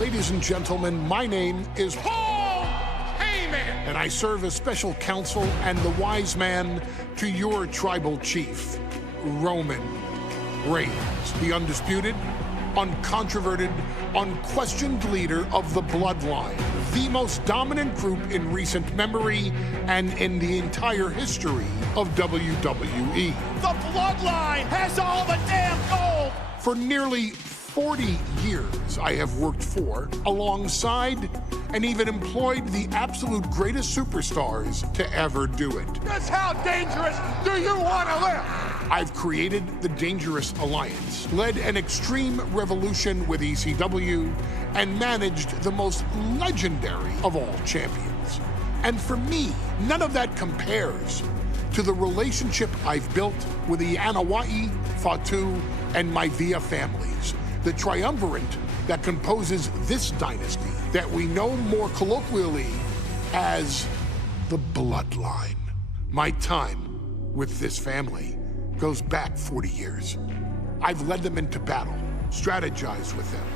Ladies and gentlemen, my name is Paul Heyman, and I serve as special counsel and the wise man to your tribal chief, Roman Reigns, the undisputed, uncontroverted, unquestioned leader of the Bloodline, the most dominant group in recent memory and in the entire history of WWE. The Bloodline has all the damn gold! For nearly 40 years, I have worked for, alongside, and even employed the absolute greatest superstars to ever do it. Just how dangerous do you want to live? I've created the Dangerous Alliance, led an extreme revolution with ECW, and managed the most legendary of all champions. And for me, none of that compares to the relationship I've built with the LIANLI, Fatu, and Msi families, the triumvirate that composes this dynasty that we know more colloquially as the Bloodline. My time with this family goes back 40 years. I've led them into battle, strategized with them,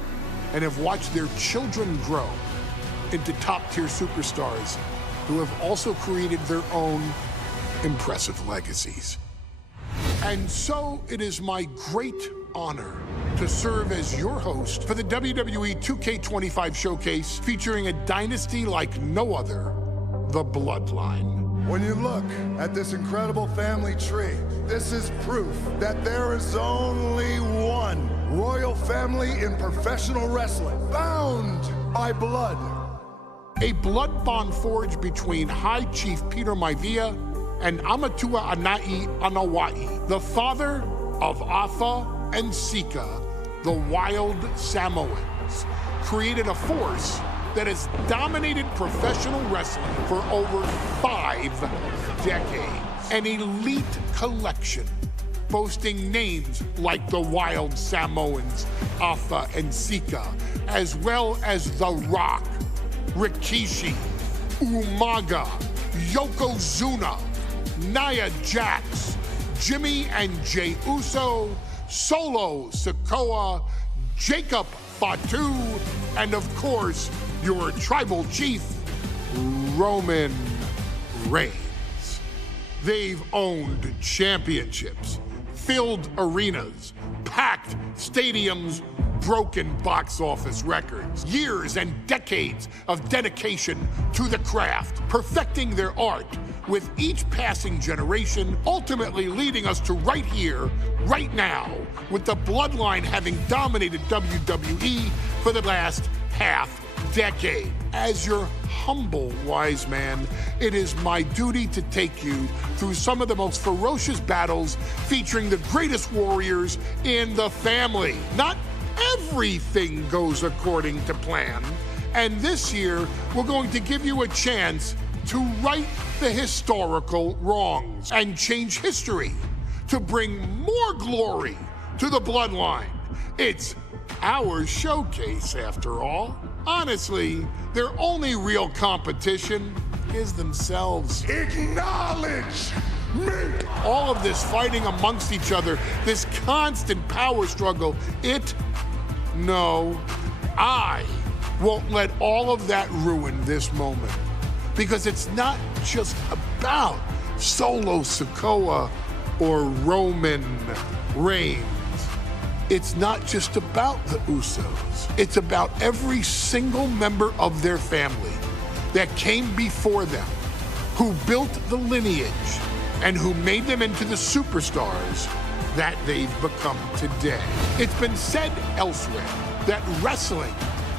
and have watched their children grow into top-tier superstars who have also created their own impressive legacies. And so it is my great honor to serve as your host for the WWE 2K25 showcase featuring a dynasty like no other, the Bloodline. When you look at this incredible family tree, this is proof that there is only one royal family in professional wrestling, bound by blood. A blood bond forged between High Chief Peter Maivia and Amatua Anai Anawai, the father of Afa and Sika, the wild Samoans, created a force that has dominated professional wrestling for over 5 decades. An elite collection boasting names like the wild Samoans, Afa and Sika, as well as The Rock, Rikishi, Umaga, Yokozuna, Nia Jax, Jimmy and Jey Uso, Solo Sikoa, Jacob Fatu, and of course, your tribal chief, Roman Reigns. They've owned championships, filled arenas, packed stadiums, broken box office records, years and decades of dedication to the craft, perfecting their art with each passing generation, ultimately leading us to right here, right now, with the Bloodline having dominated WWE for the last half-decade. As your humble wise man, it is my duty to take you through some of the most ferocious battles featuring the greatest warriors in the family. Not everything goes according to plan, and this year we're going to give you a chance to right the historical wrongs and change history to bring more glory to the Bloodline. It's our showcase, after all. Honestly, their only real competition is themselves. Acknowledge me! All of this fighting amongst each other, this constant power struggle, no, I won't let all of that ruin this moment. Because it's not just about Solo Sikoa or Roman Reigns. It's not just about the Usos. It's about every single member of their family that came before them, who built the lineage and who made them into the superstars that they've become today. It's been said elsewhere that wrestling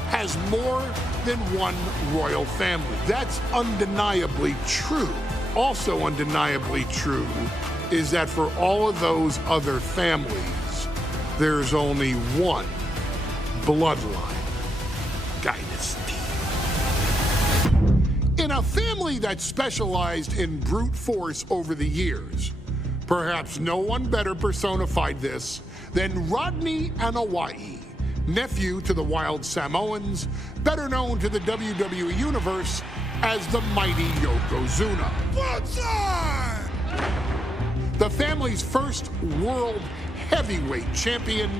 has more than one royal family. That's undeniably true. Also undeniably true is that for all of those other families, there's only one Bloodline Dynasty. In a family that specialized in brute force over the years, perhaps no one better personified this than Rodney Anawai, nephew to the Wild Samoans, better known to the WWE Universe as the mighty Yokozuna. What's on? The family's first world heavyweight champion,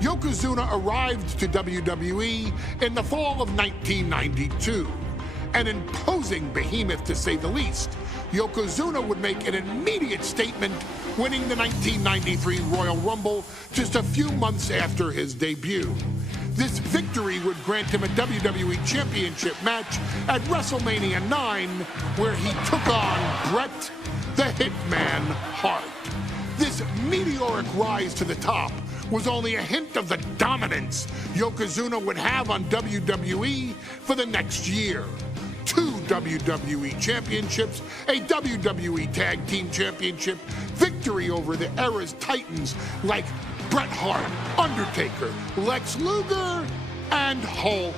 Yokozuna arrived to WWE in the fall of 1992. An imposing behemoth, to say the least, Yokozuna would make an immediate statement, winning the 1993 Royal Rumble just a few months after his debut. This victory would grant him a WWE Championship match at WrestleMania 9, where he took on Bret the Hitman Hart. This meteoric rise to the top was only a hint of the dominance Yokozuna would have on WWE for the next year. 2 WWE Championships, a WWE Tag Team Championship, victory over the era's titans like Bret Hart, Undertaker, Lex Luger, and Hulk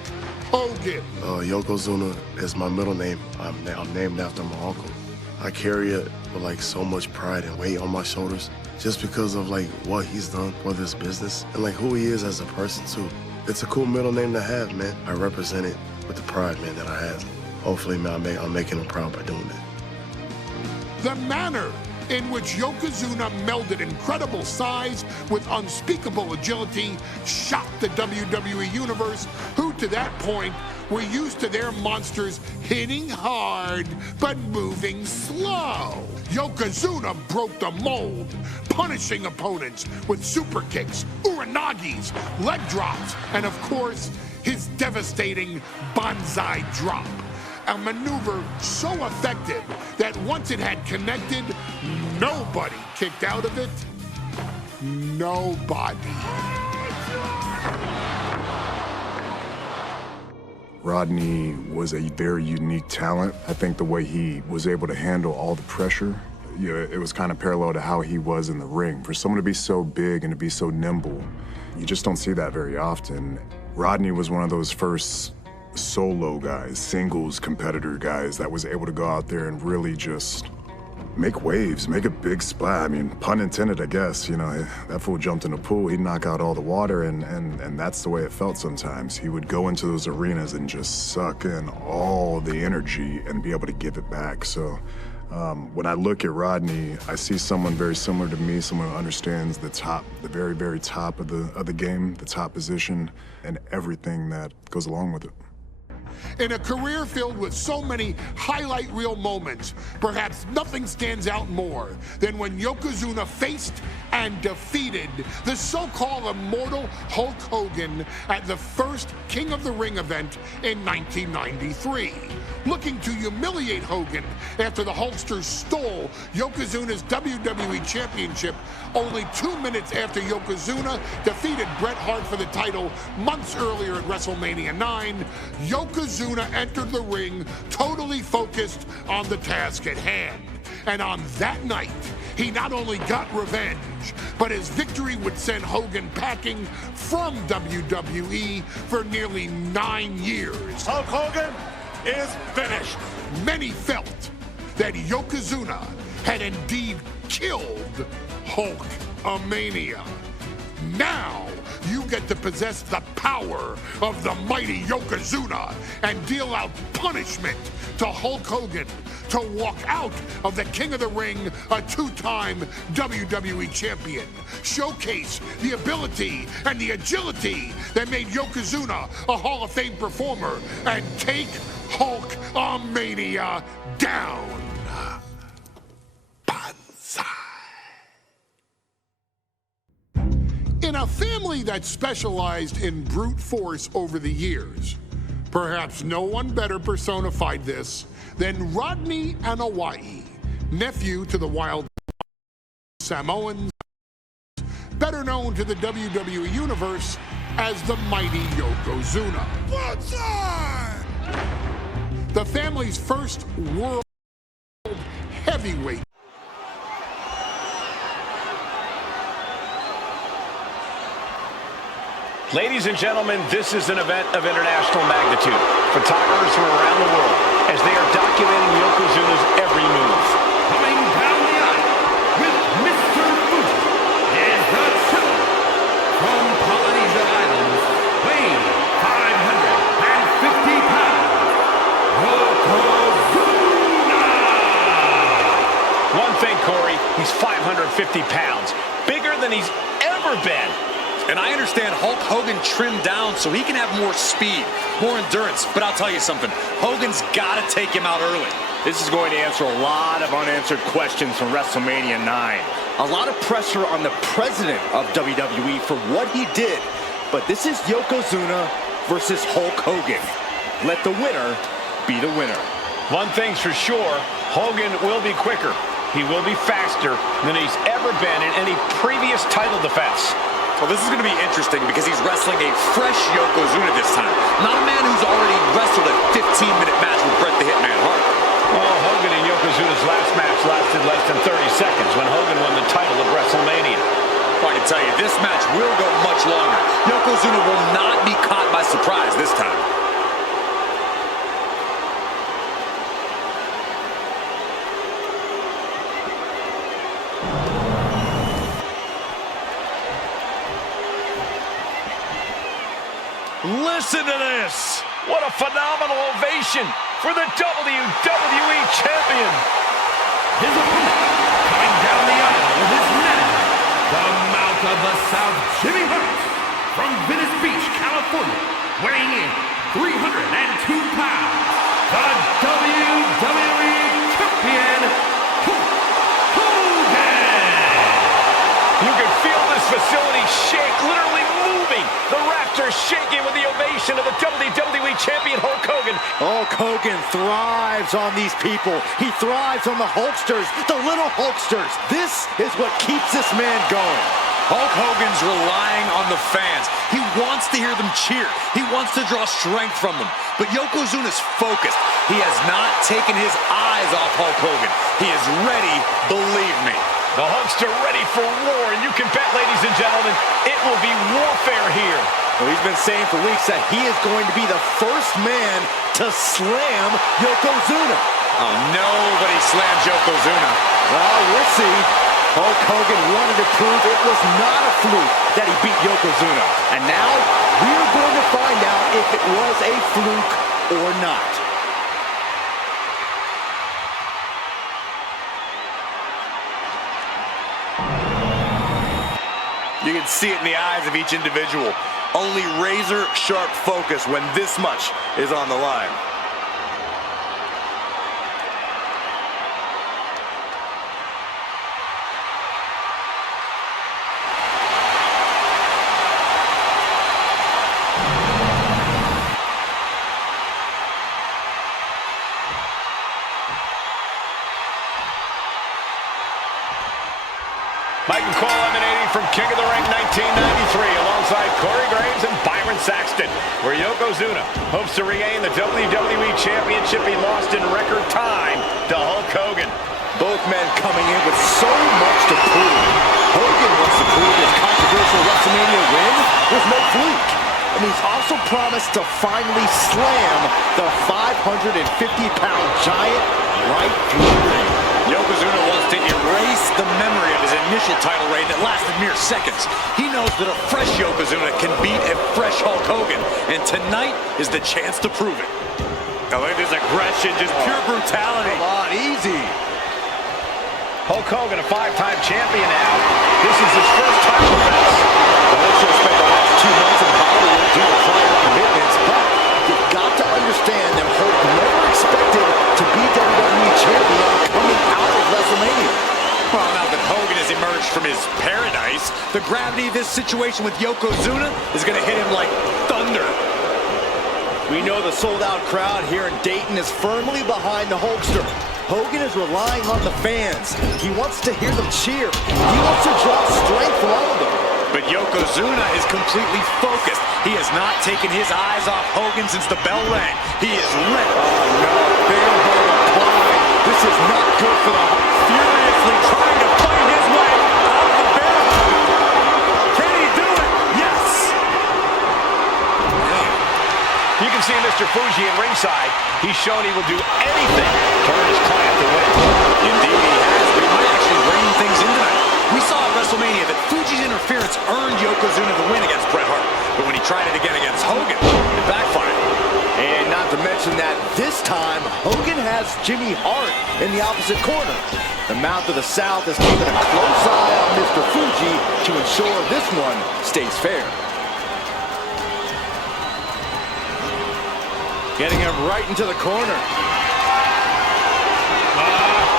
Hogan. Yokozuna is my middle name. I'm named after my uncle. I carry it with like so much pride and weight on my shoulders just because of like what he's done for this business and like who he is as a person too. It's a cool middle name to have, man. I represent it with the pride, man, that I have. Hopefully, man, I'm making him proud by doing that. The manner in which Yokozuna melded incredible size with unspeakable agility shocked the WWE Universe, who to that point were used to their monsters hitting hard but moving slow. Yokozuna broke the mold, punishing opponents with super kicks, uranagis, leg drops, and of course, his devastating banzai drop. A maneuver so effective that once it had connected, nobody kicked out of it. Nobody. Rodney was a very unique talent. I think the way he was able to handle all the pressure, it was kind of parallel to how he was in the ring. For someone to be so big and to be so nimble, you just don't see that very often. Rodney was one of those first solo guys, singles competitor guys that was able to go out there and really just make waves, make a big splash. I mean, pun intended, I guess. You know, that fool jumped in the pool, he'd knock out all the water, and that's the way it felt sometimes. He would go into those arenas and just suck in all the energy and be able to give it back. So when I look at Rodney, I see someone very similar to me, someone who understands the top, the very, very top of the game, the top position, and everything that goes along with it. In a career filled with so many highlight reel moments, perhaps nothing stands out more than when Yokozuna faced and defeated the so-called immortal Hulk Hogan at the first King of the Ring event in 1993. Looking to humiliate Hogan after the Hulkster stole Yokozuna's WWE Championship only 2 minutes after Yokozuna defeated Bret Hart for the title months earlier at WrestleMania 9, Yokozuna entered the ring totally focused on the task at hand. And on that night, he not only got revenge, but his victory would send Hogan packing from WWE for nearly 9 years. Hulk Hogan is finished. Many felt that Yokozuna had indeed killed Hulkamania. Now, you get to possess the power of the mighty Yokozuna and deal out punishment to Hulk Hogan to walk out of the King of the Ring, a 2-time WWE champion. Showcase the ability and the agility that made Yokozuna a Hall of Fame performer and take Hulkamania down. Banzai. In a family that specialized in brute force over the years, perhaps no one better personified this than Rodney Anawai, nephew to the Wild Samoans, better known to the WWE Universe as the mighty Yokozuna. Banzai! The family's first world heavyweight. Ladies and gentlemen, this is an event of international magnitude. Photographers from around the world as they are documenting Yokozuna's every move. Coming down the aisle with Mr. Fuji is the Silver from Polynesia Islands, weighing 550 pounds, Yokozuna! One thing, Corey, he's 550 pounds, bigger than he's ever ever been. And I understand Hulk Hogan trimmed down so he can have more speed, more endurance. But I'll tell you something, Hogan's got to take him out early. This is going to answer a lot of unanswered questions from WrestleMania 9. A lot of pressure on the president of WWE for what he did. But this is Yokozuna versus Hulk Hogan. Let the winner be the winner. One thing's for sure, Hogan will be quicker. He will be faster than he's ever been in any previous title defense. Well, this is going to be interesting because he's wrestling a fresh Yokozuna this time. Not a man who's already wrestled a 15-minute match with Bret the Hitman Hart. Well, Hogan and Yokozuna's last match lasted less than 30 seconds when Hogan won the title at WrestleMania. I can tell you, this match will go much longer. Yokozuna will not be caught by surprise this time. Listen to this. What a phenomenal ovation for the WWE Champion. His opponent, coming down the aisle with his manager, the Mouth of the South, Jimmy Hart, from Venice Beach, California, weighing in 302 pounds, the WWE Champion, Hulk Hogan. You can feel this facility shake, literally moving. The rafters shaking with the ovation of the WWE Champion Hulk Hogan. Hulk Hogan thrives on these people. He thrives on the Hulksters, the little Hulksters. This is what keeps this man going. Hulk Hogan's relying on the fans. He wants to hear them cheer. He wants to draw strength from them. But Yokozuna's focused. He has not taken his eyes off Hulk Hogan. He is ready, believe me. The Hulkster ready for war, and you can bet, ladies and gentlemen, it will be warfare here. Well, he's been saying for weeks that he is going to be the first man to slam Yokozuna. Oh, nobody slams Yokozuna. Well, we'll see. Hulk Hogan wanted to prove it was not a fluke that he beat Yokozuna. And now, we're going to find out if it was a fluke or not. You can see it in the eyes of each individual. Only razor-sharp focus when this much is on the line. Mike and Cole emanating from King of the Ring 1993 alongside Corey Graves and Byron Saxton, where Yokozuna hopes to regain the WWE Championship he lost in record time to Hulk Hogan. Both men coming in with so much to prove. Hogan wants to prove his controversial WrestleMania win was no fluke. And he's also promised to finally slam the 550-pound giant right through the ring. Yokozuna wants to erase the memory of his initial title reign that lasted mere seconds. He knows that a fresh Yokozuna can beat a fresh Hulk Hogan, and tonight is the chance to prove it. Now look at this aggression, just pure brutality. Come on, easy. Hulk Hogan, a five-time champion now. This is his first title defense. The Hulkster spent the last 2 months in Hollywood due to prior commitments, but you've got to understand that Hulk never expected to be WWE champion coming out of WrestleMania. Well, now that Hogan has emerged from his paradise, the gravity of this situation with Yokozuna is going to hit him like thunder. We know the sold-out crowd here in Dayton is firmly behind the Hulkster. Hogan is relying on the fans. He wants to hear them cheer. He wants to draw strength from all of them. But Yokozuna is completely focused. He has not taken his eyes off Hogan since the bell rang. He is ready. Oh, no. Bear hug applied. This is not good for the Hulk. Furiously trying to fight his way out of the bear hug. Can he do it? Yes. You can see Mr. Fuji at ringside. He's shown he will do anything to earn his client to win. Indeed he has, but he might actually rein things in tonight. We saw at WrestleMania that Fuji's interference earned Yokozuna the win against Bret Hart. But when he tried it again against Hogan, it backfired. And not to mention watching that. This time, Hogan has Jimmy Hart in the opposite corner. The Mouth of the South is keeping a close eye on Mr. Fuji to ensure this one stays fair. Getting him right into the corner.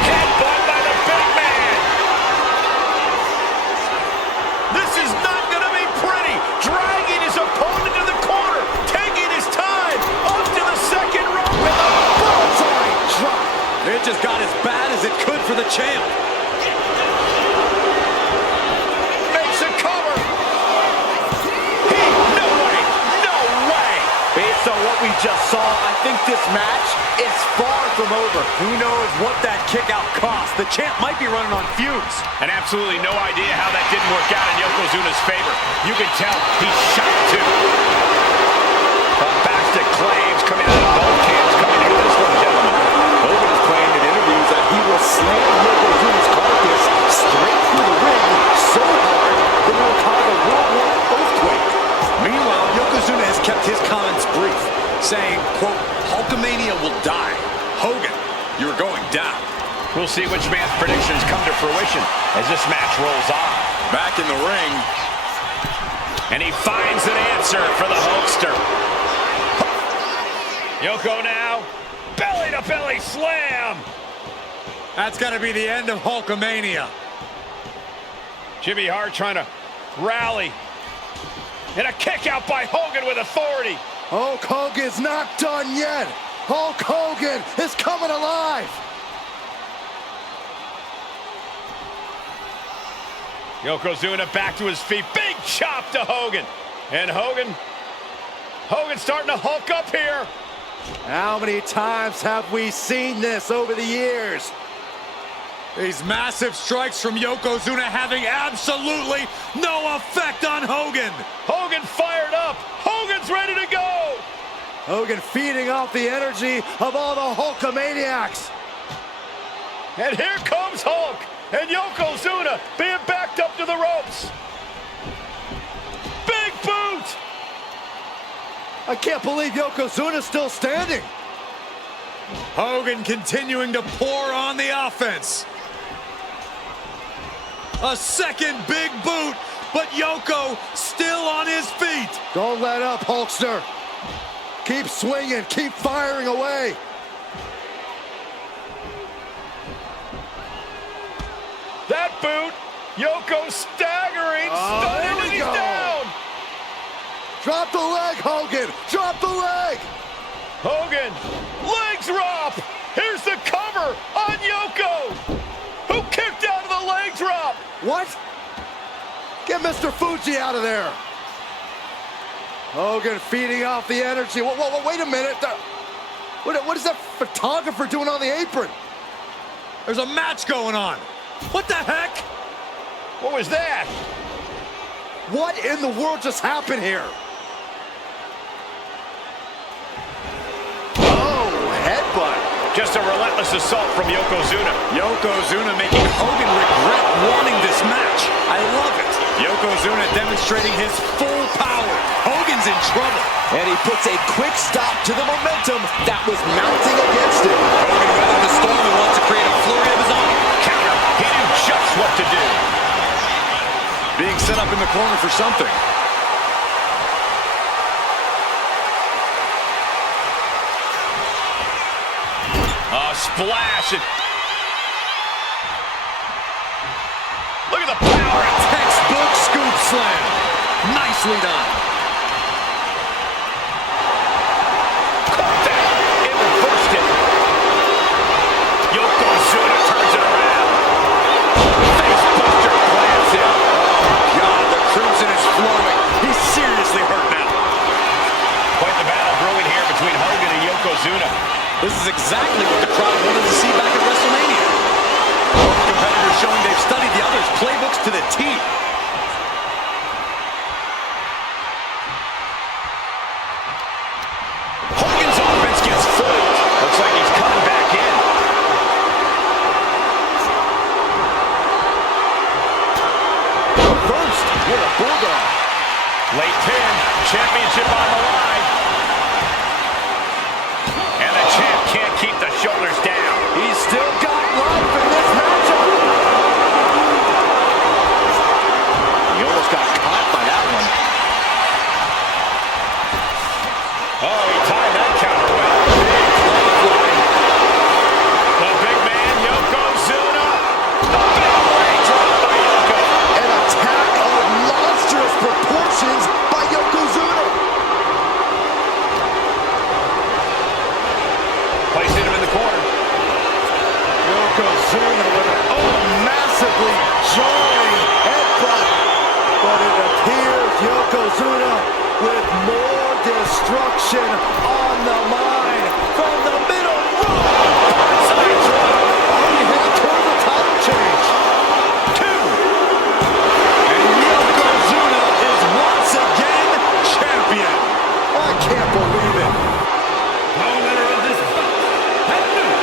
Headbutt by the big man. This is not going to be pretty. Dragging his opponent to the corner. Taking his time. Up to the second rope. And the bullseye drop. It just got as bad as it could for the champ. Makes a cover. No way. No way. Based on what we just saw, I think this match is far from over. Who knows what that kick out cost? The champ might be running on fumes. And absolutely no idea how that didn't work out in Yokozuna's favor. You can tell he's shocked too. Bombastic claims coming out of both camps coming into this one, gentlemen. Hogan has claimed in interviews that he will slam Yokozuna's carcass straight through the ring so hard that it will cause a worldwide earthquake. Meanwhile, Yokozuna has kept his comments brief, saying, quote, Hulkamania will die. Hogan, you're going down. We'll see which man's predictions come to fruition as this match rolls on. Back in the ring. And he finds an answer for the Hulkster. Yoko now, belly-to-belly slam. That's got to be the end of Hulkamania. Jimmy Hart trying to rally. And a kick out by Hogan with authority. Hulk Hogan's not done yet. Hulk Hogan is coming alive. Yokozuna back to his feet. Big chop to Hogan. And Hogan's starting to hulk up here. How many times have we seen this over the years? These massive strikes from Yokozuna having absolutely no effect on Hogan. Hogan fired up. Hogan's ready to go. Hogan feeding off the energy of all the Hulkamaniacs. And here comes Hulk. And Yokozuna being backed up to the ropes. Big boot. I can't believe Yokozuna's still standing. Hogan continuing to pour on the offense. A second big boot, but Yoko still on his feet. Don't let up, Hulkster. Keep swinging, keep firing away. That boot, Yoko staggering, stunning, and he's down. Drop the leg, Hogan, drop the leg. Hogan, leg drop. Here's the cover on Yoko, who kicked out of the leg drop. What? Get Mr. Fuji out of there. Hogan feeding off the energy. Whoa, wait a minute. What is that photographer doing on the apron? There's a match going on. What the heck? What was that? What in the world just happened here? Oh, headbutt. Just a relentless assault from Yokozuna. Yokozuna making Hogan regret wanting this match. I love it. Yokozuna demonstrating his full power. Hogan's in trouble. And he puts a quick stop to the momentum that was mounting against him. Hogan weathered the storm and wants to create a flurry of his own. Counter. He knew just what to do. Being set up in the corner for something. Splash. Look at the power. Textbook scoop slam. Nicely done. Caught that. It reversed it. Yokozuna turns it around. Face buster plants it. God, the crimson is flowing. He's seriously hurt now. Quite the battle brewing here between Hogan and Yokozuna. This is exactly what the crowd wanted to see back at WrestleMania. Both competitors showing they've studied the other's playbooks to the T. Hogan's offense gets foiled. Looks like he's coming back in. First, with a bulldog. Late pin. Championship on the line. jarring headbutt. But it appears Yokozuna with more destruction on the mind from the middle rope. Side drop. Already headed toward the title change. 2. And Yokozuna is once again champion. I can't believe it. The winner of this bout and new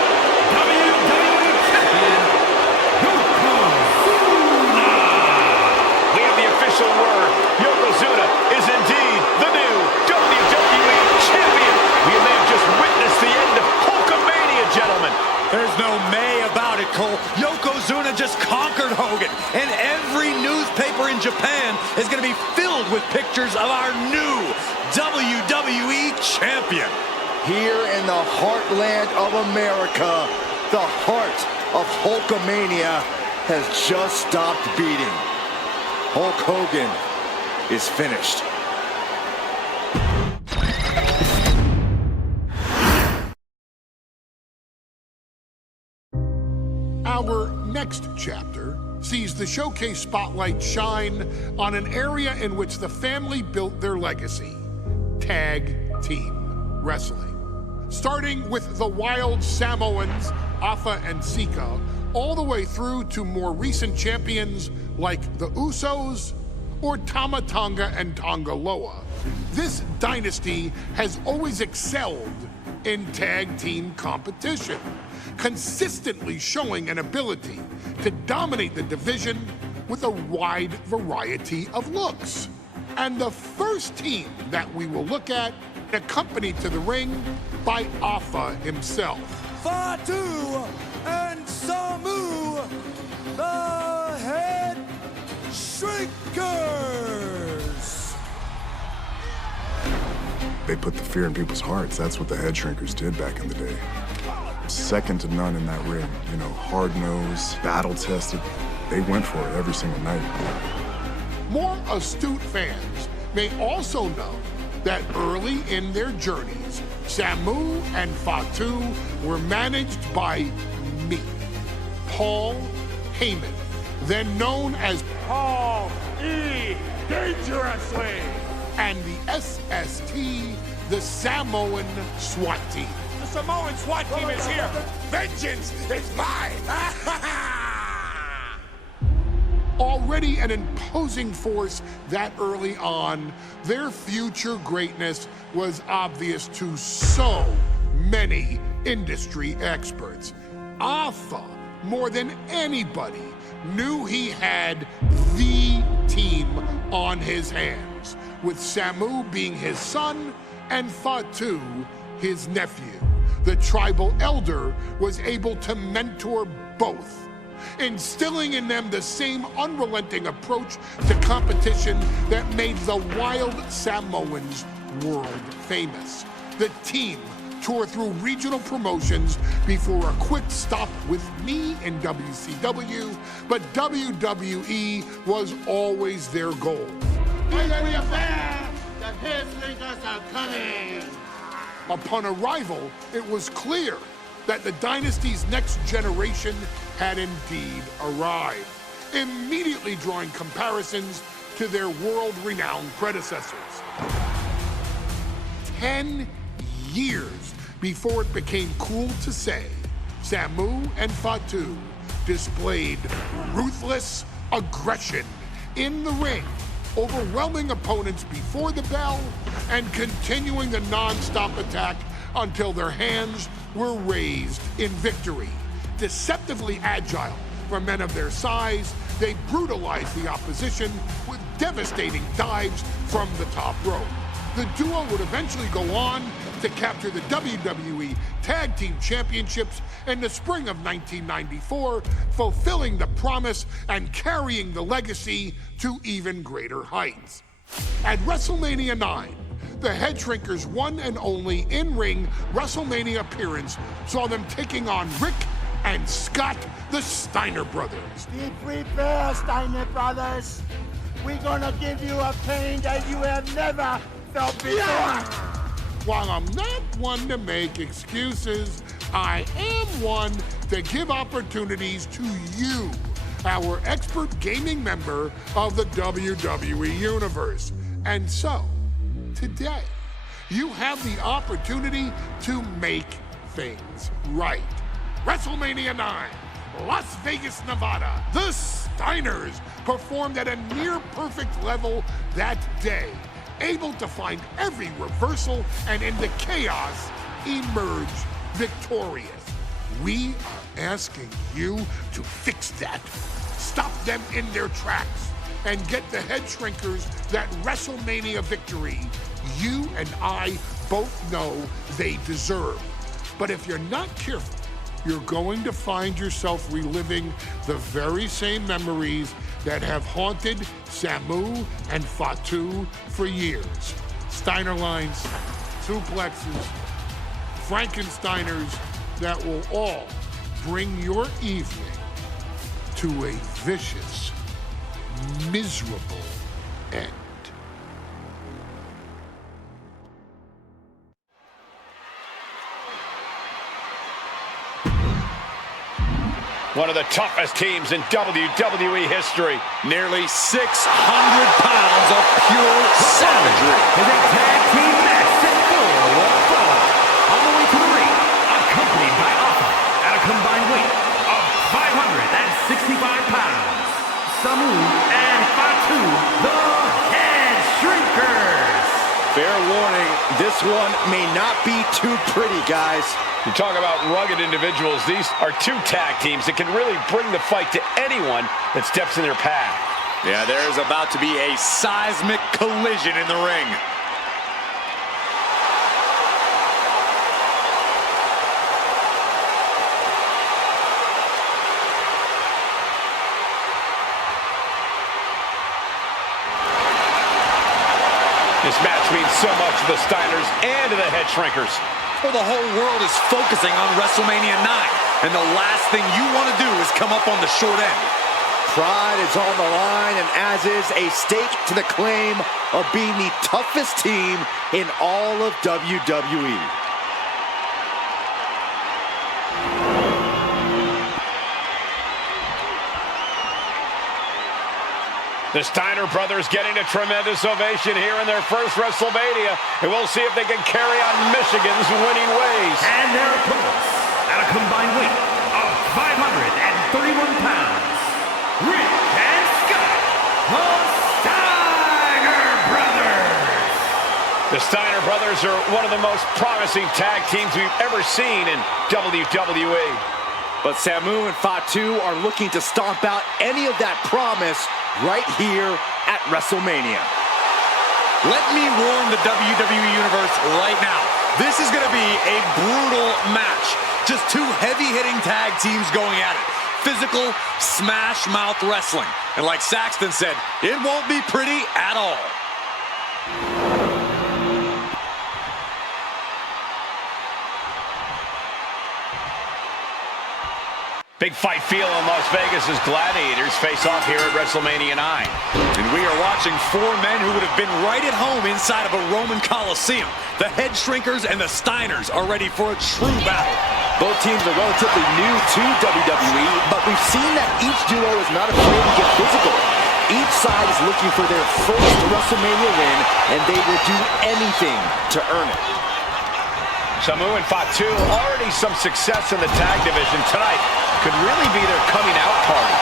WWE Champion, Yokozuna. We have the official word. Yokozuna is indeed the new WWE Champion. We may have just witnessed the end of Hulkamania, gentlemen. There's no may about it, Cole. Yokozuna just conquered Hogan, and every newspaper in Japan is going to be filled with pictures of our new WWE Champion. Here in the heartland of America, the heart of Hulkamania has just stopped beating. Hulk Hogan is finished. Our next chapter sees the showcase spotlight shine on an area in which the family built their legacy: tag team wrestling. Starting with the wild Samoans, Afa and Sika, all the way through to more recent champions like the Usos or Tama Tonga and Tonga Loa. This dynasty has always excelled in tag team competition, consistently showing an ability to dominate the division with a wide variety of looks. And the first team that we will look at, accompanied to the ring by Afa himself. Fatu and Samu, the Head Shrinkers. They put the fear in people's hearts. That's what the Head Shrinkers did back in the day. Second to none in that ring. You know, hard-nosed, battle-tested. They went for it every single night. More astute fans may also know that early in their journeys, Samu and Fatu were managed by me, Paul Heyman, then known as Paul E. Dangerously, and the SST, the Samoan SWAT team. The Samoan SWAT team is here. Vengeance is mine. Already an imposing force that early on, their future greatness was obvious to so many industry experts. Afa, more than anybody, knew he had the team on his hands, with Samu being his son and Fatu his nephew. The tribal elder was able to mentor both, instilling in them the same unrelenting approach to competition that made the wild Samoans world famous. The team toured through regional promotions before a quick stop with me in WCW, but WWE was always their goal. The Head Shrinkers are coming! Upon arrival, it was clear that the dynasty's next generation had indeed arrived, immediately drawing comparisons to their world-renowned predecessors. 10 years before it became cool to say, Samu and Fatu displayed ruthless aggression in the ring, overwhelming opponents before the bell and continuing the non-stop attack until their hands were raised in victory. Deceptively agile for men of their size, they brutalized the opposition with devastating dives from the top rope. The duo would eventually go on to capture the WWE Tag Team Championships in the spring of 1994, fulfilling the promise and carrying the legacy to even greater heights. At WrestleMania 9, the Head Shrinkers' one and only in-ring WrestleMania appearance saw them taking on Rick and Scott, the Steiner brothers. Be prepared, Steiner brothers. We're gonna give you a pain that you have never felt before. While I'm not one to make excuses, I am one to give opportunities to you our expert gaming member of the WWE Universe. And so, today, you have the opportunity to make things right. WrestleMania 9, Las Vegas, Nevada. The Steiners performed at a near-perfect level that day, able to find every reversal and in the chaos emerge victorious. We are asking you to fix that. Stop them in their tracks and get the head shrinkers that WrestleMania victory you and I both know they deserve. But if you're not careful, you're going to find yourself reliving the very same memories that have haunted Samu and Fatu for years. Steiner lines, suplexes, Frankensteiners that will all bring your evening to a vicious, miserable end. One of the toughest teams in WWE history. Nearly 600 pounds of pure savagery. Is a tag team match set for one fall. On the way to the ring, accompanied by Alpha at a combined weight of 565 pounds. Samu and Fatu, the Head Shrinkers. Fair warning, this one may not be too pretty, guys. You talk about rugged individuals. These are two tag teams that can really bring the fight to anyone that steps in their path. Yeah, there's about to be a seismic collision in the ring. This match means so much to the Steiners and to the Head Shrinkers. Well, the whole world is focusing on WrestleMania 9, and the last thing you want to do is come up on the short end. Pride is on the line, and as is a stake to the claim of being the toughest team in all of WWE. The Steiner brothers getting a tremendous ovation here in their first WrestleMania, and we'll see if they can carry on Michigan's winning ways. And their opponents, at a combined weight of 531 pounds, Rick and Scott, the Steiner brothers. The Steiner brothers are one of the most promising tag teams we've ever seen in WWE. But Samu and Fatu are looking to stomp out any of that promise right here at WrestleMania. Let me warn the WWE Universe right now. This is going to be a brutal match. Just two heavy-hitting tag teams going at it. Physical, smash-mouth wrestling. And like Saxton said, it won't be pretty at all. Big fight feel in Las Vegas as gladiators face off here at WrestleMania 9. And we are watching four men who would have been right at home inside of a Roman Coliseum. The Head Shrinkers and the Steiners are ready for a true battle. Both teams are relatively new to WWE, but we've seen that each duo is not afraid to get physical. Each side is looking for their first WrestleMania win, and they will do anything to earn it. Samu and Fatu, already some success in the tag division tonight, could really be their coming out party.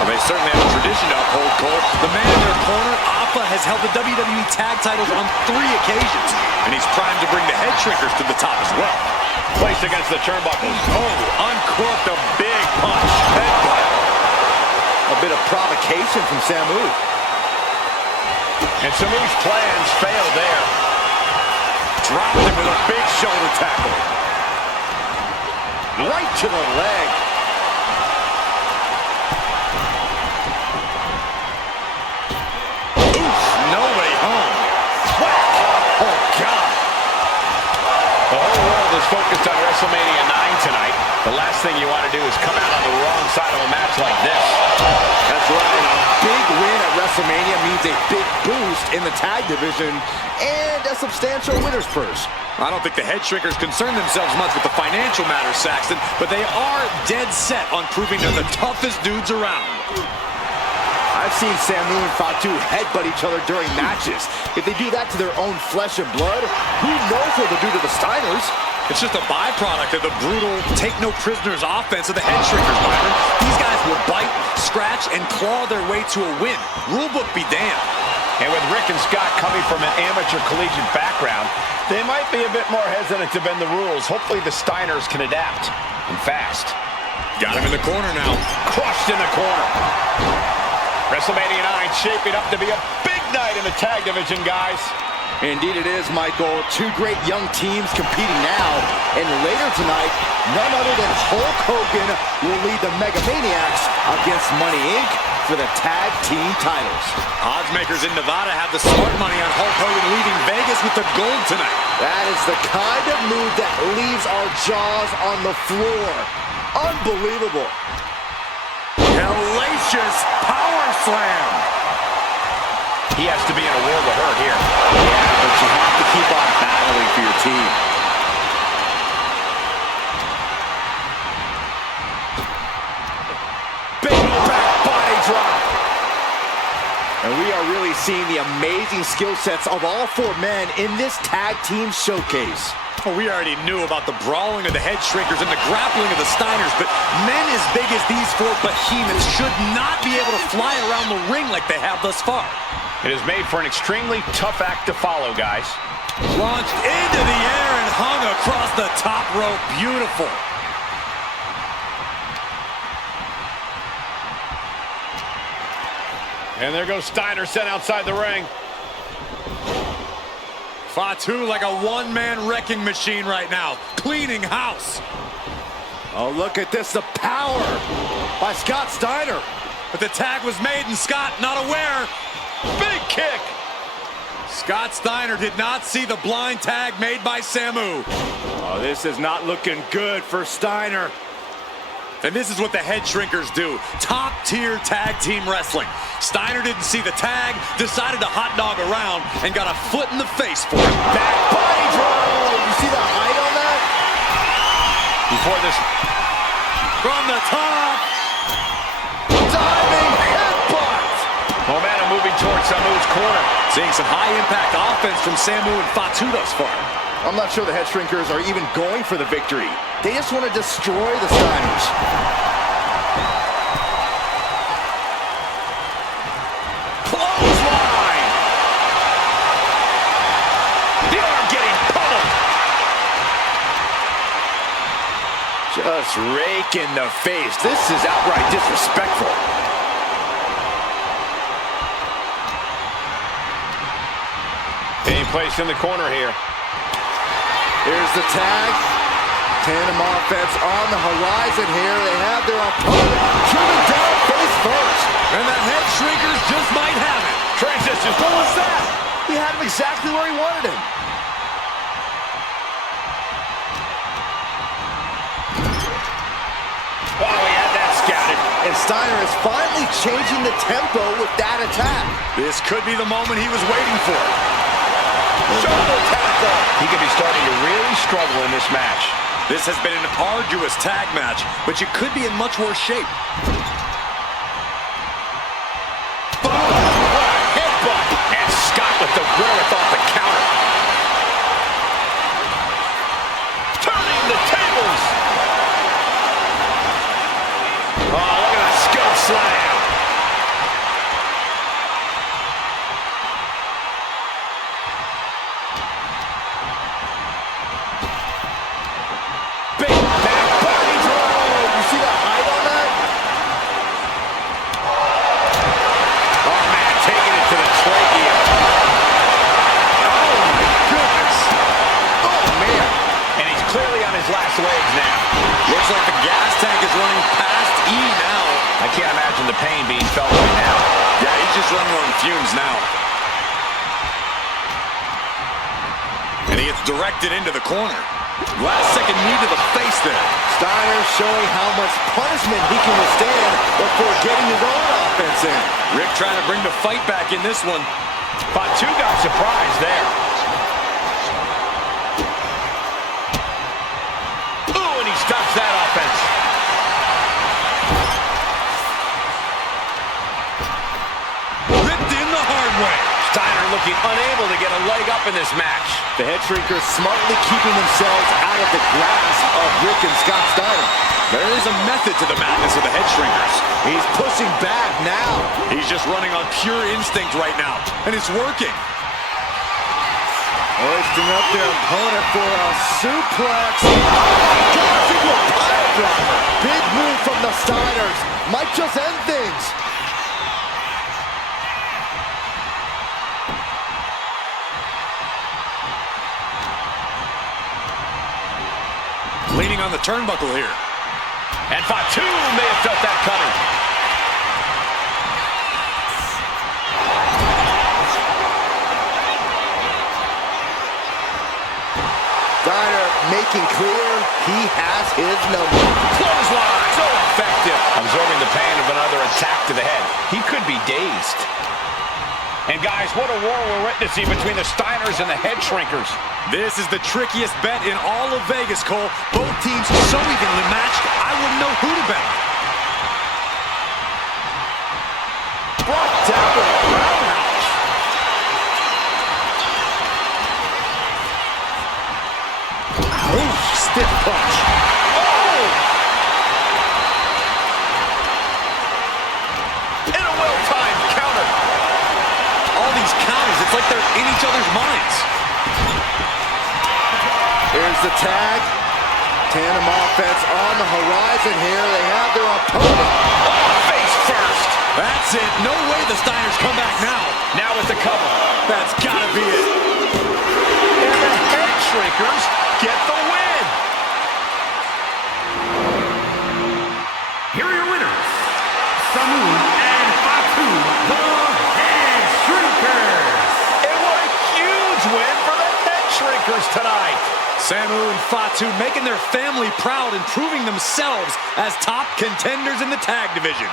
Well, they certainly have a tradition to uphold, Cole. The man in their corner, Alpha, has held the WWE tag titles on 3 occasions, and he's primed to bring the Head Shrinkers to the top as well. Placed against the turnbuckles. Oh, uncorked a big punch. Headbutt. A bit of provocation from Samu. And Samu's plans failed there. Dropped him with a big shoulder tackle. Right to the leg. Oof, nobody home. Whack. Oh, God. The whole world is focused on WrestleMania 9 tonight. The last thing you want to do is come out on the wrong side of a match like this. That's right. A big win at WrestleMania means a big boost in the tag division and a substantial winner's purse. I don't think the head shrinkers concern themselves much with the financial matters, Saxton, but they are dead set on proving they're the toughest dudes around. I've seen Samu and Fatu headbutt each other during matches. If they do that to their own flesh and blood, who knows what they'll do to the Steiners? It's just a byproduct of the brutal take-no-prisoners offense of the head shrinkers, Byron. These guys will bite, scratch, and claw their way to a win. Rulebook be damned. And with Rick and Scott coming from an amateur collegiate background, they might be a bit more hesitant to bend the rules. Hopefully the Steiners can adapt, and fast. Got him in the corner now. Crushed in the corner. WrestleMania 9 shaping up to be a big night in the tag division, guys. Indeed it is, Michael. Two great young teams competing now. And later tonight, none other than Hulk Hogan will lead the Mega Maniacs against Money Inc. for the tag team titles. Odds makers in Nevada have the smart money on Hulk Hogan leaving Vegas with the gold tonight. That is the kind of move that leaves our jaws on the floor. Unbelievable. Hellacious power slam. He has to be in a world of hurt here. Yeah, but you have to keep on battling for your team. Big back body drop. And we are really seeing the amazing skill sets of all four men in this tag team showcase. Well, we already knew about the brawling of the head shrinkers and the grappling of the Steiners, but men as big as these four behemoths should not be able to fly around the ring like they have thus far. It is made for an extremely tough act to follow, guys. Launched into the air and hung across the top rope. Beautiful. And there goes Steiner sent outside the ring. Fatu like a one-man wrecking machine right now, cleaning house. Oh, look at this, the power by Scott Steiner. But the tag was made and Scott not aware. Big kick. Scott Steiner did not see the blind tag made by Samu. Oh, this is not looking good for Steiner. And this is what the head shrinkers do. Top-tier tag team wrestling. Steiner didn't see the tag, decided to hot dog around, and got a foot in the face for it. Back body drop. You see the height on that? Before this. From the top. Diving headbutt. Momentum moving towards Samu's corner. Seeing some high-impact offense from Samu and Fatu thus far. I'm not sure the head shrinkers are even going for the victory. They just want to destroy the Steiners. Clothesline! The arm getting pummeled! Just rake in the face. This is outright disrespectful. Being placed in the corner here. Here's the tag. Tandem offense on the horizon here. They have their opponent driven down face first. And the head shrinkers just might have it. Transition. What was that? He had him exactly where he wanted him. Oh, he had that scouted. And Steiner is finally changing the tempo with that attack. This could be the moment he was waiting for. Shoulder tackle. He could be starting to really struggle in this match. This has been an arduous tag match, but you could be in much worse shape. Boom! What a headbutt! And Scott with the wherewithal to counter. Turning the tables. Oh, look at that scope slam. Legs now. Looks like the gas tank is running past E now. I can't imagine the pain being felt right now. Yeah, he's just running on fumes now. And he gets directed into the corner. Last-second knee to the face there. Steiner showing how much punishment he can withstand before getting his own offense in. Rick trying to bring the fight back in this one. Fatu got surprised there. Ooh, and he stops that offense. Ripped in the hard way. Steiner looking unable to get a leg up in this match. The head shrinkers smartly keeping themselves out of the grasp of Rick and Scott Steiner. There is a method to the madness of the head shrinkers. He's pushing back now. He's just running on pure instinct right now, and it's working. Hoisting up their opponent for a suplex. Oh my gosh, into a pile driver. Big move from the Steiners. Might just end things. Leaning on the turnbuckle here. And Fatu may have felt that coming. Steiner making clear he has his number. Clothesline, so effective. Absorbing the pain of another attack to the head. He could be dazed. And guys, what a war we're witnessing between the Steiners and the head shrinkers. This is the trickiest bet in all of Vegas, Cole. Both teams so evenly matched, I wouldn't know who to bet. Brought down with a roundhouse. Ooh, stiff punch. Oh! And a well-timed counter. All these counters, it's like they're in each other's minds. Here's the tag. Tandem offense on the horizon here. They have their opponent. Oh, face first. That's it. No way the Steiners come back now. Now with the cover. That's gotta be it. And the head shrinkers get the win. Here are your winners, Samu and Fatu, the Head Shrinkers. And what a huge win for the head shrinkers tonight. Samu and Fatu making their family proud and proving themselves as top contenders in the tag division.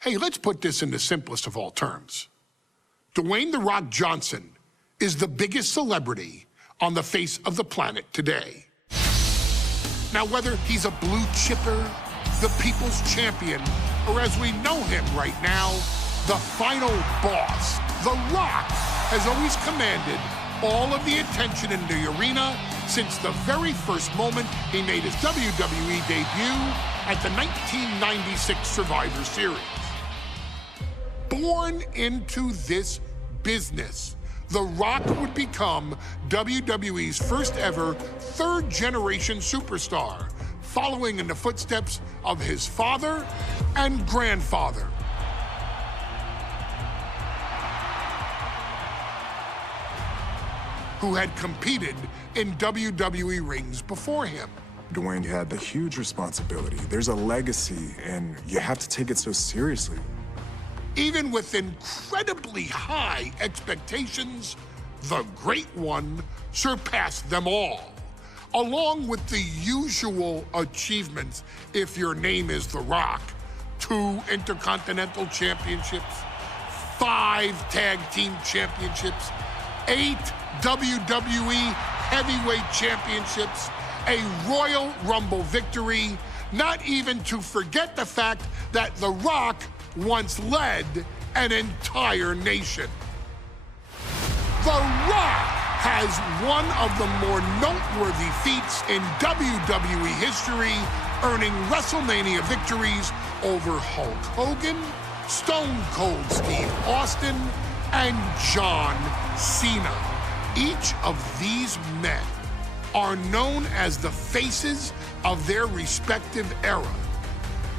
Hey, let's put this in the simplest of all terms. Dwayne "The Rock" Johnson is the biggest celebrity on the face of the planet today. Now, whether he's a blue chipper, the people's champion, or as we know him right now, the final boss, The Rock has always commanded all of the attention in the arena since the very first moment he made his WWE debut at the 1996 Survivor Series. Born into this business, The Rock would become WWE's first ever third-generation superstar, following in the footsteps of his father and grandfather. Who had competed in WWE rings before him. Dwayne had the huge responsibility. There's a legacy, and you have to take it so seriously. Even with incredibly high expectations, the Great One surpassed them all, along with the usual achievements if your name is The Rock: 2 Intercontinental Championships, 5 Tag Team Championships, 8 WWE Heavyweight Championships, a Royal Rumble victory, not even to forget the fact that The Rock once led an entire nation. The Rock has one of the more noteworthy feats in WWE history, earning WrestleMania victories over Hulk Hogan, Stone Cold Steve Austin, and John Cena. Each of these men are known as the faces of their respective era.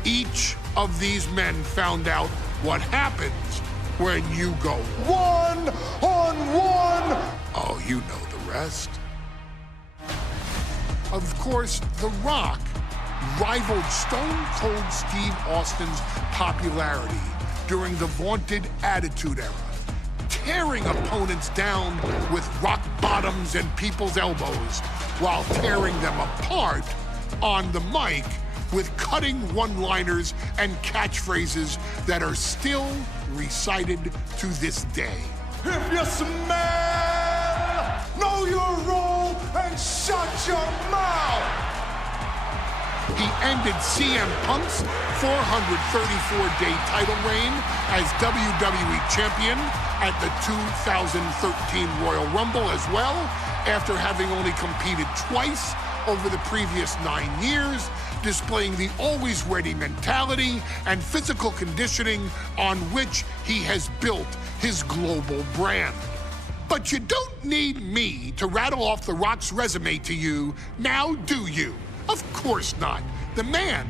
Each of these men found out what happens when you go one-on-one. Oh, you know the rest. Of course, The Rock rivaled Stone Cold Steve Austin's popularity during the vaunted Attitude Era, tearing opponents down with rock bottoms and people's elbows while tearing them apart on the mic with cutting one-liners and catchphrases that are still recited to this day. If you smell, know your role and shut your mouth. He ended CM Punk's 434-day title reign as WWE Champion at the 2013 Royal Rumble as well, after having only competed twice over the previous 9 years, displaying the always-ready mentality and physical conditioning on which he has built his global brand. But you don't need me to rattle off The Rock's resume to you, now do you? Of course not. The man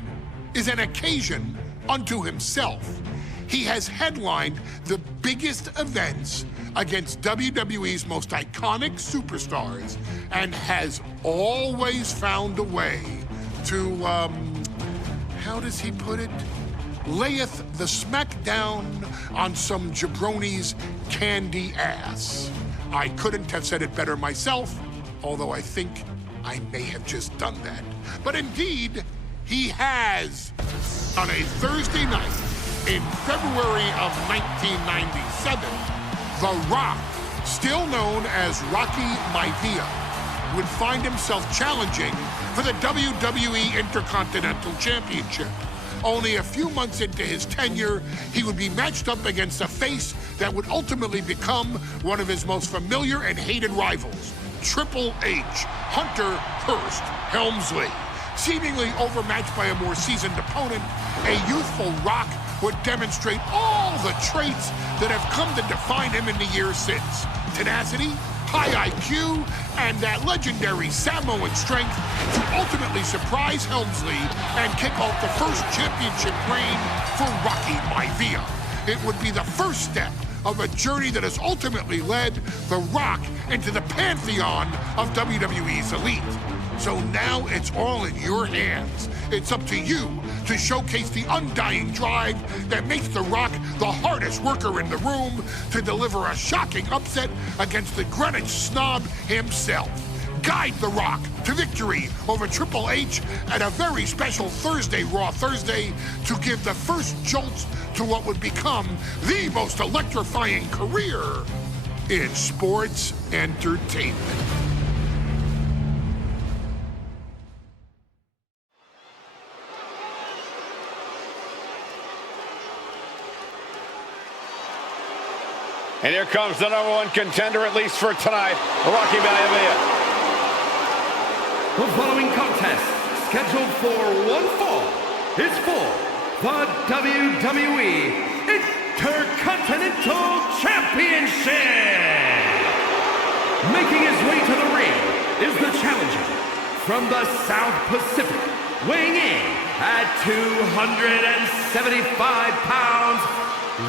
is an occasion unto himself. He has headlined the biggest events against WWE's most iconic superstars and has always found a way to, how does he put it? Layeth the smackdown on some jabroni's candy ass. I couldn't have said it better myself, although I think I may have just done that. But indeed, he has. On a Thursday night in February of 1997, The Rock, still known as Rocky Maivia, would find himself challenging for the WWE Intercontinental Championship. Only a few months into his tenure, he would be matched up against a face that would ultimately become one of his most familiar and hated rivals, Triple H, Hunter Hearst Helmsley. Seemingly overmatched by a more seasoned opponent, a youthful Rock would demonstrate all the traits that have come to define him in the years since. Tenacity, high IQ, and that legendary Samoan strength to ultimately surprise Helmsley and kick off the first championship reign for Rocky Maivia. It would be the first step of a journey that has ultimately led The Rock into the pantheon of WWE's elite. So now it's all in your hands. It's up to you to showcase the undying drive that makes The Rock the hardest worker in the room to deliver a shocking upset against the Greenwich snob himself. Guide The Rock to victory over Triple H at a very special Thursday, Raw Thursday, to give the first jolts to what would become the most electrifying career in sports entertainment. And here comes the #1 contender, at least for tonight, Rocky Maivia. The following contest, scheduled for one fall, is for the WWE Intercontinental Championship. Making his way to the ring is the challenger from the South Pacific, weighing in at 275 pounds,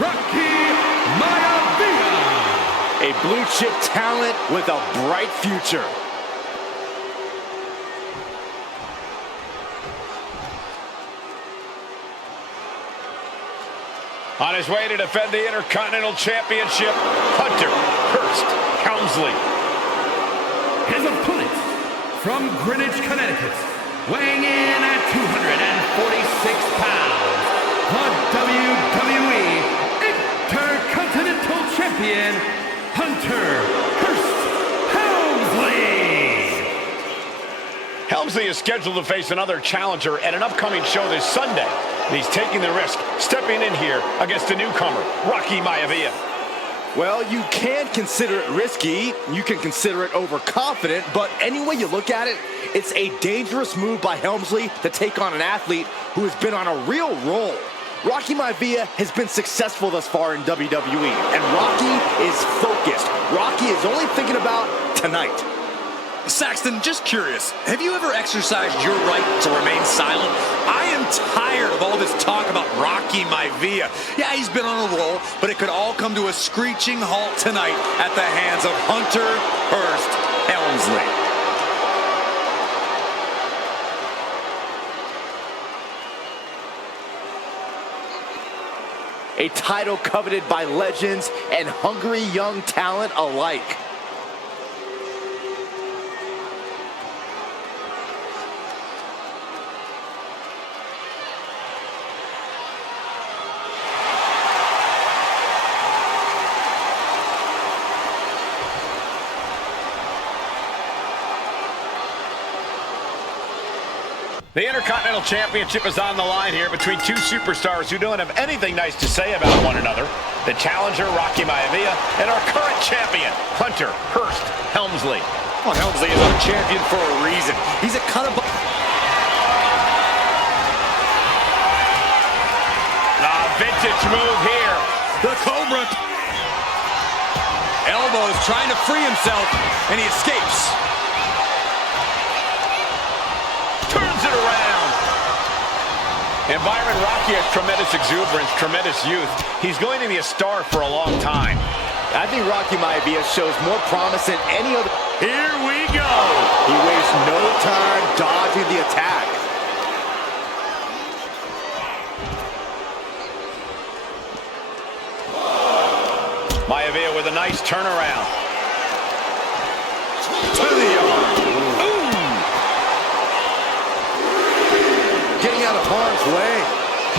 Rocky Maivia. A blue chip talent with a bright future. On his way to defend the Intercontinental Championship, Hunter Hearst Helmsley. His opponent from Greenwich, Connecticut, weighing in at 246 pounds, the WWE Intercontinental Champion, Hunter Hearst Helmsley. Helmsley is scheduled to face another challenger at an upcoming show this Sunday. And he's taking the risk, stepping in here against a newcomer, Rocky Maivia. Well, you can consider it risky, you can consider it overconfident, but any way you look at it, it's a dangerous move by Helmsley to take on an athlete who has been on a real roll. Rocky Maivia has been successful thus far in WWE, and Rocky is focused. Rocky is only thinking about tonight. Saxton, just curious, have you ever exercised your right to remain silent? I am tired of all this talk about Rocky Maivia. Yeah, he's been on a roll, but it could all come to a screeching halt tonight at the hands of Hunter Hearst Helmsley. Helmsley. A title coveted by legends and hungry young talent alike. The Intercontinental Championship is on the line here between two superstars who don't have anything nice to say about one another. The challenger, Rocky Maivia, and our current champion, Hunter Hearst Helmsley. Well, Helmsley is our champion for a reason. He's a cut above. Vintage move here. The Cobra. Elbows trying to free himself, and he escapes. Turns it around. And Byron, Rocky has tremendous exuberance, tremendous youth. He's going to be a star for a long time. I think Rocky Maivia shows more promise than any other. Here we go. He wastes no time dodging the attack. Maivia with a nice turnaround. To the arm. Getting out of harm's way.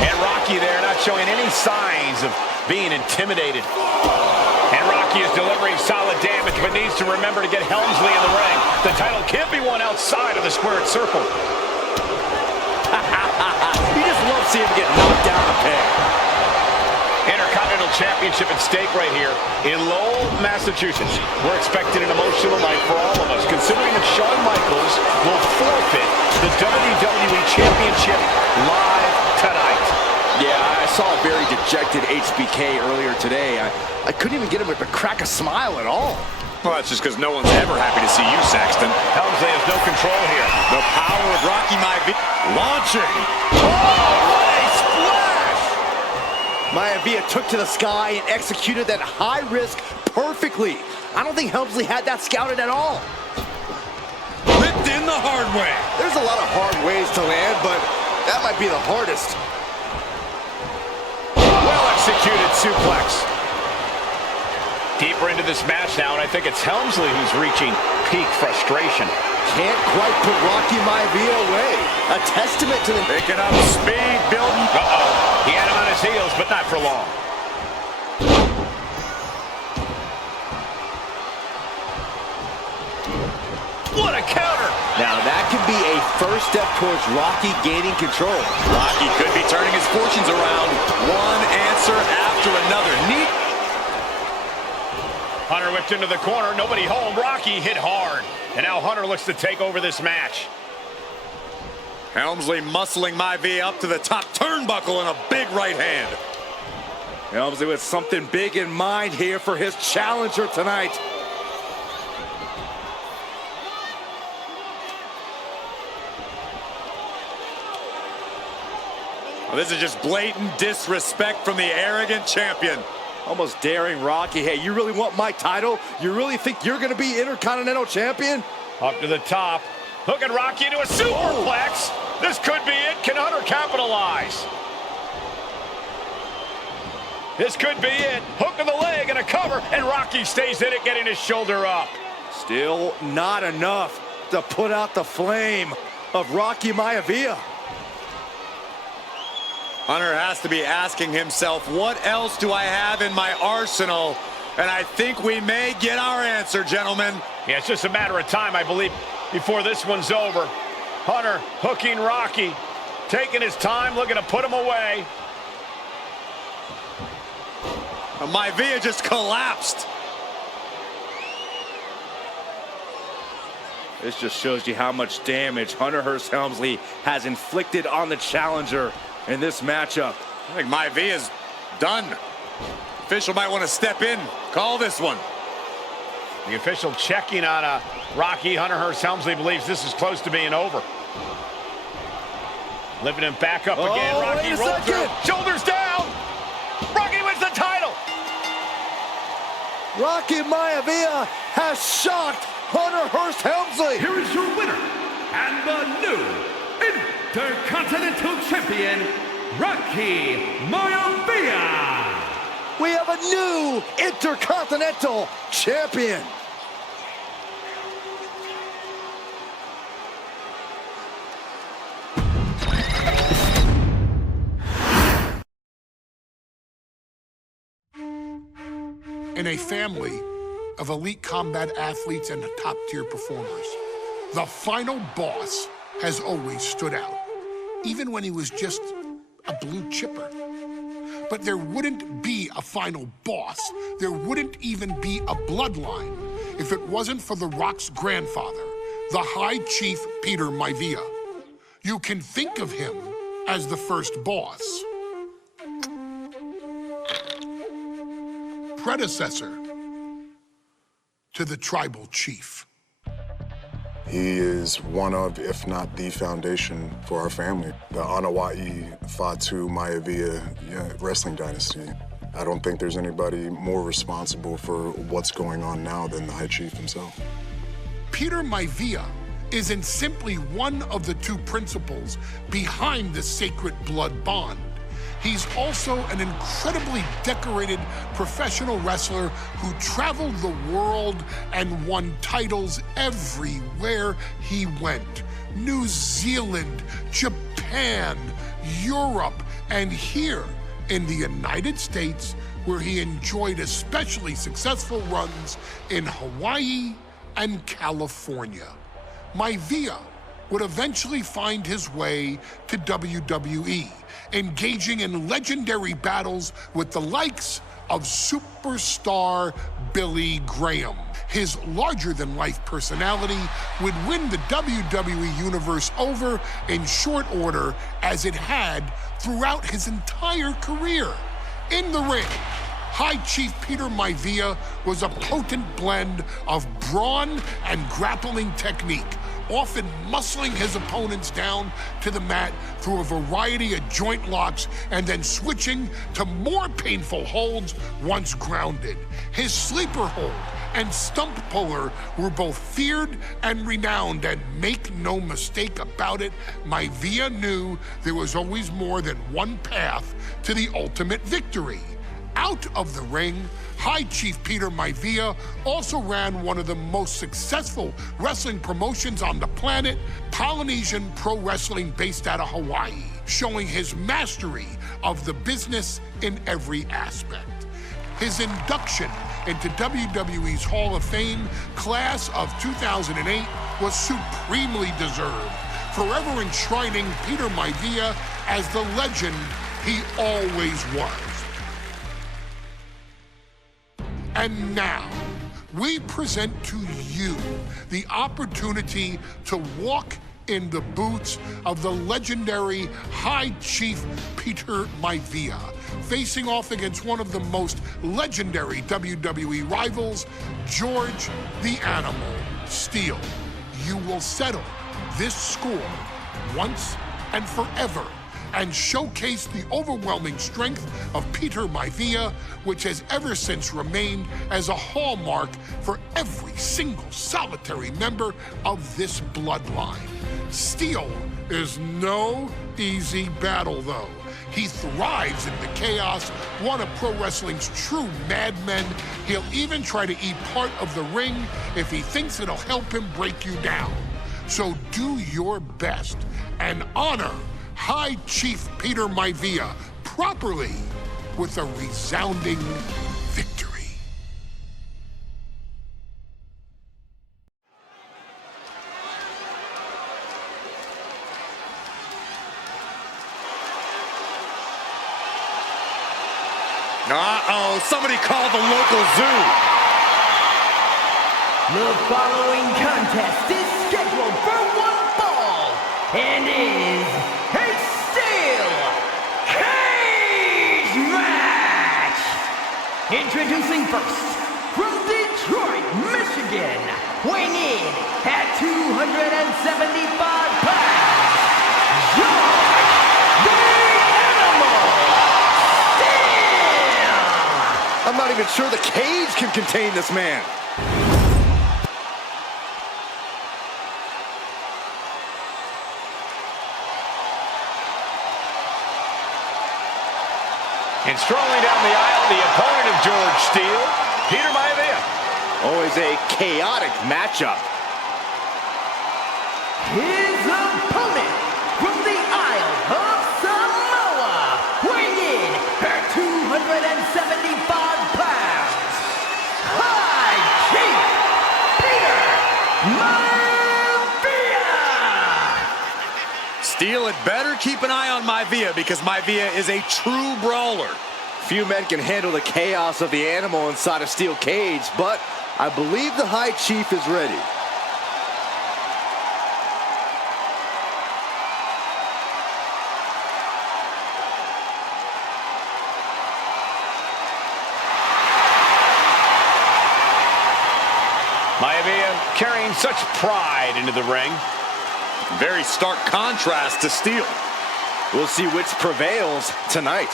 And Rocky there not showing any signs of being intimidated. And Rocky is delivering solid damage, but needs to remember to get Helmsley in the ring. The title can't be won outside of the squared circle. You just love seeing him get knocked down a peg. Intercontinental Championship at stake right here in Lowell, Massachusetts. We're expecting an emotional night for all of us, considering that Shawn Michaels will forfeit the WWE Championship live tonight. Yeah, I saw a very dejected HBK earlier today. I couldn't even get him to crack a smile at all. Well, that's just because no one's ever happy to see you, Saxton. Helmsley has no control here. The power of Rocky Maivia. Launching. Oh, what a splash! Maivia took to the sky and executed that high risk perfectly. I don't think Helmsley had that scouted at all. Ripped in the hard way. There's a lot of hard ways to land, but that might be the hardest. Well executed suplex. Deeper into this match now, and I think it's Helmsley who's reaching peak frustration. Can't quite put Rocky Maivia away. A testament to the... Picking up speed, building. Uh-oh. He had him on his heels, but not for long. What a counter! Now that could be a first step towards Rocky gaining control. Rocky could be turning his fortunes around. One answer after another. Neat. Hunter whipped into the corner. Nobody home. Rocky hit hard. And now Hunter looks to take over this match. Helmsley muscling Maivia up to the top turnbuckle and a big right hand. Helmsley with something big in mind here for his challenger tonight. Well, this is just blatant disrespect from the arrogant champion. Almost daring Rocky. Hey, you really want my title? You really think you're going to be Intercontinental Champion? Up to the top. Hooking Rocky into a superplex. This could be it. Can Hunter capitalize? This could be it. Hook of the leg and a cover, and Rocky stays in it, getting his shoulder up. Still not enough to put out the flame of Rocky Maivia. Hunter has to be asking himself, what else do I have in my arsenal? And I think we may get our answer, gentlemen. Yeah, it's just a matter of time, I believe, before this one's over. Hunter hooking Rocky, taking his time, looking to put him away. Maivia just collapsed. This just shows you how much damage Hunter Hearst Helmsley has inflicted on the challenger in this matchup. I think Maivia's done. Official might want to step in, call this one. The official checking on Rocky. Hunter Hearst Helmsley believes this is close to being over. Lifting him back up again. Rocky rolls through. Shoulders down. Rocky wins the title. Rocky Maivia has shocked Hunter Hearst Helmsley. Here is your winner, and the new Intercontinental Champion, Rocky Maivia. We have a new Intercontinental Champion. In a family of elite combat athletes and top-tier performers, the final boss has always stood out, even when he was just a blue chipper. But there wouldn't be a final boss, there wouldn't even be a bloodline if it wasn't for The Rock's grandfather, the High Chief Peter Maivia. You can think of him as the first boss. Predecessor to the tribal chief. He is one of, if not the foundation for our family. The Anoa'i Fatu Maivia wrestling dynasty. I don't think there's anybody more responsible for what's going on now than the High Chief himself. Peter Maivia isn't simply one of the two principals behind the sacred blood bond. He's also an incredibly decorated professional wrestler who traveled the world and won titles everywhere he went. New Zealand, Japan, Europe, and here in the United States, where he enjoyed especially successful runs in Hawaii and California. Maivia would eventually find his way to WWE, engaging in legendary battles with the likes of superstar Billy Graham. His larger-than-life personality would win the WWE Universe over in short order, as it had throughout his entire career. In the ring, High Chief Peter Maivia was a potent blend of brawn and grappling technique, often muscling his opponents down to the mat through a variety of joint locks and then switching to more painful holds once grounded. His sleeper hold and stump puller were both feared and renowned, and make no mistake about it, Maivia knew there was always more than one path to the ultimate victory. Out of the ring, High Chief Peter Maivia also ran one of the most successful wrestling promotions on the planet, Polynesian Pro Wrestling, based out of Hawaii, showing his mastery of the business in every aspect. His induction into WWE's Hall of Fame class of 2008 was supremely deserved, forever enshrining Peter Maivia as the legend he always was. And now, we present to you the opportunity to walk in the boots of the legendary High Chief Peter Maivia, facing off against one of the most legendary WWE rivals, George the Animal Steele. You will settle this score once and forever, and showcase the overwhelming strength of Peter Maivia, which has ever since remained as a hallmark for every single solitary member of this bloodline. Steele is no easy battle, though. He thrives in the chaos, one of pro wrestling's true madmen. He'll even try to eat part of the ring if he thinks it'll help him break you down. So do your best and honor High Chief Peter Maivia properly with a resounding victory. Uh-oh, somebody call the local zoo. The following contest is scheduled for one fall and is a steel cage match. Introducing first, from Detroit, Michigan, weighing in at 275 pounds, George the Animal Steele. I'm not even sure the cage can contain this man. And strolling down the aisle, the opponent of George Steele, Peter Maivia. Always a chaotic matchup. His opponent from the Isle of Samoa, weighing in at 275 pounds, High Chief Peter Maivia! Steele had better keep an eye on Maivia because Maivia is a true brawler. Few men can handle the chaos of the animal inside a steel cage, but I believe the High Chief is ready. Maivia carrying such pride into the ring. Very stark contrast to Steele. We'll see which prevails tonight.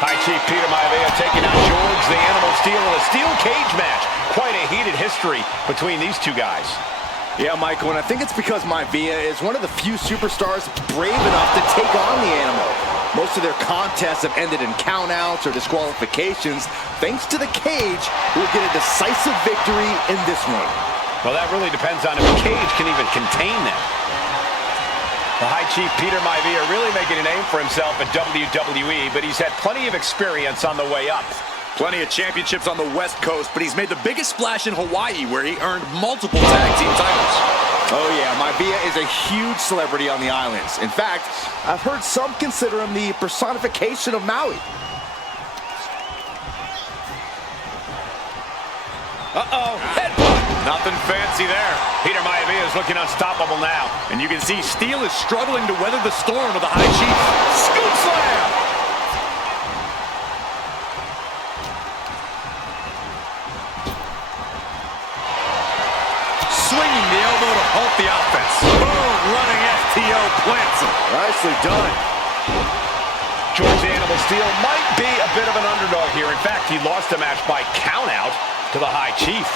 High Chief Peter Maivia taking out George the Animal Steele in a steel cage match. Quite a heated history between these two guys. Yeah, Michael, and I think it's because Maivia is one of the few superstars brave enough to take on the animal. Most of their contests have ended in countouts or disqualifications. Thanks to the cage, we'll get a decisive victory in this one. Well, that really depends on if the cage can even contain them. The High Chief Peter Maivia really making a name for himself at WWE, but he's had plenty of experience on the way up. Plenty of championships on the West Coast, but he's made the biggest splash in Hawaii, where he earned multiple tag team titles. Oh yeah, Maivia is a huge celebrity on the islands. In fact, I've heard some consider him the personification of Maui. Uh-oh, headbutt. Nothing fancy there. Peter Maivia is looking unstoppable now. And you can see Steele is struggling to weather the storm of the High Chief. Scoop slam! Swinging the elbow to halt the offense. Boom, running FTO plants him. Nicely done. George the Animal Steele might be a bit of an underdog here. In fact, he lost the match by countout to the High Chief.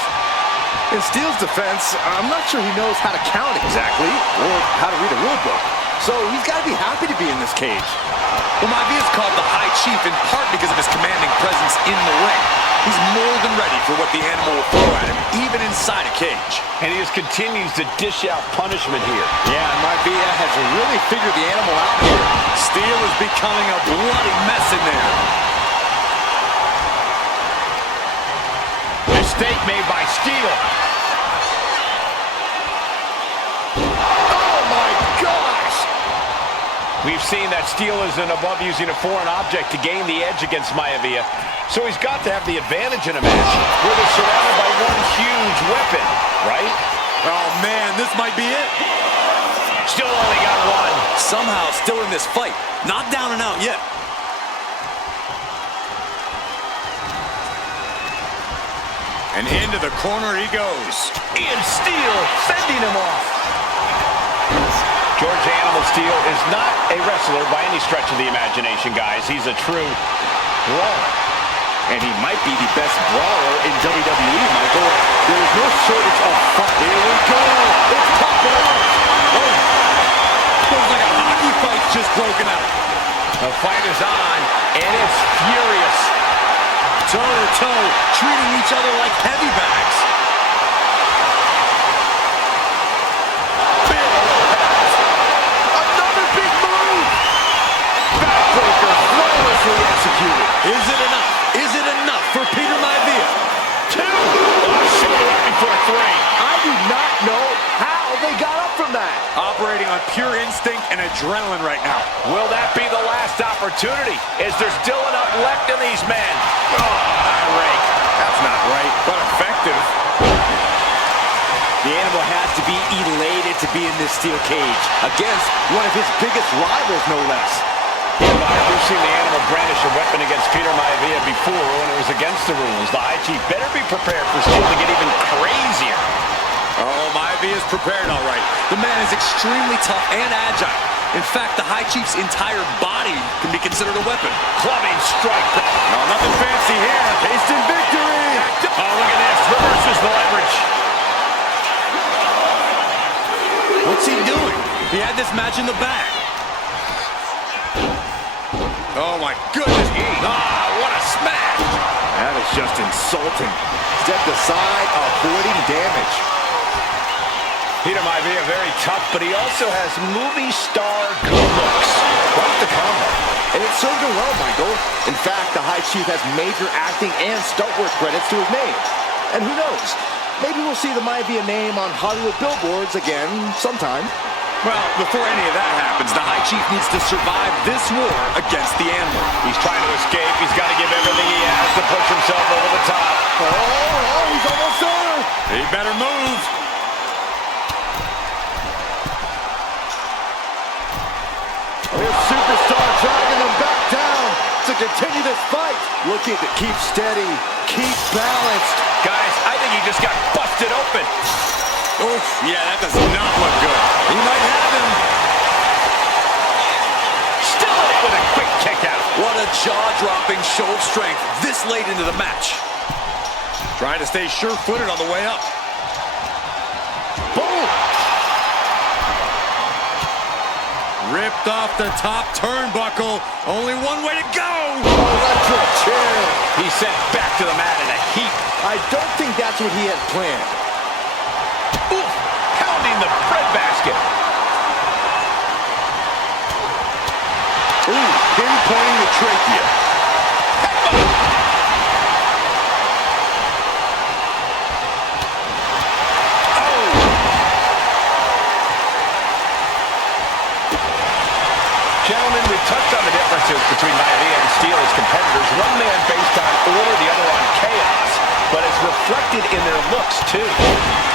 In Steele's defense, I'm not sure he knows how to count exactly, or how to read a rule book. So he's got to be happy to be in this cage. Well, Maivia is called the High Chief in part because of his commanding presence in the ring. He's more than ready for what the animal will throw at him, even inside a cage. And he just continues to dish out punishment here. Yeah, and Maivia has really figured the animal out here. Steele is becoming a bloody mess in there. Mistake made by Steele. Oh my gosh! We've seen that Steele isn't above using a foreign object to gain the edge against Maivia. So he's got to have the advantage in a match where they're surrounded by one huge weapon, right? Oh man, this might be it. Still only got one. Somehow still in this fight. Not down and out yet. And into the corner he goes. Ian Steele fending him off. George Animal Steele is not a wrestler by any stretch of the imagination, guys. He's a true brawler. And he might be the best brawler in WWE, Michael. There is no shortage of fun. Here we go. It's popping off. Oh. Looks like a hockey fight's just broken out. The fight is on, and it's furious. Toe-to-toe, treating each other like heavy bags. Big pass. Another big move. Backbreaker flawlessly executed. Is it enough? Is it enough for Peter Maivia? Two. Shoulder up before three. I do not know how they got up from that. Operating on pure instinct and adrenaline right now. Will that be the last opportunity? Is there still enough left in these men? Oh, rake. That's not right, but effective. The animal has to be elated to be in this steel cage against one of his biggest rivals, no less. We've seen the animal brandish a weapon against Peter Maivia before when it was against the rules. The High Chief better be prepared for Steele to get even crazier. Oh, Maivia is prepared all right. The man is extremely tough and agile. In fact, the High Chief's entire body can be considered a weapon. Clubbing strike. No, nothing fancy here. Instant victory. Oh, look at this. Reverses the leverage. this match in the bag. Oh my goodness. Ah, what a smash. That is just insulting. Stepped aside, avoiding damage. Peter Maivia, very tough, but he also has movie star good looks. Quite the combo. And it served him well, Michael. In fact, the High Chief has major acting and stunt work credits to his name. And who knows, maybe we'll see the Maivia name on Hollywood billboards again sometime. Well, before any of that happens, the High Chief needs to survive this war against the Animal. He's trying to escape. He's got to give everything he has to push himself over the top. Oh, he's almost there. He better move. This superstar dragging him back down to continue this fight. Looking to keep steady, keep balanced. Guys, I think he just got busted open. Oof, yeah, that does not look good. He might have him. Still in it with a quick kick out. What a jaw-dropping show of strength this late into the match. Trying to stay sure-footed on the way up. Boom! Ripped off the top turnbuckle. Only one way to go. Electric chair. He's sent back to the mat in a heap. I don't think that's what he had planned. Oof, pounding the breadbasket. Ooh, pinpointing the trachea. Gentlemen, we've touched on the differences between Maivia and Steel as competitors. One man based on order, the other on chaos, but it's reflected in their looks, too.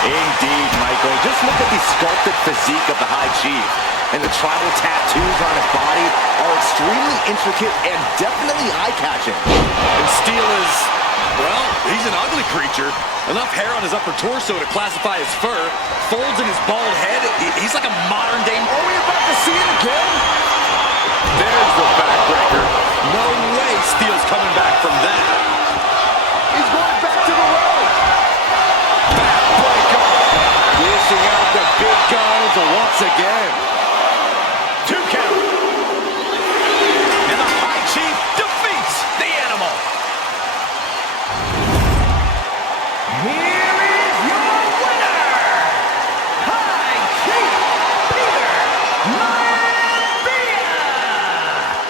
Indeed, Michael. Just look at the sculpted physique of the High Chief. And the tribal tattoos on his body are extremely intricate and definitely eye-catching. And Steel is, well, he's an ugly creature. Enough hair on his upper torso to classify as fur. Folds in his bald head. He's like a modern-day... Are we about to see it again? There's the backbreaker. No way Steel's coming back from that. He's going back to the road. Backbreaker. Dishing out the big guns once again. 2 count. And the High Chief defeats the Animal. Here is your winner, High Chief Peter Maivia.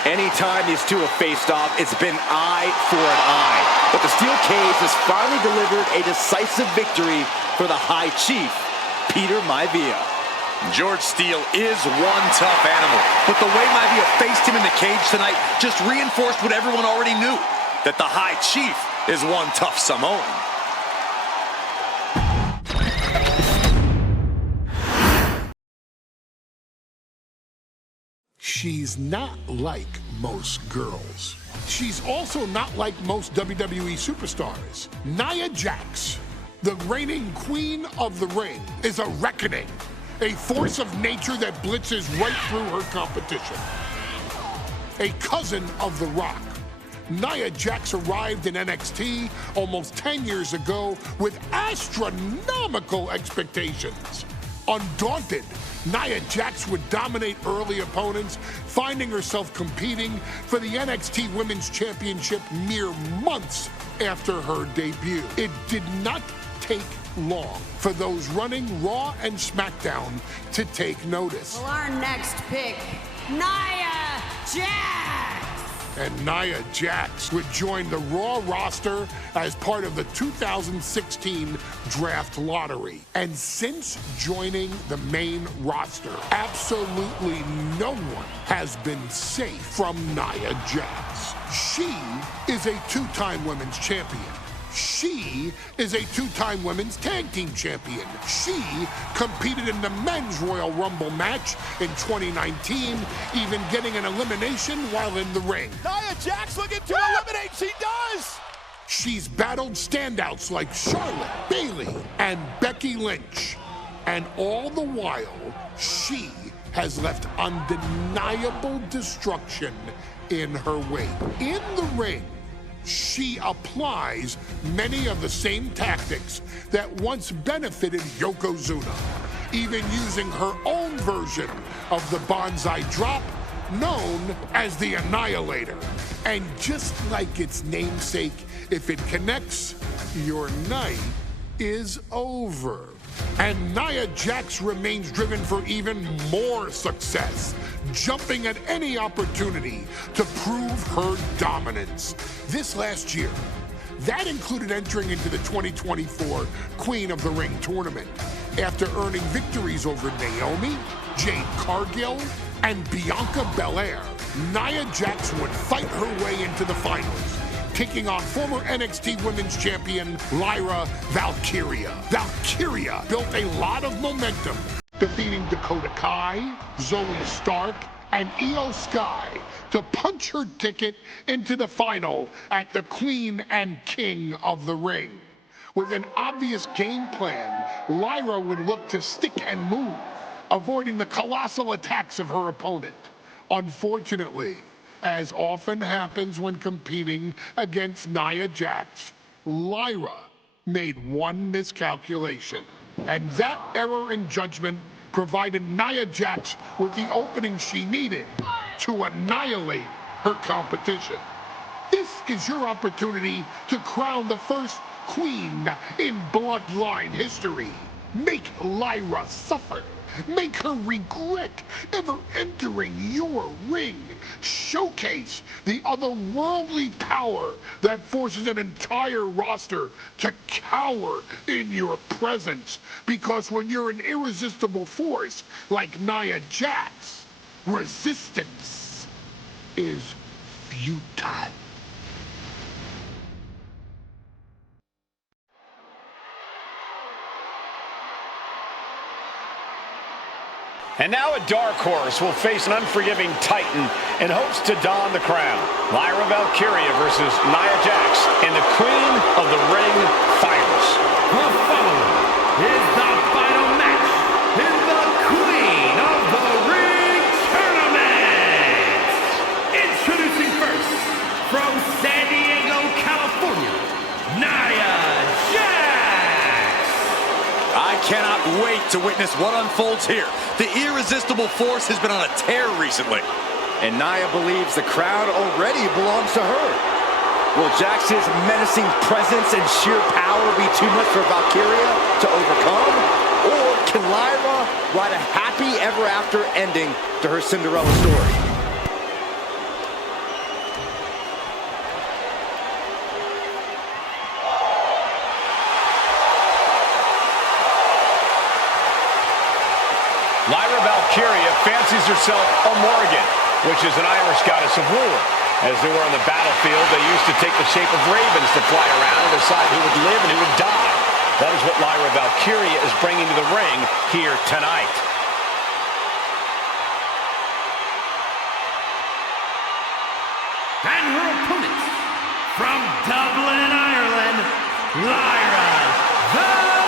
Anytime these two have faced off, it's been eye for an eye. But the steel cage has finally delivered a decisive victory for the High Chief, Peter Maivia. George Steele is one tough animal, but the way Maivia faced him in the cage tonight just reinforced what everyone already knew, that the High Chief is one tough Samoan. She's not like most girls. She's also not like most WWE superstars. Nia Jax, the reigning queen of the ring, is a reckoning. A force of nature that blitzes right through her competition. A cousin of The Rock. Nia Jax arrived in NXT almost 10 years ago with astronomical expectations. Undaunted, Nia Jax would dominate early opponents, finding herself competing for the NXT Women's Championship mere months after her debut. It did not take long for those running Raw and SmackDown to take notice. Well, our next pick, Nia Jax. And Nia Jax would join the Raw roster as part of the 2016 draft lottery. And since joining the main roster, absolutely no one has been safe from Nia Jax. She is a 2-time women's champion. She is a 2-time women's tag team champion. She competed in the men's Royal Rumble match in 2019, even getting an elimination while in the ring. Nia Jax looking to eliminate. She does. She's battled standouts like Charlotte, Bayley, and Becky Lynch. And all the while, she has left undeniable destruction in her wake. In the ring, she applies many of the same tactics that once benefited Yokozuna. even using her own version of the bonsai drop, known as the Annihilator. And just like its namesake, if it connects, your night is over. And Nia Jax remains driven for even more success, jumping at any opportunity to prove her dominance. This last year, that included entering into the 2024 Queen of the Ring tournament after earning victories over Naomi, Jade Cargill, and Bianca Belair. Nia Jax would fight her way into the finals, taking on former NXT Women's Champion Lyra Valkyria. Valkyria built a lot of momentum, defeating Dakota Kai, Zoe Stark, and Io Sky to punch her ticket into the final at the Queen and King of the Ring. With an obvious game plan, Lyra would look to stick and move, avoiding the colossal attacks of her opponent. Unfortunately, as often happens when competing against Nia Jax, Lyra made one miscalculation, and that error in judgment provided Nia Jax with the opening she needed to annihilate her competition. This is your opportunity to crown the first queen in Bloodline history. Make Lyra suffer. Make her regret ever entering your ring. Showcase the otherworldly power that forces an entire roster to cower in your presence. Because when you're an irresistible force like Nia Jax, resistance is futile. And now a dark horse will face an unforgiving titan in hopes to don the crown. Lyra Valkyria versus Nia Jax in the Queen of the Ring finals. The following is the final match in the Queen of the Ring tournament. Introducing first, from San Diego, California, Nia Jax. I cannot wait to witness what unfolds here. The irresistible force has been on a tear recently. And Nia believes the crown already belongs to her. Will Jax's menacing presence and sheer power be too much for Valkyria to overcome? Or can Lyra write a happy ever after ending to her Cinderella story? Lyra Valkyria fancies herself a Morrigan, which is an Irish goddess of war. As they were on the battlefield, they used to take the shape of ravens to fly around and decide who would live and who would die. That is what Lyra Valkyria is bringing to the ring here tonight. And her opponent, from Dublin, Ireland, Lyra Valkyria.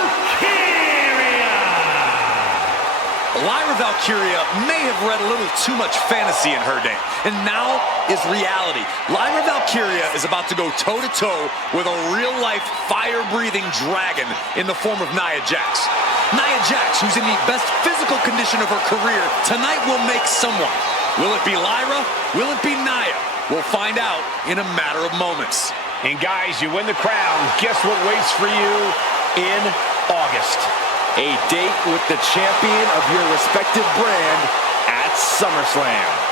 Lyra Valkyria may have read a little too much fantasy in her day, and now is reality. Lyra Valkyria is about to go toe-to-toe with a real-life, fire-breathing dragon in the form of Nia Jax. Nia Jax, who's in the best physical condition of her career, tonight will make someone. Will it be Lyra? Will it be Nia? We'll find out in a matter of moments. And guys, you win the crown. Guess what waits for you in August? A date with the champion of your respective brand at SummerSlam.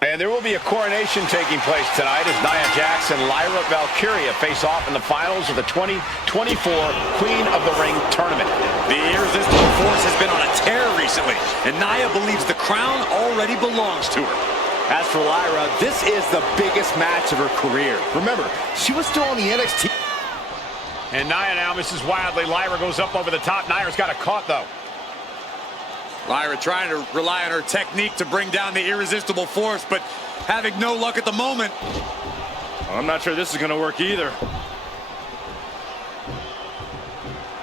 And there will be a coronation taking place tonight as Nia Jax and Lyra Valkyria face off in the finals of the 2024 Queen of the Ring tournament. The irresistible force has been on a tear recently, and Nia believes the crown already belongs to her. As for Lyra, this is the biggest match of her career. Remember, she was still on the NXT. And Nia now misses wildly. Lyra goes up over the top. Nia's got it caught, though. Lyra trying to rely on her technique to bring down the irresistible force, but having no luck at the moment. I'm not sure this is going to work either.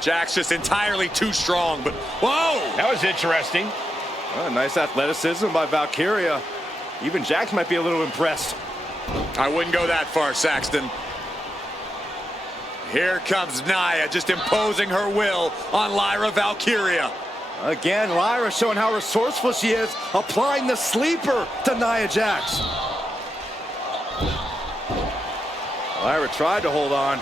Jax just entirely too strong, but whoa! That was interesting. Oh, nice athleticism by Valkyria. Even Jax might be a little impressed. I wouldn't go that far, Saxton. Here comes Nia, just imposing her will on Lyra Valkyria. Again, Lyra showing how resourceful she is, applying the sleeper to Nia Jax. Lyra tried to hold on.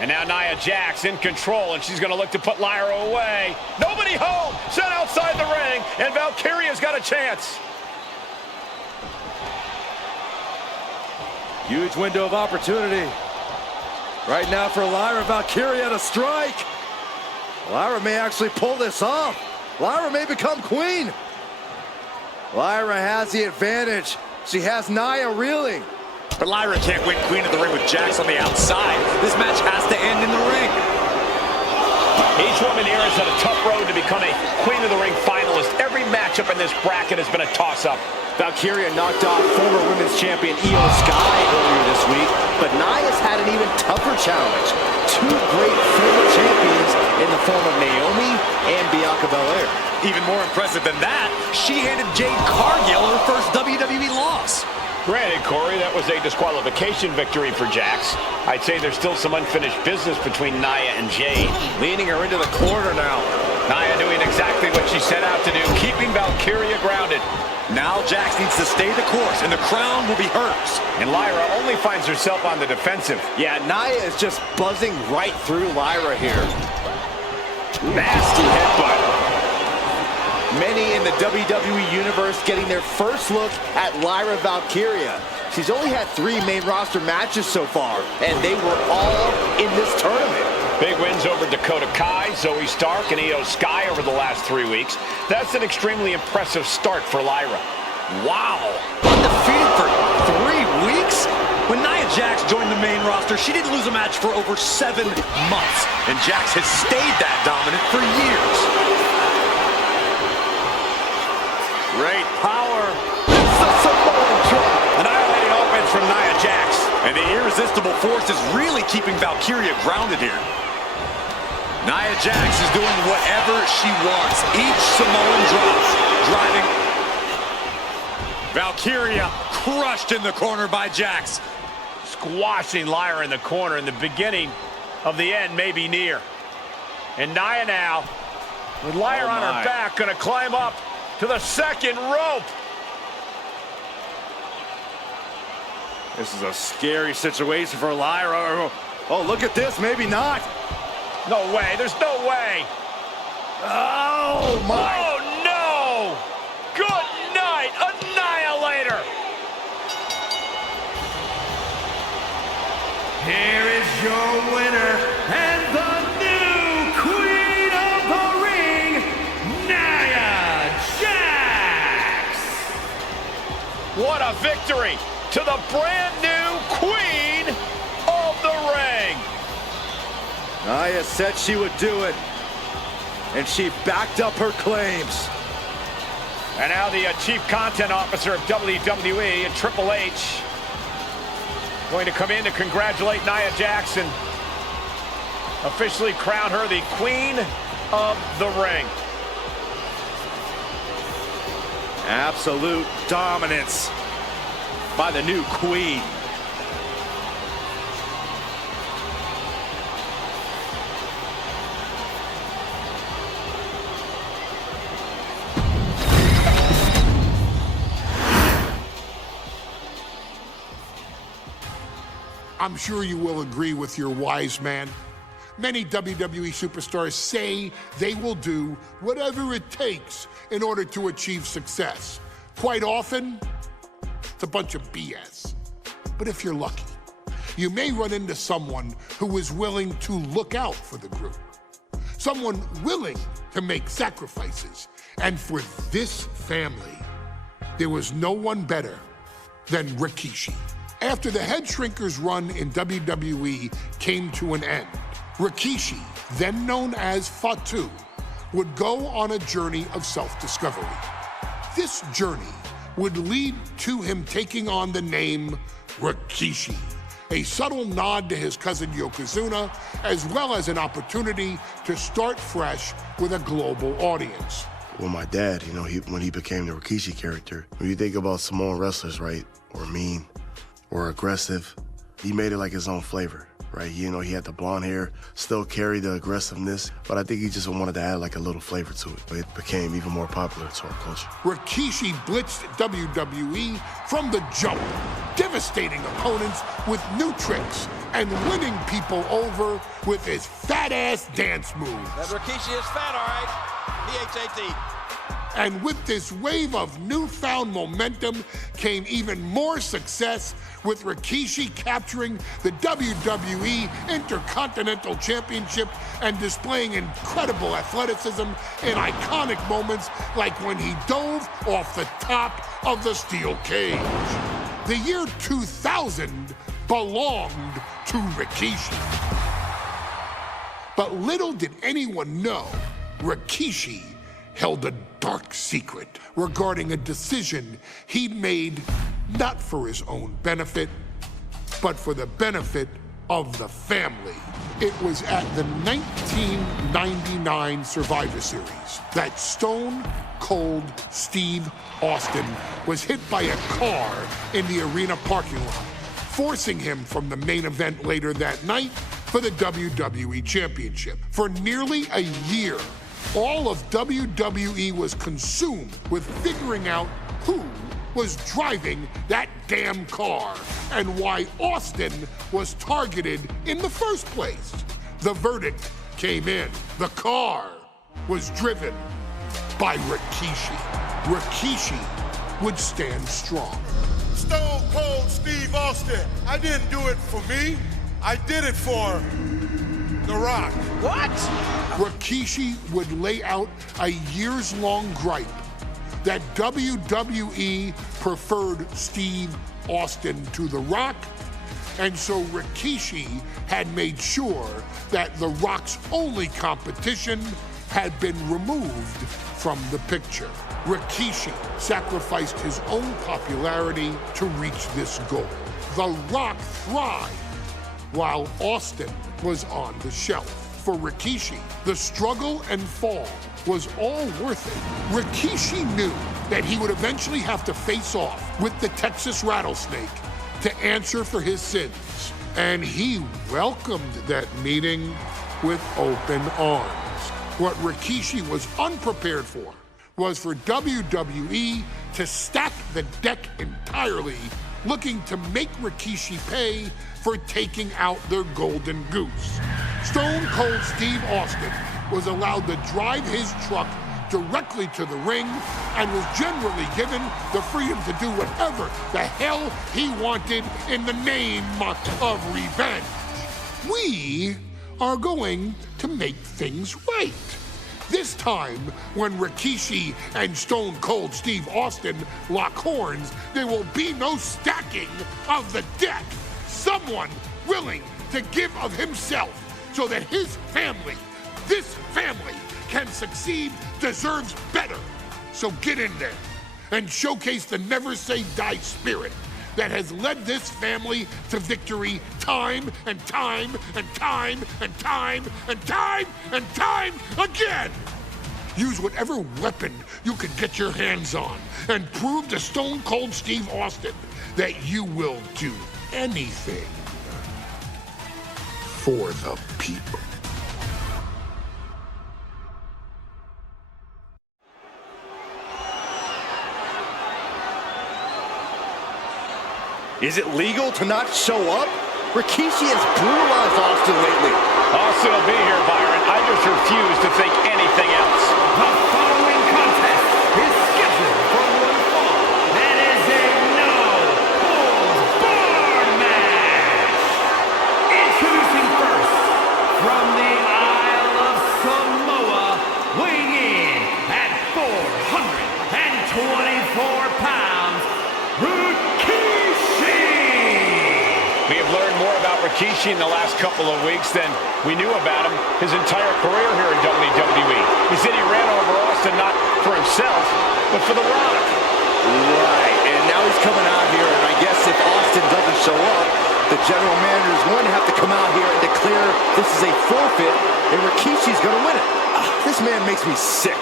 And now Nia Jax in control, and she's going to look to put Lyra away. Nobody home! Set outside the ring, and Valkyria's got a chance. Huge window of opportunity. Right now for Lyra Valkyria to strike. Lyra may actually pull this off. Lyra may become queen. Lyra has the advantage. She has Nia reeling. But Lyra can't win Queen of the Ring with Jax on the outside. This match has to end in the ring. Each woman here has had a tough road to become a Queen of the Ring finalist. Every matchup in this bracket has been a toss-up. Valkyria knocked off former women's champion Io Sky earlier this week, but Nia's had an even tougher challenge. Two great former champions in the form of Naomi and Bianca Belair. Even more impressive than that, she handed Jade Cargill her first WWE loss. Granted, Corey, that was a disqualification victory for Jax. I'd say there's still some unfinished business between Nia and Jade. Leaning her into the corner now. Nia doing exactly what she set out to do, keeping Valkyria grounded. Now Jax needs to stay the course, and the crown will be hers. And Lyra only finds herself on the defensive. Yeah, Nia is just buzzing right through Lyra here. Nasty headbutt. Many in the WWE Universe getting their first look at Lyra Valkyria. She's only had 3 main roster matches so far, and they were all in this tournament. Big wins over Dakota Kai, Zoe Stark, and Io Sky over the last 3 weeks. That's an extremely impressive start for Lyra. Wow! Undefeated for 3 weeks? When Nia Jax joined the main roster, she didn't lose a match for over 7 months. And Jax has stayed that dominant for years. Great power. It's the Samoan drop. Annihilating offense from Nia Jax. And the irresistible force is really keeping Valkyria grounded here. Nia Jax is doing whatever she wants. Each Samoan drops, driving. Valkyria crushed in the corner by Jax. Squashing Lyra in the corner, and the beginning of the end may be near. And Nia now, with Lyra on her back, gonna climb up to the second rope. This is a scary situation for Lyra. Oh, look at this. Maybe not. No way. There's no way. Oh, my. Oh, no. Good night, Annihilator. Here is your winner and the new Queen of the Ring, Nia Jax. What a victory to the brand new Queen of the Ring. Nia said she would do it, and she backed up her claims. And now the Chief Content Officer of WWE and Triple H going to come in to congratulate Nia Jax and officially crown her the Queen of the Ring. Absolute dominance by the new queen. I'm sure you will agree with your wise man. Many WWE superstars say they will do whatever it takes in order to achieve success. Quite often, it's a bunch of BS. But if you're lucky, you may run into someone who is willing to look out for the group. Someone willing to make sacrifices. And for this family, there was no one better than Rikishi. After the Head Shrinkers run in WWE came to an end, Rikishi, then known as Fatu, would go on a journey of self-discovery. This journey would lead to him taking on the name Rikishi, a subtle nod to his cousin Yokozuna, as well as an opportunity to start fresh with a global audience. Well, my dad, you know, when he became the Rikishi character, when you think about Samoan wrestlers, right, or mean, or aggressive, he made it like his own flavor, right? You know, he had the blonde hair, still carried the aggressiveness, but I think he just wanted to add like a little flavor to it. It became even more popular to our culture. Rikishi blitzed WWE from the jump, devastating opponents with new tricks and winning people over with his fat-ass dance moves. That Rikishi is fat, all right. P-H-A-T. And with this wave of newfound momentum came even more success, with Rikishi capturing the WWE Intercontinental Championship and displaying incredible athleticism in iconic moments like when he dove off the top of the steel cage. The year 2000 belonged to Rikishi. But little did anyone know, Rikishi held a dark secret regarding a decision he'd made not for his own benefit, but for the benefit of the family. It was at the 1999 Survivor Series that Stone Cold Steve Austin was hit by a car in the arena parking lot, forcing him from the main event later that night for the WWE Championship. For nearly a year, all of WWE was consumed with figuring out who was driving that damn car and why Austin was targeted in the first place. The verdict came in. The car was driven by Rikishi. Rikishi would stand strong. Stone Cold Steve Austin. I didn't do it for me. I did it for The Rock. What? Rikishi would lay out a years-long gripe that WWE preferred Steve Austin to The Rock, and so Rikishi had made sure that The Rock's only competition had been removed from the picture. Rikishi sacrificed his own popularity to reach this goal. The Rock thrived while Austin was on the shelf. For Rikishi, the struggle and fall was all worth it. Rikishi knew that he would eventually have to face off with the Texas Rattlesnake to answer for his sins, and he welcomed that meeting with open arms. What Rikishi was unprepared for was for WWE to stack the deck entirely, looking to make Rikishi pay for taking out their golden goose. Stone Cold Steve Austin was allowed to drive his truck directly to the ring and was generally given the freedom to do whatever the hell he wanted in the name of revenge. We are going to make things right. This time, when Rikishi and Stone Cold Steve Austin lock horns, there will be no stacking of the deck. Someone willing to give of himself so that his family, this family, can succeed, deserves better. So get in there and showcase the never say die spirit that has led this family to victory time and time and time and time and time and time again. Use whatever weapon you can get your hands on and prove to Stone Cold Steve Austin that you will do anything for the people. Is it legal to not show up? Rikishi has brutalized Austin lately. Austin will be here, Byron. I just refuse to think anything else. The following contest is scheduled for one fall. That is a no-holds-barred match. Introducing first, from the Isle of Samoa, weighing in at 424 pounds, Rikishi. We have learned more about Rikishi in the last couple of weeks than we knew about him his entire career here in WWE. He said he ran over Austin not for himself, but for The Rock. Right, and now he's coming out here, and I guess if Austin doesn't show up, The general manager is going to have to come out here and declare this is a forfeit, and Rikishi's going to win it. This man makes me sick.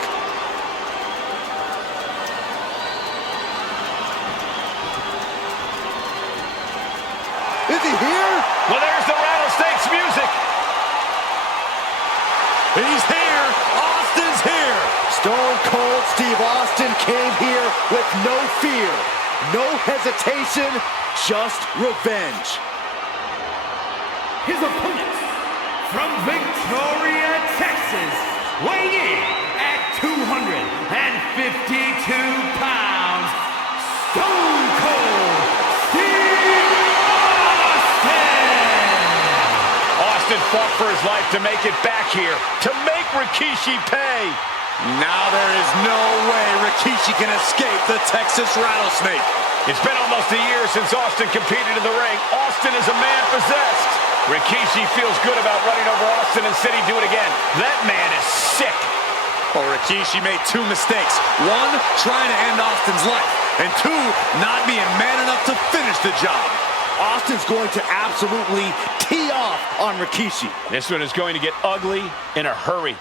Is he here? Well, there's the Rattlesnakes music. He's here. Austin's here. Stone Cold Steve Austin came here with no fear, no hesitation, just revenge. His opponent from Victoria, Texas, weighing in at 252 pounds, Stone Cold Steve Austin fought for his life to make it back here, to make Rikishi pay. Now there is no way Rikishi can escape the Texas Rattlesnake. It's been almost a year since Austin competed in the ring. Austin is a man possessed. Rikishi feels good about running over Austin and said he'd do it again. That man is sick. Well, Rikishi made two mistakes. One, trying to end Austin's life. And two, not being man enough to finish the job. Austin's going to absolutely tee off on Rikishi. This one is going to get ugly in a hurry.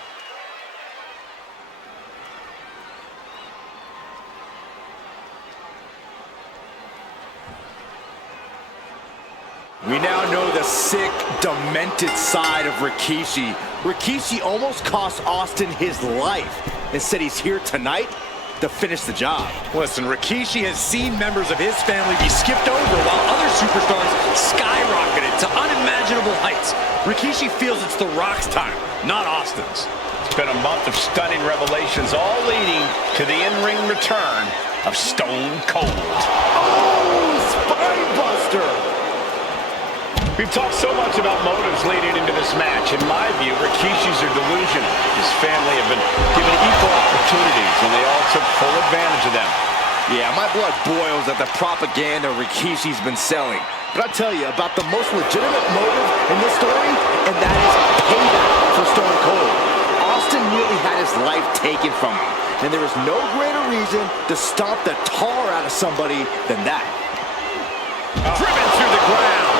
We now know the sick, demented side of Rikishi. Rikishi almost cost Austin his life and said he's here tonight to finish the job. Listen, Rikishi has seen members of his family be skipped over while other superstars skyrocketed to unimaginable heights. Rikishi feels it's The Rock's time, not Austin's. It's been a month of stunning revelations, all leading to the in-ring return of Stone Cold. Oh, spine buster! We've talked so much about motives leading into this match. In my view, Rikishi's are delusional. His family have been given equal opportunities, and they all took full advantage of them. Yeah, my blood boils at the propaganda Rikishi's been selling. But I'll tell you about the most legitimate motive in this story, and that is payback for Stone Cold. Austin nearly had his life taken from him, and there is no greater reason to stomp the tar out of somebody than that. Driven through the ground.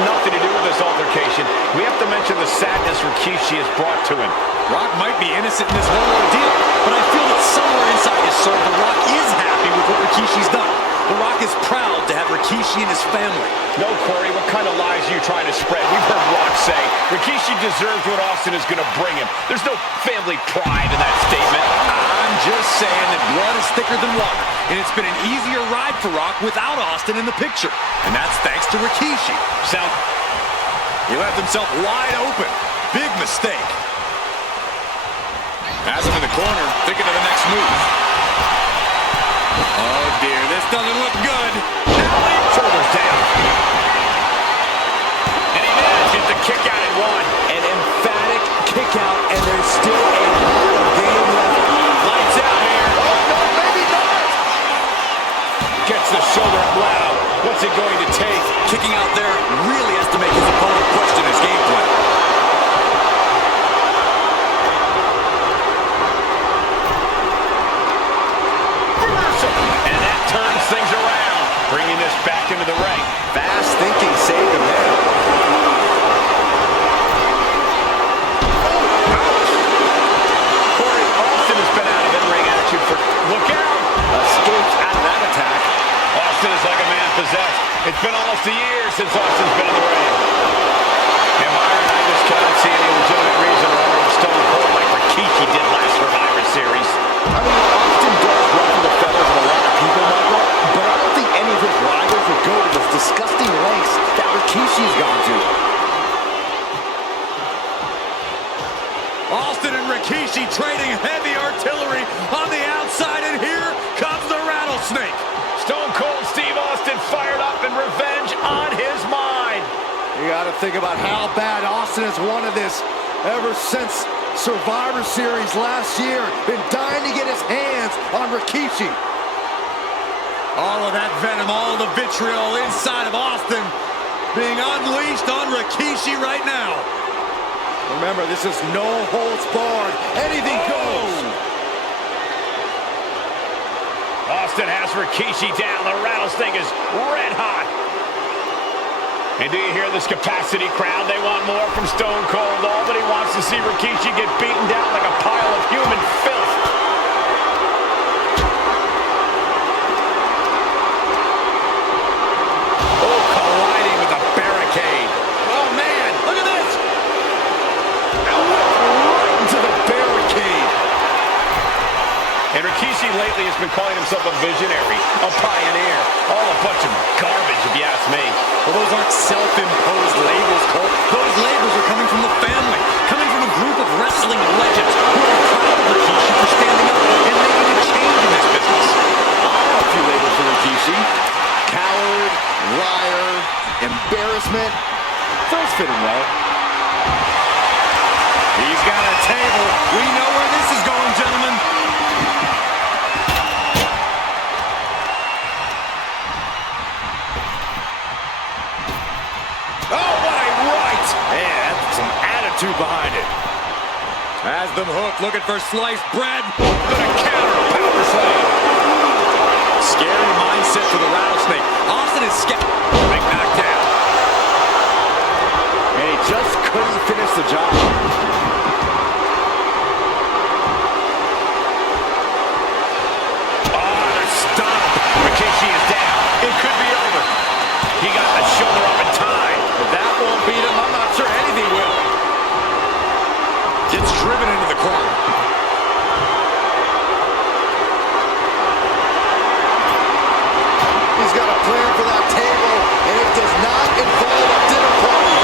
Nothing to do with this altercation. We have to mention the sadness Rikishi has brought to him. Rock might be innocent in this whole ordeal, but I feel that somewhere inside his soul, The Rock is happy with what Rikishi's done. The Rock is proud to have Rikishi and his family. No, Corey, what kind of lies are you trying to spread? We've heard Rock say Rikishi deserves what Austin is going to bring him. There's no family pride in that statement. I'm just saying that blood is thicker than water, and it's been an easier ride for Rock without Austin in the picture. And that's thanks to Rikishi. He left himself wide open. Big mistake. Has him in the corner, thinking of the next move. Oh dear, this doesn't look good. Shoulders down. And he manages to kick out at one. An emphatic kick out, and there's still a lot of game left. Lights out here. Oh no, maybe not! Gets the shoulder up loud. What's it going to take? Kicking out there really has to make his opponent question his game plan. And that turns things around, bringing this back into the ring. Fast thinking saved him there. Corey, Austin has been out of in-ring action for... Look out! Escapes out of that attack. Austin is like a man possessed. It's been almost a year since Austin's been in the ring. And Myron, I just cannot see any legitimate reason to run over Stone Cold like Rikishi did last Survivor Series. I mean, Austin does ruffle the feathers of a lot of people, Michael, but I don't think any of his rivals would go to this disgusting lengths that Rikishi's gone to. Austin and Rikishi trading heavy artillery on the outside, and here comes the Rattlesnake. Stone Cold Steve Austin fired up and revenge on his mind. You got to think about how bad Austin has wanted this ever since Survivor Series last year. Been dying to get his hands on Rikishi. All of that venom, all the vitriol inside of Austin being unleashed on Rikishi right now. Remember, this is no holds barred. Anything goes. Austin has Rikishi down. The rattlesnake is red hot. And do you hear this capacity crowd? They want more from Stone Cold. All that he wants to see Rikishi get beaten down like a pile of human filth. Oh, colliding with a barricade. Oh, man, look at this. Right into the barricade. And Rikishi lately has been calling himself a visionary, a pioneer. All a bunch of garbage, if you ask me. Well, those aren't self-imposed labels, Cole. Those labels are coming from the family, coming from a group of wrestling legends who are proud of Rikishi for standing up and making a change in this business. I have a few labels for Rikishi. Coward, liar, embarrassment. Those fit him well. He's got a table. We know where this is going, gentlemen. Behind it. Has them hooked, looking for sliced bread. Gonna counter a power slam. Scary mindset for the rattlesnake. Austin is scared. Big knockdown. And he just couldn't finish the job. Oh, the stomp. Rikishi is down. It could be over. He got the shoulder up in time. If that won't beat him, I'm not sure anything will. Gets driven into the corner. He's got a plan for that table, and it does not involve a dinner party.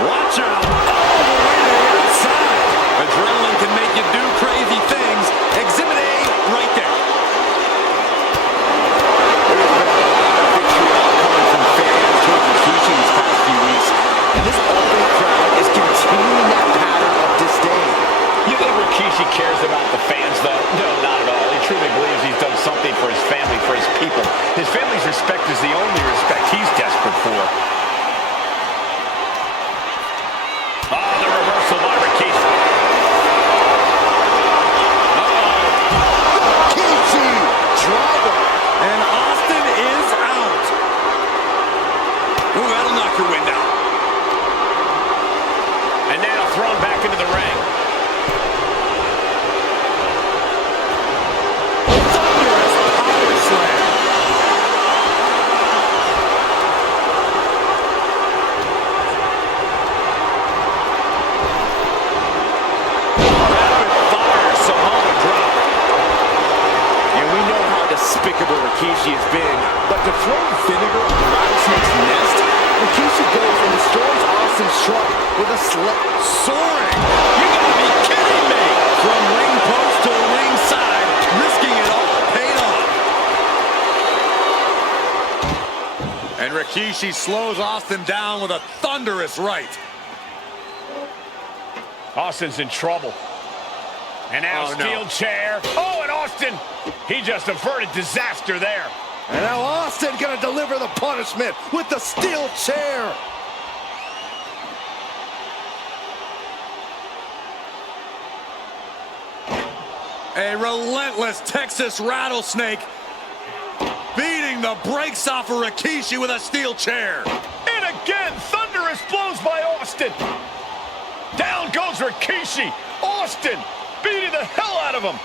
Watch out. All the way to the outside. Adrenaline can make you do crazy things. Exhibit A right there. Rikishi cares about the fans, though? No, not at all. He truly believes he's done something for his family, for his people. His family's respect is the only respect he's desperate for. Oh, the reversal by Rikishi. Rikishi, driver. And Austin is out. Ooh, that'll knock your wind out. And now thrown back into the ring. Rikishi has been, but to throw vinegar on the rattlesnake's nest, Rikishi goes and destroys Austin's truck with a soaring. You gotta be kidding me! From ring post to ringside, risking it all paid off. And Rikishi slows Austin down with a thunderous right. Austin's in trouble. And now steel chair. Oh, and Austin, he just averted disaster there. And now Austin gonna deliver the punishment with the steel chair. A relentless Texas rattlesnake beating the brakes off of Rikishi with a steel chair. And again, thunderous blows by Austin. Down goes Rikishi. Austin beating the hell out of him.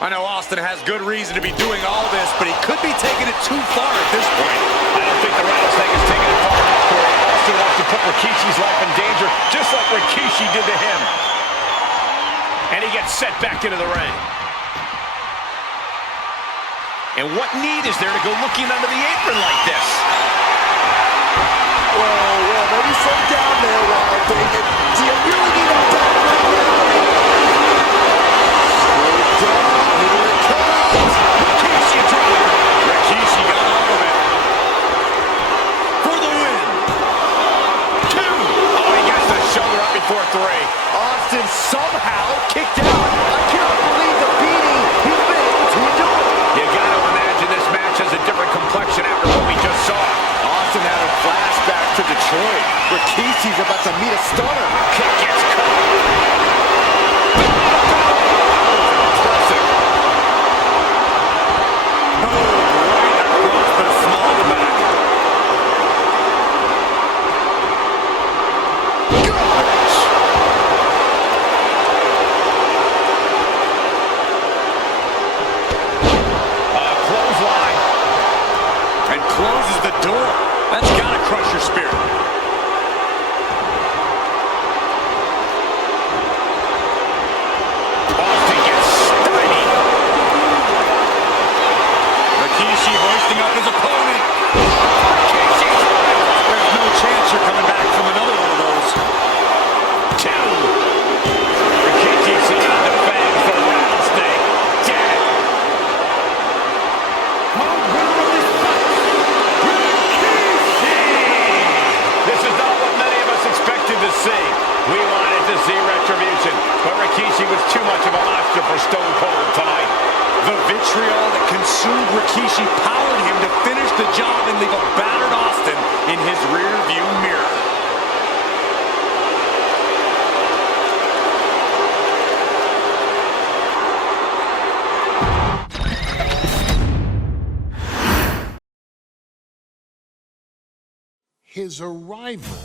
I know Austin has good reason to be doing all this, but he could be taking it too far at this point. I don't think the rattlesnake is taking it far enough, Corey. Austin wants to put Rikishi's life in danger, just like Rikishi did to him. And he gets set back into the ring. And what need is there to go looking under the apron like this? Well, maybe slow down there, Wild Thing. Do you really need him down right now? Slow down. Here it comes. Rikishi driver. Rikishi got out of it. For the win. 2. Oh, he gets Austin somehow kicked out. I cannot believe the beating he's been able to endure. You got to imagine this match has a different complexion after what we just saw. Austin had a flashback to Detroit, where Rikishi's about to meet a stunner. Kick gets caught. Closes the door. That's got to crush your spirit. Austin gets stymied. Rikishi hoisting up his opponent. There's no chance you're coming back from another one of those. 2. Rikishi sitting on the fang for rattlesnake. Dead. This is not what many of us expected to see. We wanted to see retribution, but Rikishi was too much of a monster for Stone Cold tonight. The vitriol that consumed Rikishi powered him to finish the job and leave a battered Austin in his rear-view mirror. His arrival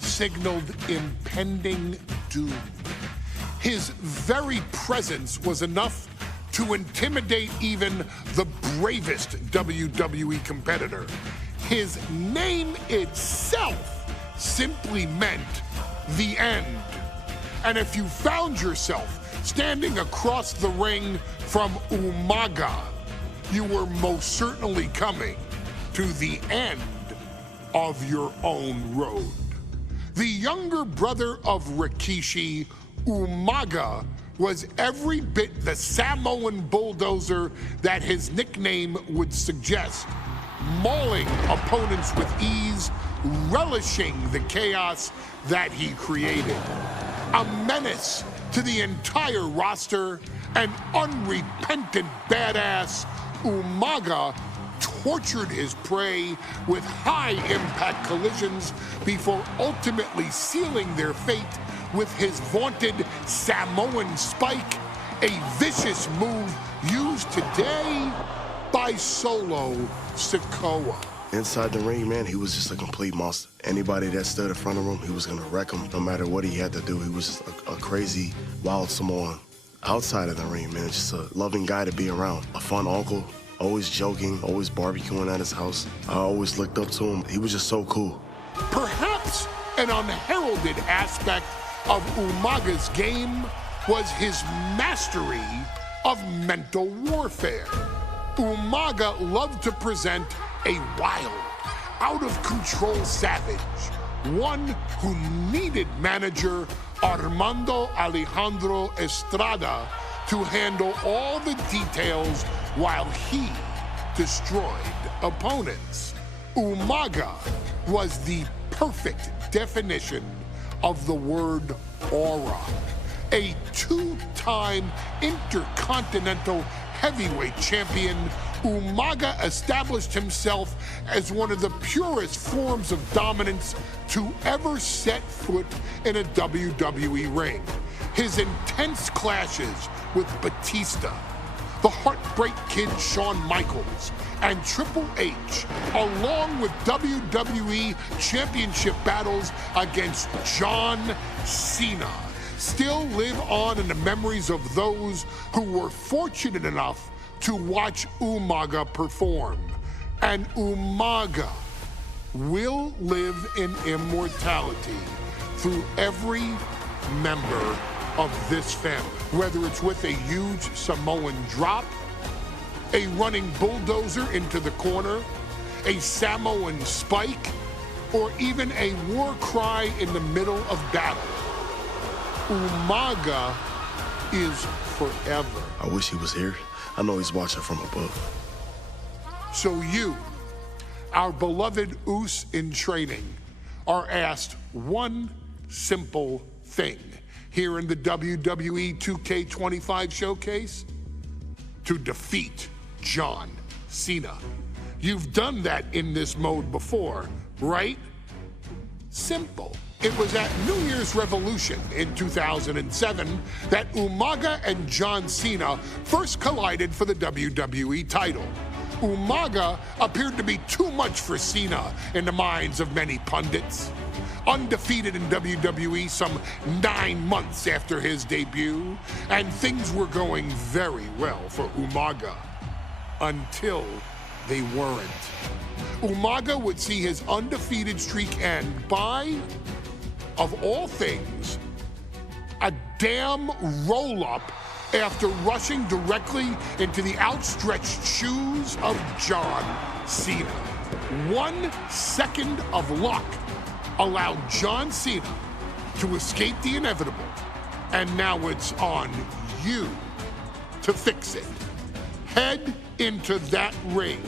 signaled impending doom. His very presence was enough to intimidate even the bravest WWE competitor. His name itself simply meant the end. And if you found yourself standing across the ring from Umaga, you were most certainly coming to the end of your own road. The younger brother of Rikishi, Umaga, was every bit the Samoan bulldozer that his nickname would suggest, mauling opponents with ease, relishing the chaos that he created. A menace to the entire roster, an unrepentant badass, Umaga tortured his prey with high-impact collisions before ultimately sealing their fate with his vaunted Samoan spike, a vicious move used today by Solo Sikoa. Inside the ring, man, he was just a complete monster. Anybody that stood in front of him, he was gonna wreck him no matter what he had to do. He was just a crazy, wild Samoan. Outside of the ring, man, just a loving guy to be around. A fun uncle, always joking, always barbecuing at his house. I always looked up to him. He was just so cool. Perhaps an unheralded aspect of Umaga's game was his mastery of mental warfare. Umaga loved to present a wild, out-of-control savage, one who needed manager Armando Alejandro Estrada to handle all the details while he destroyed opponents. Umaga was the perfect definition of the word aura. A two-time intercontinental heavyweight champion, Umaga established himself as one of the purest forms of dominance to ever set foot in a WWE ring. His intense clashes with Batista, the Heartbreak Kid Shawn Michaels, and Triple H, along with WWE Championship battles against John Cena, still live on in the memories of those who were fortunate enough to watch Umaga perform. And Umaga will live in immortality through every member of this family, whether it's with a huge Samoan drop, a running bulldozer into the corner, a Samoan spike, or even a war cry in the middle of battle. Umaga is forever. I wish he was here. I know he's watching from above. So you, our beloved Us in training, are asked one simple thing. here in the WWE 2K25 showcase? To defeat John Cena. You've done that in this mode before, right? Simple. It was at New Year's Revolution in 2007 that Umaga and John Cena first collided for the WWE title. Umaga appeared to be too much for Cena in the minds of many pundits. Undefeated in WWE some 9 months after his debut, and things were going very well for Umaga. Until they weren't. Umaga would see his undefeated streak end by, of all things, a damn roll-up after rushing directly into the outstretched shoes of John Cena. 1 second of luck allowed John Cena to escape the inevitable, and now it's on you to fix it. Head into that ring,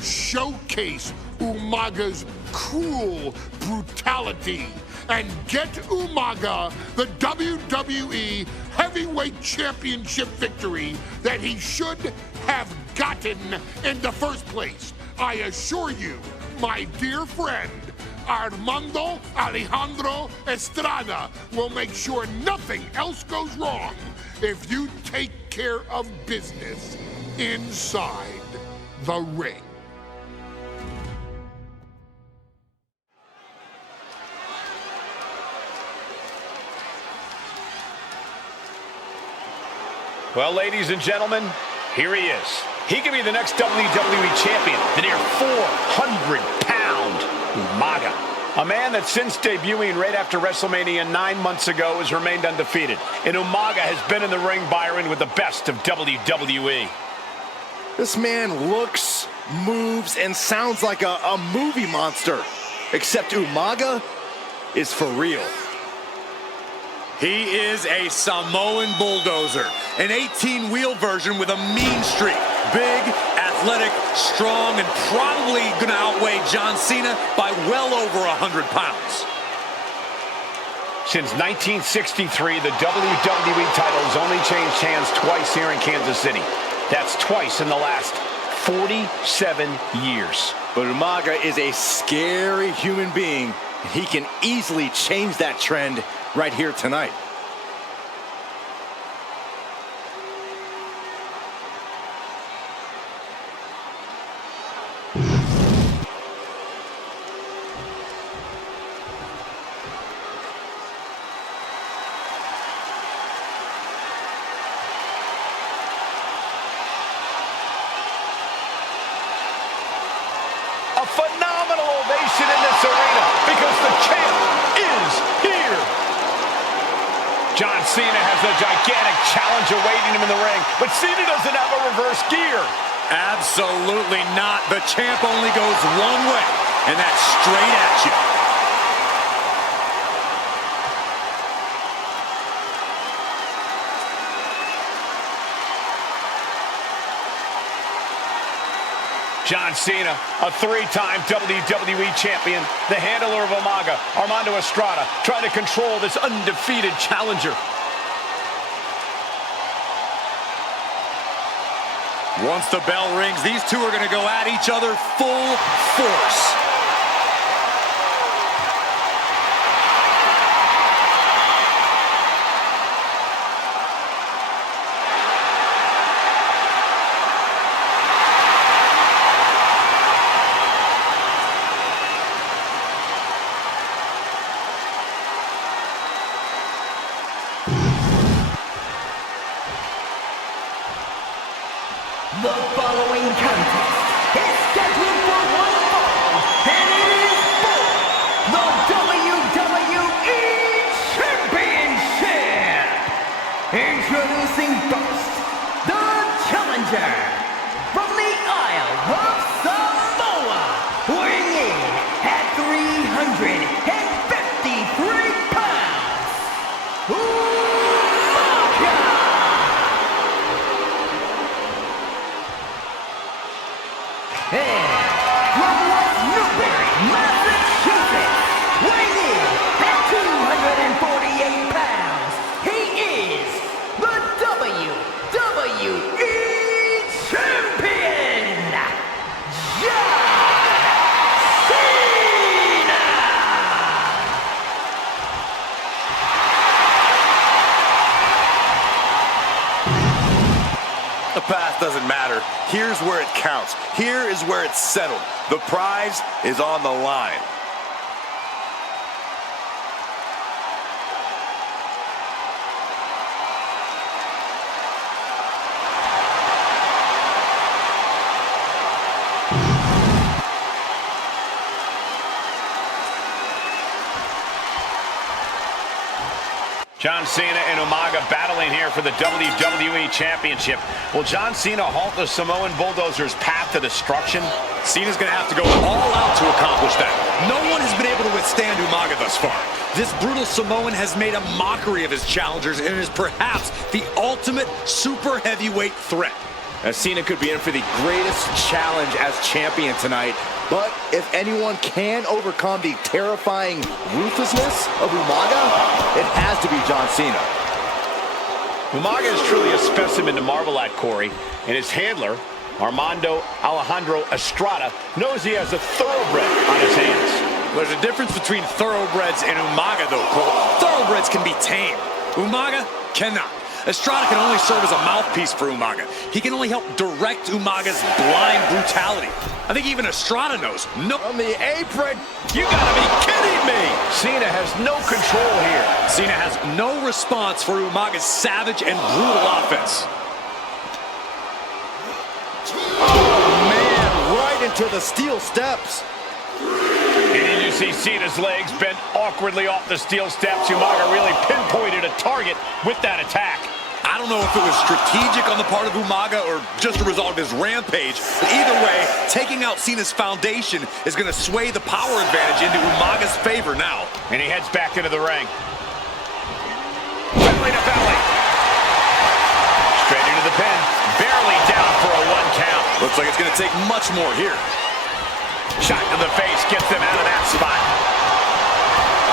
showcase Umaga's cruel brutality, and get Umaga the WWE Heavyweight Championship victory that he should have gotten in the first place. I assure you, my dear friend, Armando Alejandro Estrada will make sure nothing else goes wrong if you take care of business inside the ring. Well, ladies and gentlemen, here he is. He can be the next WWE champion, the near 400-pound Umaga. A man that since debuting right after WrestleMania 9 months ago has remained undefeated. And Umaga has been in the ring, Byron, with the best of WWE. This man looks, moves, and sounds like a movie monster. Except Umaga is for real. He is a Samoan bulldozer, an 18-wheel version with a mean streak. Big, athletic, strong, and probably gonna outweigh John Cena by well over 100 pounds. Since 1963, the WWE title has only changed hands twice here in Kansas City. That's twice in the last 47 years. But Umaga is a scary human being. He can easily change that trend right here tonight. A phenomenal ovation in this arena because the champ is here. John Cena has a gigantic challenge awaiting him in the ring, but Cena doesn't have a reverse gear. Absolutely not. The champ only goes one way, and that's straight at you. John Cena, a 3-time WWE champion, the handler of Umaga, Armando Estrada, trying to control this undefeated challenger. Once the bell rings, these two are going to go at each other full force. The following contest is scheduled for one fall, and it is for the WWE Championship. Introducing first, the challenger from the Isle of Samoa, weighing in at 353 pounds, Umaga. And from West Newbury, Massachusetts, weighing in at 248 pounds, he past doesn't matter. Here's where it counts. Here is where it's settled. The prize is on the line. John Cena and Umaga battling here for the WWE Championship. Will John Cena halt the Samoan Bulldozer's path to destruction? Cena's going to have to go all out to accomplish that. No one has been able to withstand Umaga thus far. This brutal Samoan has made a mockery of his challengers and is perhaps the ultimate super heavyweight threat. As Cena could be in for the greatest challenge as champion tonight. But if anyone can overcome the terrifying ruthlessness of Umaga, it has to be John Cena. Umaga is truly a specimen to marvel at, Corey, and his handler, Armando Alejandro Estrada, knows he has a thoroughbred on his hands. There's a difference between thoroughbreds and Umaga, though, Cole. Thoroughbreds can be tamed. Umaga cannot. Estrada can only serve as a mouthpiece for Umaga. He can only help direct Umaga's blind brutality. I think even Estrada knows. No. On the apron. You gotta be kidding me. Cena has no control here. Cena has no response for Umaga's savage and brutal offense. Oh, man, right into the steel steps. And you see Cena's legs bent awkwardly off the steel steps. Umaga really pinpointed a target with that attack. I don't know if it was strategic on the part of Umaga or just a result of his rampage. But either way, taking out Cena's foundation is going to sway the power advantage into Umaga's favor now. And he heads back into the ring. Belly to belly. Straight into the pin. Barely down for a 1 count. Looks like it's going to take much more here. Shot to the face gets them out of that spot.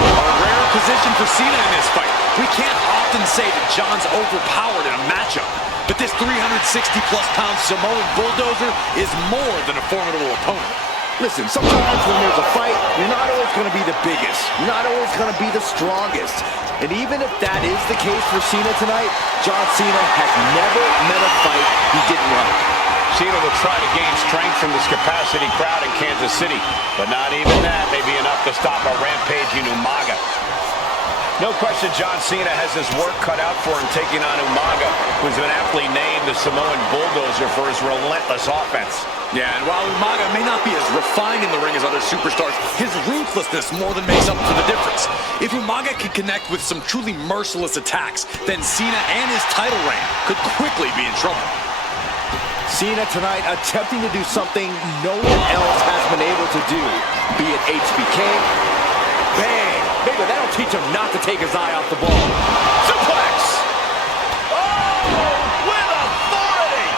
A rare position for Cena in this fight. We can't often say that John's overpowered in a matchup, but this 360-plus pound Samoan Bulldozer is more than a formidable opponent. Listen, sometimes when there's a fight, you're not always going to be the biggest. You're not always going to be the strongest. And even if that is the case for Cena tonight, John Cena has never met a fight he didn't like. Cena will try to gain strength from this capacity crowd in Kansas City, but not even that may be enough to stop a rampaging Umaga. No question John Cena has his work cut out for him taking on Umaga, who's been aptly named the Samoan Bulldozer for his relentless offense. Yeah, and while Umaga may not be as refined in the ring as other superstars, his ruthlessness more than makes up for the difference. If Umaga can connect with some truly merciless attacks, then Cena and his title reign could quickly be in trouble. Cena tonight attempting to do something no one else has been able to do, be it HBK. Bang! Maybe that'll teach him not to take his eye off the ball. Suplex! Oh, with authority!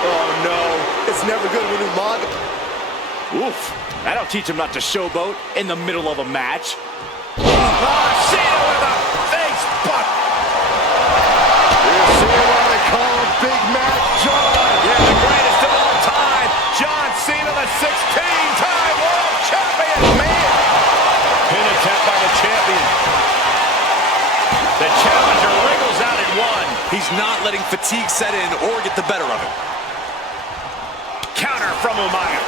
Oh no, it's never good when Umaga. Oof, that'll teach him not to showboat in the middle of a match. Cena with a face butt! We'll see what they call him Big Match John. Yeah, the greatest of all time, John Cena, the 16-time world champion. Man! Pin attempt by the champion. The challenger wriggles out at 1. He's not letting fatigue set in or get the better of him. Counter from Umaga.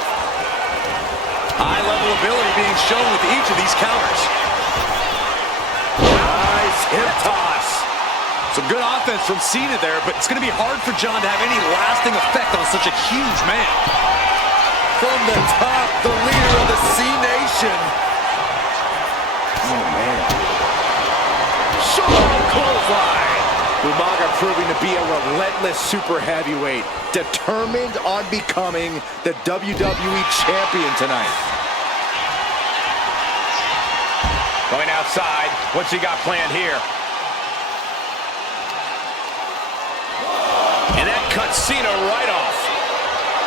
High-level ability being shown with each of these counters. Nice hip toss. Some good offense from Cena there, but it's going to be hard for John to have any lasting effect on such a huge man. From the top, the leader of the C-Nation. Oh, man. Strong clothesline. Umaga proving to be a relentless super heavyweight, determined on becoming the WWE champion tonight. Going outside. What's he got planned here? And that cuts Cena right off.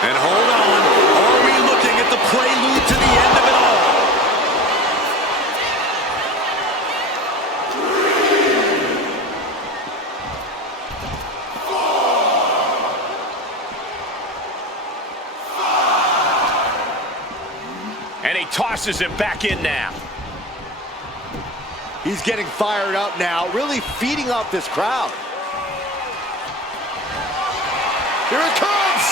And hold on, are we looking at the prelude to the end of it all? And he tosses him back in now. He's getting fired up now, really feeding off this crowd. Here it comes!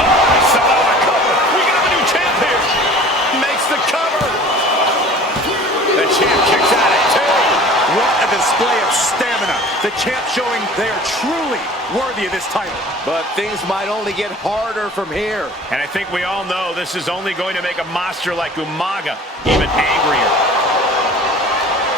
Oh, somehow the cover. We got a new champ here. Makes the cover. The champ kicks out at 2. What a display of stamina. The champ showing they are truly worthy of this title. But things might only get harder from here. And I think we all know this is only going to make a monster like Umaga even angrier.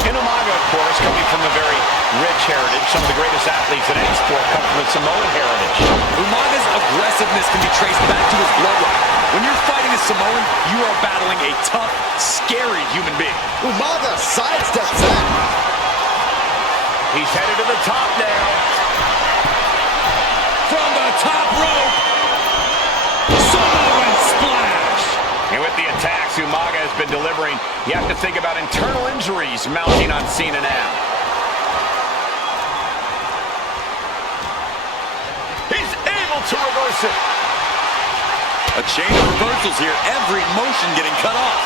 And Umaga, of course, coming from a very rich heritage. Some of the greatest athletes in any sport come from a Samoan heritage. Umaga's aggressiveness can be traced back to his bloodline. When you're fighting a Samoan, you are battling a tough, scary human being. Umaga sidesteps that. He's headed to the top now. From the top rope, Samoan splash. And with the attacks Umaga has been delivering, you have to think about internal injuries mounting on Cena now. He's able to reverse it. A chain of reversals here, every motion getting cut off.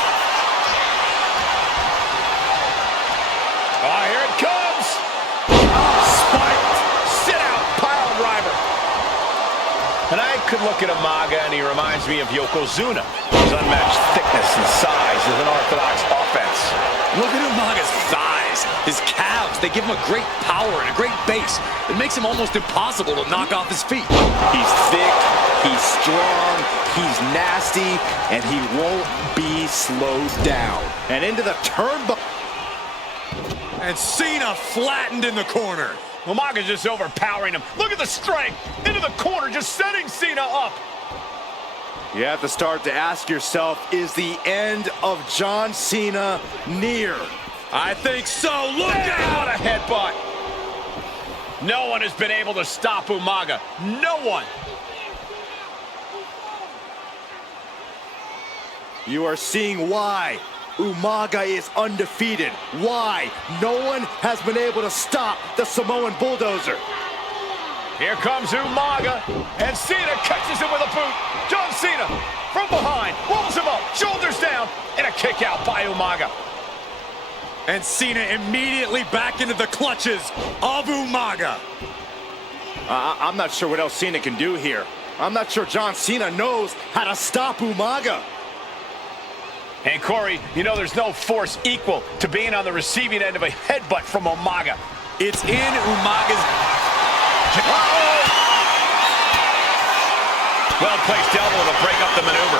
Oh, here it comes. Spiked. Sit out, pile driver. And I could look at Umaga and he reminds me of Yokozuna. His unmatched thickness and size is an orthodox offense. Look at Umaga's thighs, his calves. They give him a great power and a great base. It makes him almost impossible to knock off his feet. He's thick, he's strong, he's nasty, and he won't be slowed down. And into the turnbuckle. And Cena flattened in the corner. Umaga's just overpowering him. Look at the strength. Into the corner, just setting Cena up. You have to start to ask yourself, is the end of John Cena near? I think so. Look What out! a headbutt. No one has been able to stop Umaga. No one. You are seeing why Umaga is undefeated. Why no one has been able to stop the Samoan bulldozer. Here comes Umaga, and Cena catches him with a boot. John Cena from behind, rolls him up, shoulders down, and a kick out by Umaga. And Cena immediately back into the clutches of Umaga. I'm not sure what else Cena can do here. I'm not sure John Cena knows how to stop Umaga. And Corey, you know there's no force equal to being on the receiving end of a headbutt from Umaga. It's in Umaga's... Well-placed elbow to break up the maneuver.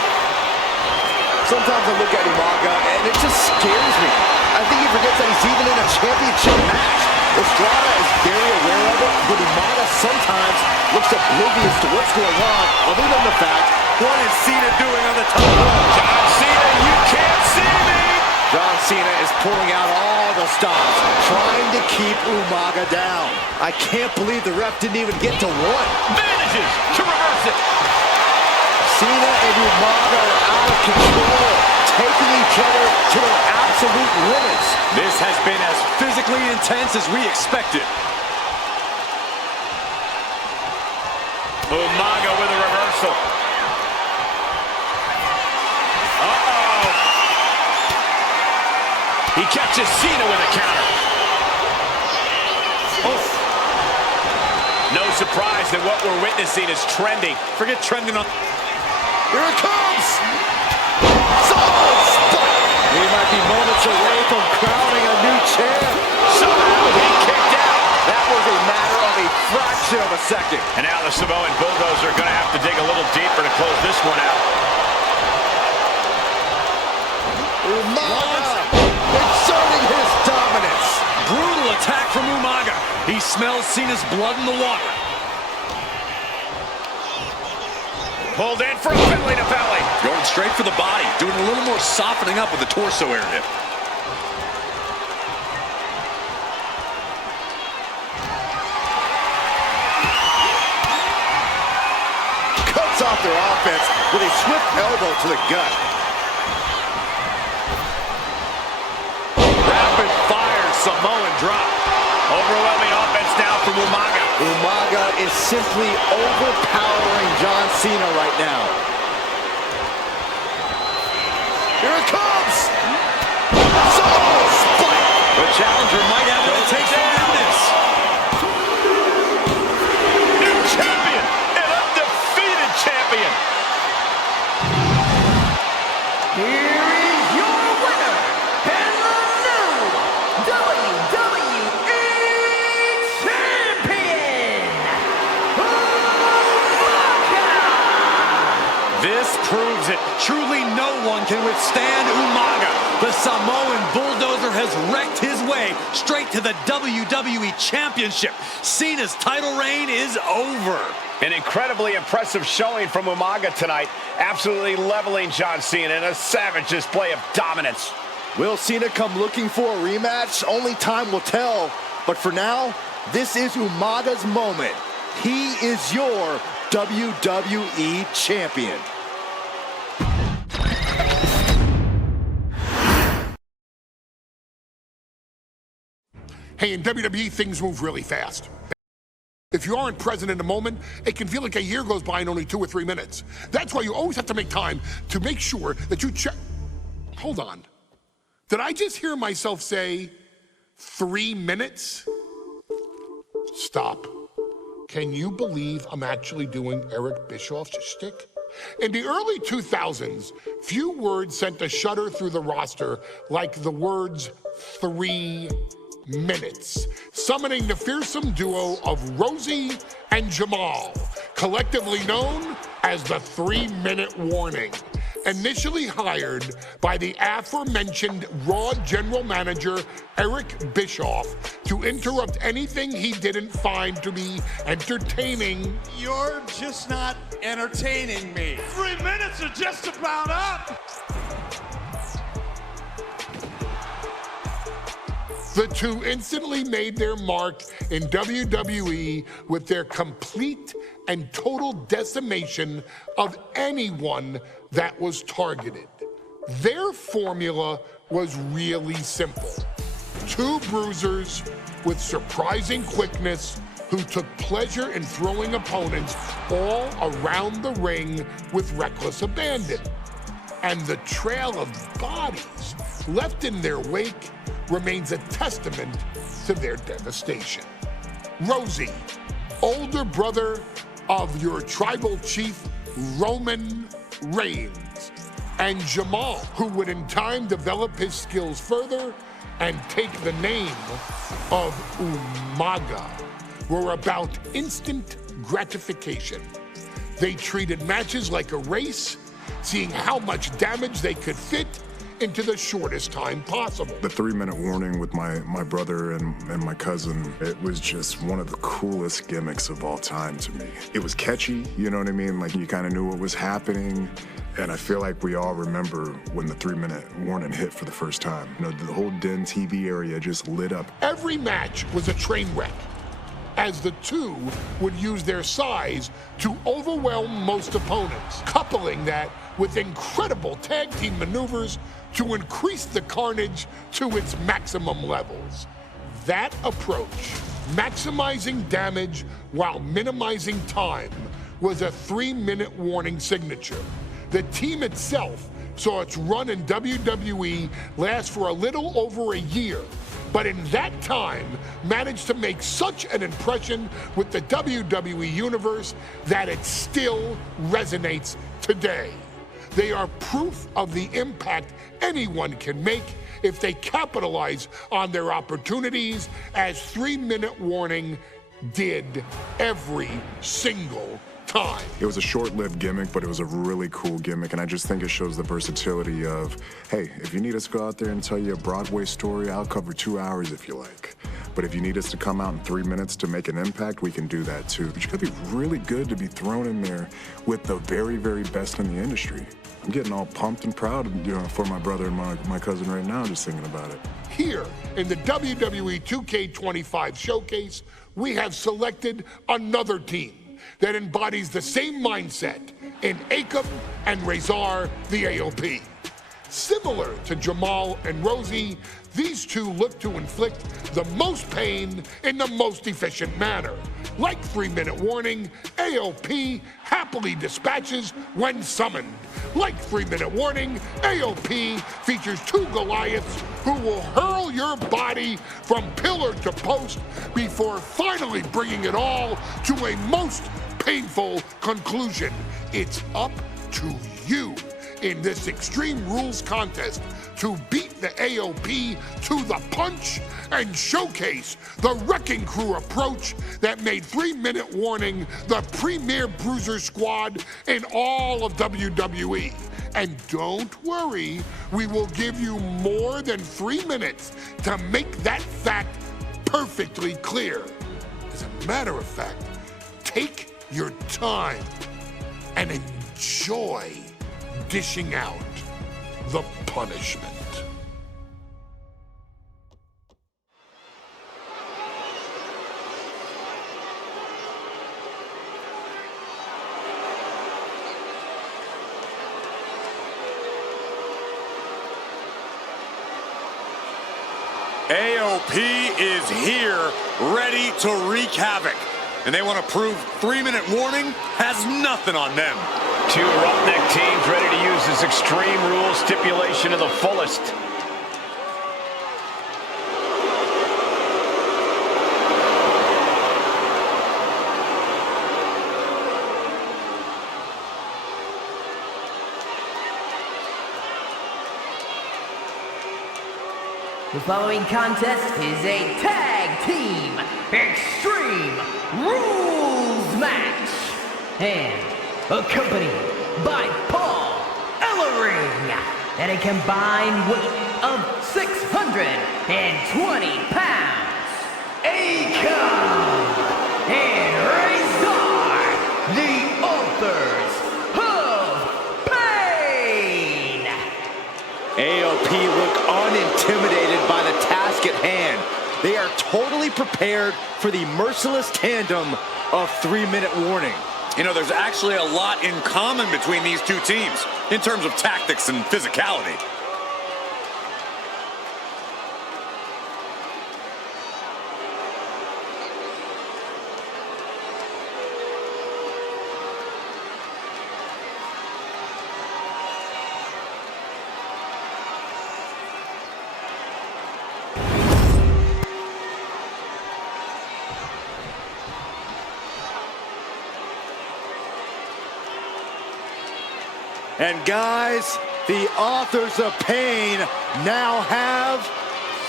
Sometimes I look at Umaga and it just scares me. I think he forgets that he's even in a championship match. Estrada is very aware of it, but Umaga sometimes looks oblivious to what's going on, other than the fact, What is Cena doing on the top rope? John Cena, you can't see me! John Cena is pulling out all the stops, trying to keep Umaga down. I can't believe the ref didn't even get to one. Manages to reverse it. Cena and Umaga are out of control, taking each other to their absolute limits. This has been as physically intense as we expected. Umaga with a reversal. Uh-oh. He catches Cena with a counter. Oh. No surprise that what we're witnessing is trending. Forget trending on... Here it comes! He might be moments away from crowning a new champ. Somehow he kicked out. That was a matter of a fraction of a second. And now the Samoan bulldozer are going to have to dig a little deeper to close this one out. Umaga exerting his dominance. Brutal attack from Umaga. He smells Cena's blood in the water. Pulled in for a belly to belly. Going straight for the body, doing a little more softening up with the torso area. Cuts off their offense with a swift elbow to the gut. Rapid fire Samoan drop. Overwhelming offense now from Umaga. Umaga is simply overpowering John Cena right now. Here it comes! Samoan spike! The challenger might have what it takes to win this. New champion and Truly no one can withstand Umaga. The Samoan bulldozer has wrecked his way straight to the WWE Championship. Cena's title reign is over. An incredibly impressive showing from Umaga tonight, absolutely leveling John Cena in a savage display of dominance. Will Cena come looking for a rematch? Only time will tell. But for now, this is Umaga's moment. He is your WWE Champion. Hey, in WWE, things move really fast. If you aren't present in the moment, it can feel like a year goes by in only 2 or 3 minutes. That's why you always have to make time to make sure that you check. Hold on. Did I just hear myself say 3 minutes? Stop. Can you believe I'm actually doing Eric Bischoff's shtick? In the early 2000s, few words sent a shudder through the roster like the words 3 minutes, summoning the fearsome duo of Rosie and Jamal, collectively known as the 3-Minute Warning. Initially hired by the aforementioned Raw General Manager Eric Bischoff to interrupt anything he didn't find to be entertaining. You're just not entertaining me. 3 minutes are just about up. The two instantly made their mark in WWE with their complete and total decimation of anyone that was targeted. Their formula was really simple. 2 bruisers with surprising quickness who took pleasure in throwing opponents all around the ring with reckless abandon. And the trail of bodies left in their wake remains a testament to their devastation. Rosie, older brother of your tribal chief, Roman Reigns, and Jamal, who would in time develop his skills further and take the name of Umaga, were about instant gratification. They treated matches like a race, seeing how much damage they could fit into the shortest time possible. The 3-minute warning with my brother and my cousin, it was just one of the coolest gimmicks of all time to me. It was catchy, you know what I mean? Like, you kind of knew what was happening. And I feel like we all remember when the 3-minute warning hit for the first time. You know, the whole Den TV area just lit up. Every match was a train wreck, as the two would use their size to overwhelm most opponents, coupling that with incredible tag team maneuvers to increase the carnage to its maximum levels. That approach, maximizing damage while minimizing time, was a 3-minute warning signature. The team itself saw its run in WWE last for a little over a year, but in that time managed to make such an impression with the WWE Universe that it still resonates today. They are proof of the impact anyone can make if they capitalize on their opportunities, as 3-minute warning did every single time. It was a short-lived gimmick, but it was a really cool gimmick, and I just think it shows the versatility of, hey, if you need us to go out there and tell you a Broadway story, I'll cover 2 hours if you like. But if you need us to come out in 3 minutes to make an impact, we can do that too. But you gotta be really good to be thrown in there with the very, very best in the industry. I'm getting all pumped and proud, you know, for my brother and my cousin right now, just thinking about it. Here in the WWE 2K25 showcase, we have selected another team that embodies the same mindset in Akam and RYZEN, the AOP. Similar to Jamal and Rosie, these two look to inflict the most pain in the most efficient manner. Like 3-minute warning, AOP happily dispatches when summoned. Like 3-minute warning, AOP features 2 Goliaths who will hurl your body from pillar to post before finally bringing it all to a most painful conclusion. It's up to you in this Extreme Rules contest to beat the AOP to the punch and showcase the Wrecking Crew approach that made 3-Minute Warning the premier bruiser squad in all of WWE. And don't worry, we will give you more than 3 minutes to make that fact perfectly clear. As a matter of fact, take your time and enjoy dishing out the punishment. AOP is here, ready to wreak havoc. And they want to prove 3-minute warning has nothing on them. Two roughneck teams ready to use this Extreme Rules stipulation to the fullest. The following contest is a tag team Extreme Rules match and accompanied by Paul Ellering at a combined weight of 620 pounds. Akon and RYZEN, the authors of pain. AOP look unintimidated by the task at hand. They are totally prepared for the merciless tandem of 3-minute warning. You know, there's actually a lot in common between these two teams in terms of tactics and physicality. And guys, the authors of pain now have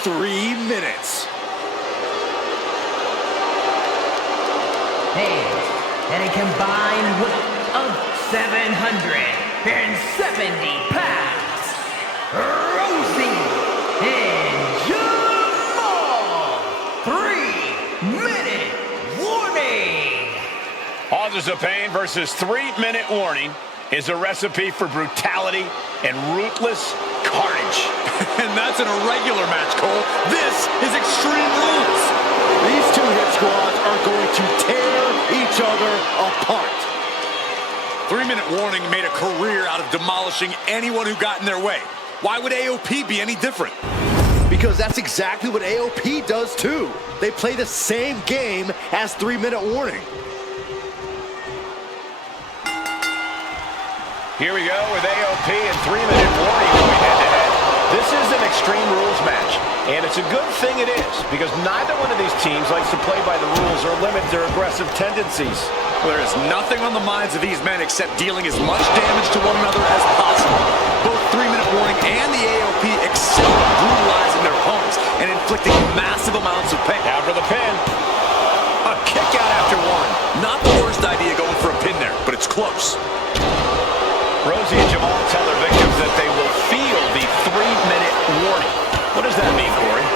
3 minutes. And at a combined weight of 770 pounds, Rosie and Jamal. 3-minute warning. Authors of Pain versus 3-Minute Warning is a recipe for brutality and ruthless carnage. And that's an irregular match, Cole. This is Extreme Rules. These two hit squads are going to tear each other apart. 3-Minute Warning made a career out of demolishing anyone who got in their way. Why would AOP be any different? Because that's exactly what AOP does too. They play the same game as 3-Minute Warning. Here we go with AOP and 3-Minute Warning going head-to-head. This is an Extreme Rules match, and it's a good thing it is, because neither one of these teams likes to play by the rules or limit their aggressive tendencies. Well, there is nothing on the minds of these men except dealing as much damage to one another as possible. Both 3-Minute Warning and the AOP excel at brutalizing their opponents and inflicting massive amounts of pain. Down for the pin. A kick out after one. Not the worst idea going for a pin there, but it's close. Rosie and Jamal tell their victims that they will feel the 3-minute warning. What does that mean, Corey?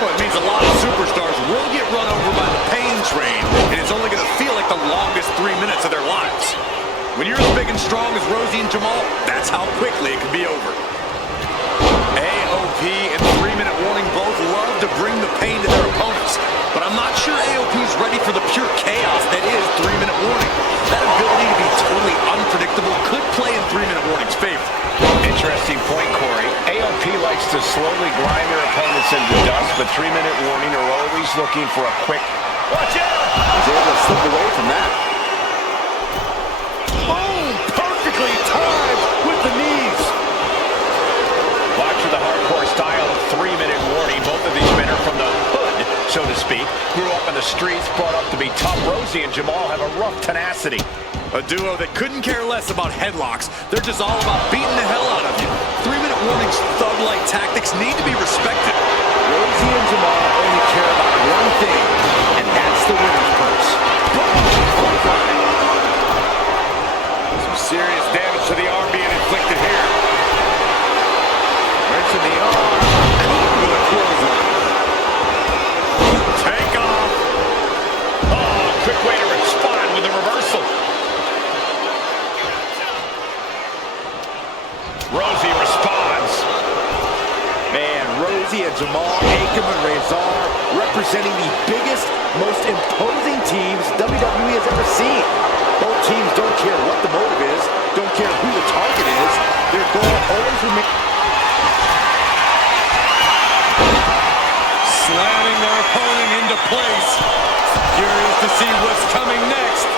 Well, it means a lot of superstars will get run over by the pain train, and it's only going to feel like the longest 3 minutes of their lives. When you're as big and strong as Rosie and Jamal, that's how quickly it can be over. AOP and 3-Minute Warning both love to bring the pain to their opponents, but I'm not sure AOP's ready for the pure chaos that is 3-Minute Warning. That ability to be totally unpredictable could play in 3-Minute Warning's favor. Interesting point, Corey. AOP likes to slowly grind their opponents into dust, but 3-Minute Warning are always looking for a quick... Watch out! He's able to slip away from that. Boom! Perfectly timed with the knees. Watch for the hardcore style of 3-Minute Warning. Both of these men are from the hood, so to speak. grew up in the streets, brought up to be tough. Rosie and Jamal have a rough tenacity. A duo that couldn't care less about headlocks. They're just all about beating the hell out of you. 3-minute warnings, thug-like tactics need to be respected. Rosie and Jamal only care about one thing, and that's the winner's purse. Some serious damage to the arm being inflicted here. Right to the arm. Caught with a clothesline. Take off. Oh, quick way to respond with a reversal. Rosie responds. Man, Rosie and Jamal, Akam and Razor representing the biggest, most imposing teams WWE has ever seen. Both teams don't care what the motive is, don't care who the target is. Their goal always remains. Slamming their opponent into place. Curious to see what's coming next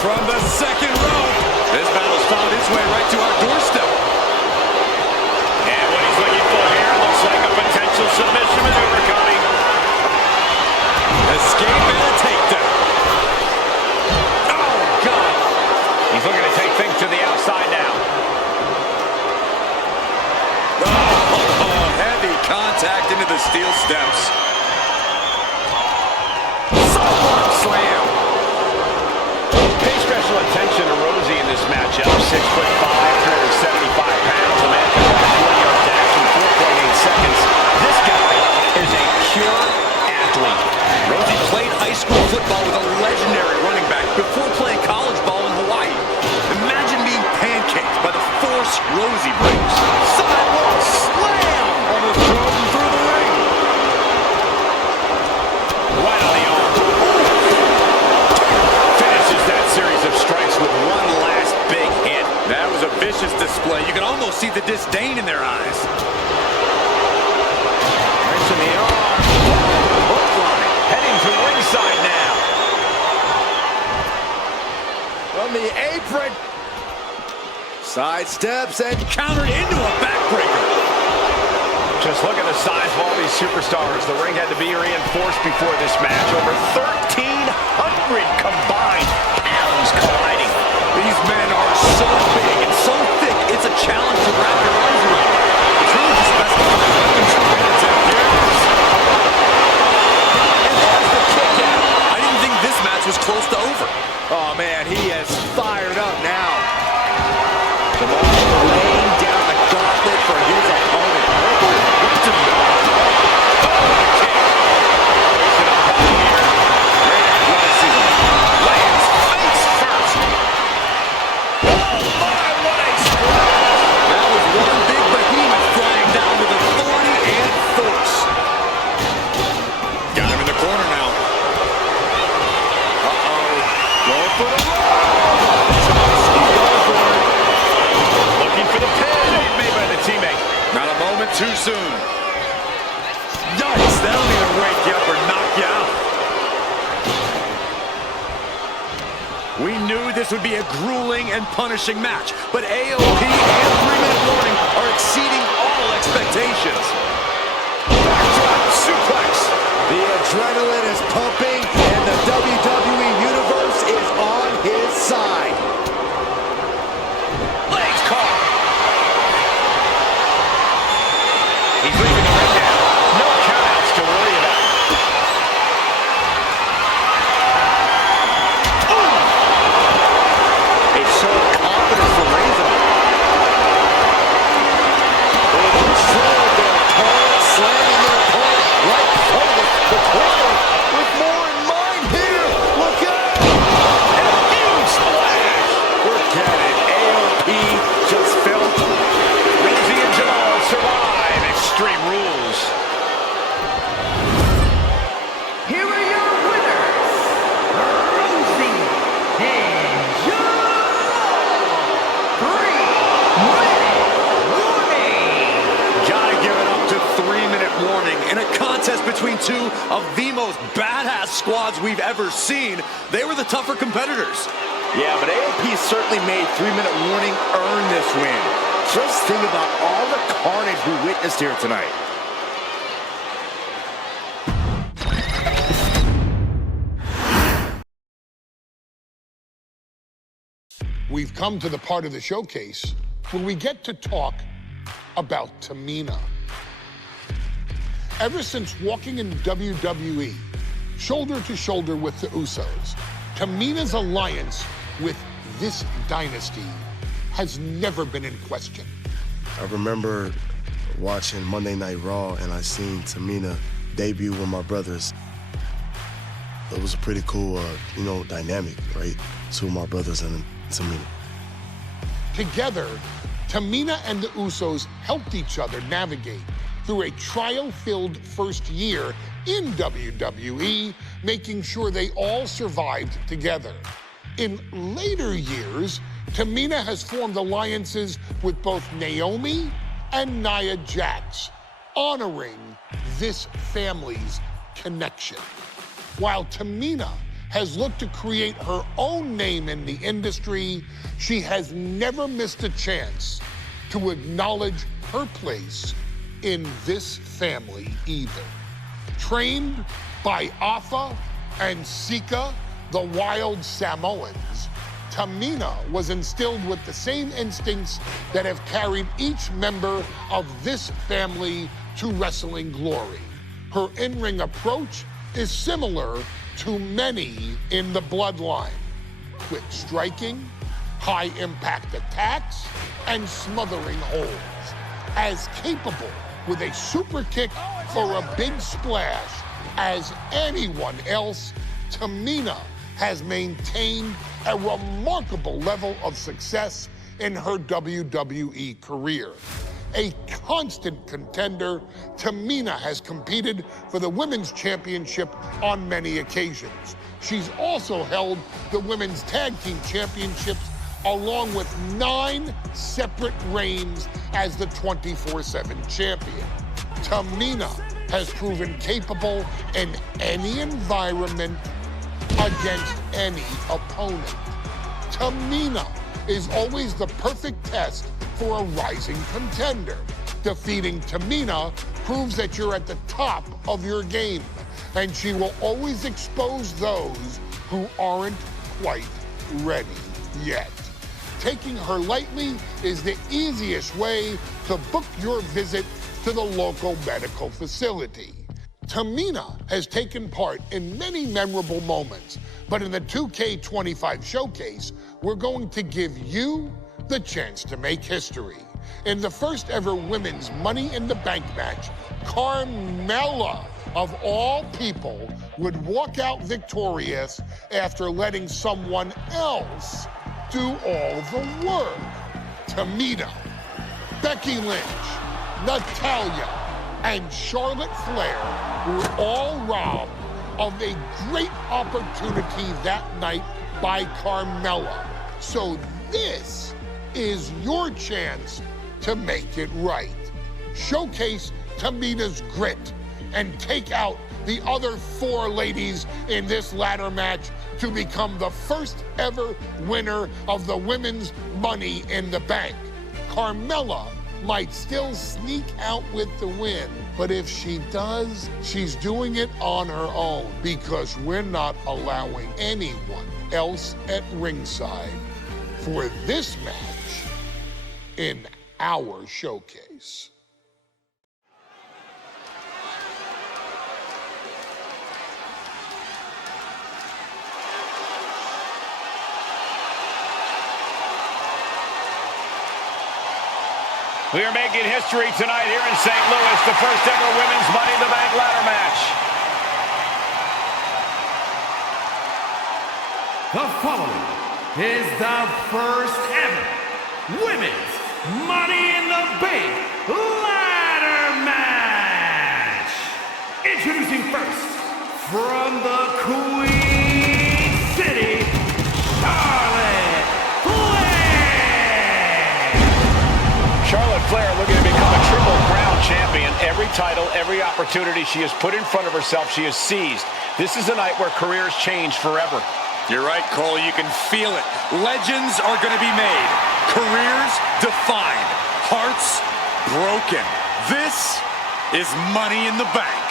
from the second rope. This battle's found its way right to our doorstep. And what he's looking for here looks like a potential submission maneuver coming. Escape and a takedown. Oh, God. He's looking to take things to the outside now. Oh, heavy contact into the steel steps. Someone slam. Pay special attention to Rosie in this matchup. 6'5", 375 pounds. A man can run a 20-yard dash in 4.8 seconds. This guy is a pure athlete. Rosie played high school football with a legendary running back before playing college ball in Hawaii. Imagine being pancaked by the force Rosie brings. Sidewalk slam on the throat and through the ring. Right on the arm. Finishes that series of strikes with one last big hit. That was a vicious display. You can almost see the disdain in their eyes. Nice in the arm. Bloodline heading to ringside now. From the apron. Side steps and Countered into a backbreaker. Just look at the size of all these superstars. The ring had to be reinforced before this match. Over 1,300 combined pounds colliding. These men are so big and so thick, it's a challenge to wrap your arms around. It's really just best to find weapons for minutes and years. And there's the kick out. I didn't think this match was close to over. oh man, he is fired up now. Jamal laying down the gauntlet for his opponent. Right to the arm. Great athleticism. Lands face first. Oh my, what a splash! That was one big behemoth flying down with authority and force. Got him in the corner now. Going for the roll. Looking for the pin made by the teammate. Not a moment too soon. Yikes, that'll either wake you up or knock you out. We knew this would be a grueling and punishing match, but AOP and 3-minute warning are exceeding all expectations. Backdrop suplex. The adrenaline is pumping, and the WWE Universe is on his side. Legs caught. He's leaving the ring now. No countouts to worry about. A show of confidence for RYZEN. Slamming their opponent right in front of the corner with more in mind here. Look out! And a huge splash. Look at it. AOP just felt Rosie and Jamal survive Extreme Rules. Here are your winners, Rosie and Jamal. 3-minute warning. Gotta give it up to 3-minute warning. In a contest between two of the most badass squads we've ever seen, they were the tougher competitors. Yeah, but AOP certainly made 3-minute warning earn this win. Just think about all the carnage we witnessed here tonight. we've come to the part of the showcase where we get to talk about Tamina. Ever since walking in WWE, shoulder to shoulder with the Usos, Tamina's alliance with this dynasty has never been in question. I remember watching Monday Night Raw and I seen Tamina debut with my brothers. It was a pretty cool, dynamic, right? Two of my brothers and Tamina. Together, Tamina and the Usos helped each other navigate through a trial-filled first year in WWE, making sure they all survived together. In later years, Tamina has formed alliances with both Naomi and Nia Jax, honoring this family's connection. While Tamina has looked to create her own name in the industry, she has never missed a chance to acknowledge her place in this family either. Trained by Afa and Sika, the wild Samoans, Tamina was instilled with the same instincts that have carried each member of this family to wrestling glory. Her in-ring approach is similar to many in the bloodline. Quick striking, high-impact attacks, and smothering holds. As capable with a super kick or a big splash as anyone else, Tamina has maintained a remarkable level of success in her WWE career. A constant contender, Tamina has competed for the Women's Championship on many occasions. She's also held the Women's Tag Team Championships along with 9 separate reigns as the 24/7 champion. Tamina has proven capable in any environment against any opponent. Tamina is always the perfect test for a rising contender. Defeating Tamina proves that you're at the top of your game, and she will always expose those who aren't quite ready yet. Taking her lightly is the easiest way to book your visit to the local medical facility. Tamina has taken part in many memorable moments, but in the 2K25 showcase, we're going to give you the chance to make history. In the first ever women's Money in the Bank match, Carmella, of all people, would walk out victorious after letting someone else do all the work. Tamina, Becky Lynch, Natalya, and Charlotte Flair were all robbed of a great opportunity that night by Carmella. So this is your chance to make it right. Showcase Tamina's grit and take out the other 4 ladies in this ladder match to become the first ever winner of the Women's Money in the Bank. Carmella might still sneak out with the win, but if she does, she's doing it on her own because we're not allowing anyone else at ringside for this match in our showcase. We are making history tonight here in St. Louis, the first ever Women's Money in the Bank ladder match. The following is the first ever Women's Money in the Bank ladder match. Introducing first, from the Queen City, Charlotte Flair looking to become a Triple Crown champion. Every title, every opportunity she has put in front of herself, she has seized. This is a night where careers change forever. You're right, Cole. You can feel it. Legends are going to be made. Careers defined. Hearts broken. This is Money in the Bank.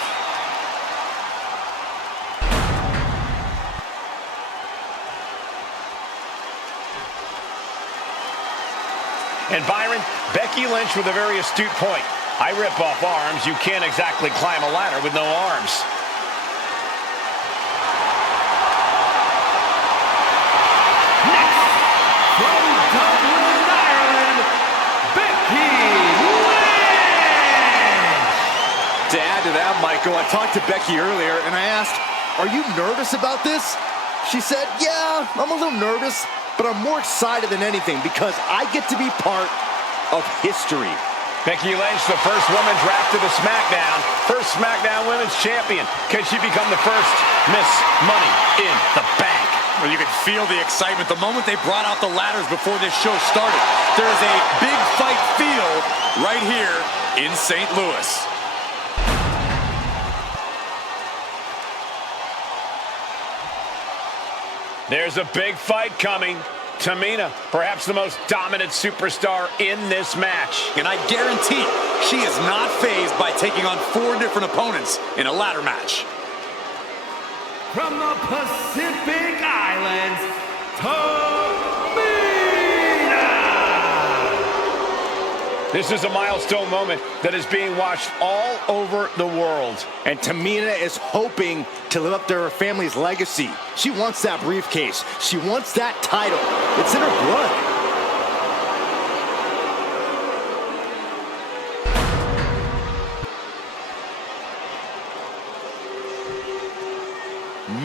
And Byron, Becky Lynch with a very astute point. I rip off arms. You can't exactly climb a ladder with no arms. Next, from Dublin, Ireland, Becky Lynch. To add to that, Michael, I talked to Becky earlier and I asked, are you nervous about this? She said, yeah, I'm a little nervous, but I'm more excited than anything because I get to be part of history. Becky Lynch, the first woman drafted to SmackDown. First SmackDown Women's Champion. Can she become the first Miss Money in the Bank? Well, you could feel the excitement the moment they brought out the ladders before this show started. There is a big fight field right here in St. Louis. There's a big fight coming. Tamina, perhaps the most dominant superstar in this match. And I guarantee she is not fazed by taking on 4 different opponents in a ladder match. From the Pacific Islands, Tamina! This is a milestone moment that is being watched all over the world. And Tamina is hoping to live up to her family's legacy. She wants that briefcase. She wants that title. It's in her blood.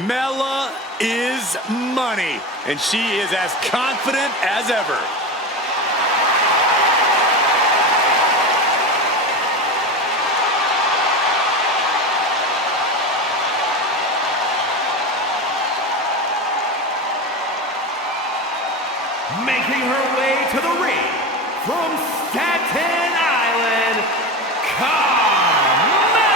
Mela is money, and she is as confident as ever. Making her way to the ring from Staten Island, Carmella!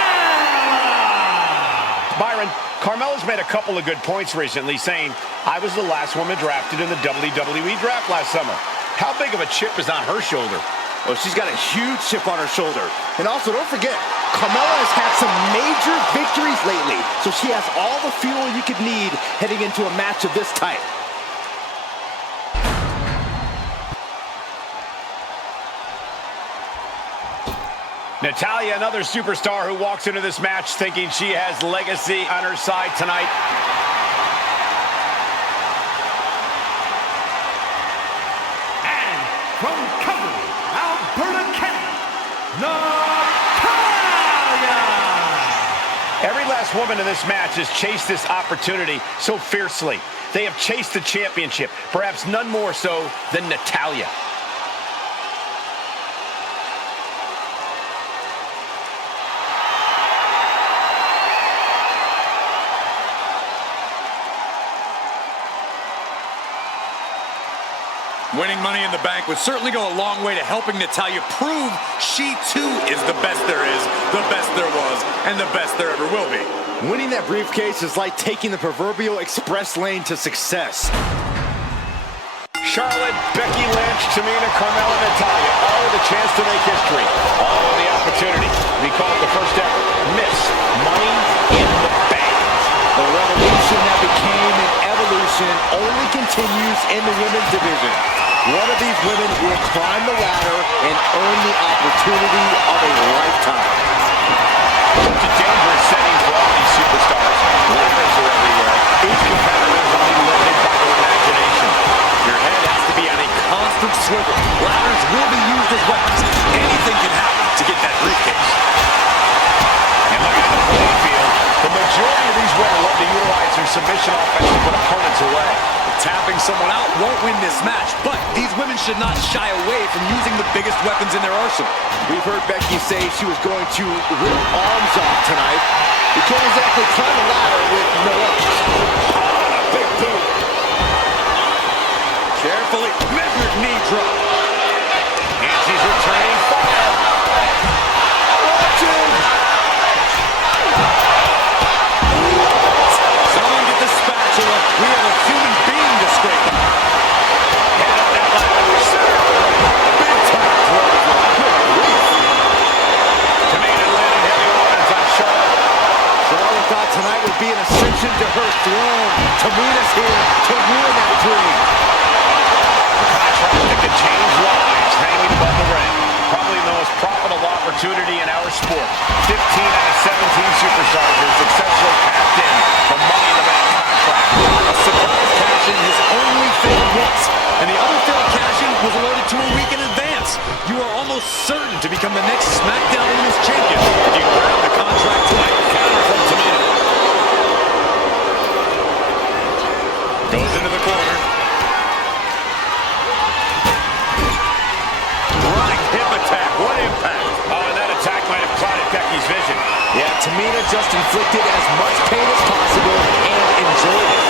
Byron, Carmella's made a couple of good points recently, saying, I was the last woman drafted in the WWE draft last summer. How big of a chip is on her shoulder? Well, she's got a huge chip on her shoulder. And also, don't forget, Carmella has had some major victories lately, so she has all the fuel you could need heading into a match of this type. Natalya, another superstar who walks into this match thinking she has legacy on her side tonight. And from Calgary, Alberta, Canada, Natalya! Every last woman in this match has chased this opportunity so fiercely. They have chased the championship, perhaps none more so than Natalya. Winning Money in the Bank would certainly go a long way to helping Natalya prove she too is the best there is, the best there was, and the best there ever will be. Winning that briefcase is like taking the proverbial express lane to success. Charlotte, Becky Lynch, Tamina, Carmella, Natalya, all with a chance to make history. All with the opportunity to be called the first ever Miss Money in the Bank. The revolution that became an evolution only continues in the women's division. One of these women will climb the ladder and earn the opportunity of a lifetime. Such a dangerous setting for all these superstars. Ladders are everywhere. Each competitor is only limited by their imagination. Your head has to be on a constant swivel. Ladders will be used as weapons. Anything can happen to get that briefcase. And look at the playing field. The majority of these women love to utilize their submission offense to put opponents away. Tapping someone out won't win this match, but these women should not shy away from using the biggest weapons in their arsenal. We've heard Becky say she was going to rip arms off tonight. You can't exactly climb a ladder with no arms. Big boot. Carefully measured knee drop. And she's returning fire. Someone get the spatula. We have a human being to scrape up. Head up that ladder. Big time Tamina landing heavy offense on Charlotte. Charlotte thought tonight would be an ascension to her throne. Tamina's here to ruin that dream. A contract that could change lives hanging opportunity in our sport. 15 out of 17 superstars are successfully tapped in the Money in the Bank contract. A surprise cash-in has only failed once, and the other failed cash-in was alerted to a week in advance. You are almost certain to become the next SmackDown Women's Champion if you grab the contract tonight. Counter from Tamina. Goes into the corner. Running hip attack. What impact? Oh, and that attack might have clouded Becky's vision. Yeah, Tamina just inflicted as much pain as possible and enjoyed it.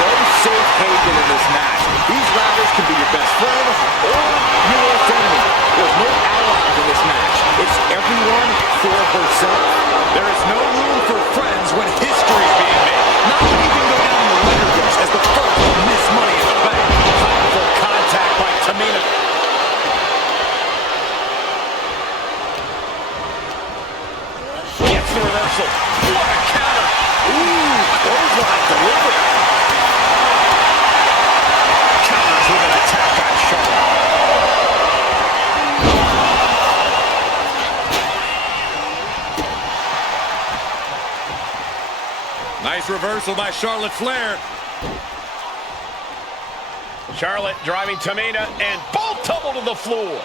No safe haven in this match. These ladders can be your best friend or your worst enemy. There's no allies in this match. It's everyone for herself. There is no room for friends when history is being made. Not when you can go down in the record books as the first Miss Money in the Bank. Powerful contact by Tamina. Gets the reversal. What a counter. Ooh, clothesline delivered. Counters with an attack on Charlotte. Nice reversal by Charlotte Flair. Charlotte driving Tamina, and both tumble to the floor.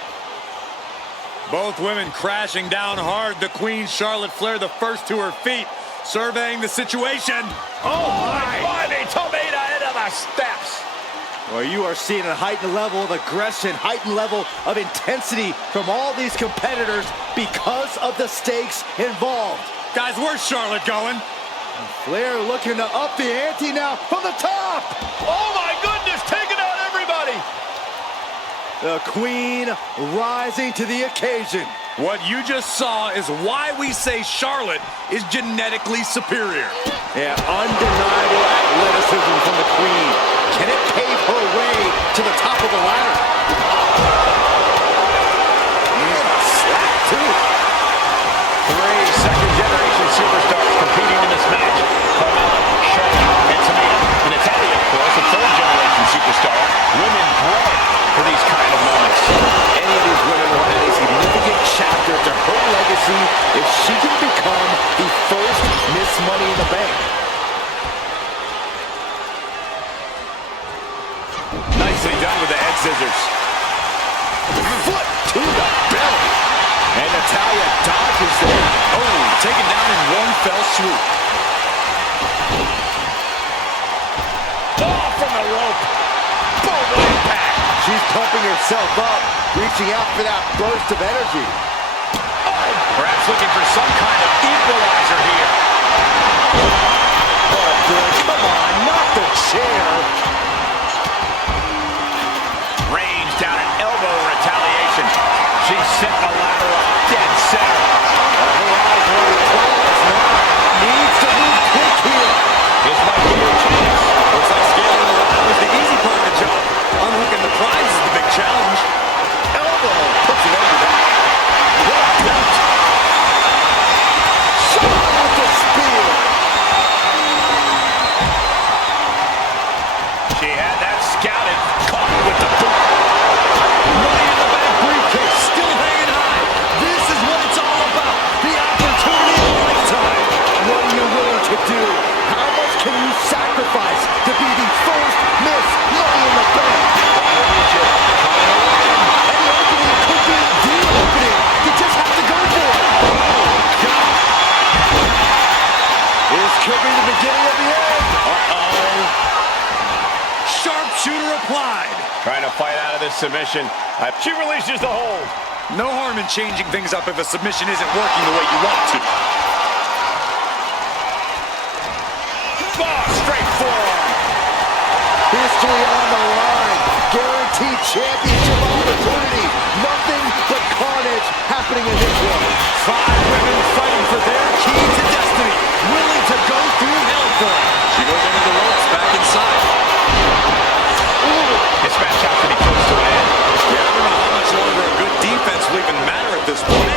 Both women crashing down hard. The Queen, Charlotte Flair, the first to her feet, surveying the situation. Oh my! They Tamina into the steps. Well, you are seeing a heightened level of aggression, heightened level of intensity from all these competitors because of the stakes involved. Guys, where's Charlotte going? Flair looking to up the ante now from the top. Oh my goodness, taking out everybody. The Queen rising to the occasion. What you just saw is why we say Charlotte is genetically superior. Yeah, undeniable athleticism from the Queen. Can it pave her way to the top of the ladder? Slap, too. 3 second-generation superstars competing in this match. Carmella, Charlotte, and Tamina. And Natalia, of course, a third-generation superstar. Women bred for these kind of moments. Any of these women will add a significant chapter to her legacy if she can become the first Miss Money in the Bank. Nicely done with the head scissors. Foot to the belly. And Natalia dodges there. Oh, taken down in one fell swoop. Oh, from the rope. Boom, impact. She's pumping herself up, reaching out for that burst of energy. Oh, perhaps looking for some kind of equalizer here. Oh, boy, come on, not the chair. Range down an elbow retaliation. She sent the ladder up dead center. Her eyes are on the claws now. Needs to move quick here. This might be your chance. Looks like scaling the ladder was the easy part of the job. Unhooking the prize is the big challenge. Elbow puts it under that. What a boot. Shot with the spear. She had that scouted. Caught with the boot. Money in the Bank briefcase still hanging high. This is what it's all about. The opportunity of a lifetime. What are you willing to do? How much can you sacrifice to be the first Miss Money in the Bank? And the opening could be the opening. You just have to go for it. God. This could be the beginning of the end. Uh-oh. Sharpshooter applied. Trying to fight out of this submission. She releases the hold. No harm in changing things up if a submission isn't working the way you want to. Oh, straight forearm. History on the line. Guaranteed championship opportunity. Nothing but carnage happening in this one. 5 women fighting for their key to destiny. Willing to go through hell for it. She goes under the ropes, back inside. This match has to be close to an end. Yeah, I don't know how much longer a good defense will even matter at this point.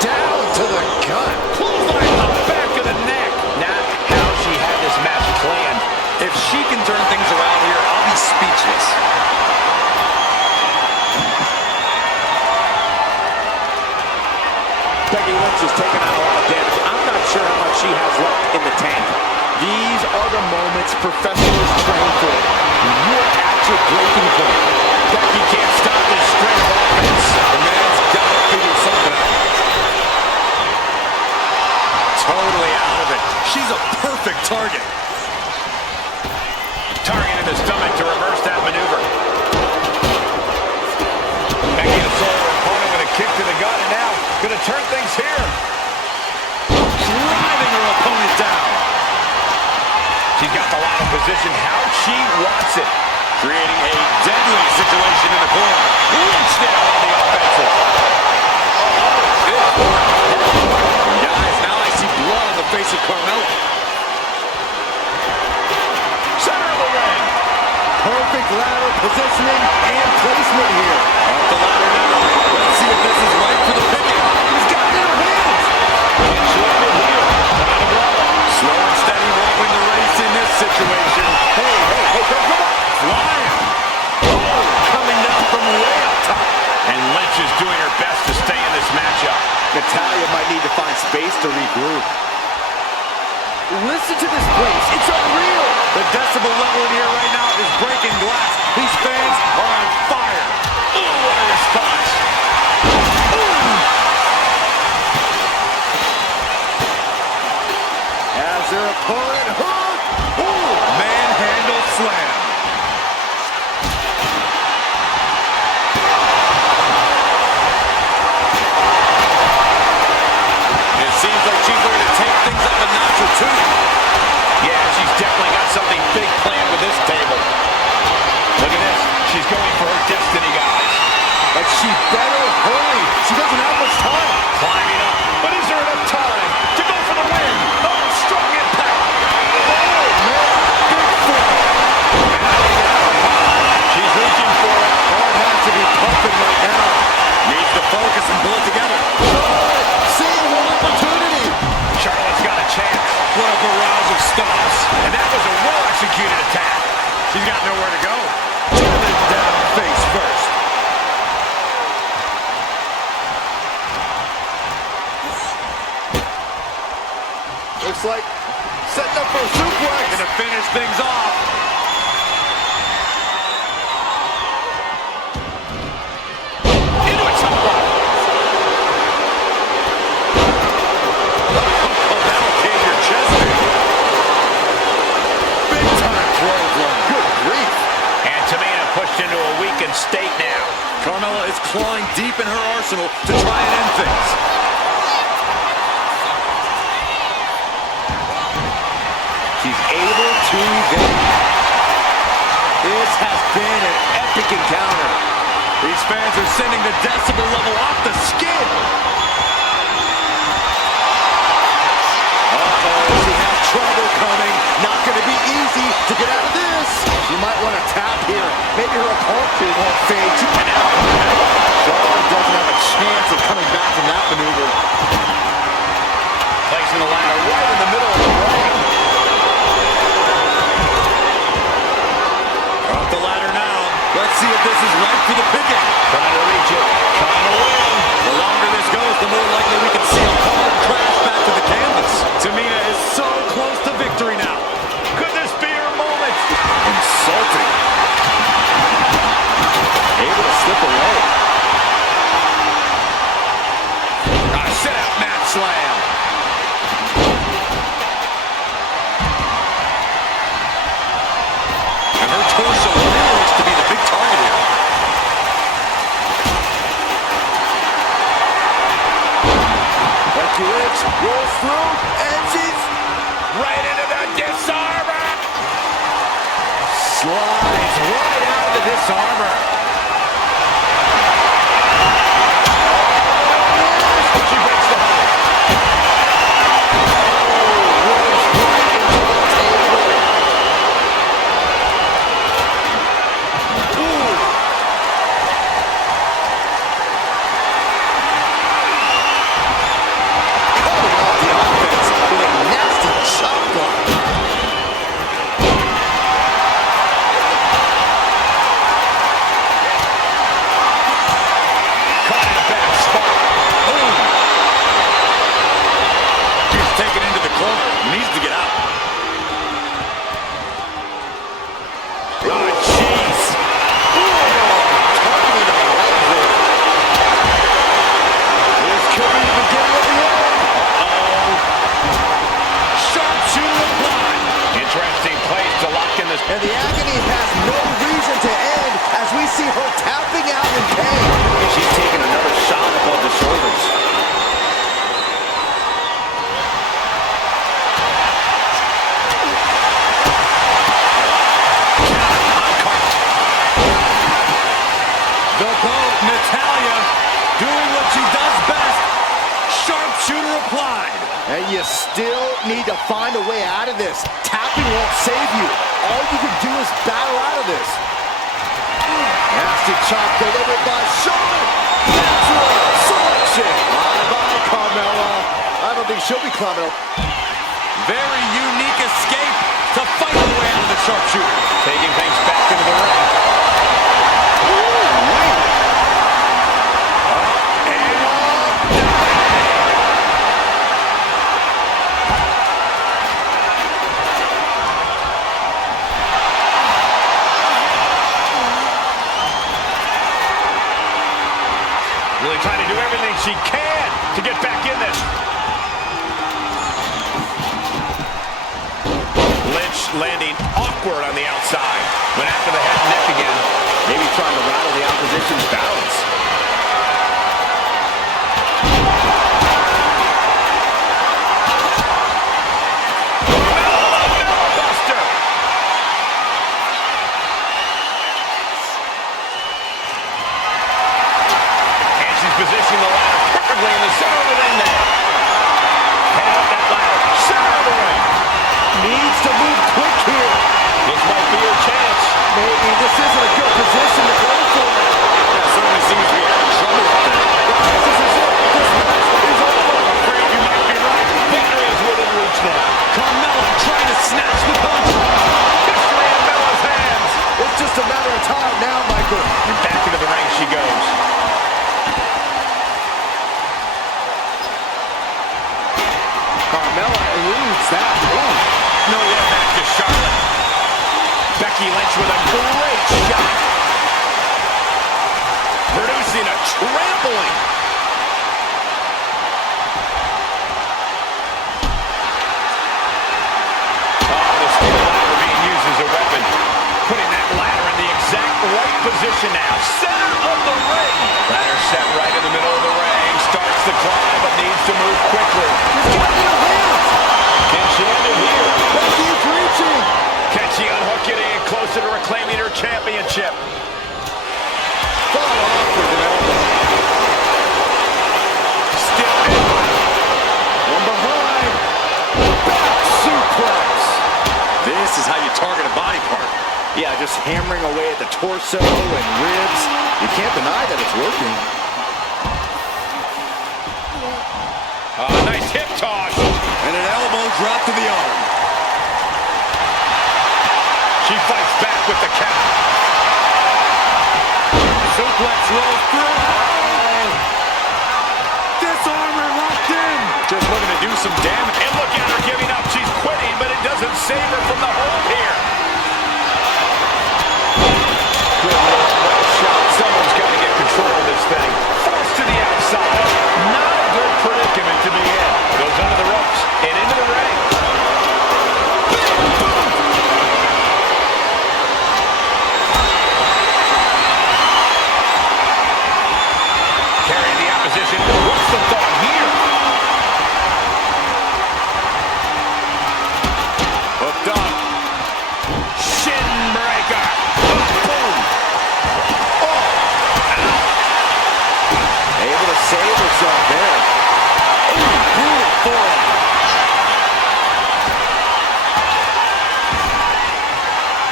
Down to the gut. Clothesline in the back of the neck. Not how she had this match planned. If she can turn things around here, I'll be speechless. punches, taking out a lot of damage. I'm not sure how much she has left in the tank. These are the moments professionals train for. You're at your breaking point. Becky can't stop this string of offense. The man's got to figure something out. Totally out of it. She's a perfect target. Target in the stomach to reverse that maneuver. Becky assaulted her opponent with a kick to the gut, and now going to turn things here. Driving her opponent down. She's got the line of position how she wants it. Creating a deadly situation in the corner. Reach down on the offensive. Guys, now I see blood on the face of Carmella. Center of the ring. Perfect ladder positioning and placement here. Up the ladder now. Let's see if this is right for the picking. He's got it in her hands. Slow and steady rolling the race in this situation. Hey, come on. Flying. Oh, coming down from way up top. And Lynch is doing her best to stay in this matchup. Natalya might need to find space to regroup. Listen to this place. It's unreal. The decibel level in here right now is breaking glass. These fans are on fire. Ooh, what a response. As their opponent hurt. Ooh, manhandle slam. It seems like she's going to take things up a notch or two. Yeah, she's definitely got something big planned with this table. Look at this. She's going for her destiny, guys. But she better hurry. She doesn't have much time. Climbing up. But is there enough time to go for the win? Oh, strong impact. Oh, man. Big foot. She's reaching for it. Heart has to be pumping right now. Needs to focus and pull it together. Seeing one opportunity. Charlotte's got a chance. What a barrage of stops. And that was a well-executed attack. She's got nowhere to go. Turning down face first. Looks like setting up for a suplex. Gonna finish things off. Into a top rope. Oh, that'll cave your chest in. Big time clothesline. Good grief. And Tamina pushed into a weakened state now. Carmella is clawing deep in her arsenal to try and end things. She's able to get. This has been an epic encounter. These fans are sending the decibel level off the skin. Uh-oh, she has trouble coming. Not going to be easy to get out of this. She might want to tap here. Maybe her opponent won't fade. Charlotte doesn't have a chance of coming back from that maneuver. Placing the ladder right in the middle of the ring. Up the ladder now. Let's see if this is right for the picking. Trying to reach it. Trying to win. The longer this goes, the more likely we can see a card crash back to the canvas. Tamina is so close to victory now. Could this be her moment? Insulting. Able to slip away. Sit out mat slam. And her torso really looks to be the big target here. Becky Lynch rolls through, and she's Right into the disarmer. slides right out of the disarmer. She breaks the hold. and the agony has no reason to end as we see her tapping out in pain. And she's taking another shot above the shoulders. The boat, Natalya, doing what she does best. Sharpshooter applied. And you still need to find a way out of this. Tapping won't save you. All you can do is battle out of this. Nasty chop delivered by Charlotte. Natural selection. Bye-bye, Carmella. I don't think she'll be climbing up. Very unique escape to fight her way out of the sharpshooter. Taking things back into the ring. Really trying to do everything she can to get back in this. Lynch landing awkward on the outside. Went after the head and neck again. Maybe trying to rattle the opposition's balance. Buster. And she's positioning the ladder perfectly in the center of the ring now. Head up that ladder. Center of the ring. Needs to move quick here. This might be her chance. Maybe this isn't a good position to go for. That certainly seems to be having trouble with that. This is it. This match is over. I'm afraid you might be right. Victory is within reach now. Carmella trying to snatch the punch. History in Bella's hands. It's just a matter of time now, Michael. And back into the ring she goes. Carmella eludes that. No way back to Charlotte. Becky Lynch with a great shot. Producing a trampling. Oh, the steel ladder being used as a weapon. Putting that ladder in the exact right position now. Center of the ring. Ladder set right in the middle of the ring. Starts the climb, but needs to move quickly. Can she end it here? Becky's reaching. Can she unhook it and get closer to reclaiming her championship? Fought off with an elbow. Still in. From behind. Back suplex. This is how you target a body part. Yeah, just hammering away at the torso and ribs. You can't deny that it's working. Nice hip toss. And an elbow drop to the arm. She fights back with the count. Suplex rolls through. Disarmer locked in. Just looking to do some damage. And look at her giving up. She's quitting, but it doesn't save her from the hold here. Good Lord, what a shot. Someone's got to get control of this thing. Forced to the outside. Not a good predicament to be in. Goes under the ropes and into the ring. Carrying the opposition. What's the thought here? Hooked up. Shin breaker. Boom. Oh. Able to save herself there. Brutal forearm.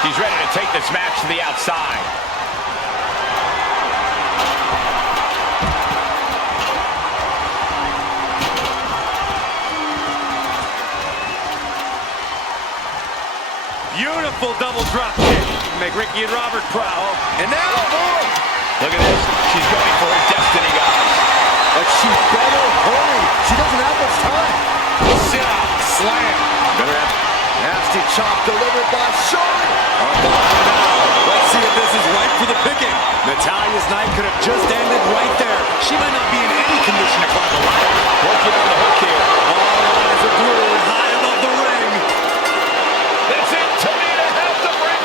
He's ready to take this match to the outside. Beautiful double drop kick. Make Ricky and Robert proud. And now, Look at this. She's going for her destiny, guys. But she better hurry. She doesn't have much time. sit out, slam. Better have nasty chop delivered by Charlotte. On the line now. Let's see if this is right for the picking. Natalya's night could have just ended right there. She might not be in any condition to climb the ladder. Working on the hook here. All eyes are glued high above the ring. That's it. Tamina has the ring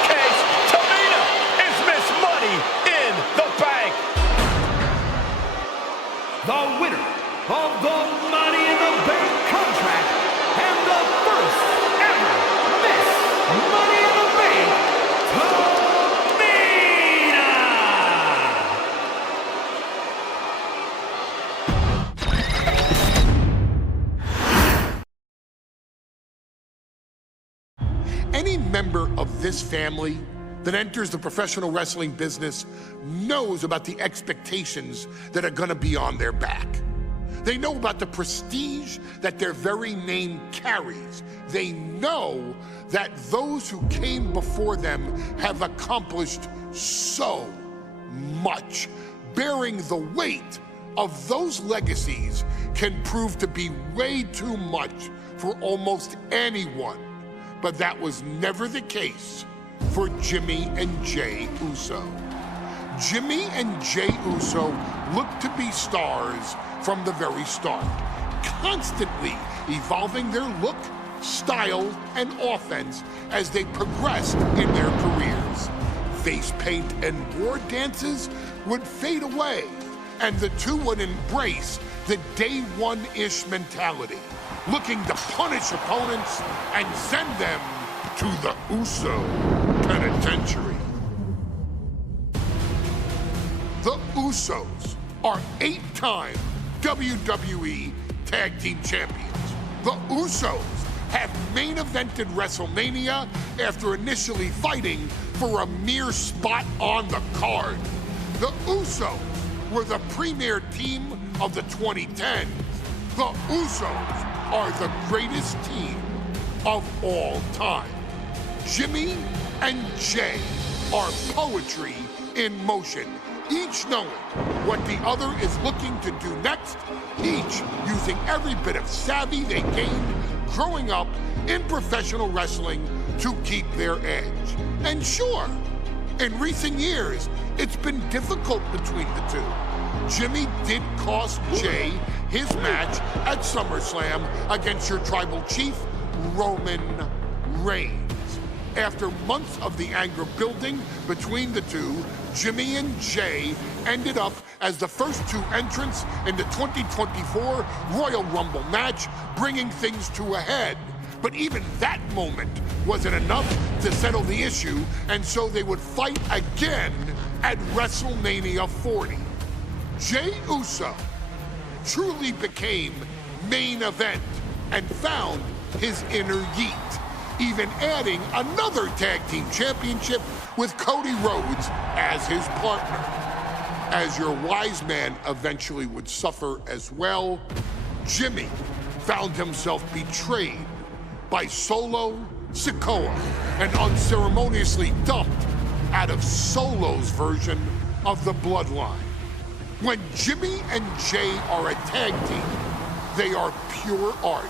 Any member of this family that enters the professional wrestling business knows about the expectations that are gonna be on their back. They know about the prestige that their very name carries. They know that those who came before them have accomplished so much. Bearing the weight of those legacies can prove to be way too much for almost anyone. But that was never the case for Jimmy and Jey Uso. Jimmy and Jey Uso looked to be stars from the very start, constantly evolving their look, style, and offense as they progressed in their careers. Face paint and war dances would fade away, and the two would embrace the day one-ish mentality, looking to punish opponents and send them to the Uso penitentiary. The Usos are 8-time WWE Tag Team Champions. The Usos have main evented WrestleMania after initially fighting for a mere spot on the card. The Usos were the premier team of the 2010s. The Usos are the greatest team of all time. Jimmy and Jey are poetry in motion, each knowing what the other is looking to do next, each using every bit of savvy they gained growing up in professional wrestling to keep their edge. And sure, in recent years, it's been difficult between the two. Jimmy did cost Jey his match at SummerSlam against your tribal chief, Roman Reigns. After months of the anger building between the two, Jimmy and Jey ended up as the first two entrants in the 2024 Royal Rumble match, bringing things to a head. But even that moment wasn't enough to settle the issue, and so they would fight again at WrestleMania 40. Jey Uso truly became main event and found his inner yeet, even adding another tag team championship with Cody Rhodes as his partner. As your wise man eventually would suffer as well, Jimmy found himself betrayed by Solo Sikoa and unceremoniously dumped out of Solo's version of the Bloodline. When Jimmy and Jey are a tag team, they are pure art.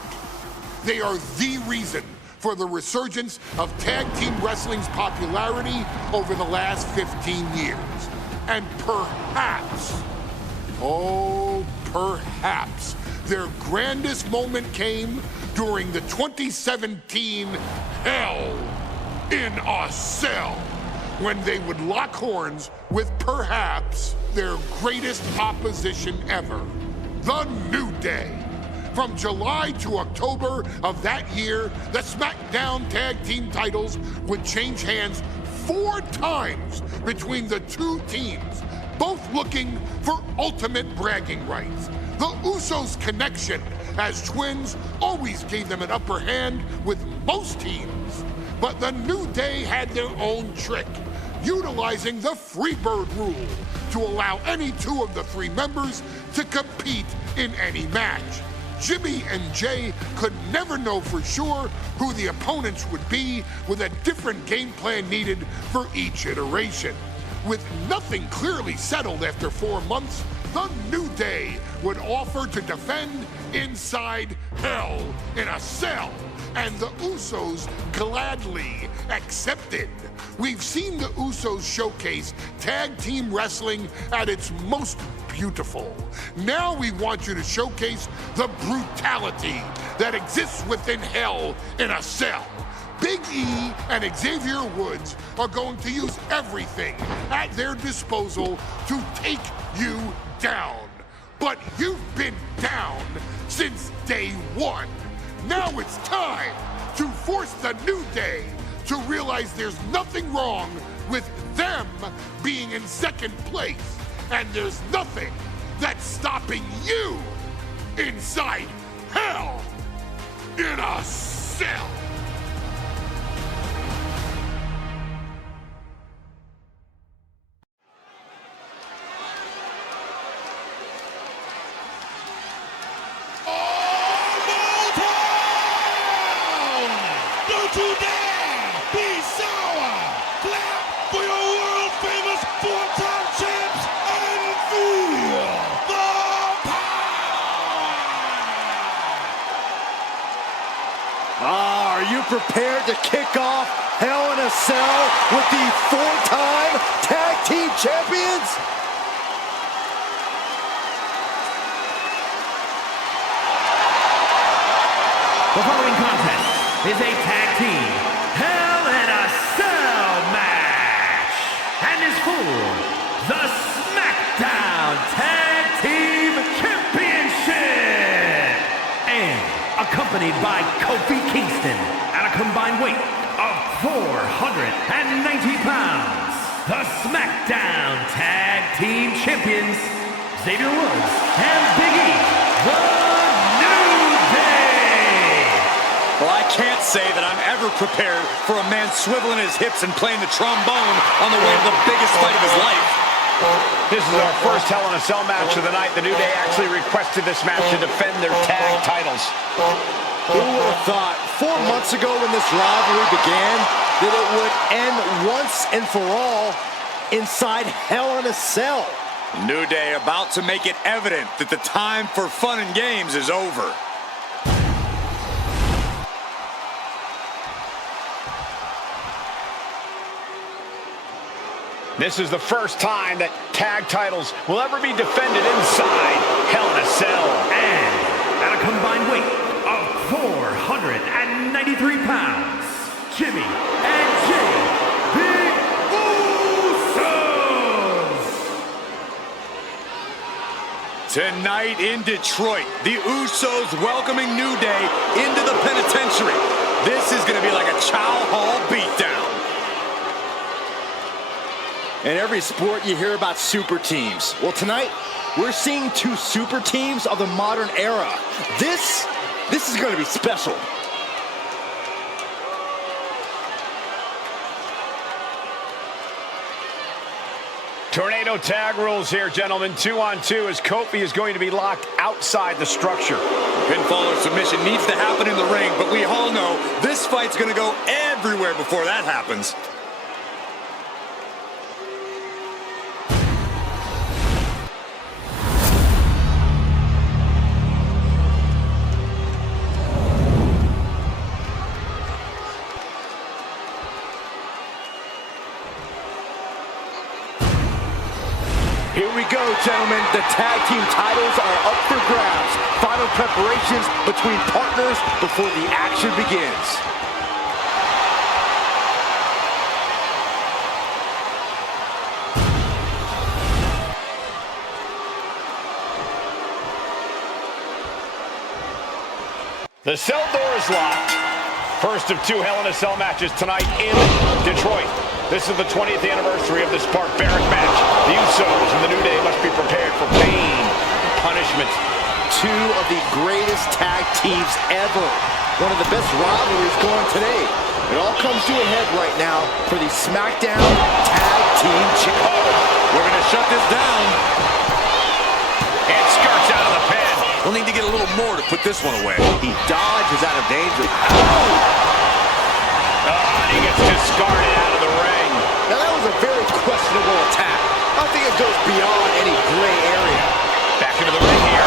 They are the reason for the resurgence of tag team wrestling's popularity over the last 15 years. And perhaps, oh, perhaps, their grandest moment came during the 2017 Hell in a Cell, when they would lock horns with perhaps their greatest opposition ever, The New Day. From July to October of that year, the SmackDown Tag Team titles would change hands 4 times between the two teams, both looking for ultimate bragging rights. The Usos' connection as twins always gave them an upper hand with most teams. But the New Day had their own trick, utilizing the Freebird rule to allow any 2 of the 3 members to compete in any match. Jimmy and Jey could never know for sure who the opponents would be, with a different game plan needed for each iteration. With nothing clearly settled after 4 months, the New Day would offer to defend inside Hell in a Cell, and the Usos gladly accepted. We've seen the Usos showcase tag team wrestling at its most beautiful. Now we want you to showcase the brutality that exists within Hell in a Cell. Big E and Xavier Woods are going to use everything at their disposal to take you down. But you've been down since day 1. Now it's time to force the New Day to realize there's nothing wrong with them being in second place, and there's nothing that's stopping you inside Hell in a Cell. prepared to kick off Hell in a Cell with the 4-time tag team champions? The following contest is a tag team Hell in a Cell match and is for the SmackDown Tag Team Championship and accompanied by Kofi Kingston at a combined weight of 490 pounds. The SmackDown Tag Team Champions, Xavier Woods and Big E, the New Day. Well, I can't say that I'm ever prepared for a man swiveling his hips and playing the trombone on the way to the biggest fight of his life. This is our first Hell in a Cell match of the night. The New Day actually requested this match to defend their tag titles. Who would have thought 4 months ago when this rivalry began that it would end once and for all inside Hell in a Cell? New Day about to make it evident that the time for fun and games is over. This is the first time that tag titles will ever be defended inside Hell in a Cell. And at a combined weight of 493 pounds, Jimmy and Jay, the Usos. Tonight in Detroit, the Usos welcoming New Day into the penitentiary. This is going to be like a Chow Hall beatdown. In every sport, you hear about super teams. Well, tonight, we're seeing 2 super teams of the modern era. This is going to be special. Tornado tag rules here, gentlemen. 2-on-2 as Kofi is going to be locked outside the structure. Pinfall or submission needs to happen in the ring, but we all know this fight's going to go everywhere before that happens. Here we go, gentlemen. The tag team titles are up for grabs. Final preparations between partners before the action begins. The cell door is locked. First of 2 Hell in a Cell matches tonight in Detroit. This is the 20th anniversary of this barbaric match. The Usos and the New Day must be prepared for pain, punishment. 2 of the greatest tag teams ever. One of the best rivalries going today. It all comes to a head right now for the SmackDown Tag Team Championship. We're going to shut this down. And skirts out of the pen. We'll need to get a little more to put this one away. He dodges out of danger. And he gets discarded out of the ring. Now that was a very questionable attack. I think it goes beyond any gray area. Back into the ring here.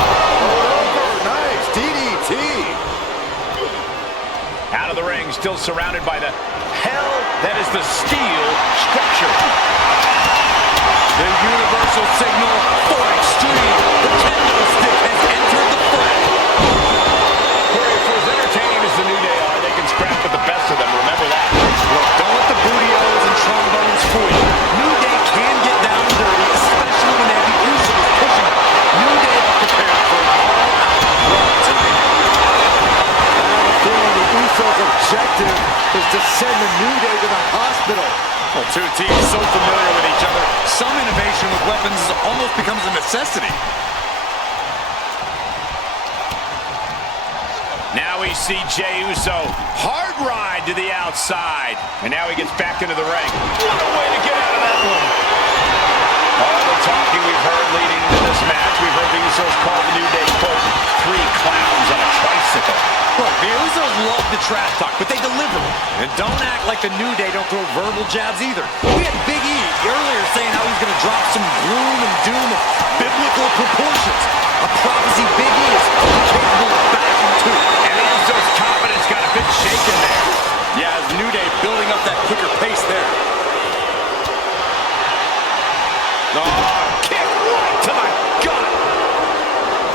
Nice DDT. Out of the ring, still surrounded by the hell that is the steel structure. The universal signal for extreme. The kendo stick has entered the fray. Corey, for as entertaining as the New Day are, they can scrap with the best of them. Remember that. Look, don't let the booty-os and trombones fool you. New Day can get down and dirty, especially when they have the Usos pushing them. New Day prepared for an all-out run tonight. I have a feeling the Usos' objective is to send the New Day to the hospital. Well, 2 teams so familiar with each other, some innovation with weapons almost becomes a necessity. Now we see Jey Uso hard ride to the outside. And now he gets back into the ring. What a way to get out of that one. All the talking we've heard leading into this match, we've heard the Usos call the New Day, quote, 3 clowns on a tricycle. Look, the Usos love the trash talk, but they deliver. And don't act like the New Day don't throw verbal jabs either. We had Big E earlier saying how he's going to drop some gloom and doom of biblical proportions. A prophecy Big E is fully capable of backing too. And the Usos' confidence got a bit shaken there. Yeah, as New Day building up that quicker pace there. Oh, kick right to the gut.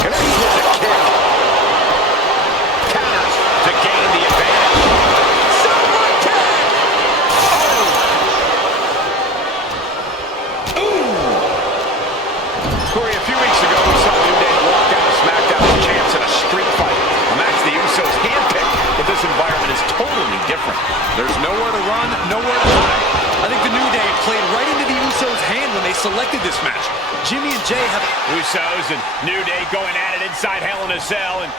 Connects with the kick. Counters to gain the advantage. Super kick! Oh! Ooh! Corey, a few weeks ago, we saw New Day walk out of SmackDown as champs in a street fight. A match the Usos handpicked, but this environment is totally different. There's nowhere to run, nowhere to hide. I think the New Day played right into the Usos' hand when they selected this match. Jimmy and Jay have Usos and New Day going at it inside Hell in a Cell, and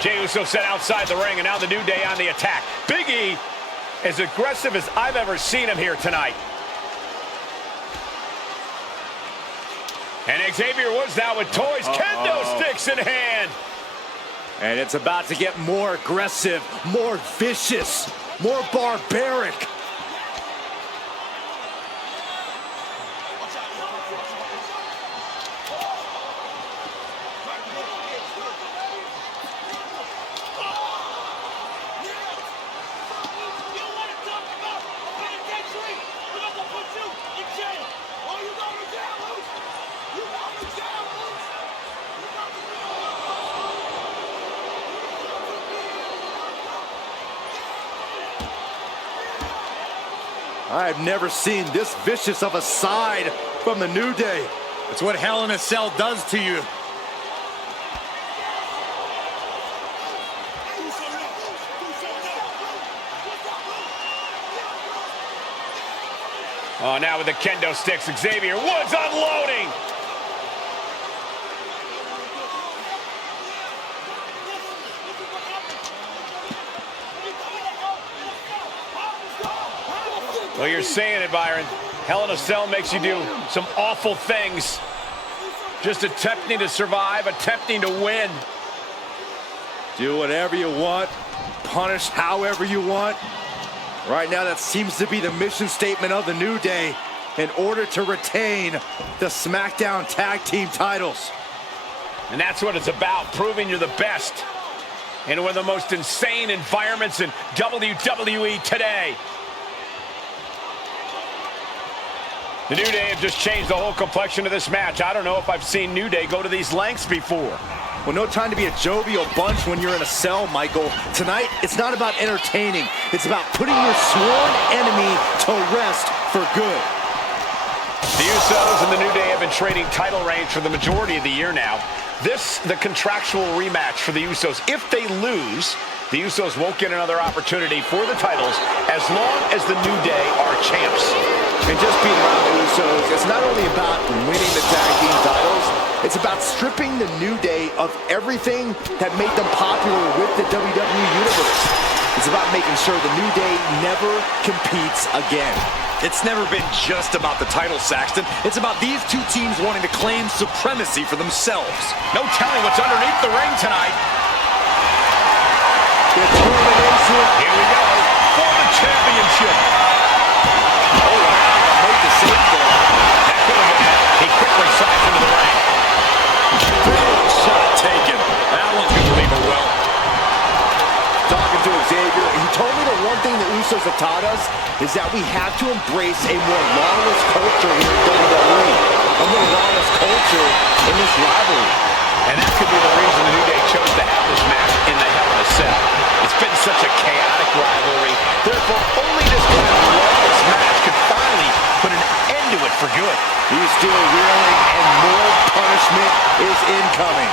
Jey Uso set outside the ring, and now the New Day on the attack. Big E, as aggressive as I've ever seen him here tonight. And Xavier Woods now with toys, kendo sticks in hand. And it's about to get more aggressive, more vicious, more barbaric. I've never seen this vicious of a side from the New Day. It's what Hell in a Cell does to you. Oh, now with the kendo sticks, Xavier Woods unloading. Well, you're saying it, Byron. Hell in a Cell makes you do some awful things. Just attempting to survive, attempting to win. Do whatever you want, punish however you want. Right now, that seems to be the mission statement of the New Day in order to retain the SmackDown Tag Team titles. And that's what it's about, proving you're the best in one of the most insane environments in WWE today. The New Day have just changed the whole complexion of this match. I don't know if I've seen New Day go to these lengths before. Well, no time to be a jovial bunch when you're in a cell, Michael. Tonight, it's not about entertaining. It's about putting your sworn enemy to rest for good. The Usos and the New Day have been trading title reigns for the majority of the year now. This, the contractual rematch for the Usos. If they lose, the Usos won't get another opportunity for the titles as long as the New Day are champs. And just being around the Usos, it's not only about winning the tag team titles, it's about stripping the New Day of everything that made them popular with the WWE Universe. It's about making sure the New Day never competes again. It's never been just about the title, Saxton. It's about these two teams wanting to claim supremacy for themselves. No telling what's underneath the ring tonight. Determination. Here we go for the championship. Oh, wow, made the save there. That could have been it. He quickly slides into the ring. Big shot taken. That one's going to leave her well. Talking to Xavier, he told me the one thing the Usos have taught us is that we have to embrace a more lawless culture here in WWE. A more lawless culture in this rivalry. And that could be the reason the New Day chose to have this match in the Hell in a Cell. It's been such a chaotic rivalry. Therefore, only this kind of lawless match could finally put an end to it for good. He's still reeling, and more punishment is incoming.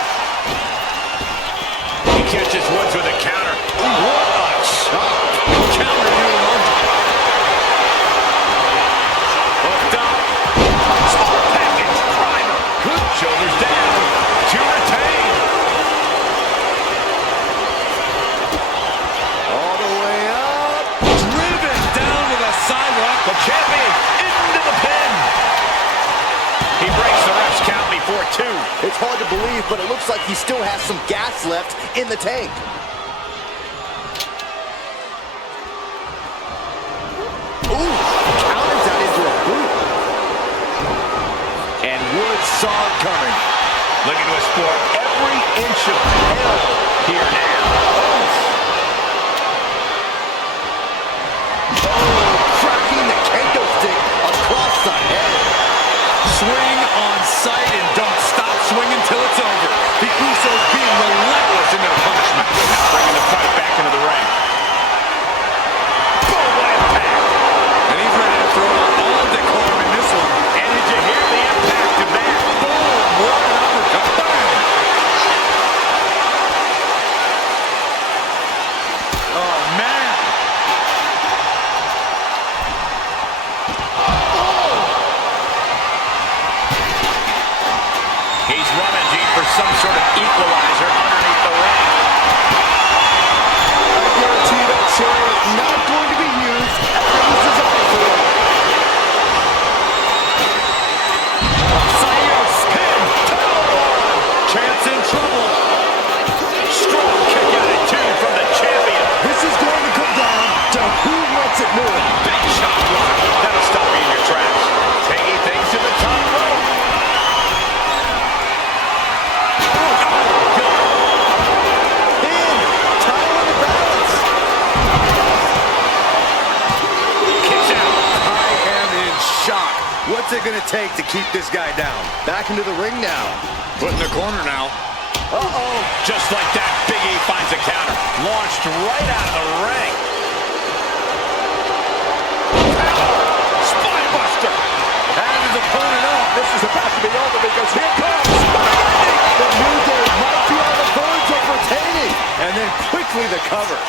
He catches Woods with a counter. What a shot. Counter you on. Hooked up. Small package. Primer. Good. Shoulders down. To retain. All the way up. Driven down to the sidewalk. The champion into the pin. He breaks the ref's count before 2. It's hard to believe, but it looks like he still has some gas left in the tank. Ooh, counters that into a boot. And Woods saw it coming. Looking to explore every inch of hell here now. equalizer underneath the ring. I guarantee that chair is not going to be used as it was designed for. CORSAIR spin, chance in trouble. Strong kick attitude from the champion. This is going to come down to who wants it more. Big chop block. That'll stop you in your tracks. Taking things to the top rope. What's it gonna take to keep this guy down? Back into the ring now. Put in the corner now. Uh-oh. Just like that, Big E finds a counter. Launched right out of the ring. Spine buster. And his opponent up. This is about to be over because here comes the New Day might be on the verge of retaining. And then quickly the cover.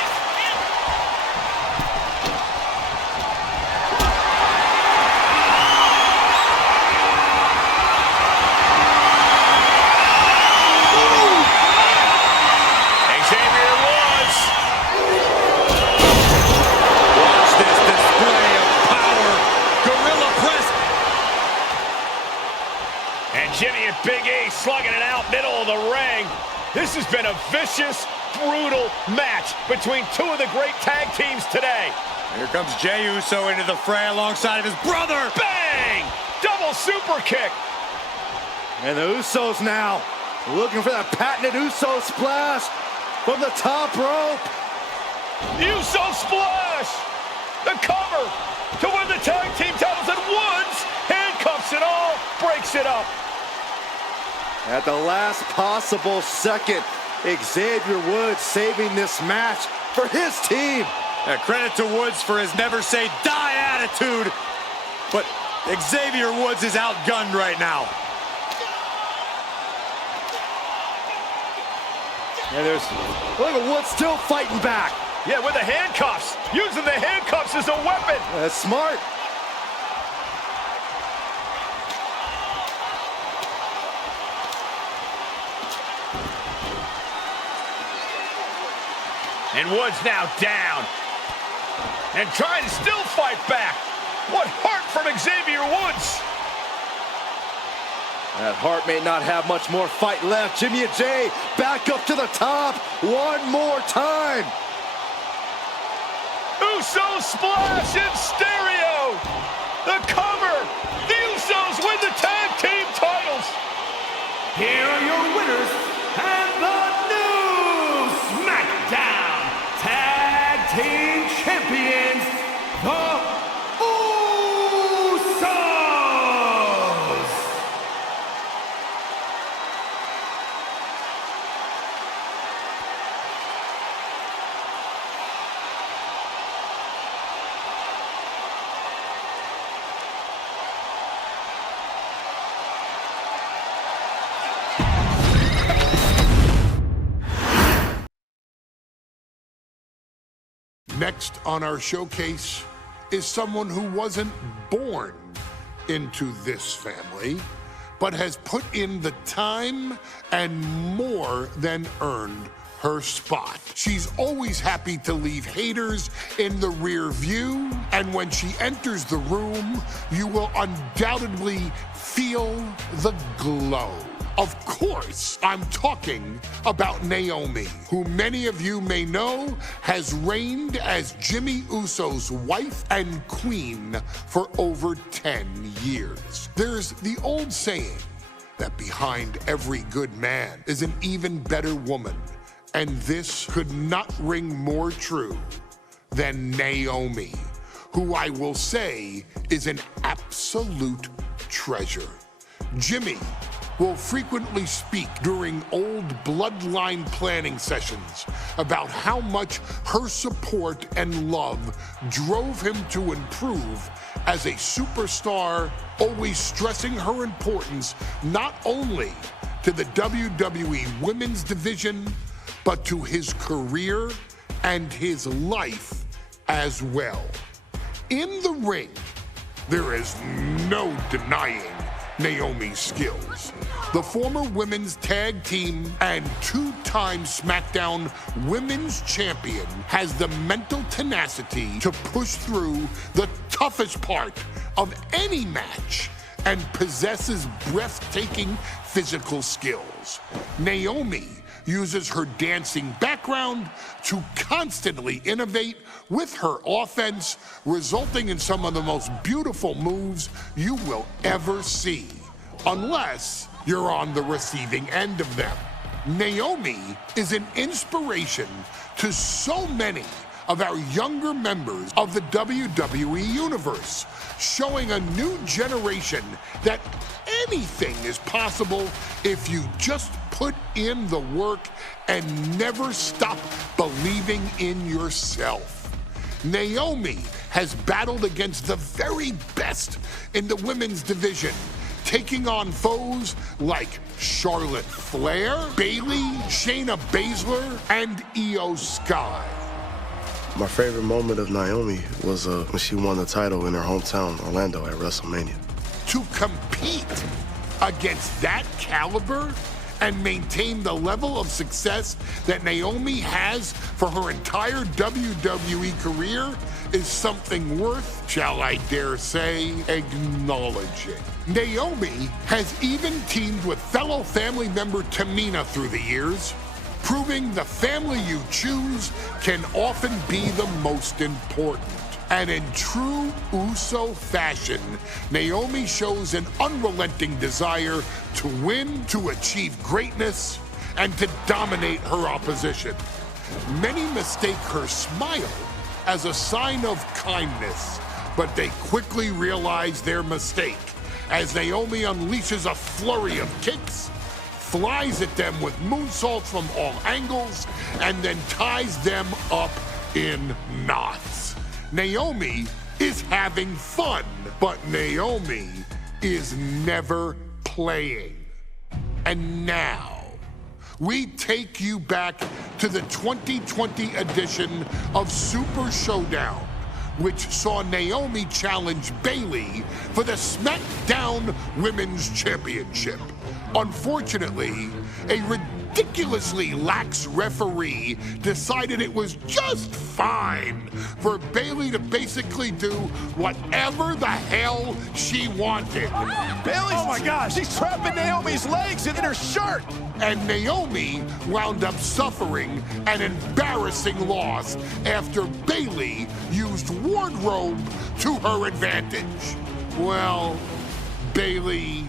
Jimmy and Big E slugging it out middle of the ring. This has been a vicious, brutal match between two of the great tag teams today. Here comes Jey Uso into the fray alongside of his brother. Bang! Double super kick. And the Usos now looking for that patented Uso splash from the top rope. Uso splash! The cover to win the tag team titles, and Woods handcuffs it all, breaks it up. At the last possible second, Xavier Woods saving this match for his team. Credit to Woods for his never say die attitude. But Xavier Woods is outgunned right now. And look at Woods still fighting back. Yeah, with the handcuffs. Using the handcuffs as a weapon. That's smart. And Woods now down. And trying to still fight back. What heart from Xavier Woods. That heart may not have much more fight left. Jimmy and Jey back up to the top one more time. Uso splash in stereo. The cover. The Usos win the tag team titles. Here are your winners and the new SmackDown Tag Team Champions, the Usos! Next on our showcase is someone who wasn't born into this family, but has put in the time and more than earned her spot. She's always happy to leave haters in the rear view, and when she enters the room, you will undoubtedly feel the glow. Of course, I'm talking about Naomi, who many of you may know has reigned as Jimmy Uso's wife and queen for over 10 years. There's the old saying that behind every good man is an even better woman, and this could not ring more true than Naomi, who I will say is an absolute treasure. Jimmy will frequently speak during old Bloodline planning sessions about how much her support and love drove him to improve as a superstar, always stressing her importance not only to the WWE Women's Division, but to his career and his life as well. In the ring, there is no denying Naomi's skills. The former women's tag team and two-time SmackDown Women's Champion has the mental tenacity to push through the toughest part of any match and possesses breathtaking physical skills. Naomi uses her dancing background to constantly innovate with her offense, resulting in some of the most beautiful moves you will ever see, unless you're on the receiving end of them. Naomi is an inspiration to so many of our younger members of the WWE Universe, showing a new generation that anything is possible if you just put in the work and never stop believing in yourself. Naomi has battled against the very best in the women's division, taking on foes like Charlotte Flair, Bayley, Shayna Baszler, and Io Sky. My favorite moment of Naomi was when she won the title in her hometown, Orlando, at WrestleMania. To compete against that caliber and maintain the level of success that Naomi has for her entire WWE career is something worth, shall I dare say, acknowledging. Naomi has even teamed with fellow family member Tamina through the years, proving the family you choose can often be the most important. And in true Uso fashion, Naomi shows an unrelenting desire to win, to achieve greatness, and to dominate her opposition. Many mistake her smile as a sign of kindness, but they quickly realize their mistake as Naomi unleashes a flurry of kicks, flies at them with moonsaults from all angles, and then ties them up in knots. Naomi is having fun, but Naomi is never playing. And now, we take you back to the 2020 edition of Super Showdown, which saw Naomi challenge Bayley for the SmackDown Women's Championship. Unfortunately, a ridiculously lax referee decided it was just fine for Bayley to basically do whatever the hell she wanted. Bayley, oh my gosh, she's trapping Naomi's legs in her shirt. And Naomi wound up suffering an embarrassing loss after Bayley used wardrobe to her advantage. Well, Bayley,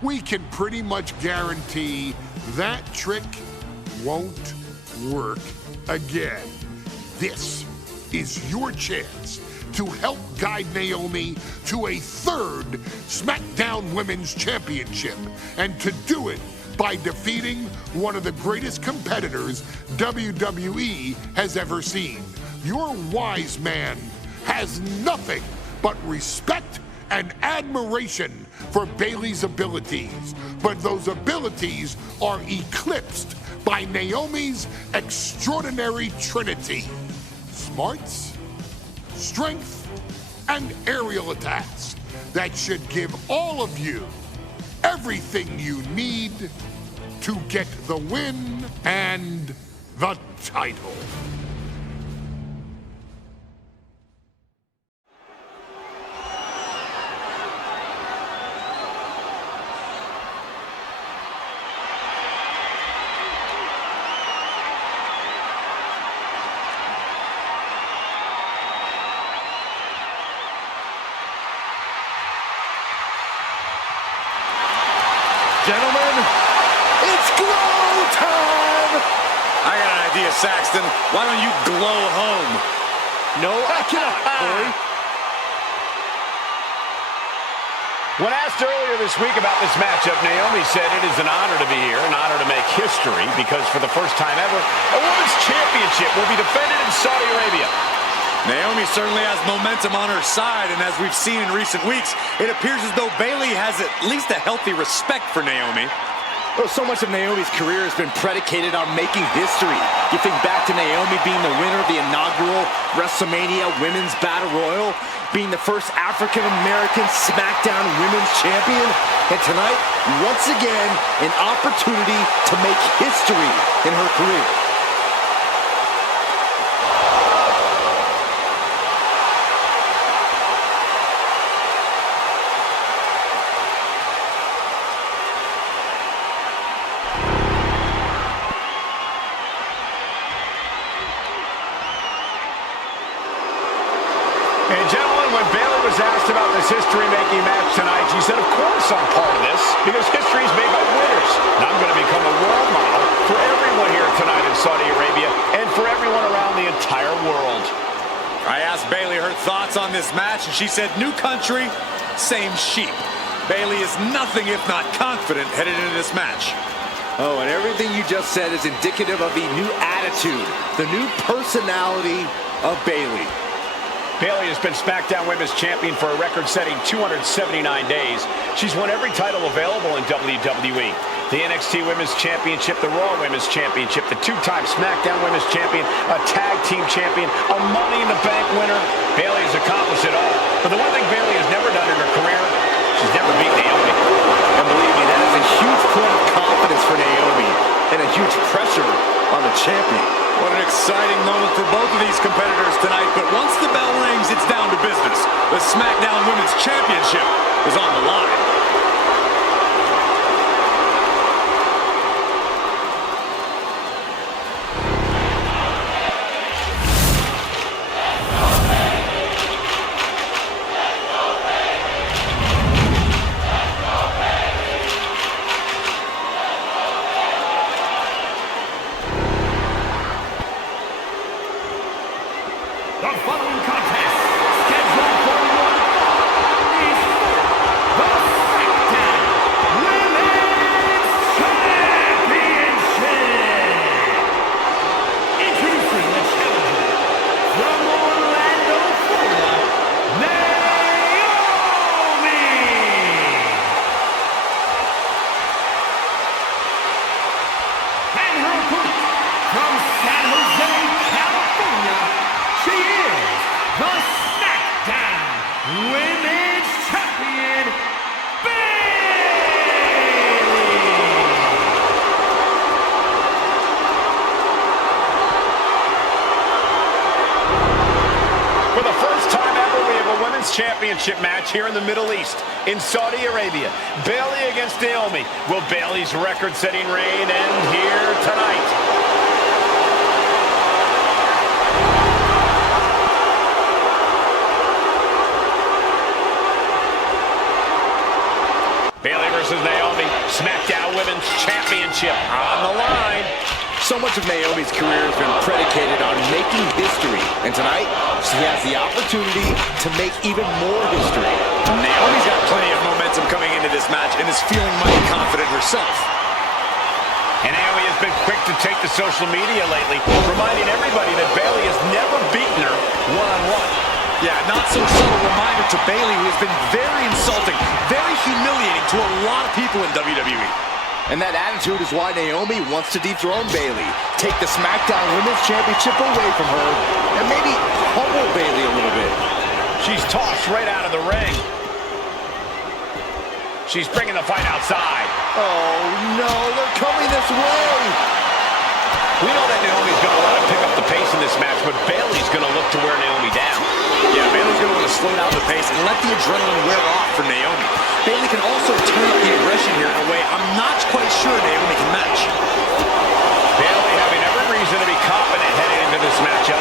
we can pretty much guarantee that trick won't work again. This is your chance to help guide Naomi to a third SmackDown Women's Championship, and to do it by defeating one of the greatest competitors WWE has ever seen. Your wise man has nothing but respect and admiration for Bayley's abilities, but those abilities are eclipsed by Naomi's extraordinary trinity: smarts, strength, and aerial attacks that should give all of you everything you need to get the win and the title. Gentlemen, it's glow time! I got an idea, Saxton. Why don't you glow home? No, I cannot, Corey. When asked earlier this week about this matchup, Naomi said it is an honor to be here, an honor to make history, because for the first time ever, a women's championship will be defended in Saudi Arabia. Naomi certainly has momentum on her side, and as we've seen in recent weeks, it appears as though Bayley has at least a healthy respect for Naomi. Well, so much of Naomi's career has been predicated on making history. You think back to Naomi being the winner of the inaugural WrestleMania Women's Battle Royal, being the first African-American SmackDown Women's Champion, and tonight, once again, an opportunity to make history in her career. And gentlemen, when Bayley was asked about this history-making match tonight, she said, of course I'm part of this, because history is made by winners. And I'm going to become a role model for everyone here tonight in Saudi Arabia and for everyone around the entire world. I asked Bayley her thoughts on this match, and she said, new country, same sheep. Bayley is nothing if not confident headed into this match. Oh, and everything you just said is indicative of the new attitude, the new personality of Bayley. Bayley has been SmackDown Women's Champion for a record-setting 279 days. She's won every title available in WWE. The NXT Women's Championship, the Raw Women's Championship, the two-time SmackDown Women's Champion, a Tag Team Champion, a Money in the Bank winner. Bayley has accomplished it all. But the one thing Bayley has never done in her career, she's never beat Naomi. And believe me, that is a huge point of confidence for Naomi and a huge pressure on the champion. What an exciting moment for both of these competitors tonight, but once the bell rings, it's down to business. The SmackDown Women's Championship is on the line. The following contest, scheduled for one fall, is for the SmackDown Women's Championship. Introducing the challenger from Orlando, Florida, Naomi. And her opponent from San Jose, California, she is the SmackDown Women's Champion, Bayley! For the first time ever, we have a Women's Championship match here in the Middle East, in Saudi Arabia. Bayley against Naomi. Will Bayley's record-setting reign end here tonight? Bayley versus Naomi, SmackDown Women's Championship on the line. So much of Naomi's career has been predicated on making history, and tonight she has the opportunity to make even more history. Naomi's got plenty of momentum coming into this match and is feeling mighty confident herself. And Naomi has been quick to take to social media lately, reminding everybody that Bayley has never beaten her one-on-one. Yeah, not so subtle reminder to Bayley, who has been very insulting, very humiliating to a lot of people in WWE. And that attitude is why Naomi wants to dethrone Bayley, take the SmackDown Women's Championship away from her, and maybe humble Bayley a little bit. She's tossed right out of the ring. She's bringing the fight outside. Oh no, they're coming this way! We know that Naomi's going to want to pick up the pace in this match, but Bayley's going to look to wear Naomi down. Yeah, Bayley's going to want to slow down the pace and let the adrenaline wear off for Naomi. Bayley can also turn up the aggression here in a way I'm not quite sure Naomi can match. Bayley having every reason to be confident heading into this matchup.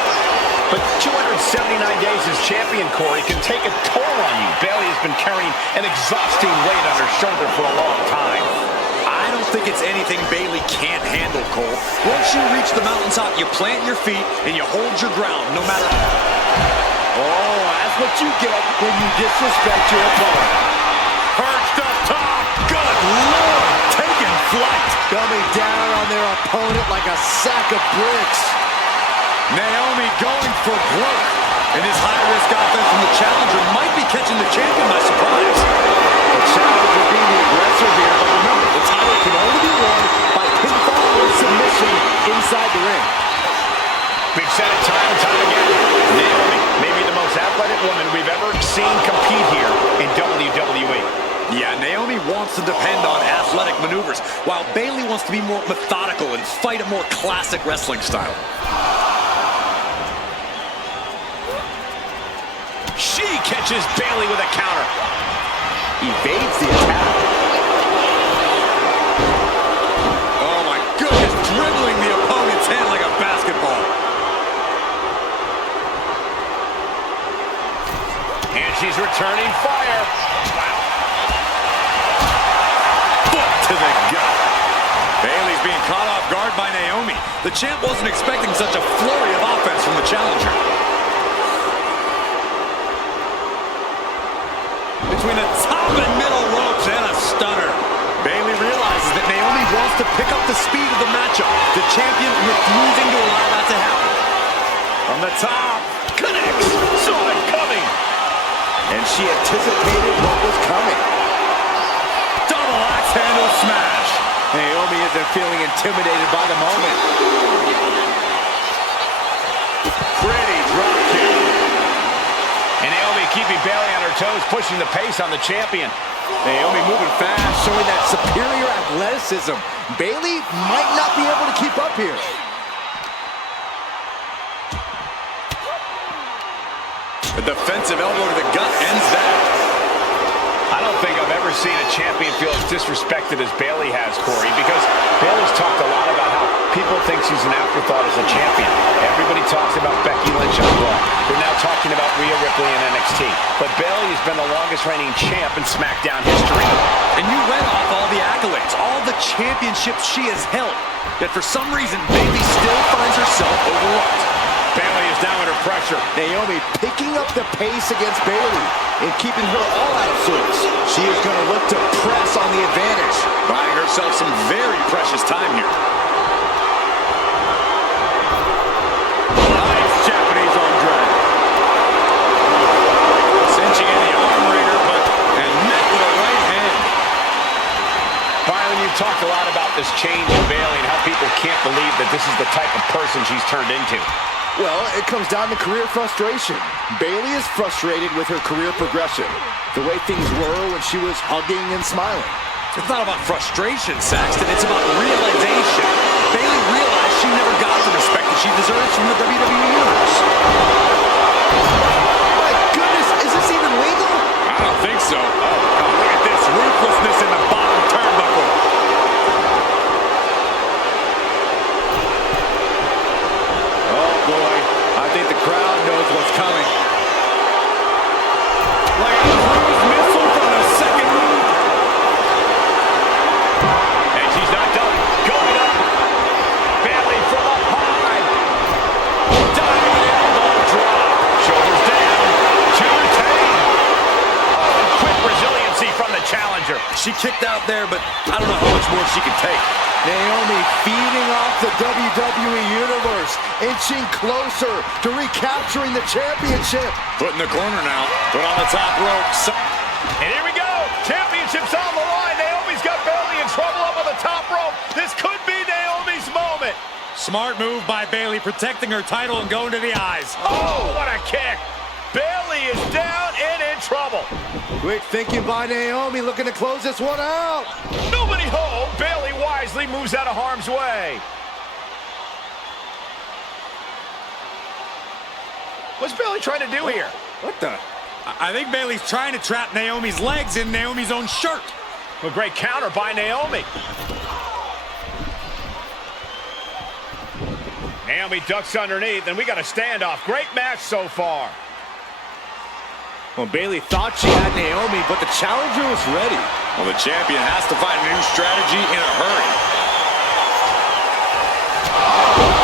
But 279 days as champion, Corey, can take a toll on you. Bayley has been carrying an exhausting weight on her shoulder for a long time. I don't think it's anything Bayley can't handle, Cole. Once you reach the mountaintop, you plant your feet and you hold your ground, no matter... Oh, that's what you get when you disrespect your opponent. Perched up top. Good Lord. Taking flight. Coming down on their opponent like a sack of bricks. Naomi going for broke. And this high-risk offense from the challenger might be catching the champion by surprise. The challenger being the aggressor here, but remember, the title can only be won seen compete here in WWE. Yeah, Naomi wants to depend on athletic maneuvers, while Bayley wants to be more methodical and fight a more classic wrestling style. She catches Bayley with a counter. Evades the attack. Oh my goodness, dribbling the opponent's hand like a basketball. And she's returning fire. Wow. Foot to the gut. Bayley's being caught off guard by Naomi. The champ wasn't expecting such a flurry of offense from the challenger. Between the top and middle ropes and a stunner. Bayley realizes that Naomi wants to pick up the speed of the matchup. The champion refusing to allow that to happen. From the top, connects, saw it coming. And she anticipated what was coming. Double axe handle smash. Naomi isn't feeling intimidated by the moment. Pretty drop kick. And Naomi keeping Bayley on her toes, pushing the pace on the champion. Naomi moving fast, showing that superior athleticism. Bayley might not be able to keep up here. A defensive elbow to the gut ends that. I don't think I've ever seen a champion feel as disrespected as Bayley has, Corey, because Bayley's talked a lot about how people think she's an afterthought as a champion. Everybody talks about Becky Lynch on Raw. They're now talking about Rhea Ripley in NXT. But Bayley has been the longest reigning champ in SmackDown history. And you read off all the accolades, all the championships she has held. Yet for some reason, Bayley still finds herself overlooked. Bayley is down under pressure. Naomi picking up the pace against Bayley and keeping her all out of sorts. She is going to look to press on the advantage. Buying herself some very precious time here. Nice Japanese arm drag. Cinching in the arm wringer, and met with a right hand. Byron, you've talked a lot about this change in Bayley and how people can't believe that this is the type of person she's turned into. Well, it comes down to career frustration. Bayley is frustrated with her career progression. The way things were when she was hugging and smiling. It's not about frustration, Saxton. It's about realization. Bayley realized she never got the respect that she deserves from the WWE Universe. My goodness, is this even legal? I don't think so. Oh, look at this ruthlessness in the bottom turnbuckle. Oh, boy. I think the crowd knows what's coming. Like a cruise missile from the second row. And she's not done. Going up. Bayley from up high. Diving elbow drop. Shoulders down. To retain. Oh, and quick resiliency from the challenger. She kicked out there, but I don't know how much more she can take. Naomi feeding off the WWE Universe, inching closer to recapturing the championship. Put in the corner now, put on the top rope. And here we go. Championship's on the line. Naomi's got Bayley in trouble up on the top rope. This could be Naomi's moment. Smart move by Bayley, protecting her title and going to the eyes. Oh, what a kick. Bayley is down and in trouble. Quick thinking by Naomi, looking to close this one out. Nobody home. Bayley wisely moves out of harm's way. What's Bayley trying to do here? What the? I think Bayley's trying to trap Naomi's legs in Naomi's own shirt. A great counter by Naomi. Naomi ducks underneath, and we got a standoff. Great match so far. Well, Bayley thought she had Naomi, but the challenger was ready. Well, the champion has to find a new strategy in a hurry.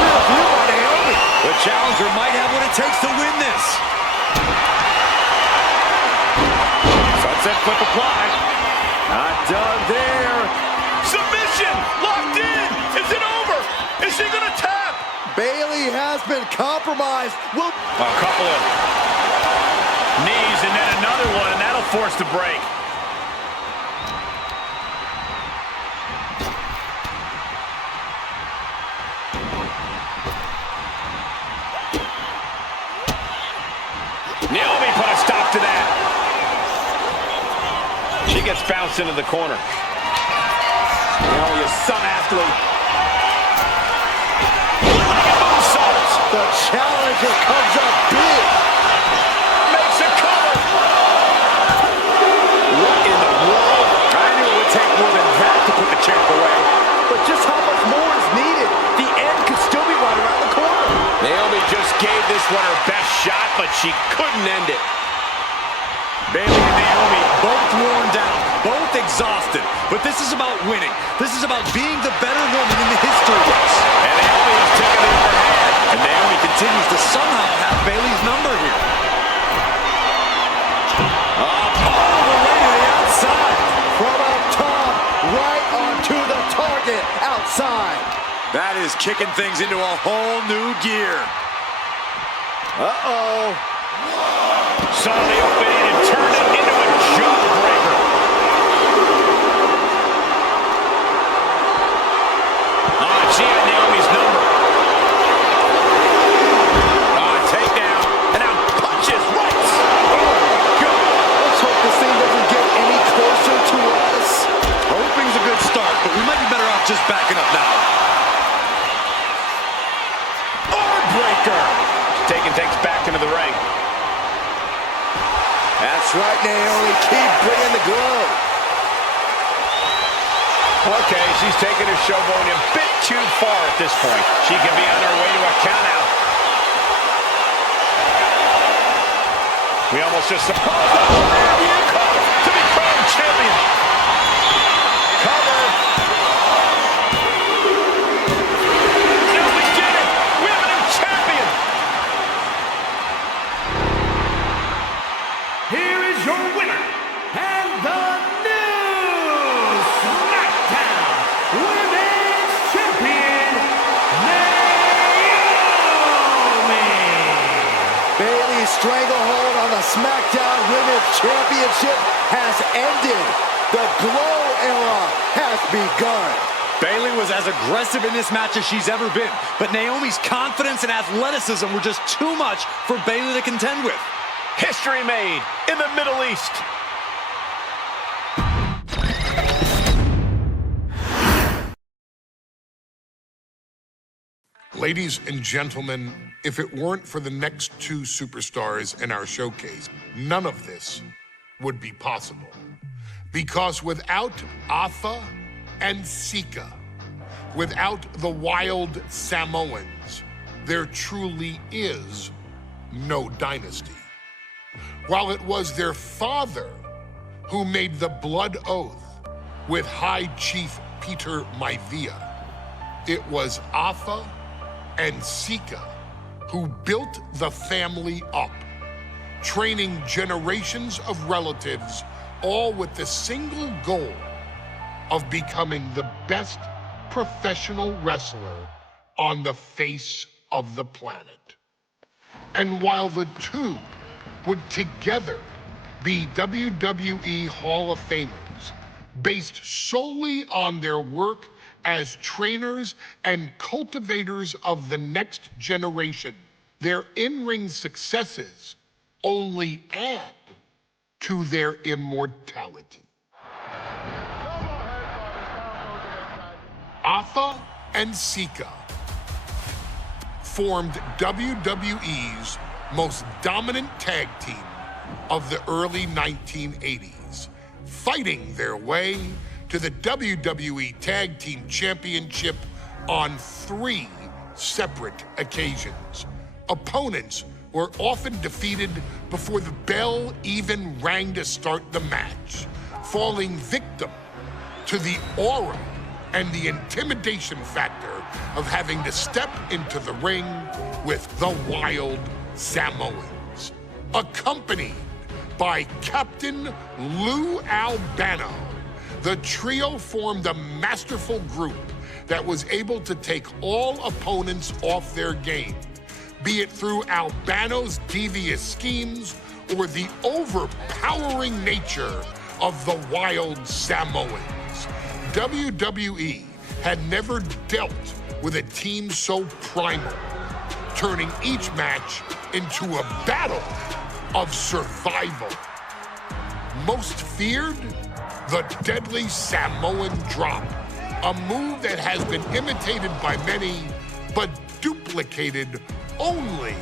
Real view by Naomi. The challenger might have what it takes to win this. Sunset flip applied. Not done there. Submission! Locked in! Is it over? Is she gonna tap? Bayley has been compromised. Will A couple of knees and then another one, and that'll force the break. Naomi put a stop to that. gets bounced into the corner. Naomi is some athlete. The challenger comes up big. Makes a cover. What in the world? I knew it would take more than that to put the champ away. But just how much more is needed? The end could still be right around the corner. Naomi just gave this one her best shot, but she couldn't end it. Bayley and Naomi both worn down, both exhausted. But this is about winning. This is about being the better woman in the history books. And Naomi is taking the upper hand. And Naomi continues to somehow have Bayley's number here. All the way to the outside. From up top, right onto the target outside. That is kicking things into a whole new gear. Uh-oh. Saw the opening and turned it into a jawbreaker. She had Naomi's number. Takedown. And now punches right. Oh, God. Let's hope this thing doesn't get any closer to us. Hoping's a good start, but we might be better off just backing up now. Breaker. Taking things back into the ring. That's right, Naomi. Keep bringing the glow. Okay, she's taking her showboat a bit too far at this point. She can be on her way to a countout. We almost just to be crowned champion. Cover. No, we did it. We have a new champion. Here is your winner, and the new SmackDown Women's Champion, Naomi! Bayley's stranglehold on the SmackDown Women's Championship has ended. The glow era has begun. Bayley was as aggressive in this match as she's ever been, but Naomi's confidence and athleticism were just too much for Bayley to contend with. History made in the Middle East. Ladies and gentlemen, if it weren't for the next two superstars in our showcase, none of this would be possible. Because without Afa and Sika, without the wild Samoans, there truly is no dynasty. While it was their father who made the blood oath with High Chief Peter Maivia, it was Afa and Sika who built the family up, training generations of relatives, all with the single goal of becoming the best professional wrestler on the face of the planet. And while the two would together be WWE Hall of Famers, based solely on their work as trainers and cultivators of the next generation, their in-ring successes only add to their immortality. Afa and Sika formed WWE's most dominant tag team of the early 1980s, fighting their way to the WWE Tag Team Championship on 3 separate occasions. Opponents were often defeated before the bell even rang to start the match, falling victim to the aura and the intimidation factor of having to step into the ring with the wild Samoans. Accompanied by Captain Lou Albano, the trio formed a masterful group that was able to take all opponents off their game, be it through Albano's devious schemes or the overpowering nature of the wild Samoans. WWE had never dealt with a team so primal, turning each match into a battle of survival. Most feared, the deadly Samoan drop, a move that has been imitated by many, but duplicated only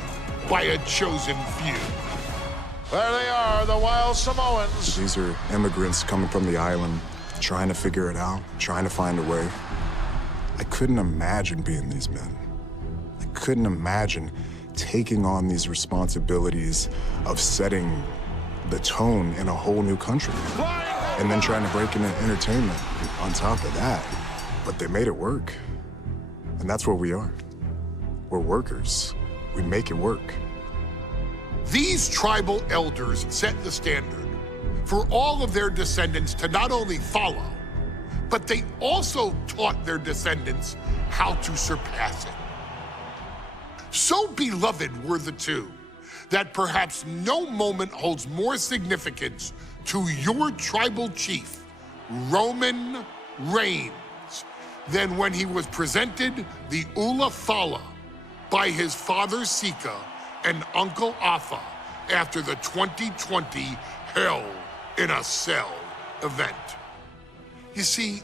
by a chosen few. There they are, the Wild Samoans. These are immigrants coming from the island, trying to figure it out, trying to find a way. I couldn't imagine being these men. I couldn't imagine taking on these responsibilities of setting the tone in a whole new country. And then trying to break into entertainment on top of that. But they made it work. And that's what we are. We're workers. We make it work. These tribal elders set the standard for all of their descendants to not only follow, but they also taught their descendants how to surpass it. So beloved were the two that perhaps no moment holds more significance to your tribal chief, Roman Reigns, than when he was presented the Ula Fala by his father Sika and Uncle Afa after the 2020 Hell in a Cell event. You see,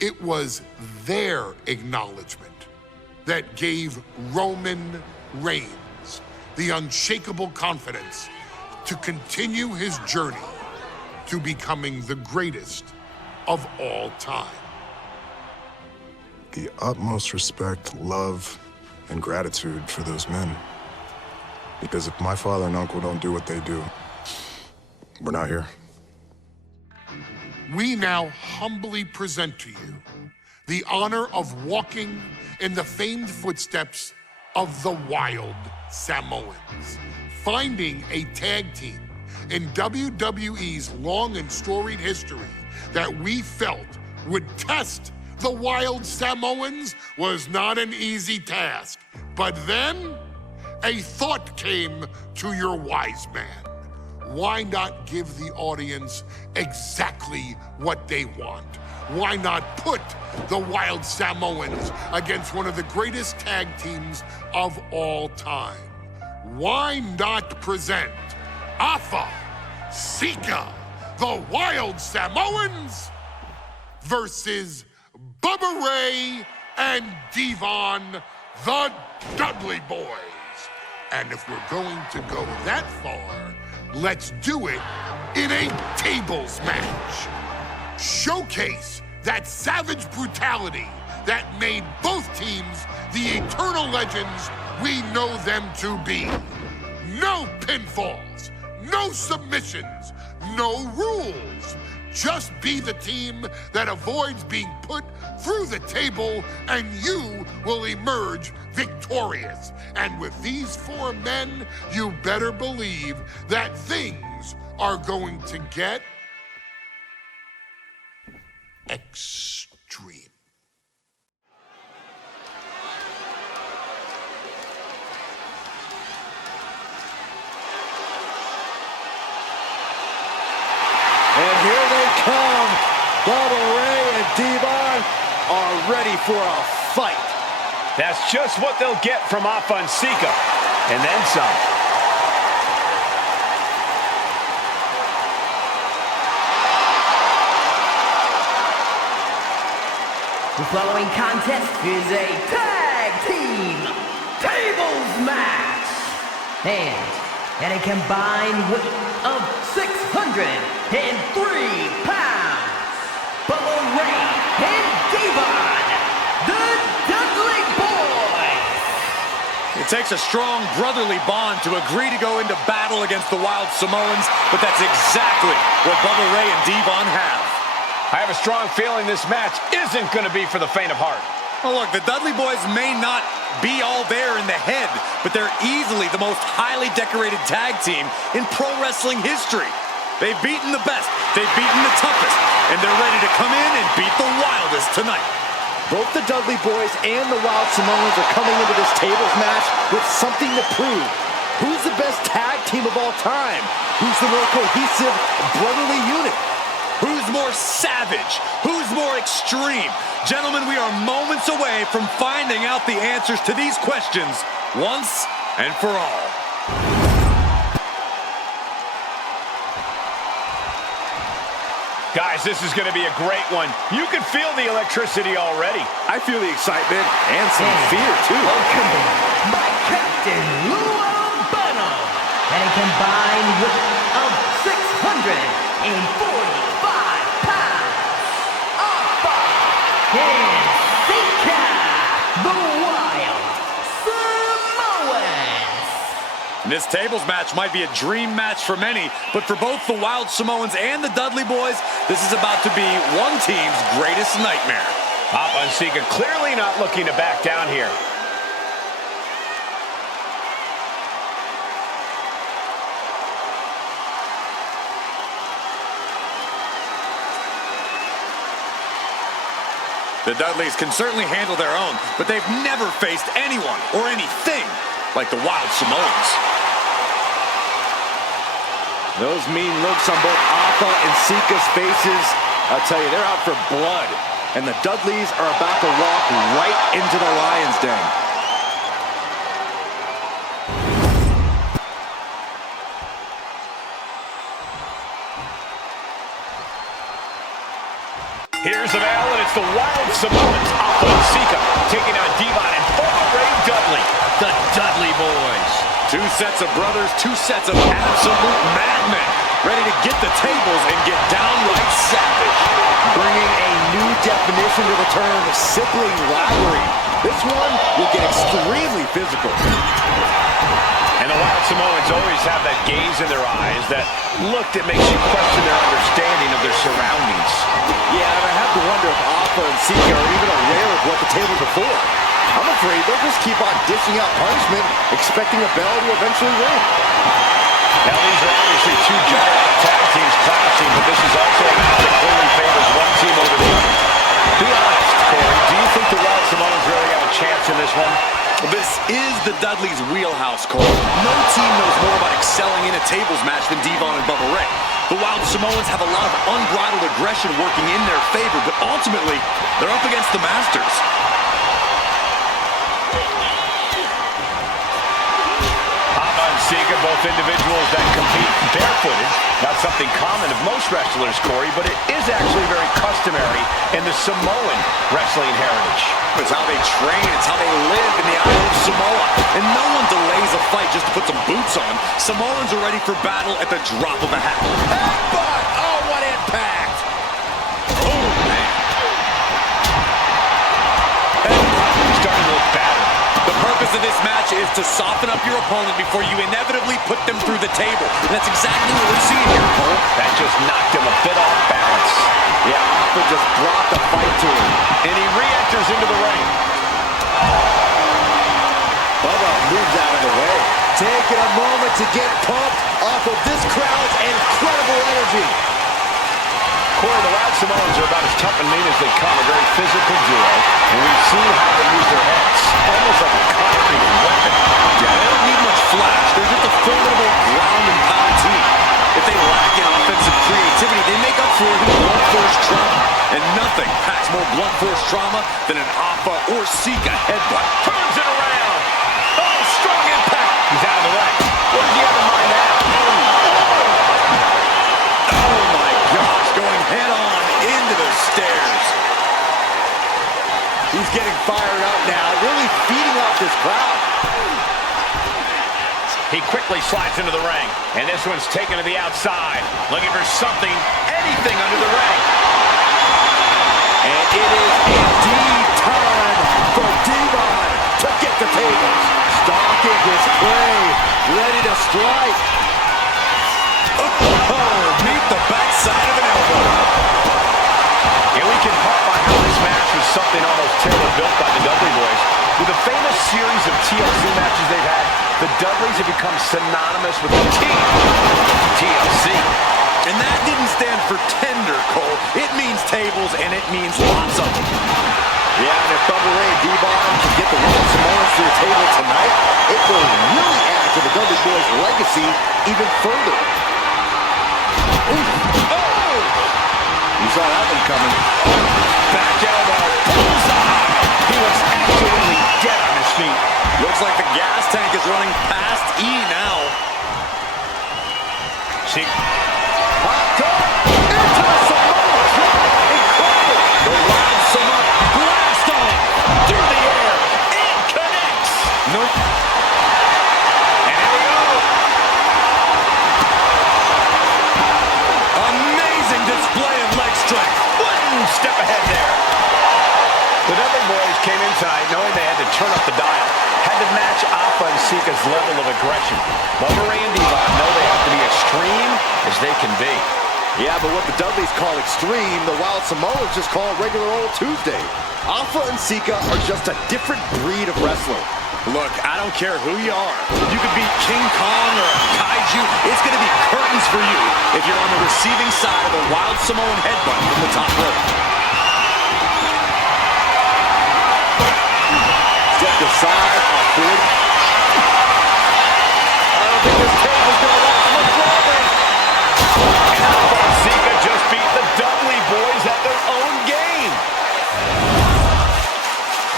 it was their acknowledgement that gave Roman Reigns the unshakable confidence to continue his journey to becoming the greatest of all time. The utmost respect, love, and gratitude for those men. Because if my father and uncle don't do what they do, we're not here. We now humbly present to you the honor of walking in the famed footsteps of the Wild Samoans, finding a tag team in WWE's long and storied history that we felt would test the Wild Samoans was not an easy task. But then, a thought came to your wise man. Why not give the audience exactly what they want? Why not put the Wild Samoans against one of the greatest tag teams of all time? Why not present Afa, Sika, the Wild Samoans versus Bubba Ray and Devon, the Dudley Boys? And if we're going to go that far, let's do it in a tables match. Showcase that savage brutality that made both teams the eternal legends we know them to be. No pinfalls, no submissions, no rules. Just be the team that avoids being put through the table, and you will emerge victorious. And with these four men, you better believe that things are going to get extreme. And here they come. Bubba Ray and Devon are ready for a fight. That's just what they'll get from Afa and Sika, and then some. The following contest is a tag team tables match. And a combined weight of 603 pounds. Bubba Ray and Devon, the Dudley Boys. It takes a strong brotherly bond to agree to go into battle against the Wild Samoans, but that's exactly what Bubba Ray and Devon have. I have a strong feeling this match isn't going to be for the faint of heart. Well, look, the Dudley Boys may not be all there in the head, but they're easily the most highly decorated tag team in pro wrestling history. They've beaten the best, they've beaten the toughest, and they're ready to come in and beat the wildest tonight. Both the Dudley Boys and the Wild Samoans are coming into this tables match with something to prove. Who's the best tag team of all time? Who's the more cohesive, brotherly unit? Who's more savage? Who's more extreme? Gentlemen, we are moments away from finding out the answers to these questions once and for all. Guys, this is going to be a great one. You can feel the electricity already. I feel the excitement and some fear, too. Welcome by Captain Lou Albano and a combined weight of 645 pounds. Alpha and Sika, the Wild Samoans. This tables match might be a dream match for many, but for both the Wild Samoans and the Dudley Boys, this is about to be one team's greatest nightmare. Alpha and Sika clearly not looking to back down here. The Dudleys can certainly handle their own, but they've never faced anyone or anything like the Wild Samoans. Those mean looks on both Alpha and Sika's faces, I'll tell you, they're out for blood. And the Dudleys are about to walk right into the Lion's Den. Here's the bell, and it's the Wild Samoans, Alpha and Sika, taking on Devon and Bubba Ray Dudley, the Dudley Boys. Two sets of brothers, two sets of absolute madmen, ready to get the tables and get downright savage. Bringing a new definition to the term sibling rivalry. This one will get extremely physical. And the Wild Samoans always have that gaze in their eyes, that look that makes you question their understanding of their surroundings. Yeah, and I have to wonder if Alpha and Sika are even aware of what the tables are for. I'm afraid they'll just keep on dishing out punishment, expecting a bell to eventually ring. Now, these are obviously two giant tag teams clashing, but this is also a match that clearly favors one team over the other. Be honest, Corey, do you think the Wild Samoans really have a chance in this one? This is the Dudleys' wheelhouse, Cole. No team knows more about excelling in a tables match than Devon and Bubba Ray. The Wild Samoans have a lot of unbridled aggression working in their favor, but ultimately, they're up against the Masters. Sika, both individuals that compete barefooted. Not something common of most wrestlers, Corey, but it is actually very customary in the Samoan wrestling heritage. It's how they train, it's how they live in the Isle of Samoa. And no one delays a fight just to put some boots on. Samoans are ready for battle at the drop of a hat. Headbutt! Oh, what impact! Oh, man. He's starting to look battered. The purpose of this match is to soften up your opponent before you inevitably put them through the table. And that's exactly what we're seeing here, Cole. That just knocked him a bit off balance. Yeah, Alpha just brought the fight to him. And he re-enters into the ring. Bubba moves out of the way. Taking a moment to get pumped off of this crowd's incredible energy. Corey, the Wild Samoans are about as tough and mean as they come, a very physical duo, and we've seen how they use their heads, almost like a concrete weapon. Yeah, they don't need much flash. They're just a formidable ground and pound team. If they lack in offensive creativity, they make up for it in blunt force trauma. And nothing packs more blunt force trauma than an Alpha or Sika headbutt. Turns it around. Oh, strong impact. He's out of the way. What does he have in mind now? Oh, my gosh, going head-on into the stairs. He's getting fired up now, really feeding off this crowd. He quickly slides into the ring, and this one's taken to the outside, looking for something, anything under the ring. And it is indeed time for Devon to get the tables. Stalking his prey, ready to strike. Oh, meet the backside of an elbow. And we can harp on how this match was something almost tailor-built by the Dudley Boys. With a famous series of TLC matches they've had, the Dudleys have become synonymous with the team, TLC. And that didn't stand for tender, Cole. It means tables, and it means lots of them. Yeah, and if Bubba Ray and Devon can get the Wild Samoans to the table tonight, it will really add to the Dudley Boys' legacy even further. Ooh. Oh! You saw that one coming. Back elbow. Bullseye. He was absolutely dead on his feet. Looks like the gas tank is running past E now. See. Hot top into the Samoan tonight knowing they had to turn up the dial. Had to match Alpha and Sika's level of aggression. Bubba Ray and Devon know they have to be extreme as they can be. Yeah, but what the Dudleys call extreme, the Wild Samoans just call regular old Tuesday. Alpha and Sika are just a different breed of wrestler. Look, I don't care who you are. You could be King Kong or a kaiju. It's going to be curtains for you if you're on the receiving side of a Wild Samoan headbutt from the top rope. Step aside, awkward. I don't think this table's going to last much longer. Alpha and Sika just beat the Dudley boys at their own game.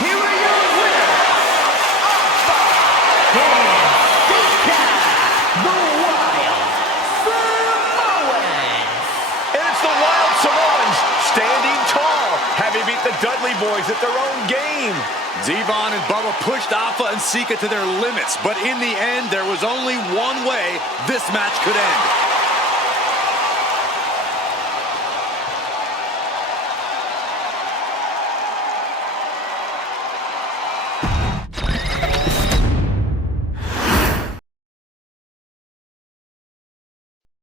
Here are your winners, Alpha and Sika, the Wild Samoans. And it's the Wild Samoans standing tall, having beat the Dudley boys at their own game. Devon and Bubba pushed Alpha and Sika to their limits, but in the end, there was only one way this match could end.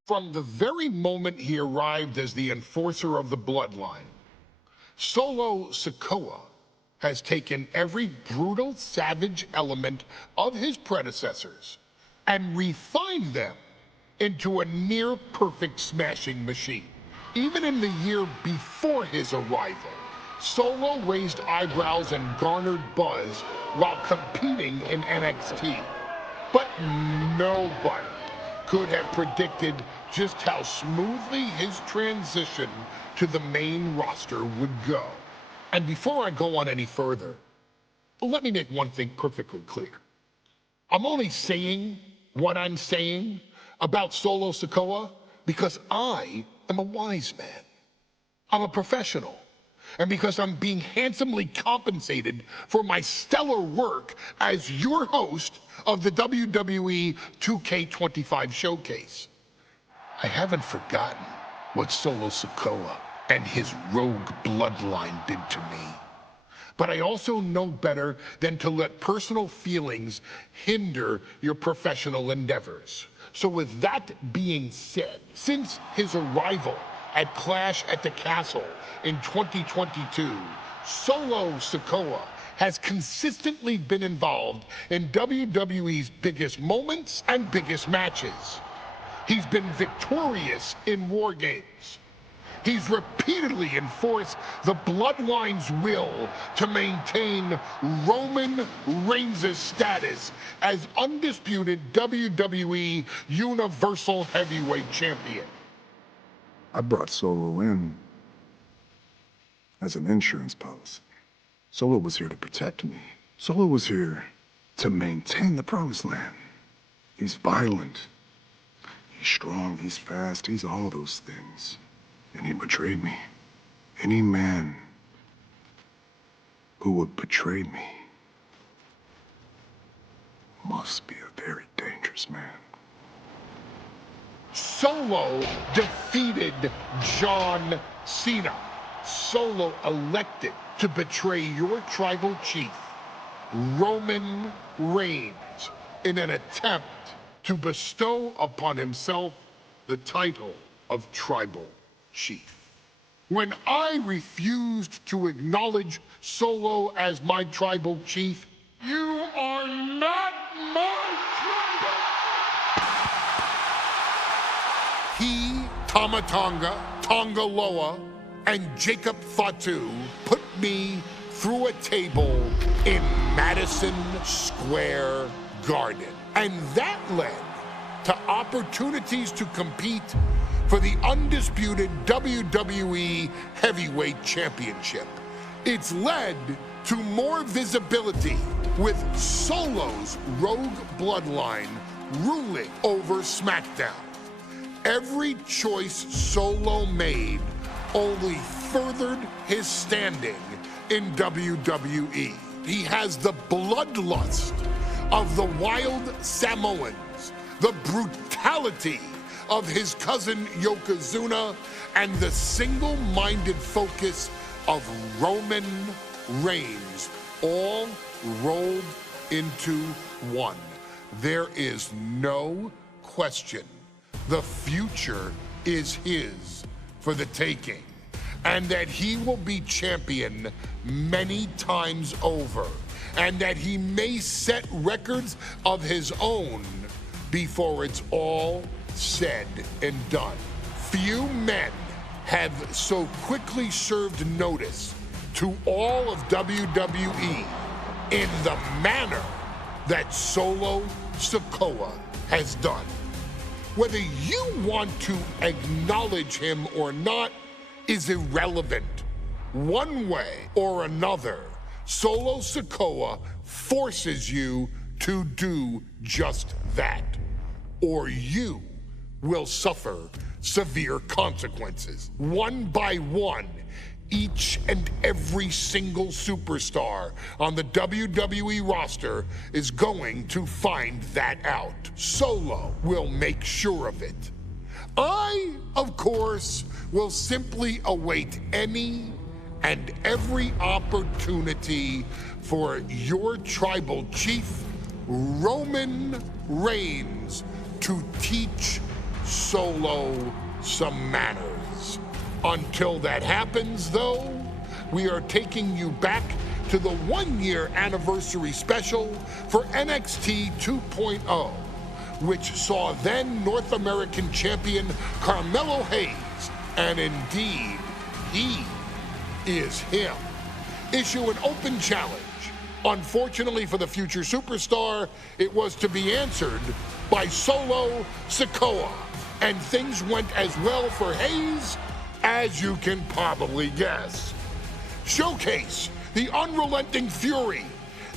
From the very moment he arrived as the enforcer of the Bloodline, Solo Sikoa has taken every brutal, savage element of his predecessors and refined them into a near-perfect smashing machine. Even in the year before his arrival, Solo raised eyebrows and garnered buzz while competing in NXT. But nobody could have predicted just how smoothly his transition to the main roster would go. And before I go on any further, let me make one thing perfectly clear. I'm only saying what I'm saying about Solo Sikoa because I am a wise man. I'm a professional. And because I'm being handsomely compensated for my stellar work as your host of the WWE 2K25 showcase. I haven't forgotten what Solo Sikoa and his rogue bloodline did to me. But I also know better than to let personal feelings hinder your professional endeavors. So with that being said, since his arrival at Clash at the Castle in 2022, Solo Sikoa has consistently been involved in WWE's biggest moments and biggest matches. He's been victorious in War Games. He's repeatedly enforced the Bloodline's will to maintain Roman Reigns' status as undisputed WWE Universal Heavyweight Champion. I brought Solo in as an insurance policy. Solo was here to protect me. Solo was here to maintain the promised land. He's violent. He's strong, he's fast, he's all those things. And he betrayed me. Any man who would betray me must be a very dangerous man. Solo defeated John Cena. Solo elected to betray your tribal chief, Roman Reigns, in an attempt to bestow upon himself the title of tribal chief. When I refused to acknowledge Solo as my tribal chief, you are not my tribal. He, Tama Tonga, Tonga Loa, and Jacob Fatu put me through a table in Madison Square Garden. And that led to opportunities to compete for the undisputed WWE Heavyweight Championship. It's led to more visibility with Solo's rogue bloodline ruling over SmackDown. Every choice Solo made only furthered his standing in WWE. He has the bloodlust of the wild Samoans, the brutality of his cousin Yokozuna, and the single-minded focus of Roman Reigns all rolled into one. There is no question. The future is his for the taking, and that he will be champion many times over, and that he may set records of his own before it's all said and done. Few men have so quickly served notice to all of WWE in the manner that Solo Sikoa has done. Whether you want to acknowledge him or not is irrelevant. One way or another, Solo Sikoa forces you to do just that, or you will suffer severe consequences. One by one, each and every single superstar on the WWE roster is going to find that out. Solo will make sure of it. I, of course, will simply await any and every opportunity for your tribal chief, Roman Reigns, to teach Solo some manners. Until that happens, though, we are taking you back to the one-year anniversary special for NXT 2.0, which saw then North American champion Carmelo Hayes, and indeed, he is him, issue an open challenge. Unfortunately for the future superstar, it was to be answered by Solo Sikoa, and things went as well for Hayes as you can probably guess. Showcase the unrelenting fury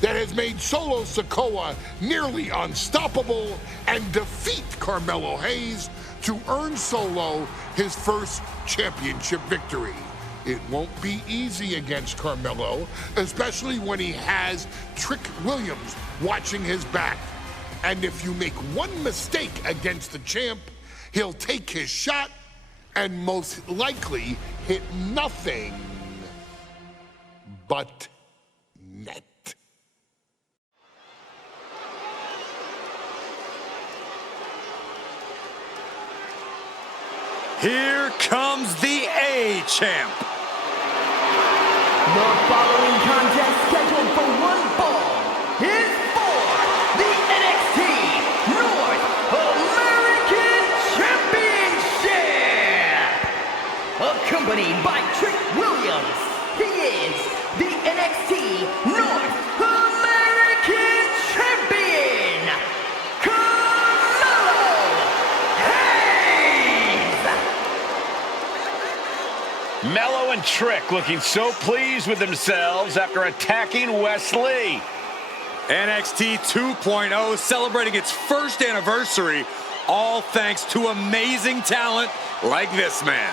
that has made Solo Sikoa nearly unstoppable, and defeat Carmelo Hayes to earn Solo his first championship victory. It won't be easy against Carmelo, especially when he has Trick Williams watching his back. And if you make one mistake against the champ, he'll take his shot and most likely hit nothing but net. Here comes the A-Champ. The following contest scheduled for one fall is for the NXT North American Championship. Accompanied by Trick Williams, he is the NXT North American Champion, Carmelo Hayes. Mello and Trick looking so pleased with themselves after attacking Wesley. NXT 2.0 celebrating its first anniversary, all thanks to amazing talent like this man.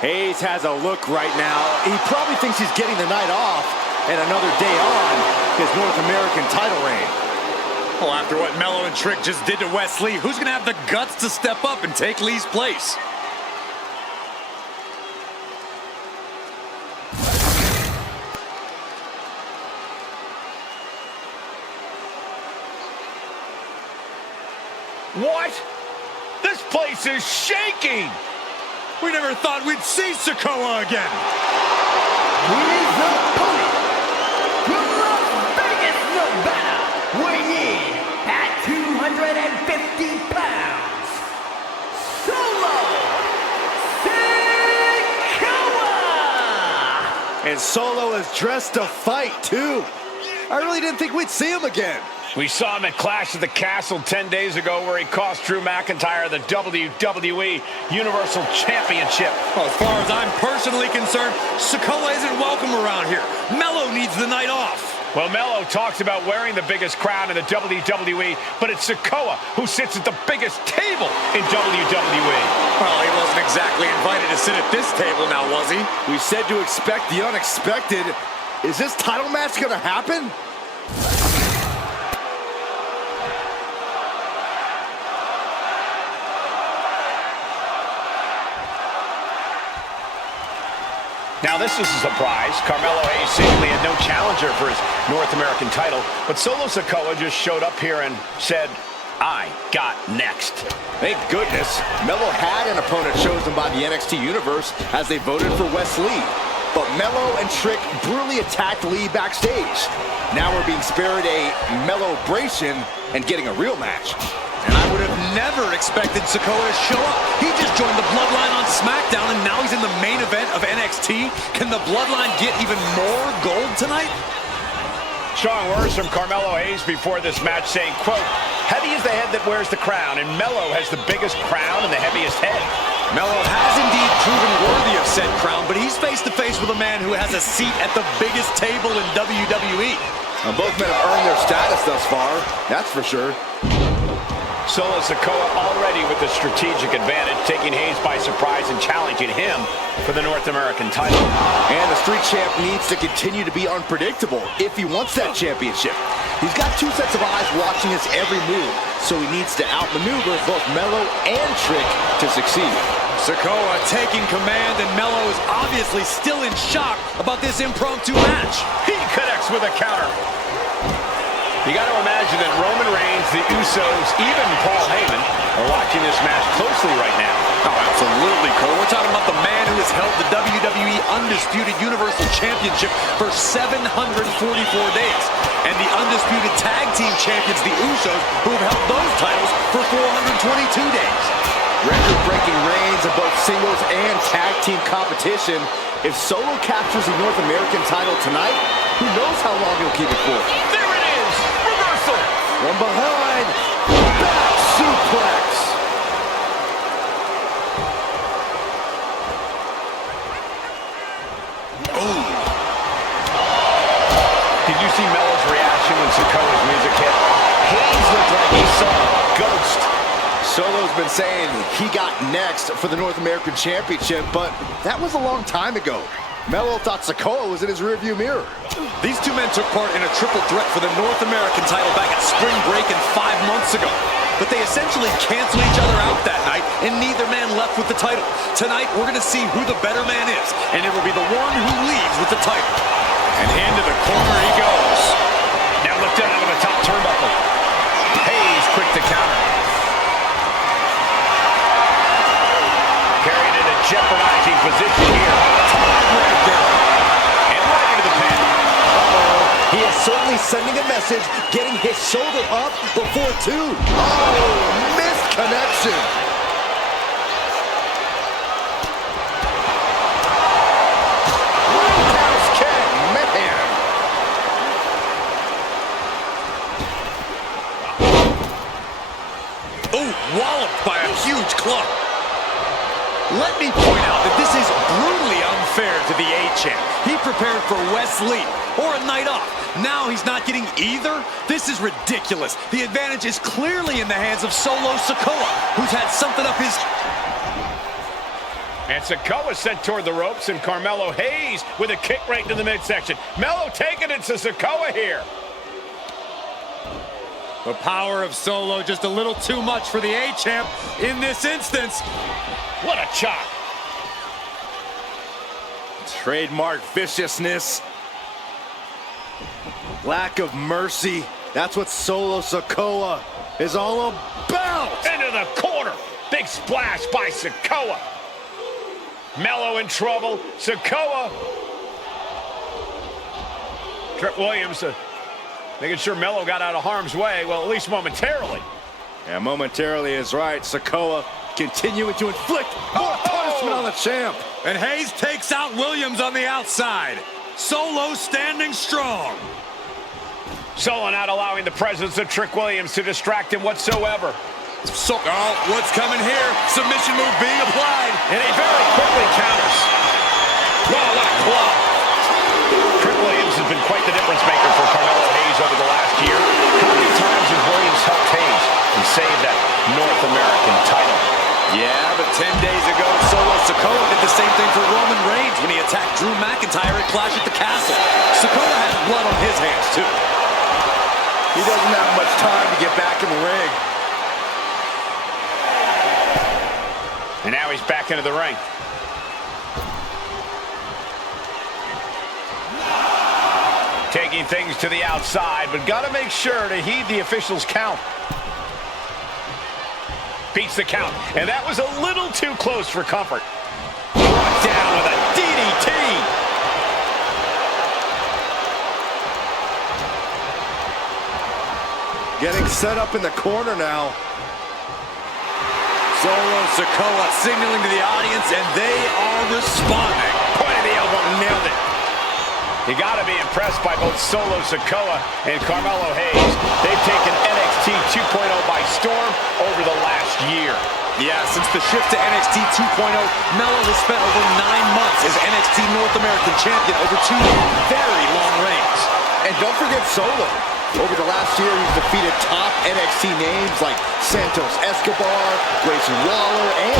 Hayes has a look right now. He probably thinks he's getting the night off and another day on his North American title reign. Well, after what Mello and Trick just did to Wesley, who's going to have the guts to step up and take Lee's place? What? This place is shaking! We never thought we'd see Sikoa again. His opponent from Las Vegas, Nevada, weighing in at 250 pounds, Solo Sikoa! And Solo is dressed to fight, too. I really didn't think we'd see him again. We saw him at Clash at the Castle 10 days ago, where he cost Drew McIntyre the WWE Universal Championship. Well, as far as I'm personally concerned, Sikoa isn't welcome around here. Mello needs the night off. Well, Mello talks about wearing the biggest crown in the WWE, but it's Sikoa who sits at the biggest table in WWE. Well, he wasn't exactly invited to sit at this table now, was he? We said to expect the unexpected. Is this title match gonna happen? Now this is a surprise. Carmelo Hayes seemingly had no challenger for his North American title, but Solo Sikoa just showed up here and said, I got next. Thank goodness. Melo had an opponent chosen by the NXT Universe as they voted for Wes Lee. But Melo and Trick brutally attacked Lee backstage. Now we're being spared a Melo-bration and getting a real match. And I would have never expected Sikoa to show up. He just joined the Bloodline on SmackDown, and now he's in the main event of NXT. Can the Bloodline get even more gold tonight? Strong words from Carmelo Hayes before this match saying, quote, heavy is the head that wears the crown, and Melo has the biggest crown and the heaviest head. Melo has indeed proven worthy of said crown, but he's face to face with a man who has a seat at the biggest table in WWE. Now, both men have earned their status thus far, that's for sure. Solo Sikoa already with the strategic advantage, taking Hayes by surprise and challenging him for the North American title. And the Street Champ needs to continue to be unpredictable if he wants that championship. He's got two sets of eyes watching his every move, so he needs to outmaneuver both Melo and Trick to succeed. Sikoa taking command, and Melo is obviously still in shock about this impromptu match. He connects with a counter. You got to imagine that Roman Reigns, the Usos, even Paul Heyman are watching this match closely right now. Oh, absolutely, Cole. We're talking about the man who has held the WWE Undisputed Universal Championship for 744 days. And the Undisputed Tag Team Champions, the Usos, who have held those titles for 422 days. Record-breaking reigns in both singles and tag team competition. If Solo captures the North American title tonight, who knows how long he'll keep it for. There it is! Reversal! From behind, back suplex. Oh! Did you see Melo's reaction when Sikoa's music hit? Hayes looked like he saw a ghost. Solo's been saying he got next for the North American Championship, but that was a long time ago. Melo thought Sikoa was in his rearview mirror. These two men took part in a triple threat for the North American title back at Spring Break 5 months ago. But they essentially canceled each other out that night, and neither man left with the title. Tonight, we're going to see who the better man is, and it will be the one who leaves with the title. And into the corner he goes. Now lifted out of the top turnbuckle. Hayes quick to counter. Carried in a jeopardizing position here. Right there. And right into the pin. He is certainly sending a message, getting his shoulder up before two. Oh, missed connection. Roundhouse kick, man. Oh, walloped by a huge club. Let me point out that this is brutally unfair to the A-Champ. He prepared for Wes Lee or a night off. Now he's not getting either? This is ridiculous. The advantage is clearly in the hands of Solo Sikoa, who's had something up his... And Sikoa sent toward the ropes, and Carmelo Hayes with a kick right into the midsection. Melo taking it to Sikoa here. The power of Solo just a little too much for the A-Champ in this instance. What a chop. Trademark viciousness. Lack of mercy. That's what Solo Sikoa is all about. Into the corner. Big splash by Sikoa. Melo in trouble. Sikoa. Trick Williams making sure Melo got out of harm's way. Well, at least momentarily. Yeah, momentarily is right. Sikoa continuing to inflict more punishment on the champ. And Hayes takes out Williams on the outside. Solo standing strong. Solo not allowing the presence of Trick Williams to distract him whatsoever. Oh, what's coming here? Submission move being applied. And he very quickly counters. Wow, what a club. Trick Williams has been quite the difference maker for Carmelo Hayes over the last year. How many times has Williams helped Hayes and saved that North American title? Yeah, but 10 days ago, Solo Sikoa did the same thing for Roman Reigns when he attacked Drew McIntyre at Clash at the Castle. Sikoa has blood on his hands, too. He doesn't have much time to get back in the ring. And now he's back into the ring. Taking things to the outside, but got to make sure to heed the official's count. Beats the count, and that was a little too close for comfort. Brought down with a DDT. Getting set up in the corner now. Solo Sikoa signaling to the audience, and they are responding. Point of the elbow, nailed it. You got to be impressed by both Solo Sikoa and Carmelo Hayes. They've taken NXT 2.0 by storm over the last year. Yeah, since the shift to NXT 2.0, Melo has spent over 9 months as NXT North American Champion over 2 very long reigns. And don't forget Solo. Over the last year, he's defeated top NXT names like Santos Escobar, Grayson Waller, and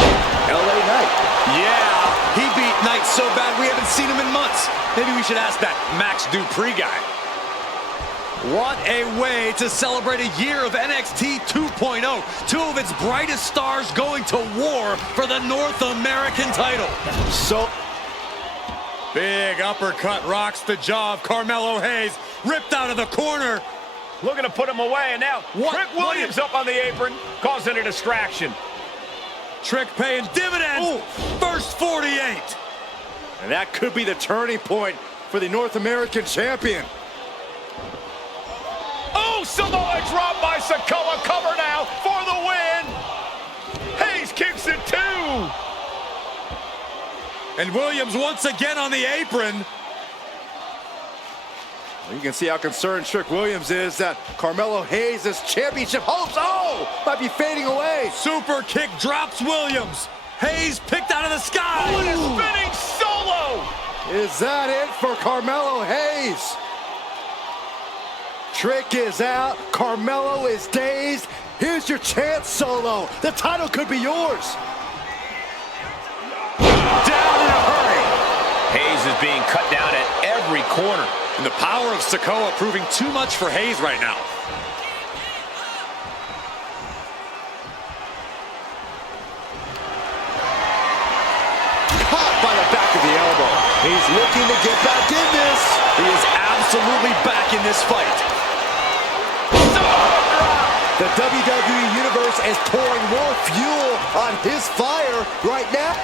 LA Knight. Yeah, he beat Knight so bad we haven't seen him in months. Maybe we should ask that Max Dupree guy. What a way to celebrate a year of NXT 2.0. 2 of its brightest stars going to war for the North American title. So big uppercut rocks the jaw of Carmelo Hayes, ripped out of the corner. Looking to put him away, and now Trick Williams up on the apron, causing a distraction. Trick paying dividends. Ooh. First 48. And that could be the turning point for the North American champion. Oh, Samoa drop by Sikoa. Cover now for the win. Hayes kicks it too. And Williams once again on the apron. You can see how concerned Trick Williams is that Carmelo Hayes' championship hopes, might be fading away. Super kick drops Williams. Hayes picked out of the sky. Oh, and a spinning solo. Is that it for Carmelo Hayes? Trick is out. Carmelo is dazed. Here's your chance, Solo. The title could be yours. Down in a hurry. Hayes is being cut down at every corner. And the power of Sikoa proving too much for Hayes right now. Caught by the back of the elbow. He's looking to get back in this. He is absolutely back in this fight. The WWE Universe is pouring more fuel on his fire right now.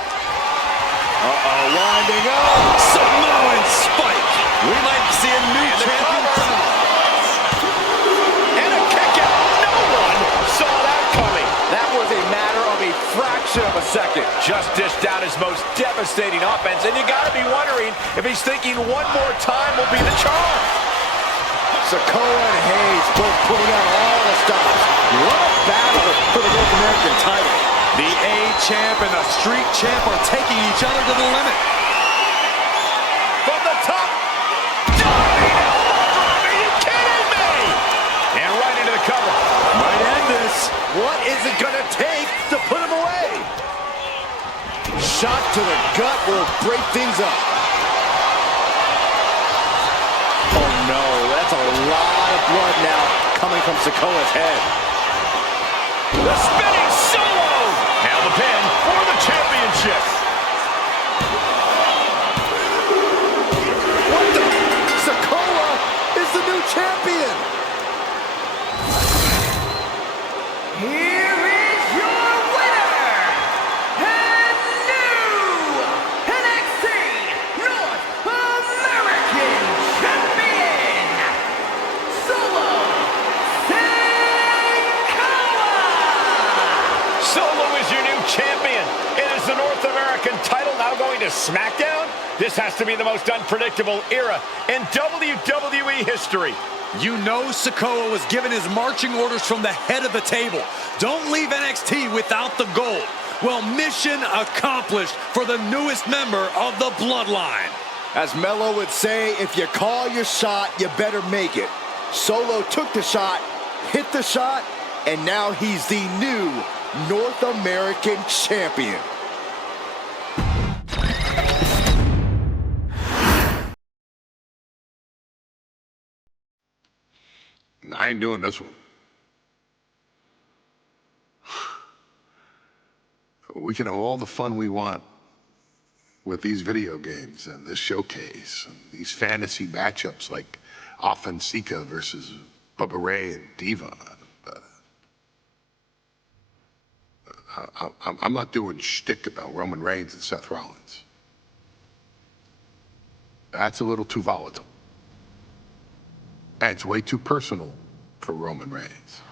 Winding up. Samoan spike. We might see a new champion. And a kick out. No one saw that coming. That was a matter of a fraction of a second. Just dished out his most devastating offense, and you got to be wondering if he's thinking one more time will be the charm. Sikoa and Hayes both putting out all the stops. What a battle for the North American title. The A-Champ and the Street Champ are taking each other to the limit. From the top. Diving elbow drop. Are you kidding me? And right into the cover. Might end this. What is it going to take to put him away? Shot to the gut will break things up. Oh no, that's a lot of blood now coming from Sikoa's head. The spinning solo. Now the pin for the championship. What the? Sikoa is the new champion. Here is your winner, and new NXT North American Champion, Solo Sikoa! Solo is your new champion. It is the North American title now going to SmackDown. This has to be the most unpredictable era in WWE history. You know Sikoa was given his marching orders from the head of the table. Don't leave NXT without the gold. Well, mission accomplished for the newest member of the Bloodline. As Melo would say, if you call your shot, you better make it. Solo took the shot, hit the shot, and now he's the new North American champion. I ain't doing this one. We can have all the fun we want with these video games and this showcase and these fantasy matchups like Offensica versus Bubba Ray and Diva. I'm not doing shtick about Roman Reigns and Seth Rollins. That's a little too volatile. And it's way too personal for Roman Reigns.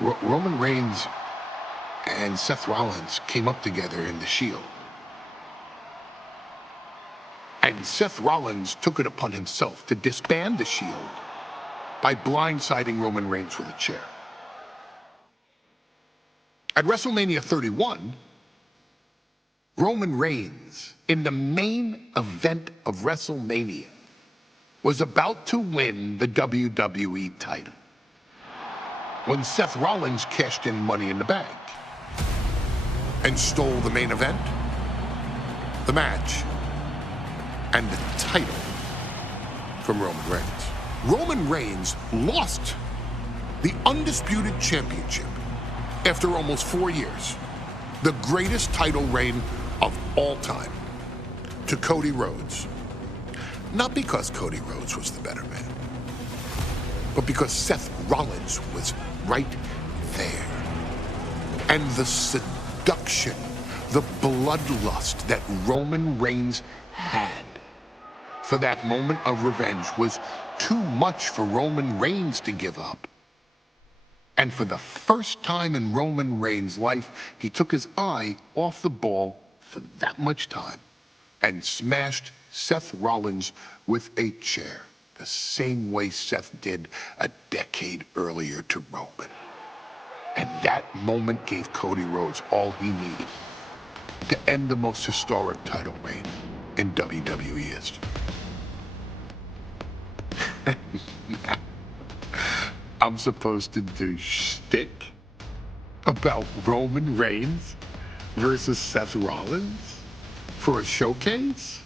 Roman Reigns and Seth Rollins came up together in the Shield. And Seth Rollins took it upon himself to disband the Shield by blindsiding Roman Reigns with a chair. At WrestleMania 31, Roman Reigns, in the main event of WrestleMania, was about to win the WWE title when Seth Rollins cashed in Money in the Bank and stole the main event, the match, and the title from Roman Reigns. Roman Reigns lost the Undisputed Championship after almost 4 years, the greatest title reign of all time, to Cody Rhodes. Not because Cody Rhodes was the better man, but because Seth Rollins was right there. And the seduction, the bloodlust that Roman Reigns had for that moment of revenge was too much for Roman Reigns to give up. And for the first time in Roman Reigns' life, he took his eye off the ball for that much time and smashed Seth Rollins with a chair, the same way Seth did a decade earlier to Roman. And that moment gave Cody Rhodes all he needed to end the most historic title reign in WWE history. I'm supposed to do shtick about Roman Reigns versus Seth Rollins for a showcase?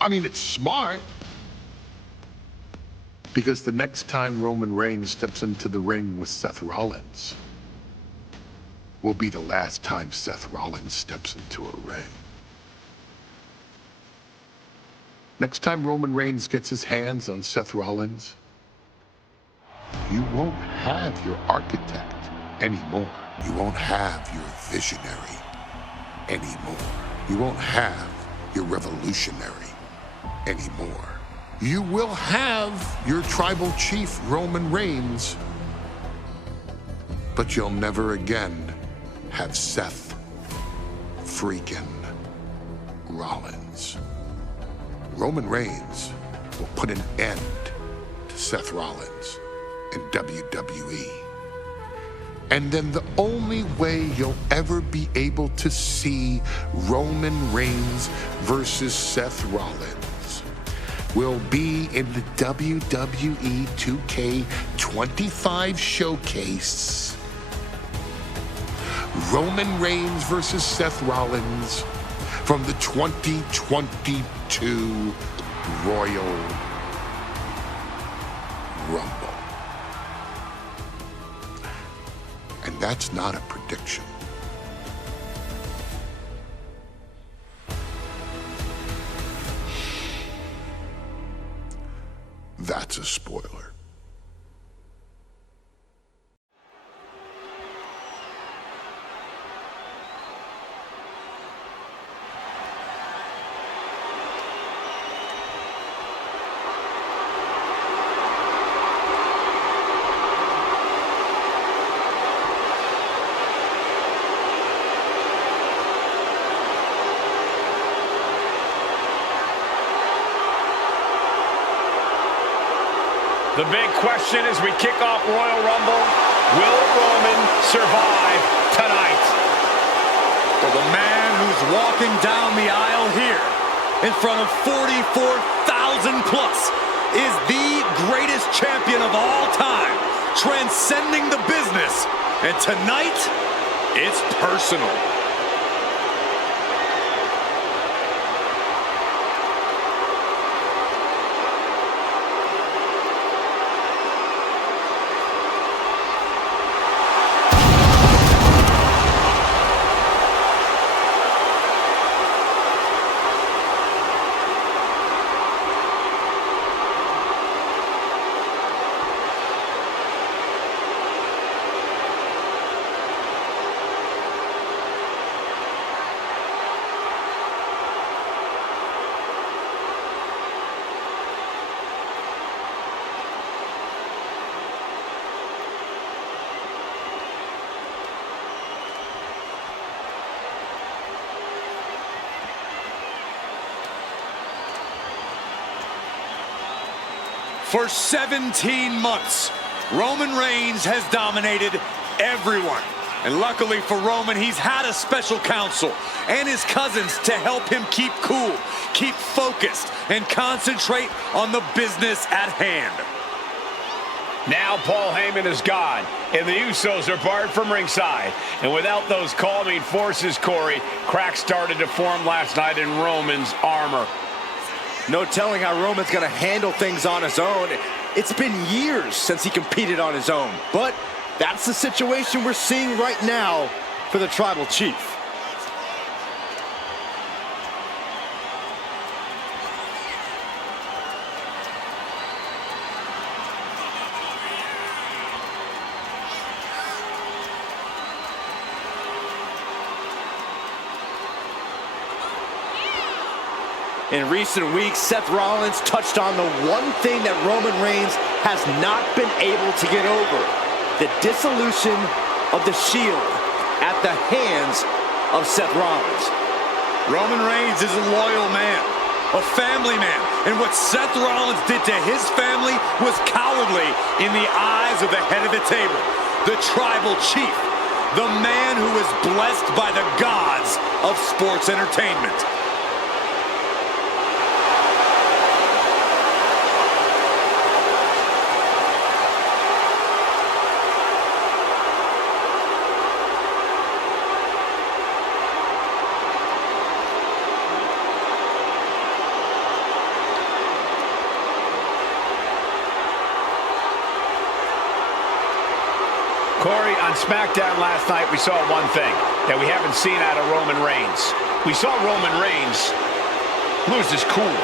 I mean, it's smart, because the next time Roman Reigns steps into the ring with Seth Rollins will be the last time Seth Rollins steps into a ring. Next time Roman Reigns gets his hands on Seth Rollins, you won't have your architect anymore. You won't have your visionary anymore. You won't have your revolutionary anymore. You will have your tribal chief, Roman Reigns, but you'll never again have Seth freaking Rollins. Roman Reigns will put an end to Seth Rollins in WWE. And then the only way you'll ever be able to see Roman Reigns versus Seth Rollins will be in the WWE 2K25 showcase. Roman Reigns versus Seth Rollins from the 2022 Royal Rumble. And that's not a prediction. That's a spoiler. The big question as we kick off Royal Rumble, will Roman survive tonight? Well, the man who's walking down the aisle here in front of 44,000 plus is the greatest champion of all time, transcending the business. And tonight, it's personal. For 17 months, Roman Reigns has dominated everyone. And luckily for Roman, he's had a special counsel and his cousins to help him keep cool, keep focused, and concentrate on the business at hand. Now Paul Heyman is gone, and the Usos are barred from ringside. And without those calming forces, Corey, cracks started to form last night in Roman's armor. No telling how Roman's going to handle things on his own. It's been years since he competed on his own, but that's the situation we're seeing right now for the Tribal Chief. In recent weeks, Seth Rollins touched on the one thing that Roman Reigns has not been able to get over: the dissolution of the Shield at the hands of Seth Rollins. Roman Reigns is a loyal man, a family man, and what Seth Rollins did to his family was cowardly in the eyes of the head of the table, the Tribal Chief, the man who is blessed by the gods of sports entertainment. Corey, on SmackDown last night, we saw one thing that we haven't seen out of Roman Reigns. We saw Roman Reigns lose his cool.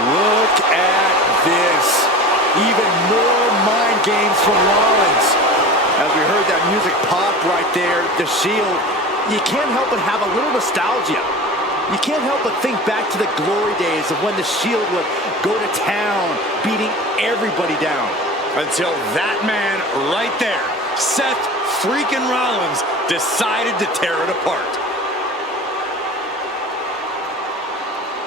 Look at this. Even more mind games from Rollins. As we heard that music pop right there, the Shield, you can't help but have a little nostalgia. You can't help but think back to the glory days of when the Shield would go to town, beating everybody down. Until that man right there, Seth freaking Rollins, decided to tear it apart.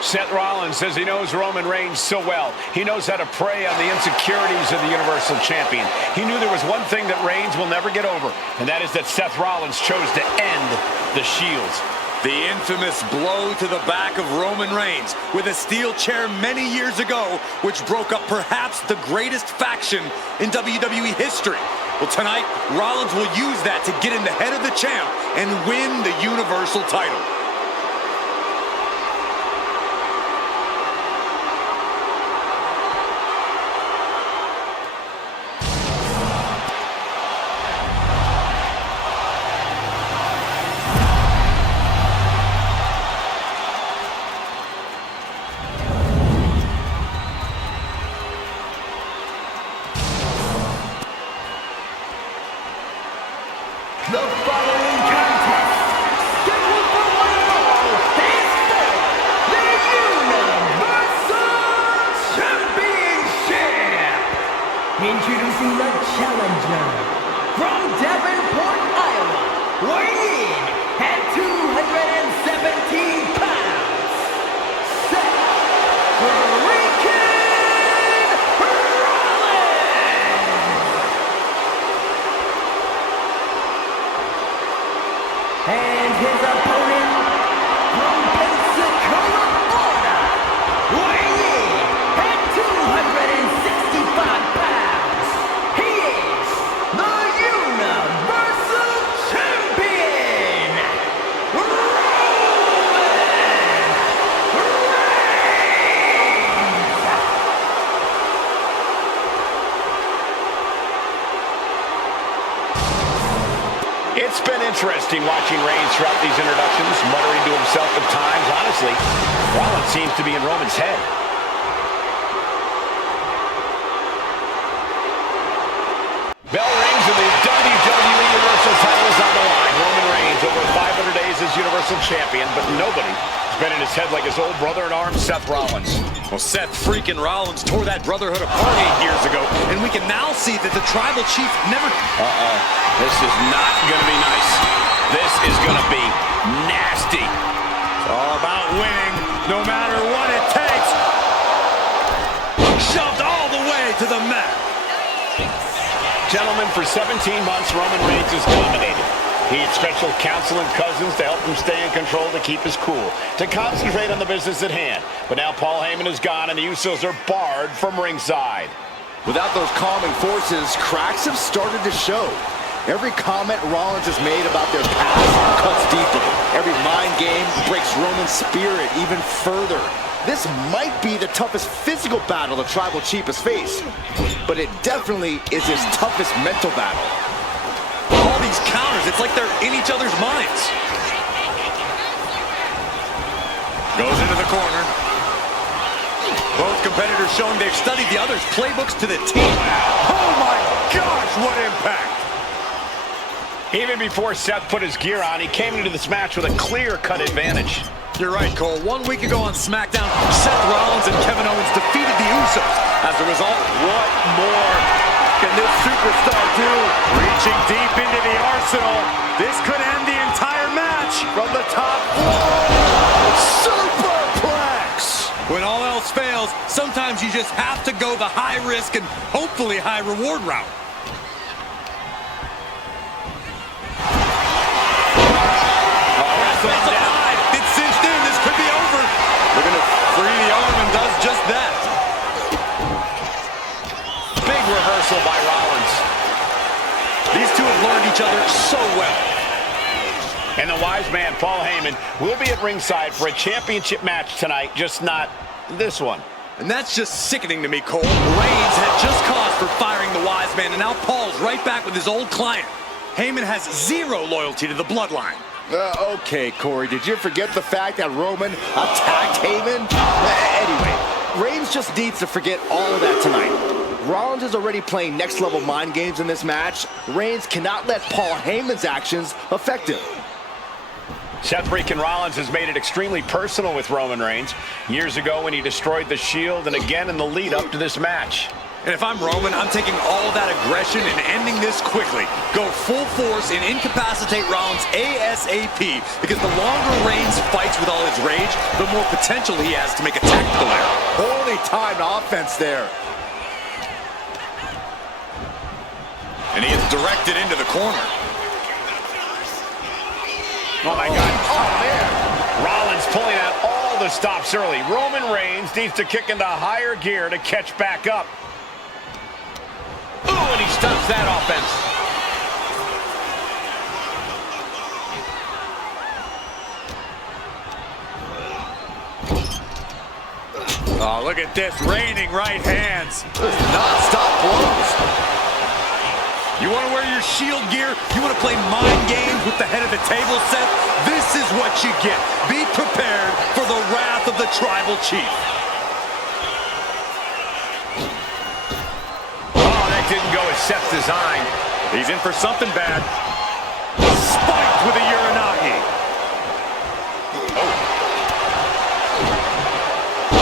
Seth Rollins says he knows Roman Reigns so well. He knows how to prey on the insecurities of the Universal Champion. He knew there was one thing that Reigns will never get over, and that is that Seth Rollins chose to end the Shields. The infamous blow to the back of Roman Reigns with a steel chair many years ago, which broke up perhaps the greatest faction in WWE history. Well, tonight, Rollins will use that to get in the head of the champ and win the Universal title. The following contest, scheduled for one fall, is for the Universal Championship. Introducing the challenger from Davenport, Iowa, weighing in at 217 pounds, Seth freaking Rollins. And his opponent It's been interesting watching Reigns throughout these introductions, muttering to himself at times. Honestly, Rollins seems to be in Roman's head. Bell rings and the WWE Universal title is on the line. Roman Reigns over 500 days as Universal Champion, but nobody has been in his head like his old brother-in-arms, Seth Rollins. Well, Seth freaking Rollins tore that brotherhood apart 8 years ago, and we can now see that the Tribal Chief never... This is not going to be nice. This is going to be nasty. It's all about winning, no matter what it takes. Shoved all the way to the mat. Gentlemen, for 17 months, Roman Reigns has dominated. He had special counsel and cousins to help him stay in control, to keep his cool, to concentrate on the business at hand. But now Paul Heyman is gone, and the Usos are barred from ringside. Without those calming forces, cracks have started to show. Every comment Rollins has made about their past cuts deeper. Every mind game breaks Roman's spirit even further. This might be the toughest physical battle the Tribal Chief has faced, but it definitely is his toughest mental battle. All these counters, it's like they're in each other's minds. Goes into the corner. Both competitors showing they've studied the other's playbooks to the T. Oh my gosh, what impact! Even before Seth put his gear on, he came into this match with a clear-cut advantage. You're right, Cole. 1 week ago on SmackDown, Seth Rollins and Kevin Owens defeated the Usos. As a result, what more can this superstar do? Reaching deep into the arsenal. This could end the entire match from the top floor. Superplex! When all else fails, sometimes you just have to go the high-risk and hopefully high-reward route. Just that. Big reversal by Rollins. These two have learned each other so well. And the wise man, Paul Heyman, will be at ringside for a championship match tonight, just not this one. And that's just sickening to me, Cole. Reigns had just cause for firing the wise man, and now Paul's right back with his old client. Heyman has zero loyalty to the Bloodline. Okay, Corey, did you forget the fact that Roman attacked Heyman? Anyway, Reigns just needs to forget all of that tonight. Rollins is already playing next-level mind games in this match. Reigns cannot let Paul Heyman's actions affect him. Seth freaking Rollins has made it extremely personal with Roman Reigns. Years ago when he destroyed the Shield, and again in the lead-up to this match. And if I'm Roman, I'm taking all that aggression and ending this quickly. Go full force and incapacitate Rollins ASAP, because the longer Reigns fights with all his rage, the more potential he has to make a tactical error. Holy timed offense there. And he is directed into the corner. Oh my God. Oh man. Rollins pulling out all the stops early. Roman Reigns needs to kick into higher gear to catch back up. Ooh, and he stops that offense. Oh, look at this, raining right hands. Non-stop blows. You want to wear your Shield gear? You want to play mind games with the head of the table, Seth? This is what you get. Be prepared for the wrath of the Tribal Chief. Didn't go as Seth designed. He's in for something bad. Spiked with a Uranagi. Oh.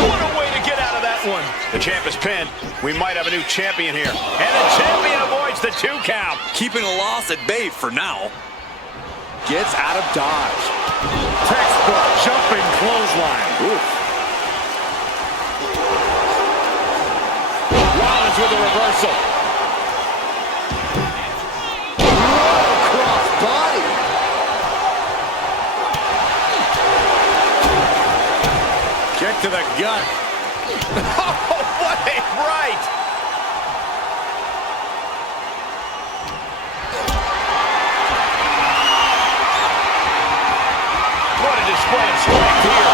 What a way to get out of that one. The champ is pinned. We might have a new champion here. And the champion avoids the 2 count. Keeping a loss at bay for now. Gets out of dodge. Textbook jumping clothesline. Oof. Rollins with a reversal. Kick to the gut. Oh, what a right! What a display of strength here.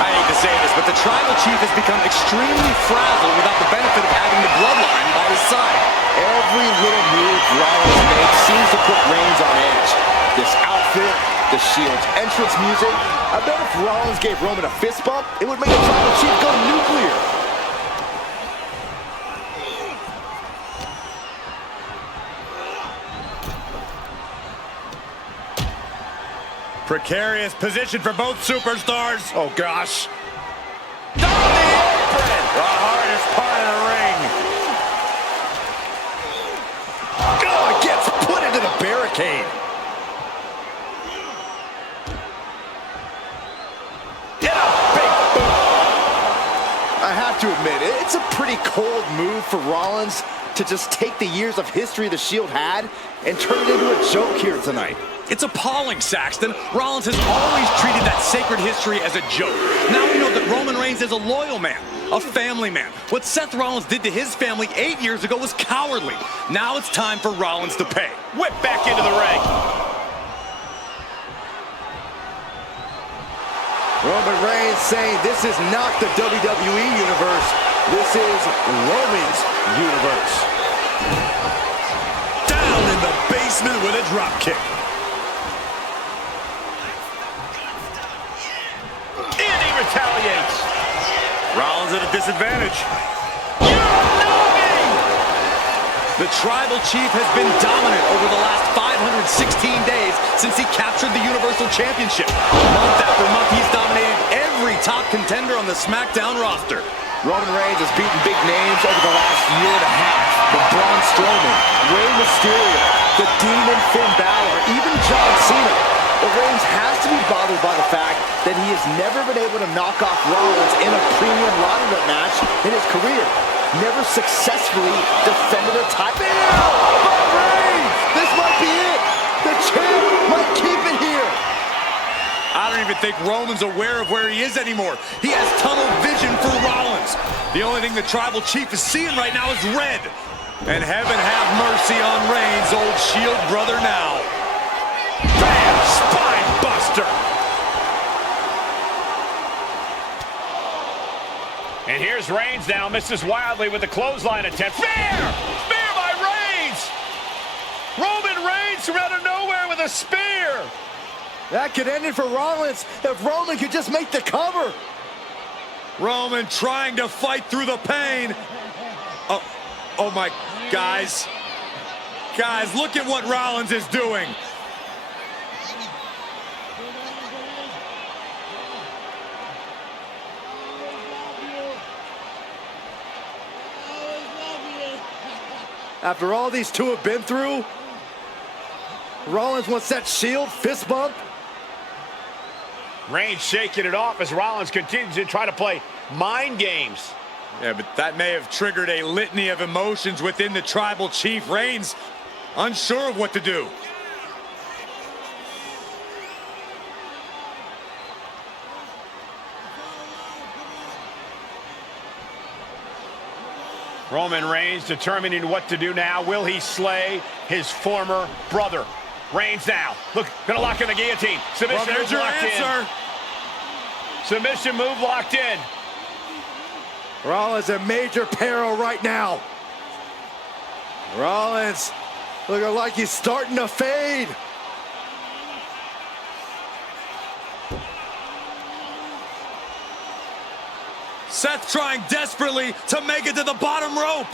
I hate to say this, but the Tribal Chief has become extremely frazzled without the benefit of having the Bloodline by his side. Every little move Rollins makes seems to put Reigns Shield's entrance music. I bet if Rollins gave Roman a fist bump, it would make the Tribal Chief go nuclear. Precarious position for both superstars. Oh, gosh. Down the apron. The hardest part of the ring. Oh, gets put into the barricade. Get a big boot. I have to admit, it's a pretty cold move for Rollins to just take the years of history the Shield had and turn it into a joke here tonight. It's appalling, Saxton. Rollins has always treated that sacred history as a joke. Now we know that Roman Reigns is a loyal man, a family man. What Seth Rollins did to his family 8 years ago was cowardly. Now it's time for Rollins to pay. Whip back into the ring. Roman Reigns saying this is not the WWE universe. This is Roman's universe. Down in the basement with a drop kick. And he retaliates. Rollins at a disadvantage. The Tribal Chief has been dominant over the last 516 days since he captured the Universal Championship. Month after month, he's dominated every top contender on the SmackDown roster. Roman Reigns has beaten big names over the last year and a half. The Braun Strowman, Rey Mysterio, the Demon Finn Balor, even John Cena. But Reigns has to be bothered by the fact that he has never been able to knock off Rollins in a premium ladder match in his career. Never successfully defended a title. But Reigns, this might be it. The champ might keep it here. I don't even think Roman's aware of where he is anymore. He has tunnel vision for Rollins. The only thing the Tribal Chief is seeing right now is red. And heaven have mercy on Reigns, old Shield brother now. Bam! Spine buster. And here's Reigns now, misses wildly with the clothesline attempt. Spear! Spear by Reigns! Roman Reigns from out of nowhere with a spear! That could end it for Rollins if Roman could just make the cover. Roman trying to fight through the pain. Oh my, guys. Guys, look at what Rollins is doing. After all these two have been through, Rollins wants that Shield fist bump. Reigns shaking it off as Rollins continues to try to play mind games. Yeah, but that may have triggered a litany of emotions within the Tribal Chief. Reigns unsure of what to do. Roman Reigns determining what to do now. Will he slay his former brother? Reigns now. Look, gonna lock in the guillotine. Submission well, there's move your locked answer. in. Submission move locked in. Rollins in major peril right now. Rollins looking like he's starting to fade. Seth trying desperately to make it to the bottom rope.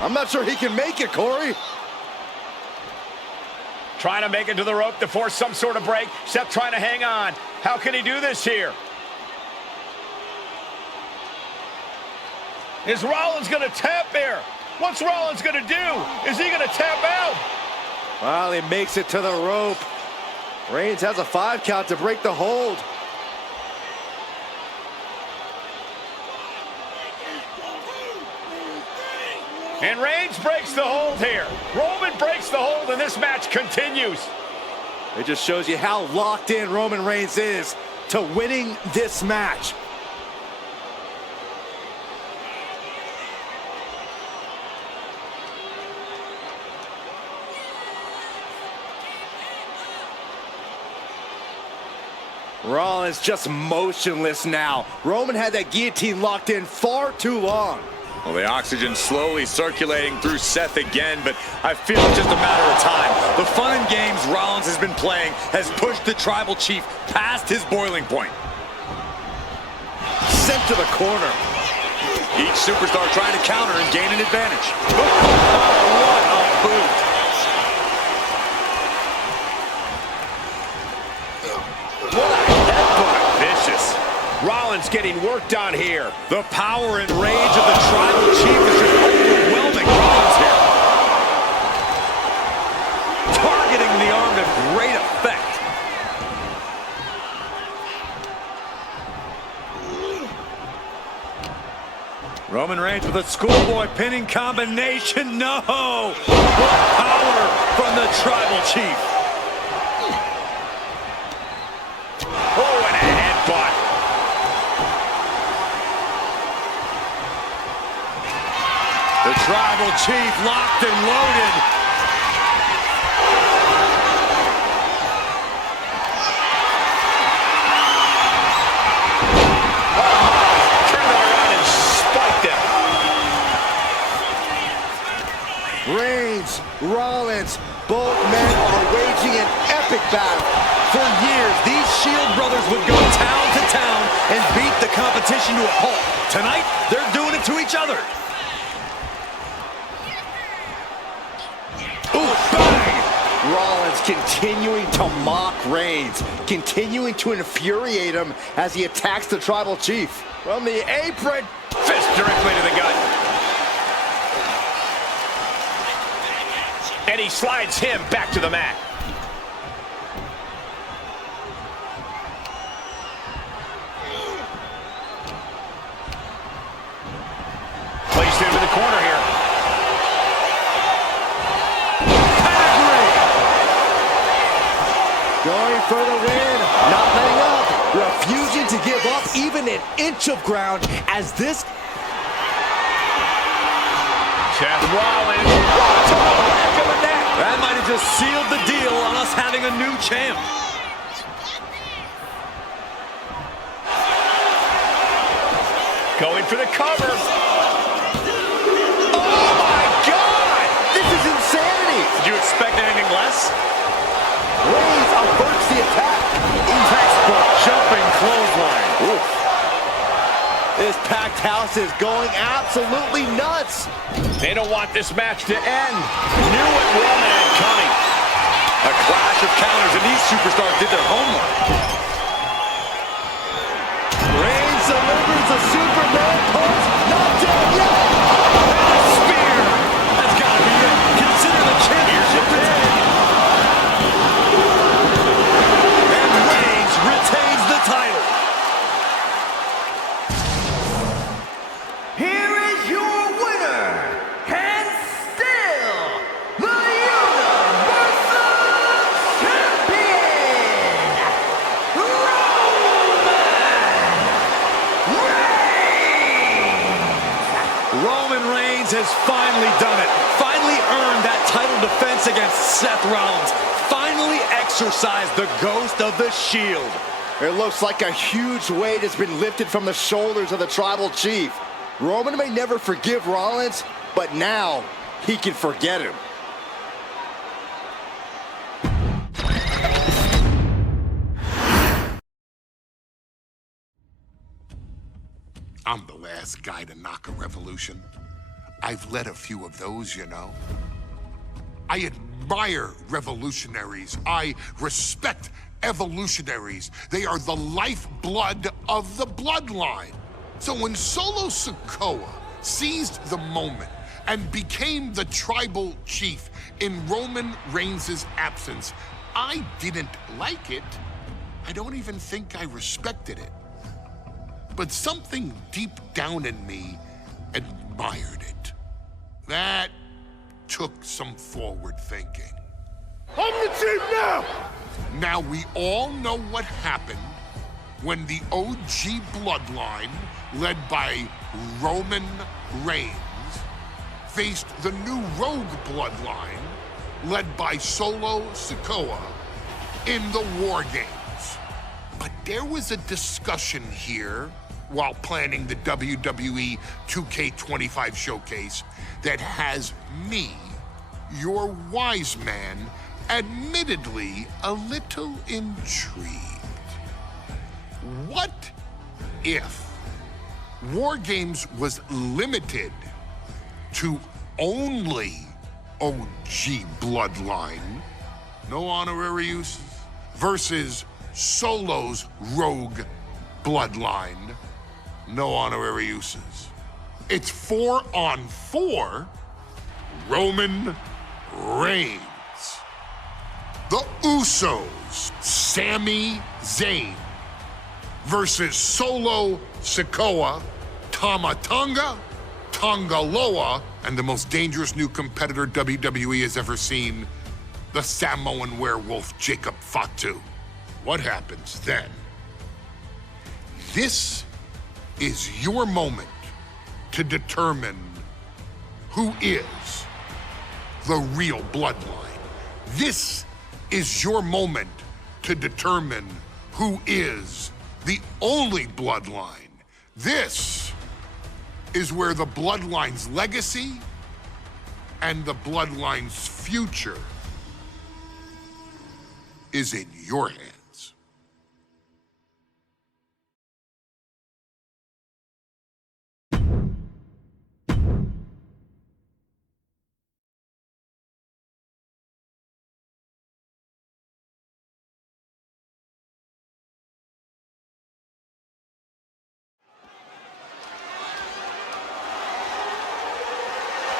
I'm not sure he can make it, Corey. Trying to make it to the rope to force some sort of break. Seth trying to hang on. How can he do this here? Is Rollins going to tap there? What's Rollins going to do? Is he going to tap out? Well, he makes it to the rope. Reigns has a 5 count to break the hold. And Reigns breaks the hold here. Roman breaks the hold and this match continues. It just shows you how locked in Roman Reigns is to winning this match. Rollins just motionless now. Roman had that guillotine locked in far too long. Well, the oxygen slowly circulating through Seth again, but I feel it's just a matter of time. The fun and games Rollins has been playing has pushed the Tribal Chief past his boiling point. Sent to the corner. Each superstar trying to counter and gain an advantage. Oh, what a boot. What a headbutt. Vicious. Rollins getting worked on here. The power and rage of the Tribal Chief is just overwhelming Rollins here. Targeting the arm to great effect. Roman Reigns with a schoolboy pinning combination. No! What power from the Tribal Chief. Oh, and a headbutt. The Tribal Chief locked and loaded. Turned that around and spiked him. Reigns, Rollins, both men are waging an epic battle. For years, these Shield brothers would go town to town and beat the competition to a pulp. Tonight, they're doing it to each other. Rollins continuing to mock Reigns, continuing to infuriate him as he attacks the Tribal Chief. From the apron, fist directly to the gut. And he slides him back to the mat. Placed into the corner here. Going for the win, not letting up, refusing to give up even an inch of ground as this... Seth Rollins, to the back of the neck. That might have just sealed the deal on us having a new champ. Going for the cover. Oh my God! This is insanity! Did you expect anything less? Reigns averts the attack. Textbook jumping clothesline. Oof. This packed house is going absolutely nuts. They don't want this match to end. Knew what Roman had coming. A clash of counters, and these superstars did their homework. Reigns delivers a Superman punch. Not dead yet. And a spear. That's got to be it. Consider the championship dead. And Reigns retains the title. Here is your winner, and still the Universal Champion, Roman Reigns has finally done it. Finally earned that title defense against Seth Rollins. Finally exorcised the ghost of the Shield. It looks like a huge weight has been lifted from the shoulders of the Tribal Chief. Roman may never forgive Rollins, but now he can forget him. I'm the last guy to knock a revolution. I've led a few of those, you know. I admire revolutionaries. I respect evolutionaries. They are the lifeblood of the bloodline. So when Solo Sikoa seized the moment and became the Tribal Chief in Roman Reigns' absence, I didn't like it. I don't even think I respected it. But something deep down in me admired it. That took some forward thinking. I'm the chief now! Now we all know what happened when the OG bloodline, led by Roman Reigns, faced the new rogue bloodline, led by Solo Sikoa, in the War Games. But there was a discussion here while planning the WWE 2K25 showcase that has me, your wise man, admittedly a little intrigued. What if War Games was limited to only OG Bloodline, no honorary uses, versus Solo's Rogue Bloodline, no honorary uses? It's 4-on-4 Roman Reigns, the Usos, Sami Zayn, versus Solo Sikoa, Tama Tonga, Tonga Loa, and the most dangerous new competitor WWE has ever seen, the Samoan werewolf Jacob Fatu. What happens then? This is your moment to determine who is the real Bloodline. This is your moment to determine who is the only Bloodline. This is where the Bloodline's legacy and the Bloodline's future is in your hands.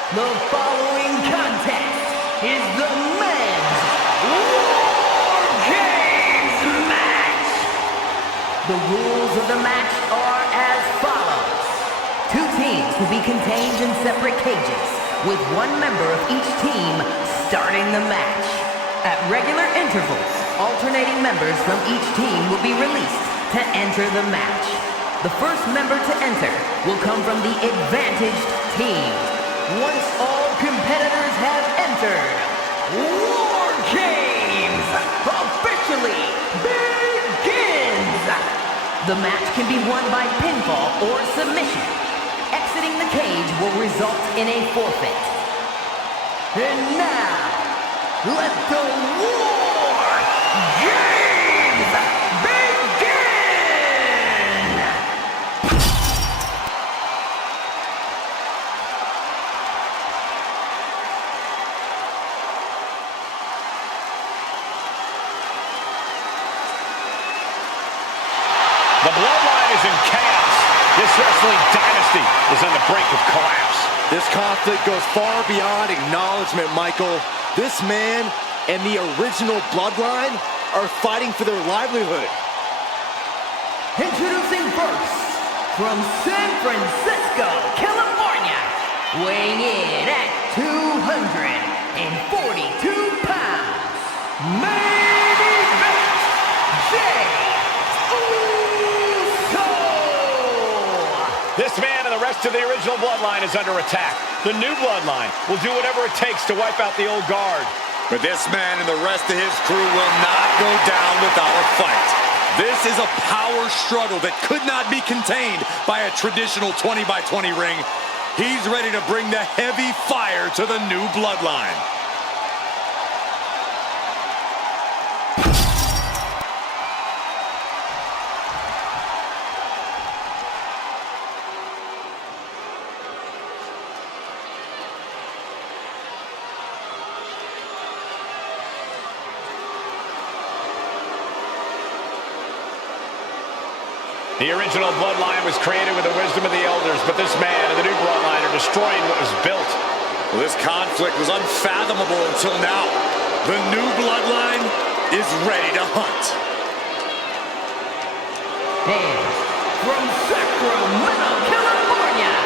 The following contest is the men's War Games match. The rules of the match are as follows. 2 teams will be contained in separate cages, with 1 member of each team starting the match. At regular intervals, alternating members from each team will be released to enter the match. The first member to enter will come from the advantaged team. Once all competitors have entered, War Games officially begins! The match can be won by pinfall or submission. Exiting the cage will result in a forfeit. And now, let the War Games begin! The Bloodline is in chaos. This wrestling dynasty is on the brink of collapse. This conflict goes far beyond acknowledgement, Michael. This man and the original Bloodline are fighting for their livelihood. Introducing first, from San Francisco, California, weighing in at 242 pounds, main event, This man and the rest of the original Bloodline is under attack. The new Bloodline will do whatever it takes to wipe out the old guard. But this man and the rest of his crew will not go down without a fight. This is a power struggle that could not be contained by a traditional 20-by-20 ring. He's ready to bring the heavy fire to the new Bloodline. The original Bloodline was created with the wisdom of the elders, but this man and the new Bloodline are destroying what was built. Well, this conflict was unfathomable until now. The new Bloodline is ready to hunt. And from Sacramento, California,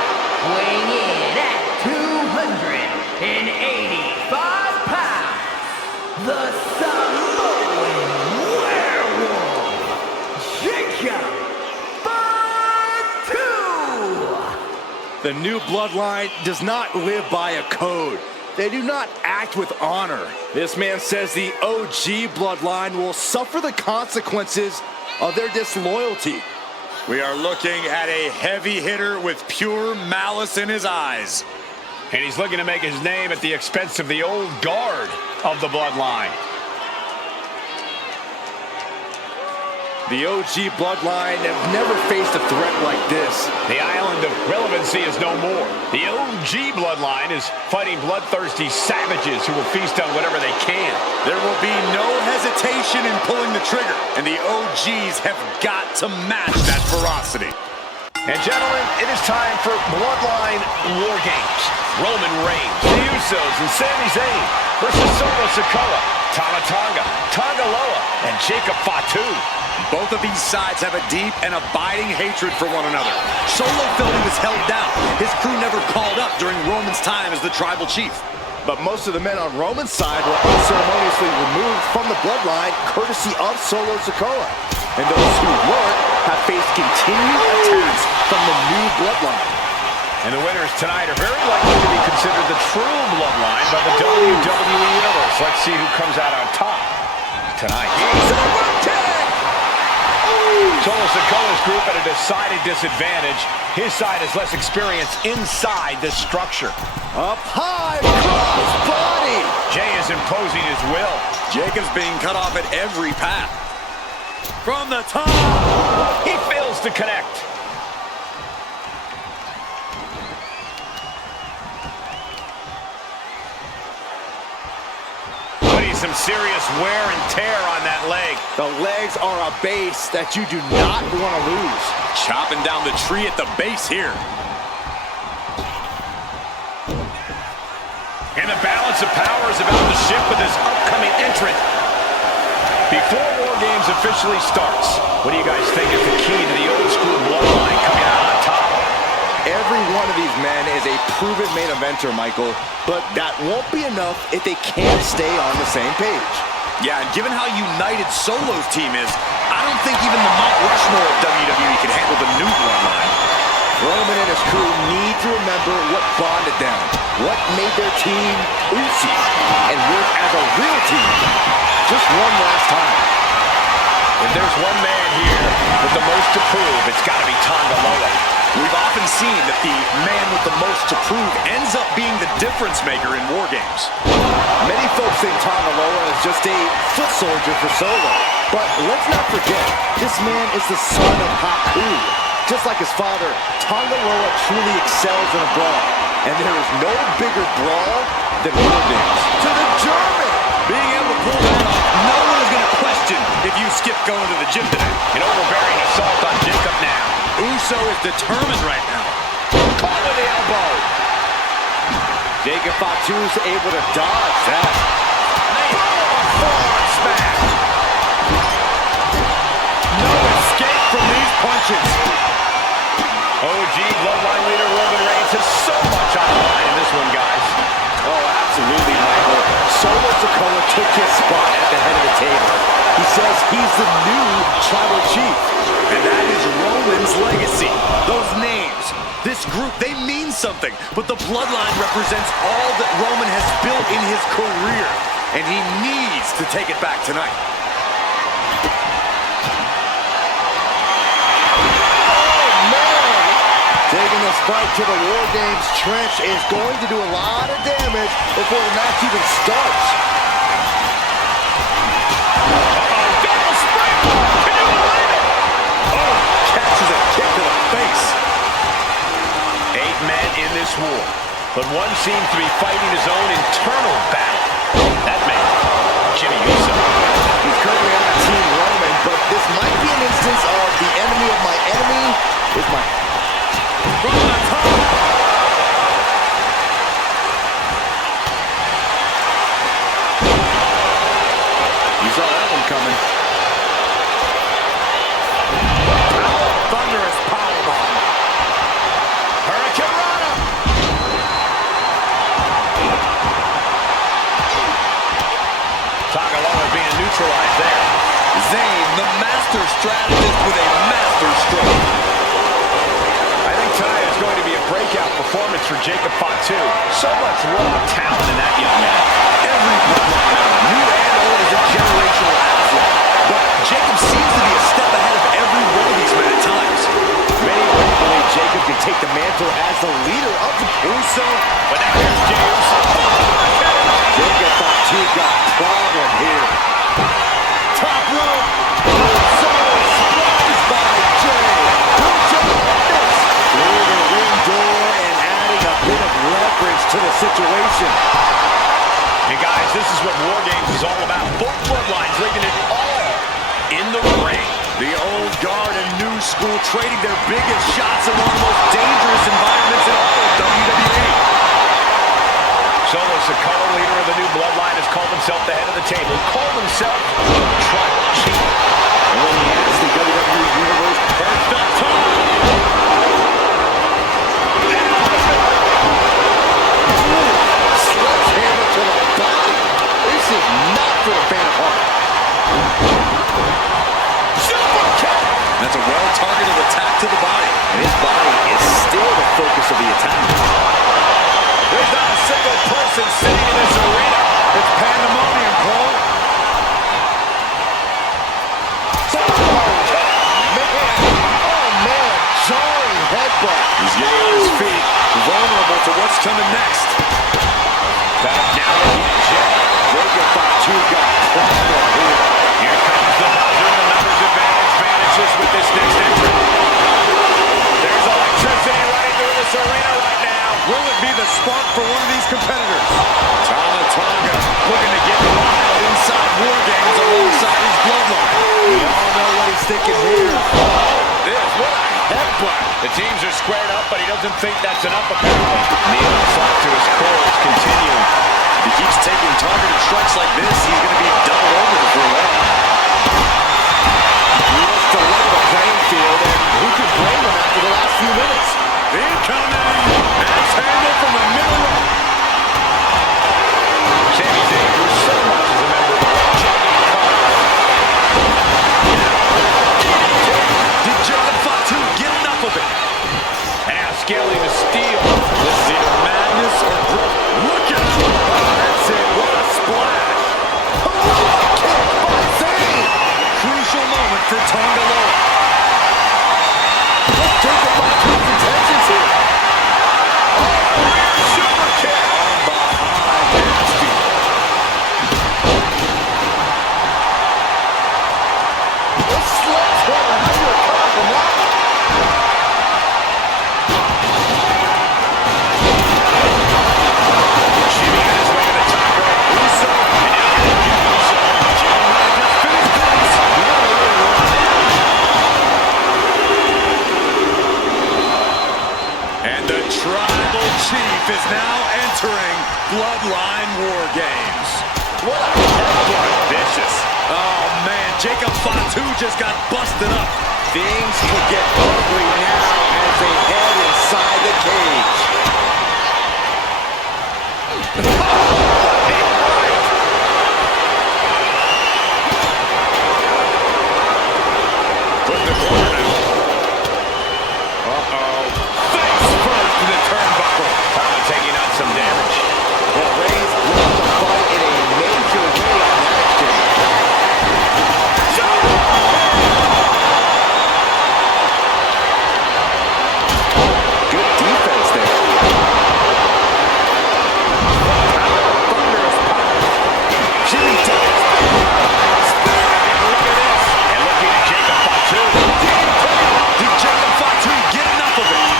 weighing in at 285 pounds, the Samoan werewolf, Jacob. The new Bloodline does not live by a code. They do not act with honor. This man says the OG Bloodline will suffer the consequences of their disloyalty. We are looking at a heavy hitter with pure malice in his eyes. And he's looking to make his name at the expense of the old guard of the Bloodline. The OG Bloodline have never faced a threat like this. The island of relevancy is no more. The OG Bloodline is fighting bloodthirsty savages who will feast on whatever they can. There will be no hesitation in pulling the trigger, and the OGs have got to match that ferocity. And gentlemen, it is time for Bloodline War Games. Roman Reigns, the Usos, and Sami Zayn versus Solo Sikoa, Tama Tonga, Tonga Loa, and Jacob Fatu. Both of these sides have a deep and abiding hatred for one another. Solo felt he was held down. His crew never called up during Roman's time as the tribal chief. But most of the men on Roman's side were unceremoniously removed from the Bloodline courtesy of Solo Sikoa. And those who weren't have faced continued attacks from the new Bloodline. And the winners tonight are very likely to be considered the true Bloodline by the WWE Universe. Let's see who comes out on top tonight. Solo Sikoa's group at a decided disadvantage. His side has less experience inside this structure. Up high, cross body. Jay is imposing his will. Jacob's being cut off at every path. From the top. He fails to connect. Some serious wear and tear on that leg. The legs are a base that you do not want to lose. Chopping down the tree at the base here. And the balance of power is about to shift with this upcoming entrant. Before War Games officially starts, what do you guys think is the key to the old school Bloodline coming out on top? Every one of these men is a proven main eventer, Michael, but that won't be enough if they can't stay on the same page. Yeah, and given how united Solo's team is, I don't think even the Mount Rushmore of WWE can handle the new Bloodline. Roman and his crew need to remember what bonded them, what made their team Uzi, and work as a real team. Just one last time. If there's one man here with the most to prove, it's got to be Tonga Loa. We've often seen that the man with the most to prove ends up being the difference maker in War Games. Many folks think Tonga Loa is just a foot soldier for Solo. But let's not forget, this man is the son of Haku. Just like his father, Tonga Loa truly excels in a brawl. And there is no bigger brawl than War Games. To the German! Being able to pull that off, no one is going to question if you skip going to the gym today. An overbearing assault on Jacob now. Uso is determined right now. Caught with the elbow. Jacob Fatu's able to dodge that. Forearm smash. No escape from these punches. OG Bloodline leader Roman Reigns has so much on the line in this one, guys. Oh, absolutely, Michael. Solo Sikoa took his spot at the head of the table. He says he's the new tribal chief. And that is Roman's legacy. Those names, this group, they mean something. But the Bloodline represents all that Roman has built in his career. And he needs to take it back tonight. Taking this fight to the War Games trench is going to do a lot of damage before the match even starts. Double springboard. Can you believe it? Oh, catches a kick to the face. 8 men in this war, but one seems to be fighting his own internal battle. That man, Jimmy Uso. He's currently on Team Roman, but this might be an instance of the enemy of my enemy is my... From the top. You saw that one coming. Thunderous powerbomb. Hurricane Rana. Tonga Loa being neutralized there. Zayn, the master strategist with a master stroke. I think tonight is going to be a breakout performance for Jacob Fatu. So much raw talent in that young man. Every Bloodline member, new and old, is a generational athlete. But Jacob seems to be a step ahead of every one of these men at times. can take the mantle as the leader of the Uso. But now here's Jey Uso. Jacob Fatu got a problem here. Top rope. Uso surprised by Jey. Uso missed. Through the ring door and adding a bit of leverage to the situation. And guys, this is what War Games is all about. Both bloodlines leaving it all in the ring. The old guard and new school trading their biggest shots in one of the most dangerous environments in all of WWE. Solo's the color leader of the new bloodline, has called himself the head of the table. Called himself the tribal chief. And when he has the WWE Universe perched up top. Sledgehammer to the body. This is not for the fan of heart. That's a well-targeted attack to the body. And his body is still the focus of the attack. There's not a single person sitting in this arena. It's pandemonium, Cole. Man, jarring headbutt. He's getting on his feet, vulnerable to what's coming next. Back down again, Jey. Jacob Fatu got a problem here. Here comes the buzzer. The numbers advantage vanishes with this next entrant. There's electricity running through this arena right now. Will it be the spark for one of these competitors? Tonga Looking to get wild inside War Games alongside his bloodline. We all know what he's thinking here. What a headbutt. The teams are squared up, but he doesn't think that's enough, apparently. The assault to his core is continuing. If he keeps taking targeted strikes like this, he's going to be doubled over before long. He wants to level the playing field, and who can blame him after the last few minutes? Incoming! Axe handle from the middle rope. Sami Zayn, who so much as a member of the Did Jacob Fatu get enough of it? now scaling the steel. This is either madness or growth. Look at him! That's it. What a splash! Kick by Zayn! Crucial moment for Tonga Loa. Let's take the Fatu's intentions here. Super kick! Behind nasty. The sledgehammer, how do you recover from that? Jimmy on his way to the top rope. Uso. And now here's Uso. Jimmy might have just finished this. And the Tribal Chief is now entering Bloodline War Games. What a headbutt. Vicious. Oh, man. Jacob Fatu just got busted up. Things could get ugly now as they head inside the cage. Put in the corner now. Face first to the turnbuckle. Tama taking on some damage. Well, Reigns brought the fight in a major way on that exchange. Good defense there. Thunderous power. Jimmy does. Look at this. And looking at Jacob Fatu. Did Jacob Fatu get enough of it?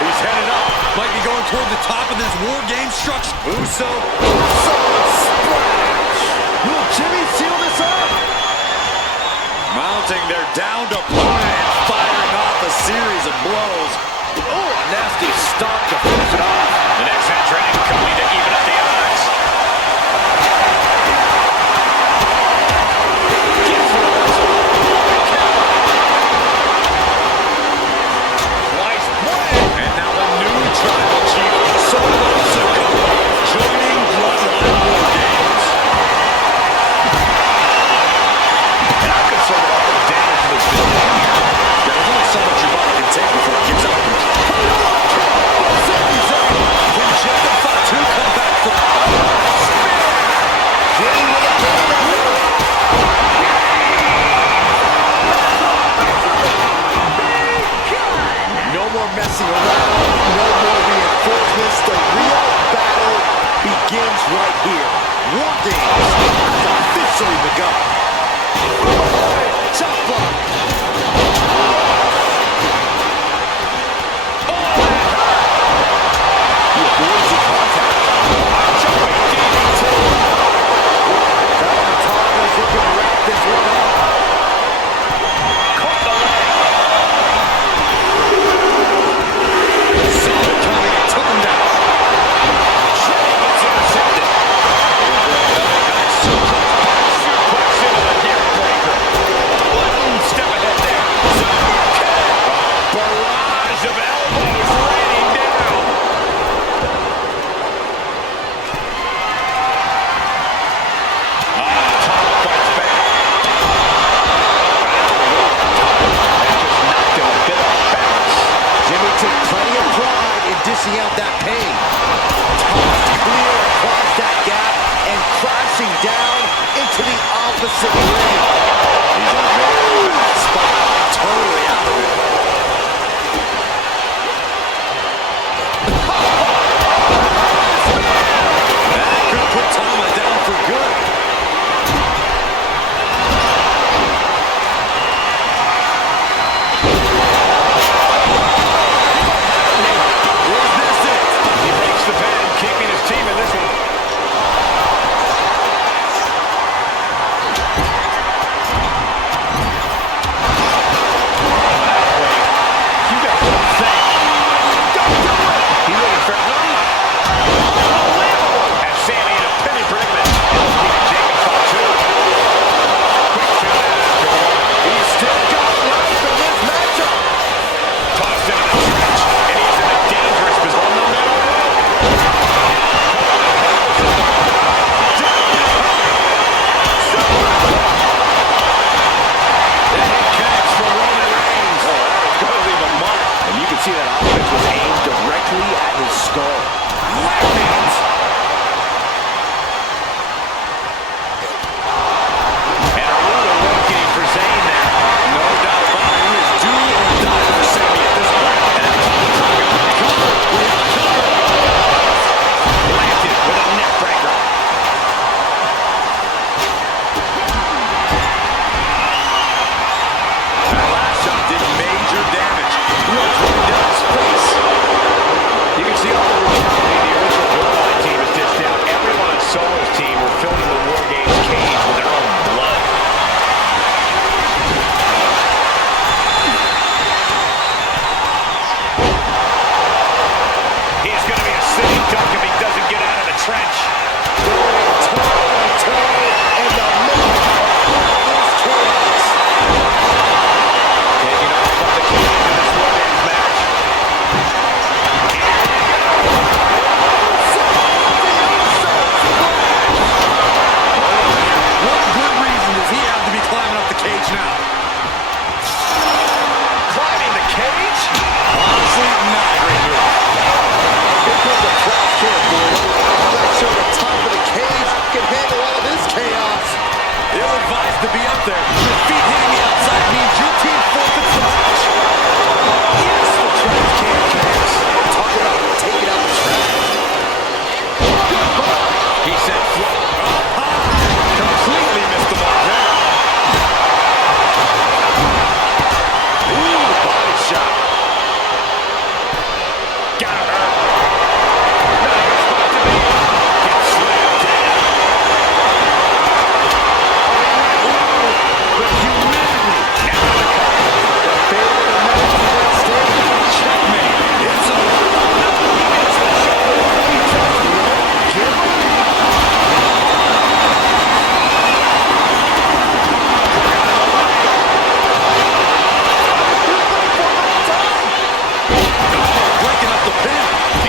He's headed up. Might be going toward the top of this War Game structure. Uso splash. Will Jimmy seal this up? Mounting their downed opponent and firing off a series of blows. Oh, a nasty stop to finish it off. The next entrant coming to even up the odds. Nice play. And now the new Tribal Chief, Solo Sikoa, joining Bloodline War Games. And I'm concerned about the damage that's been done here. There's only so much your body can take before it gives out. Sami Zayn more messing around, no more reinforcements. The real battle begins right here. War Games has officially begun. Chop block. He avoids the contact. Jumping DDT. Is looking to wrap this one up. Caught the leg. Saw it coming and took him down. It's intercepted. Suplex into the neck breaker. One step ahead there. Barrage of elbows raining down. Plenty of pride in dishing out that pain. Tossed clear across that gap and crashing down into the opposite ring. He's in a very bad spot, totally out of it. That could put Tama down for good. Keeping his team in this one. You got one thing. Don't do it. He waited for and Sammy in a penny predicament. Jacob fought too. Quick shot after. He's still got left for this matchup. Tossed into the trench, and he's in a dangerous position. See that offense was aimed directly at his skull. Lands! And a rude awakening for Zayn there. No doubt about it. He is do or die for Sammy at this point. And planted with a neck breaker. That last shot did major damage. Down his face. You can see all the brutality the original Bloodline team has dished out. Everyone on Solo's team were filling the War Games cage with their own blood. He's going to be a sitting duck if he doesn't get out of the trench. Going toe-to-toe in the middle of this chaos. Taking off on the cage in this War Games match. What good reason does he have to be climbing up the cage now? Climbing the cage? Honestly, not a great move. Good put the crouch here, boys. I'm not sure the top of the cage can handle all of this chaos. They're advised to be up there. Your feet hitting the outside means your team forfeits the match. Yes, the trash can connects. Talk about taking out the trash. He said float up high. Completely missed the mark there. Ooh, body shot. Gotta hurt. Not a good spot to be. Gets slammed down. The humidity. Now the cover. The favorite of match is on stage. Checkmate. It's over. No, he gets the shoulder. He turns the rope. Breaking up the pin.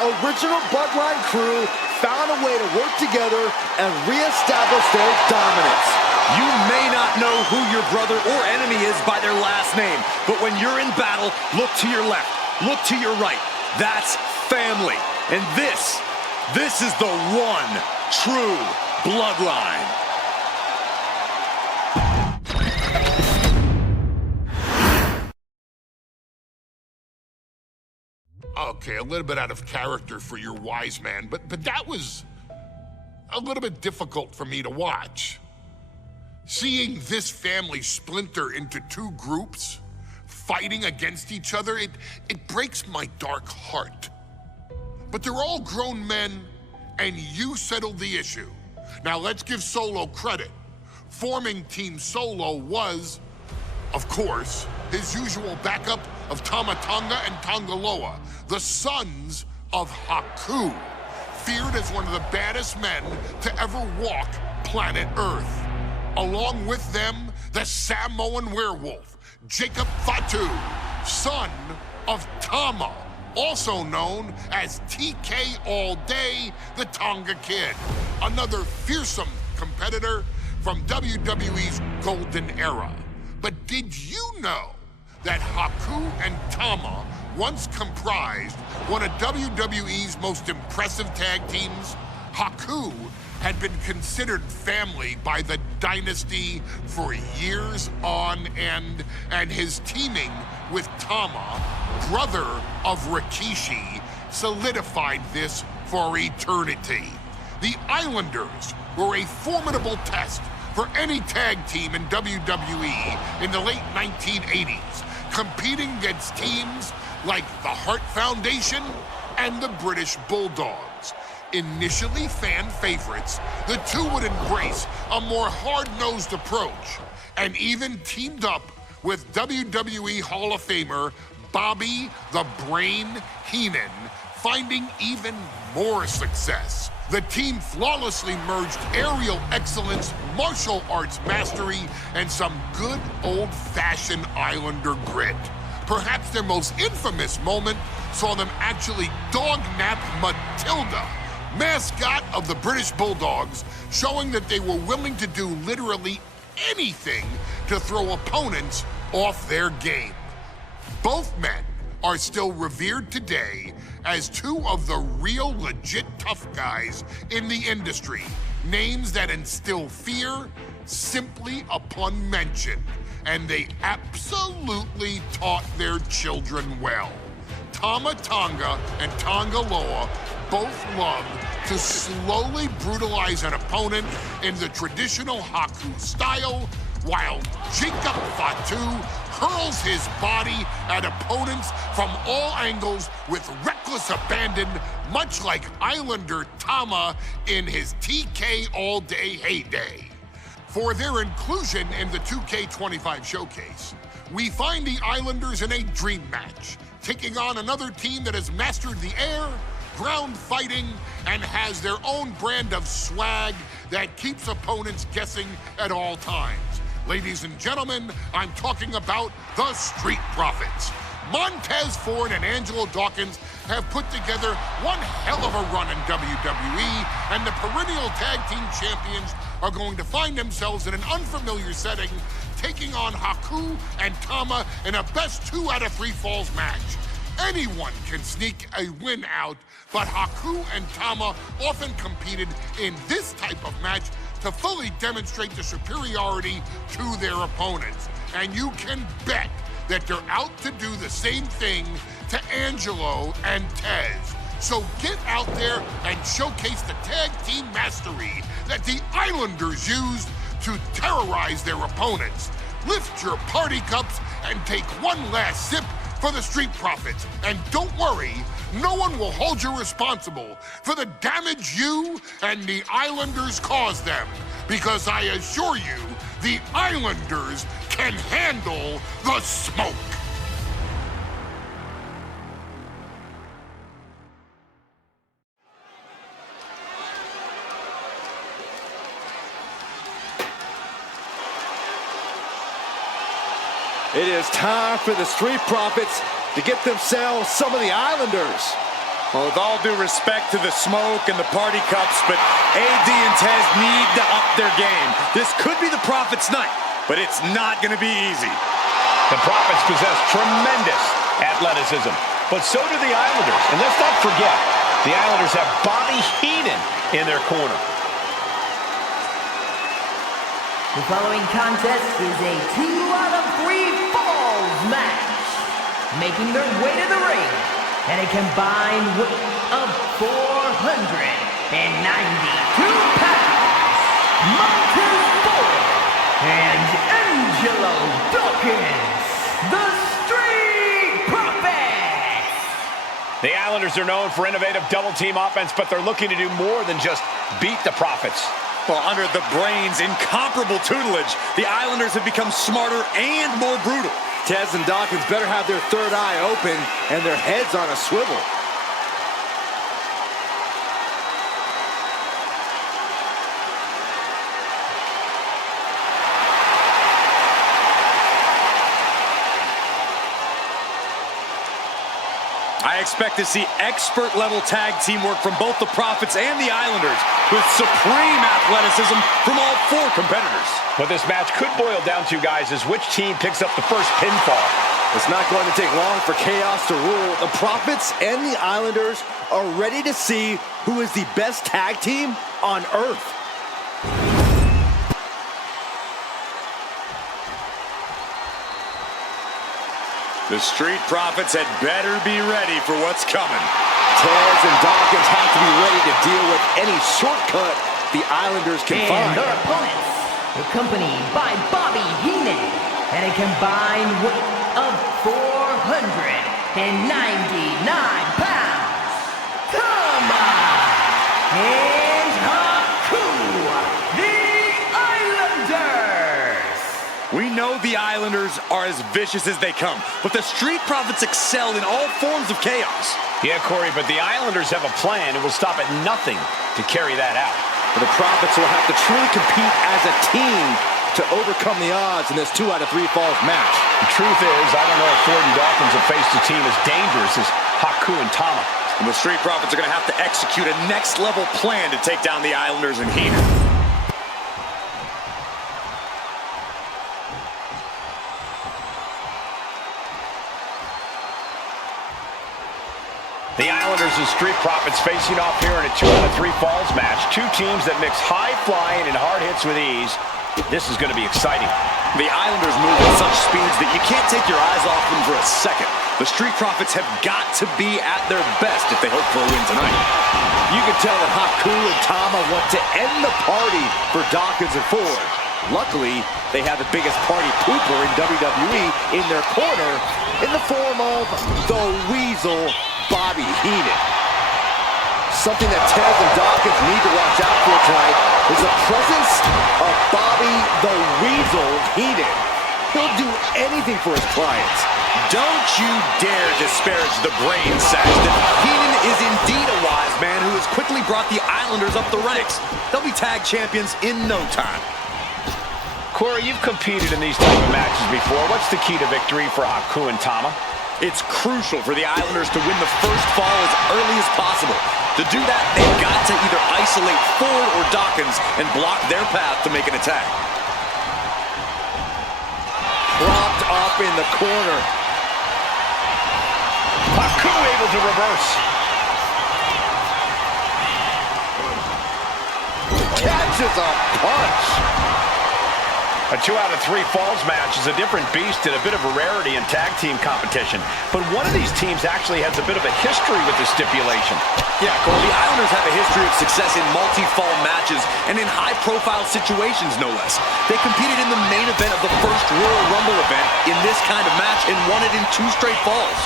original Bloodline crew found a way to work together and reestablish their dominance. You may not know who your brother or enemy is by their last name, but when you're in battle, look to your left, look to your right. That's family. And this is the one true Bloodline. Okay, a little bit out of character for your wise man, but that was a little bit difficult for me to watch. Seeing this family splinter into two groups, fighting against each other, it breaks my dark heart. But they're all grown men, and you settled the issue. Now let's give Solo credit. Forming Team Solo was, of course, his usual backup of Tama Tonga and Tongaloa, the sons of Haku, feared as one of the baddest men to ever walk planet Earth. Along with them, the Samoan werewolf, Jacob Fatu, son of Tama, also known as TK All Day, the Tonga Kid, another fearsome competitor from WWE's golden era. But did you know that Haku and Tama once comprised one of WWE's most impressive tag teams? Haku had been considered family by the Dynasty for years on end, and his teaming with Tama, brother of Rikishi, solidified this for eternity. The Islanders were a formidable test for any tag team in WWE in the late 1980s, competing against teams like the Hart Foundation and the British Bulldogs. Initially fan favorites, the two would embrace a more hard-nosed approach and even teamed up with WWE Hall of Famer Bobby the Brain Heenan, finding even more success. The team flawlessly merged aerial excellence, martial arts mastery, and some good old-fashioned Islander grit. Perhaps their most infamous moment saw them actually dog-nap Matilda, mascot of the British Bulldogs, showing that they were willing to do literally anything to throw opponents off their game. Both men are still revered today as two of the real legit tough guys in the industry, names that instill fear simply upon mention, and they absolutely taught their children well. Tama Tonga and Tongaloa both love to slowly brutalize an opponent in the traditional Haku style, while Jacob Fatu hurls his body at opponents from all angles with reckless abandon, much like Islander Tama in his TK All Day heyday. For their inclusion in the 2K25 showcase, we find the Islanders in a dream match, taking on another team that has mastered the air, ground fighting, and has their own brand of swag that keeps opponents guessing at all times. Ladies and gentlemen, I'm talking about the Street Profits. Montez Ford and Angelo Dawkins have put together one hell of a run in WWE, and the perennial tag team champions are going to find themselves in an unfamiliar setting, taking on Haku and Tama in a best 2 out of 3 falls match. Anyone can sneak a win out, but Haku and Tama often competed in this type of match to fully demonstrate the superiority to their opponents. And you can bet that they're out to do the same thing to Angelo and Tez. So get out there and showcase the tag team mastery that the Islanders used to terrorize their opponents. Lift your party cups and take one last sip for the Street Profits. And don't worry, no one will hold you responsible for the damage you and the Islanders caused them, because I assure you, the Islanders can handle the smoke. It is time for the Street Profits to get themselves some of the Islanders. Well, with all due respect to the smoke and the party cups, but AD and Tez need to up their game. This could be the Prophet's night, but it's not going to be easy. The Prophets possess tremendous athleticism, but so do the Islanders. And let's not forget, the Islanders have Bobby Heenan in their corner. The following contest is a 2 out of 3 falls match. Making their way to the ring at a combined weight of 492 pounds, Montez Ford and Angelo Dawkins, the Street Profits. The Islanders are known for innovative double-team offense, but they're looking to do more than just beat the Profits. Well, under the Brains' incomparable tutelage, the Islanders have become smarter and more brutal. Tez and Dawkins better have their third eye open and their heads on a swivel. I expect to see expert-level tag teamwork from both the Profits and the Islanders, with supreme athleticism from all 4 competitors. What this match could boil down to, guys, is which team picks up the first pinfall. It's not going to take long for chaos to rule. The Profits and the Islanders are ready to see who is the best tag team on Earth. The Street Profits had better be ready for what's coming. Tez and Dawkins have to be ready to deal with any shortcut the Islanders can find. And their opponents, accompanied by Bobby Heenan at a combined weight of 499 pounds, Tama and Haku, the Islanders. We know the Islanders are as vicious as they come, but the Street Profits excel in all forms of chaos. Yeah, Corey, but the Islanders have a plan and will stop at nothing to carry that out. The Profits will have to truly compete as a team to overcome the odds in this 2 out of 3 falls match. The truth is, I don't know if Ford and Dawkins have faced a team as dangerous as Haku and Tama. And the Street Profits are going to have to execute a next-level plan to take down the Islanders and Heenan. The Islanders and Street Profits facing off here in a 2 out of 3 falls match. 2 teams that mix high flying and hard hits with ease. This is going to be exciting. The Islanders move at such speeds that you can't take your eyes off them for a second. The Street Profits have got to be at their best if they hope for a win tonight. You can tell that Haku and Tama want to end the party for Dawkins and Ford. Luckily, they have the biggest party pooper in WWE in their corner in the form of the Weasel, Bobby Heenan. Something that Tez and Dawkins need to watch out for tonight is the presence of Bobby the Weasel Heenan. He'll do anything for his clients. Don't you dare disparage the brain, Saxton. Heenan is indeed a wise man who has quickly brought the Islanders up the ranks. They'll be tag champions in no time. Corey, you've competed in these type of matches before. What's the key to victory for Haku and Tama? It's crucial for the Islanders to win the first fall as early as possible. To do that, they've got to either isolate Ford or Dawkins and block their path to make an attack. Propped up in the corner. Haku able to reverse. Catches a punch. A 2 out of 3 falls match is a different beast and a bit of a rarity in tag team competition. But one of these teams actually has a bit of a history with this stipulation. Yeah, Cole, the Islanders have a history of success in multi-fall matches and in high-profile situations, no less. They competed in the main event of the first Royal Rumble event in this kind of match and won it in 2 straight falls.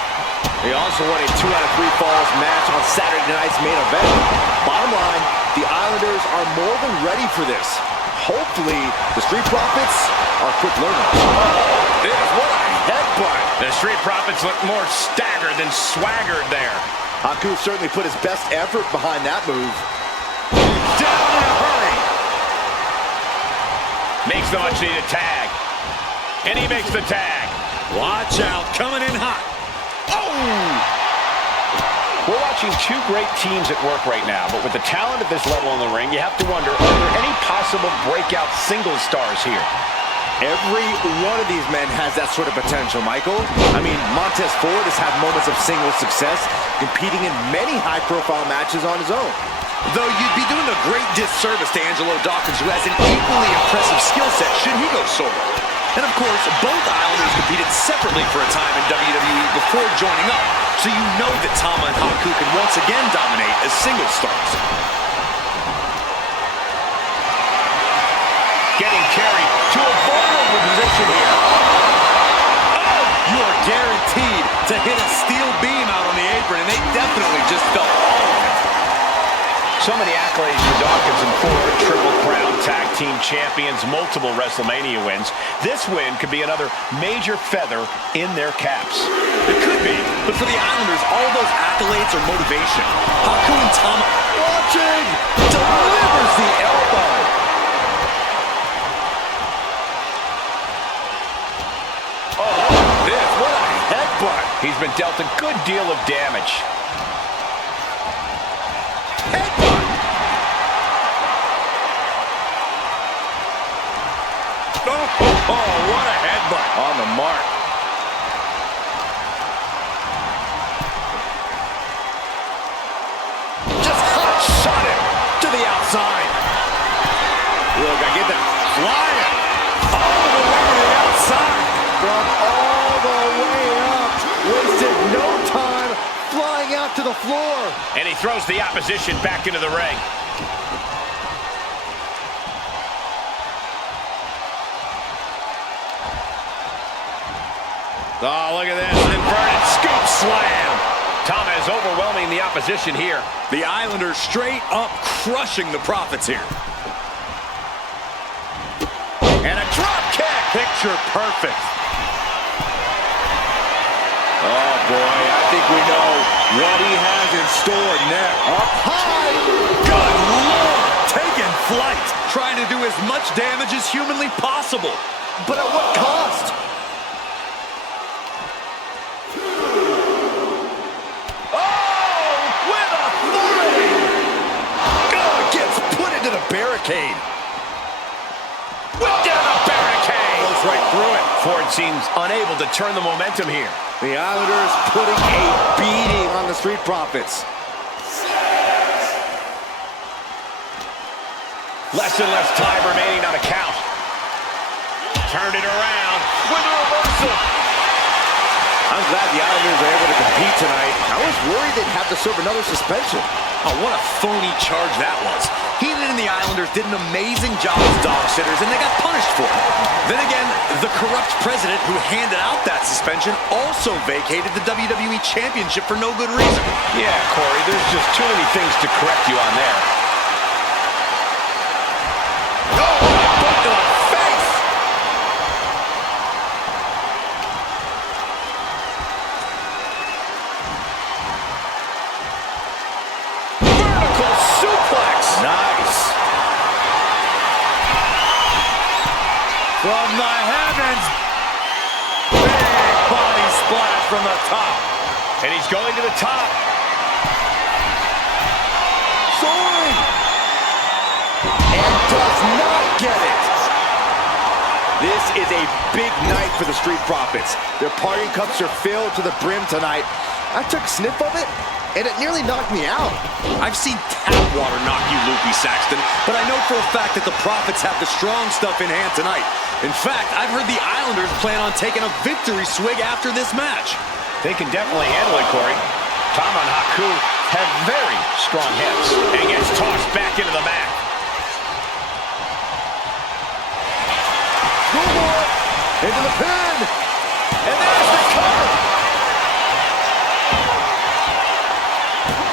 They also won a 2 out of 3 falls match on Saturday night's main event. Bottom line, the Islanders are more than ready for this. Hopefully, the Street Profits are quick learners. What a headbutt! The Street Profits look more staggered than swaggered there. Haku certainly put his best effort behind that move. Down in a hurry! Makes the much-needed tag. And he makes the tag. Watch out, coming in hot. Oh! We're watching two great teams at work right now, but with the talent at this level in the ring, you have to wonder, are there any possible breakout single stars here? Every one of these men has that sort of potential, Michael. I mean, Montez Ford has had moments of single success, competing in many high-profile matches on his own. Though you'd be doing a great disservice to Angelo Dawkins, who has an equally impressive skill set should he go solo. And of course, both Islanders competed separately for a time in WWE before joining up, so you know that Tama and Haku can once again dominate as single stars. Getting carried to a vulnerable position here. Oh! You are guaranteed to hit a steel beam out on the apron, and they definitely just felt all of it. So many accolades for Dawkins and Ford. Triple Crown Tag Team Champions, multiple WrestleMania wins. This win could be another major feather in their caps. It could be, but for the Islanders, all those accolades are motivation. Haku and Tama watching, delivers the elbow. What a headbutt. He's been dealt a good deal of damage. Headbutt. Oh, what a headbutt. On the mark. Just hot shot it to the outside. Look, I get that flying. All the way to the outside. From all the way up. Wasted no time flying out to the floor. And he throws the opposition back into the ring. Oh, look at this. Inverted scoop slam. Tama is overwhelming the opposition here. The Islanders straight up crushing the Profits here. And a drop kick. Picture perfect. Oh, boy, I think we know what he has in store next. Up high. Good Lord. Taking flight. Trying to do as much damage as humanly possible. But at what cost? Barricade. Whip down the barricade. Goes right through it. Ford seems unable to turn the momentum here. The Islanders putting a beating on the Street Profits. Less and less time remaining on the count. Turned it around with a reversal. I'm glad the Islanders are able to compete tonight. I was worried they'd have to serve another suspension. Oh, what a phony charge that was. Heenan and the Islanders did an amazing job as dog sitters, and they got punished for it. Then again, the corrupt president who handed out that suspension also vacated the WWE Championship for no good reason. Yeah, Corey, there's just too many things to correct you on there. Oh, boot to the face! Vertical suplex. Nice. From the heavens. Big body splash from the top. And he's going to the top. Soaring. And does not get it. This is a big night for the Street Profits. Their party cups are filled to the brim tonight. I took a sniff of it, and it nearly knocked me out. I've seen tap water knock you loopy, Saxton, but I know for a fact that the Profits have the strong stuff in hand tonight. In fact, I've heard the Islanders plan on taking a victory swig after this match. They can definitely handle it, Corey. Tama and Haku have very strong hips and gets tossed back into the mat. Into the pin. And there's the cover.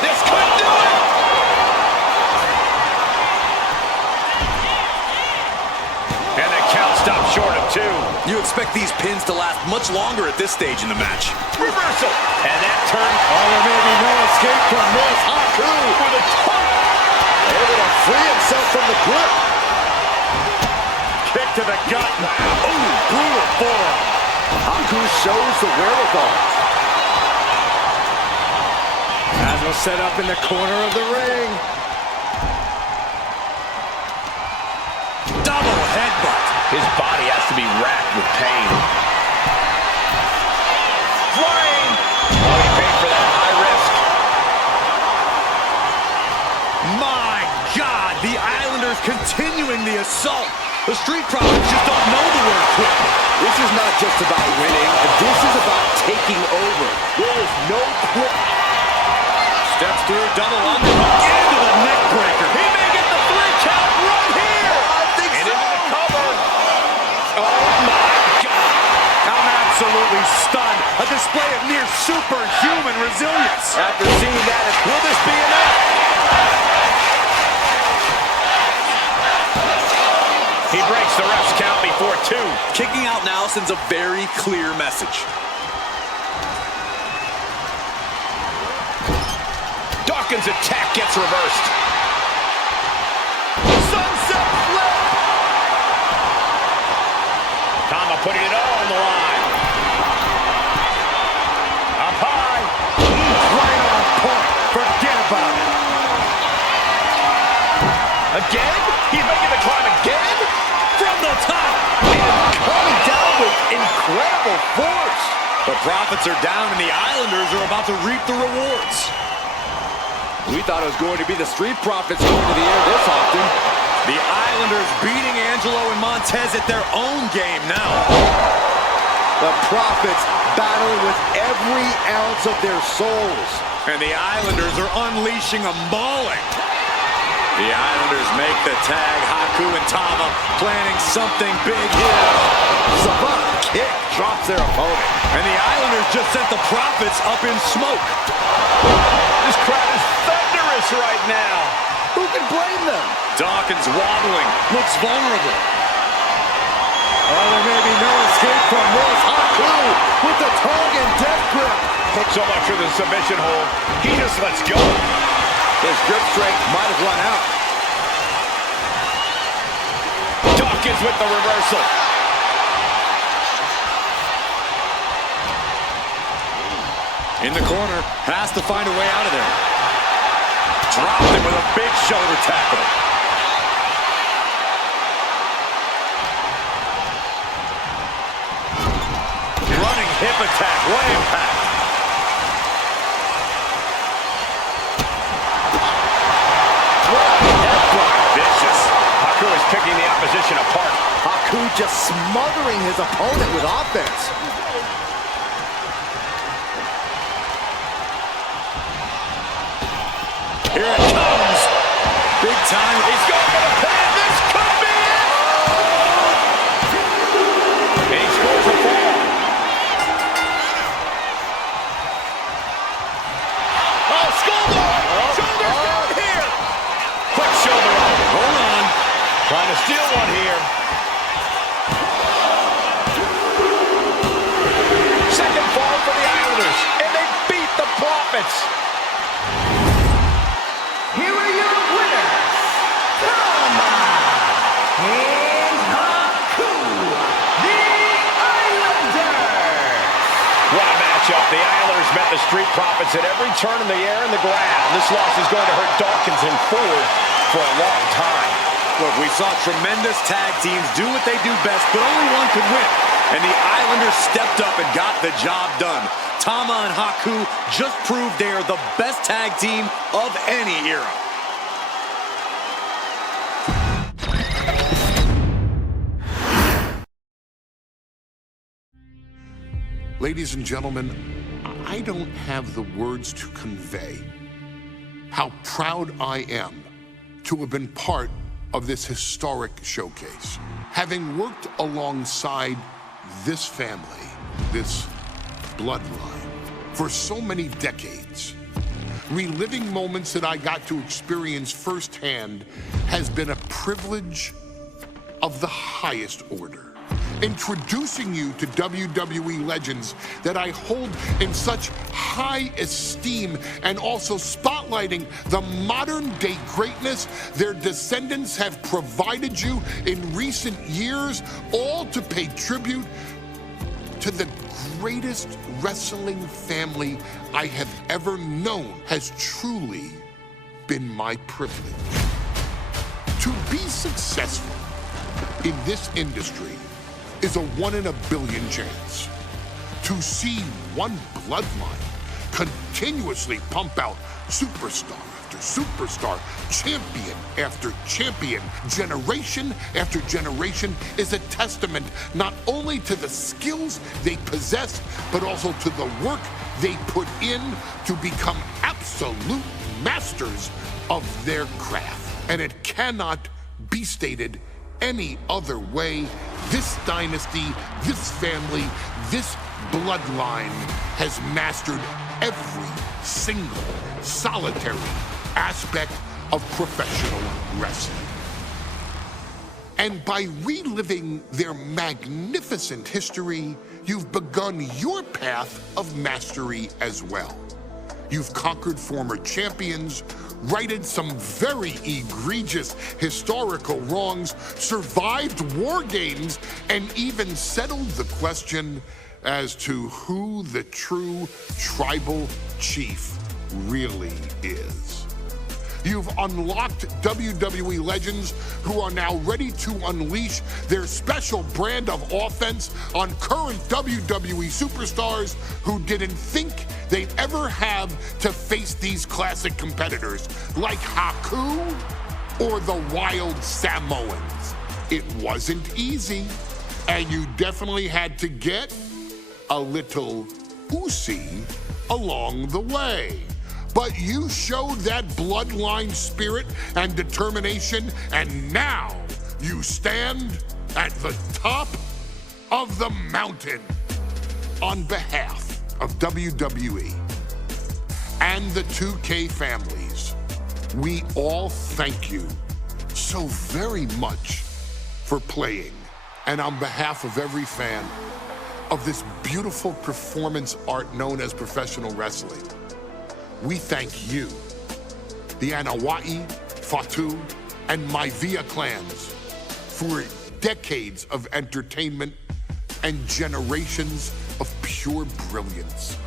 This could do it. And the count stopped short of 2. You expect these pins to last much longer at this stage in the match. Reversal. And that turn. Oh, there may be no escape from this. Haku with a top. able to free himself from the grip. Kick to the gut. Ooh, brutal forearm. Haku shows the wherewithal. As will set up in the corner of the ring. Double headbutt. His body has to be racked with pain. Flying! Oh, he paid for that high risk. My God, the Islanders continuing the assault. The Street Profits just don't know the word quit. This is not just about winning. This is about taking over. There is no quit. Steps through, double under, into the neck breaker. He may get the 3 count right here. I think And so. into the cover. Oh, my God. I'm absolutely stunned. A display of near superhuman resilience. After seeing that, will this be enough? He breaks the ref's count before 2. Kicking out now sends a very clear message. Dawkins' attack gets reversed. Sunset flip. Tama putting it all on the line. Up high. Right on point. Forget about it. Again? He's making the climb again? From the top. And coming down with incredible force. The Profits are down and the Islanders are about to reap the rewards. We thought it was going to be the Street Profits going to the air this often. The Islanders beating Angelo and Montez at their own game now. The Profits battling with every ounce of their souls. And the Islanders are unleashing a mauling. The Islanders make the tag. Haku and Tama planning something big here. Savant kick drops their opponent. And the Islanders just sent the Profits up in smoke. This crowd is thunderous right now. Who can blame them? Dawkins wobbling, looks vulnerable. Oh, there may be no escape from this. Haku with the tongue and death grip. Took so much for the submission hold. He just lets go. His grip strength might have run out. Dawkins with the reversal. In the corner, has to find a way out of there. Dropped him with a big shoulder tackle. Running hip attack, what impact. Vicious. Haku is picking the opposition apart. Haku just smothering his opponent with offense. Here it comes. Big time. He's going for the pin. This could be it. And he scores a fall. Oh, shoulder. Shoulder's down here. Quick shoulder up. Hold on. Trying to steal one here. Second fall for the Islanders. And they beat the Profits. Here are your winners, Tama and Haku, the Islanders. What a matchup. The Islanders met the Street Profits at every turn in the air and the ground. This loss is going to hurt Dawkins and Ford for a long time. Look, we saw tremendous tag teams do what they do best, but only one could win. And the Islanders stepped up and got the job done. Tama and Haku just proved they are the best tag team of any era. Ladies and gentlemen, I don't have the words to convey how proud I am to have been part of this historic showcase. Having worked alongside this family, this bloodline, for so many decades, reliving moments that I got to experience firsthand has been a privilege of the highest order. Introducing you to WWE legends that I hold in such high esteem, and also spotlighting the modern day greatness their descendants have provided you in recent years, all to pay tribute to the greatest wrestling family I have ever known has truly been my privilege. To be successful in this industry is a 1 in a billion chance. To see one bloodline continuously pump out superstar after superstar, champion after champion, generation after generation is a testament not only to the skills they possess, but also to the work they put in to become absolute masters of their craft. And it cannot be stated any other way. This dynasty, this family, this bloodline has mastered every single solitary aspect of professional wrestling. And by reliving their magnificent history, you've begun your path of mastery as well. You've conquered former champions, righted some very egregious historical wrongs, survived war games, and even settled the question as to who the true tribal chief really is. You've unlocked WWE legends who are now ready to unleash their special brand of offense on current WWE superstars who didn't think they'd ever have to face these classic competitors like Haku or the Wild Samoans. It wasn't easy, and you definitely had to get a little oozy along the way. But you showed that bloodline spirit and determination, and now you stand at the top of the mountain. On behalf of WWE and the 2K families, we all thank you so very much for playing. And on behalf of every fan of this beautiful performance art known as professional wrestling, we thank you, the Anoa'i, Fatu, and Maivia clans, for decades of entertainment and generations of pure brilliance,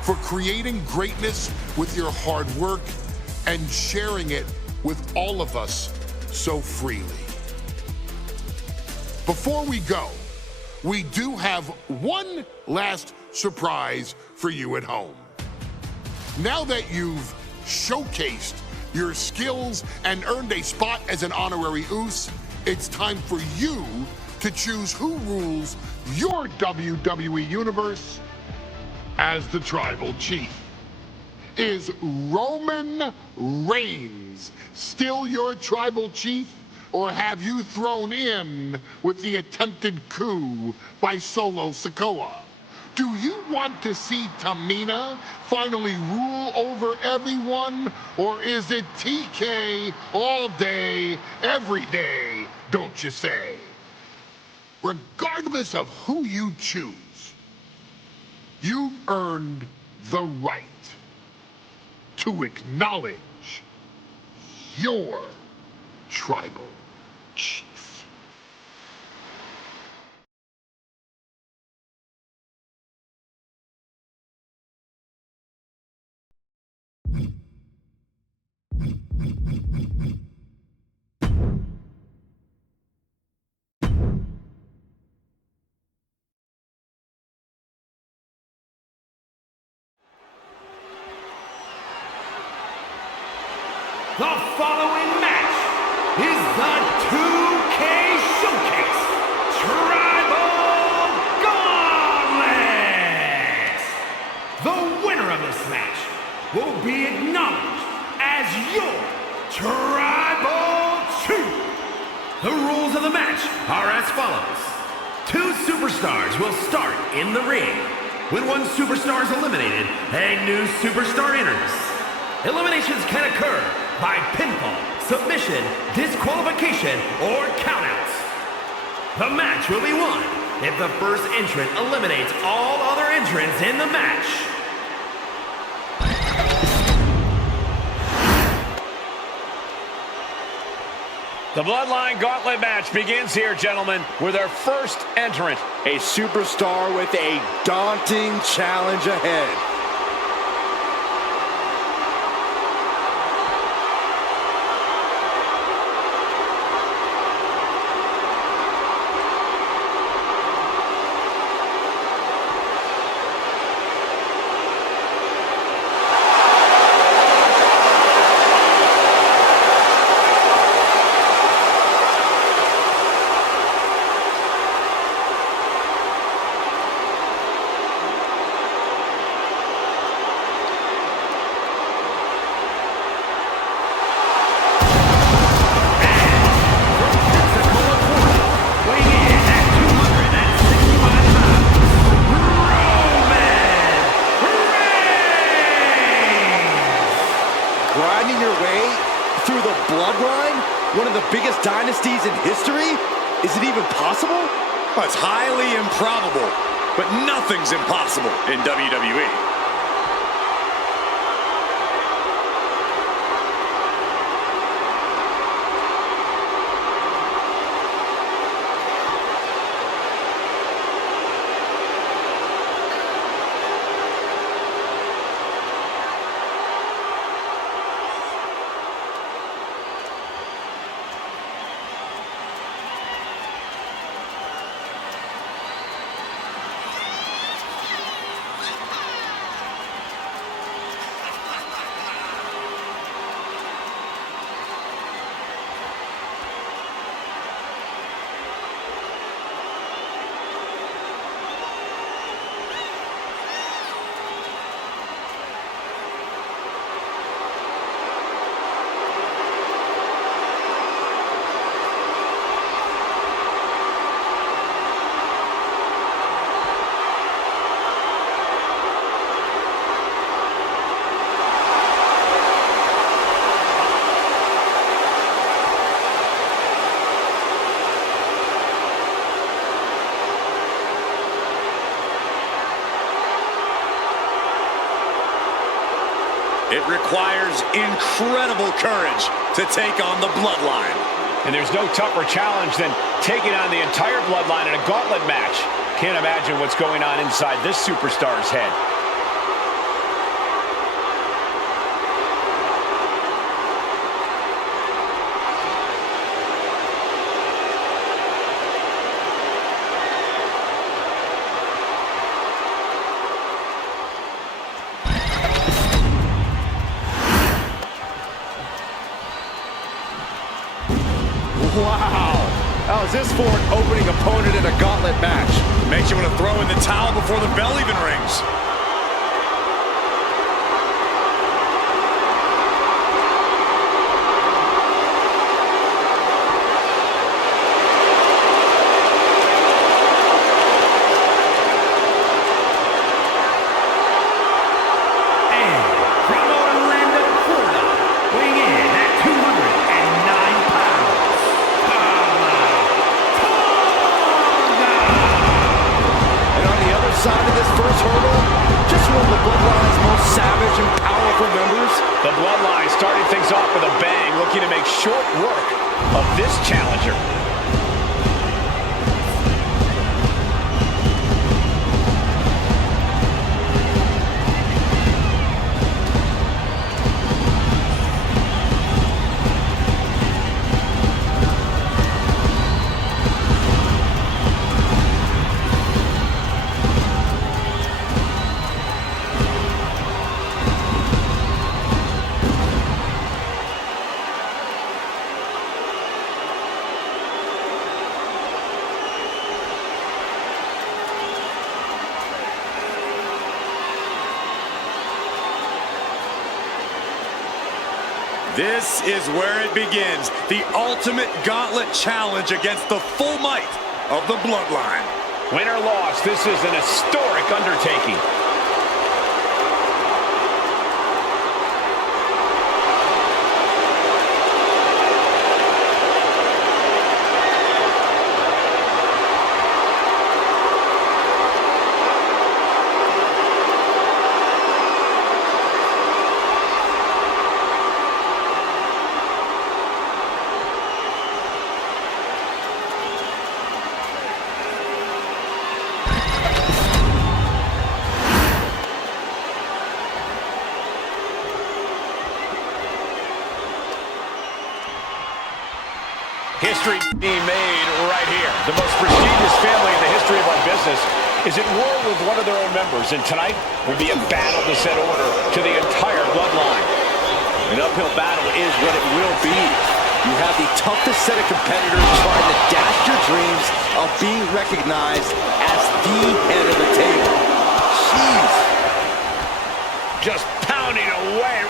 for creating greatness with your hard work and sharing it with all of us so freely. Before we go, we do have one last surprise for you at home. Now that you've showcased your skills and earned a spot as an honorary Us, it's time for you to choose who rules your WWE universe as the tribal chief. Is Roman Reigns still your tribal chief, or have you thrown in with the attempted coup by Solo Sikoa? Do you want to see Tamina finally rule over everyone, or is it TK all day, every day, don't you say? Regardless of who you choose, you've earned the right to acknowledge your tribal chief. The following match is the 2K Showcase Tribal Gauntlet. The winner of this match will be acknowledged as your Tribal Chief. The rules of the match are as follows. 2 superstars will start in the ring. When one superstar is eliminated, a new superstar enters. Eliminations can occur by pinfall, submission, disqualification, or countouts. The match will be won if the first entrant eliminates all other entrants in the match. The Bloodline Gauntlet match begins here, gentlemen, with our first entrant. A superstar with a daunting challenge ahead. Grinding your way through the Bloodline, one of the biggest dynasties in history? Is it even possible? Well, it's highly improbable, but nothing's impossible in WWE. It requires incredible courage to take on the Bloodline. And there's no tougher challenge than taking on the entire Bloodline in a gauntlet match. Can't imagine what's going on inside this superstar's head. Wow. How's this for an opening opponent in a gauntlet match? Makes you want to throw in the towel before the bell even rings. Side of this first hurdle, just one of the Bloodline's most savage and powerful members. The Bloodline starting things off with a bang, looking to make short work of this challenger. This is where it begins, the ultimate gauntlet challenge against the full might of the Bloodline. Win or loss, this is an historic undertaking. history being made right here. The most prestigious family in the history of our business is at war with one of their own members, and tonight will be a battle to set order to the entire bloodline. An uphill battle is what it will be. You have the toughest set of competitors trying to dash your dreams of being recognized as the head of the table. Jeez. Just pounding away.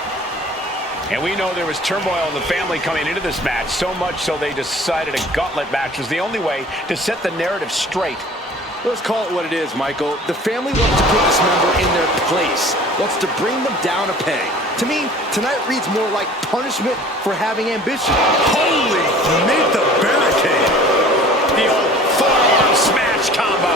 And we know there was turmoil in the family coming into this match, so much so they decided a gauntlet match was the only way to set the narrative straight. Let's call it what it is, Michael. The family wants to put this member in their place, wants to bring them down a peg. To me, tonight reads more like punishment for having ambition. Holy, meet the barricade. The old forearm smash combo.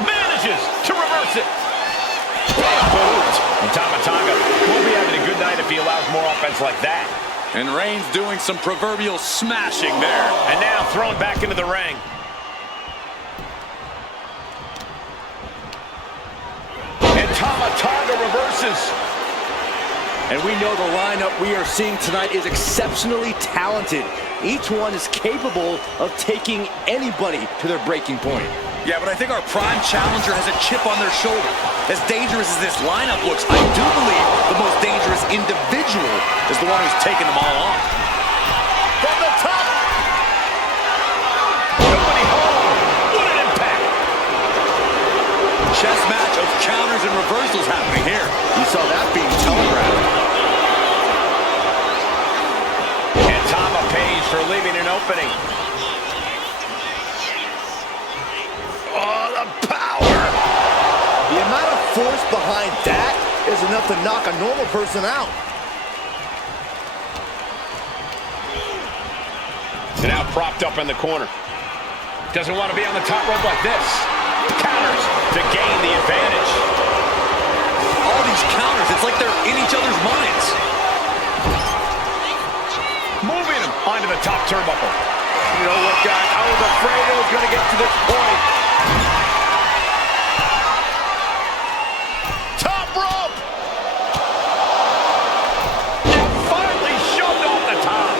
Manages to reverse it. And Tama Tonga won't be having a good night if he allows more offense like that. And Reigns doing some proverbial smashing there. And now thrown back into the ring. And Tama Tonga reverses. And we know the lineup we are seeing tonight is exceptionally talented. Each one is capable of taking anybody to their breaking point. Yeah, but I think our prime challenger has a chip on their shoulder. As dangerous as this lineup looks, I do believe the most dangerous individual is the one who's taking them all on. From the top! Nobody home! What an impact! Chess match of counters and reversals happening here. You saw that being telegraphed. And Tama pays for leaving an opening. Oh, the power! The amount of force behind that is enough to knock a normal person out. And now propped up in the corner. Doesn't want to be on the top rope like this. Counters to gain the advantage. All these counters, it's like they're in each other's minds. Moving him onto the top turnbuckle. You know what, guys? I was afraid it was going to get to this point. Top rope! And finally shoved off the top.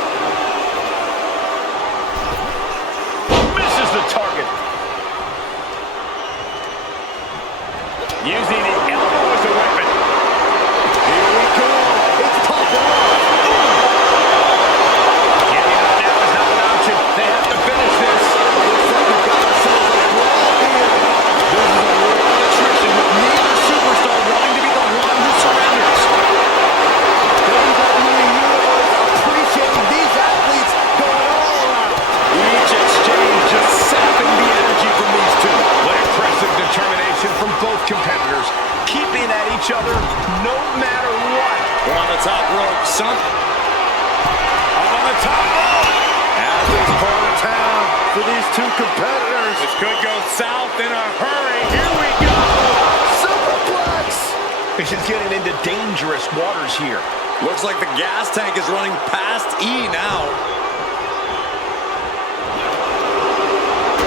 Misses the target. Using the elbow as a weapon. Here we go. It's popping off. Getting up now is not an option. They have to finish this. Looks like we've got ourselves a brawl here. This is a war of attrition with neither superstar wanting to be the one who surrenders. WWE Universe appreciating these athletes going all out. Each exchange just sapping the energy from these two. What impressive determination from both competitors, keeping at each other no matter what. We're on the top rope, son. On the top rope. As is part of town for these two competitors. This could go south in a hurry. Here we go. Superplex. This is getting into dangerous waters here. Looks like the gas tank is running past E now.